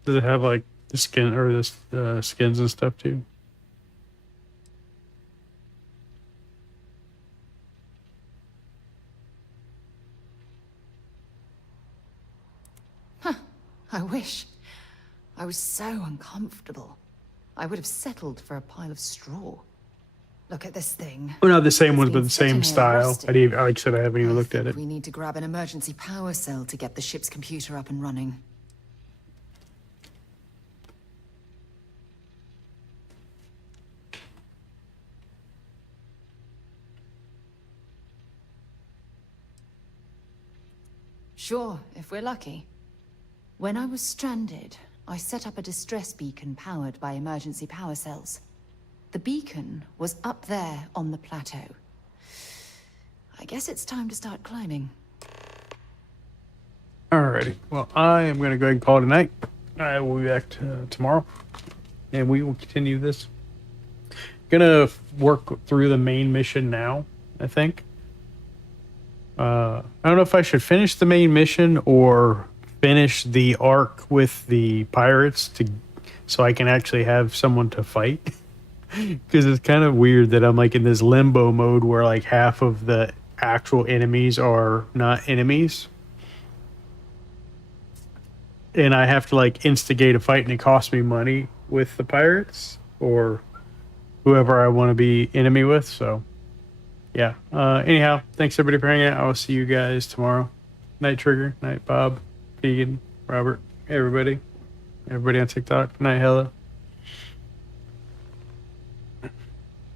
Does it have like the skin or the skins and stuff too? Huh. I wish. I was so uncomfortable. I would have settled for a pile of straw. Look at this thing. Well, not the same ones, but the sitting same here style. rusted. Like I said, I haven't even looked at it. We need to grab an emergency power cell to get the ship's computer up and running. Sure, if we're lucky. When I was stranded, I set up a distress beacon powered by emergency power cells. The beacon was up there on the plateau. I guess it's time to start climbing. Alrighty. Well, I am going to go ahead and call it a night. I will be back tomorrow, and we will continue this. Gonna work through the main mission now, I think. I don't know if I should finish the main mission or finish the arc with the pirates so I can actually have someone to fight. Because it's kind of weird that I'm like in this limbo mode where like half of the actual enemies are not enemies. And I have to like instigate a fight and it costs me money with the pirates or whoever I want to be enemy with. So yeah. Anyhow, thanks everybody for hanging out. I will see you guys tomorrow. Night Trigger, night Bob, Keegan, Robert, everybody on TikTok. Night Hella.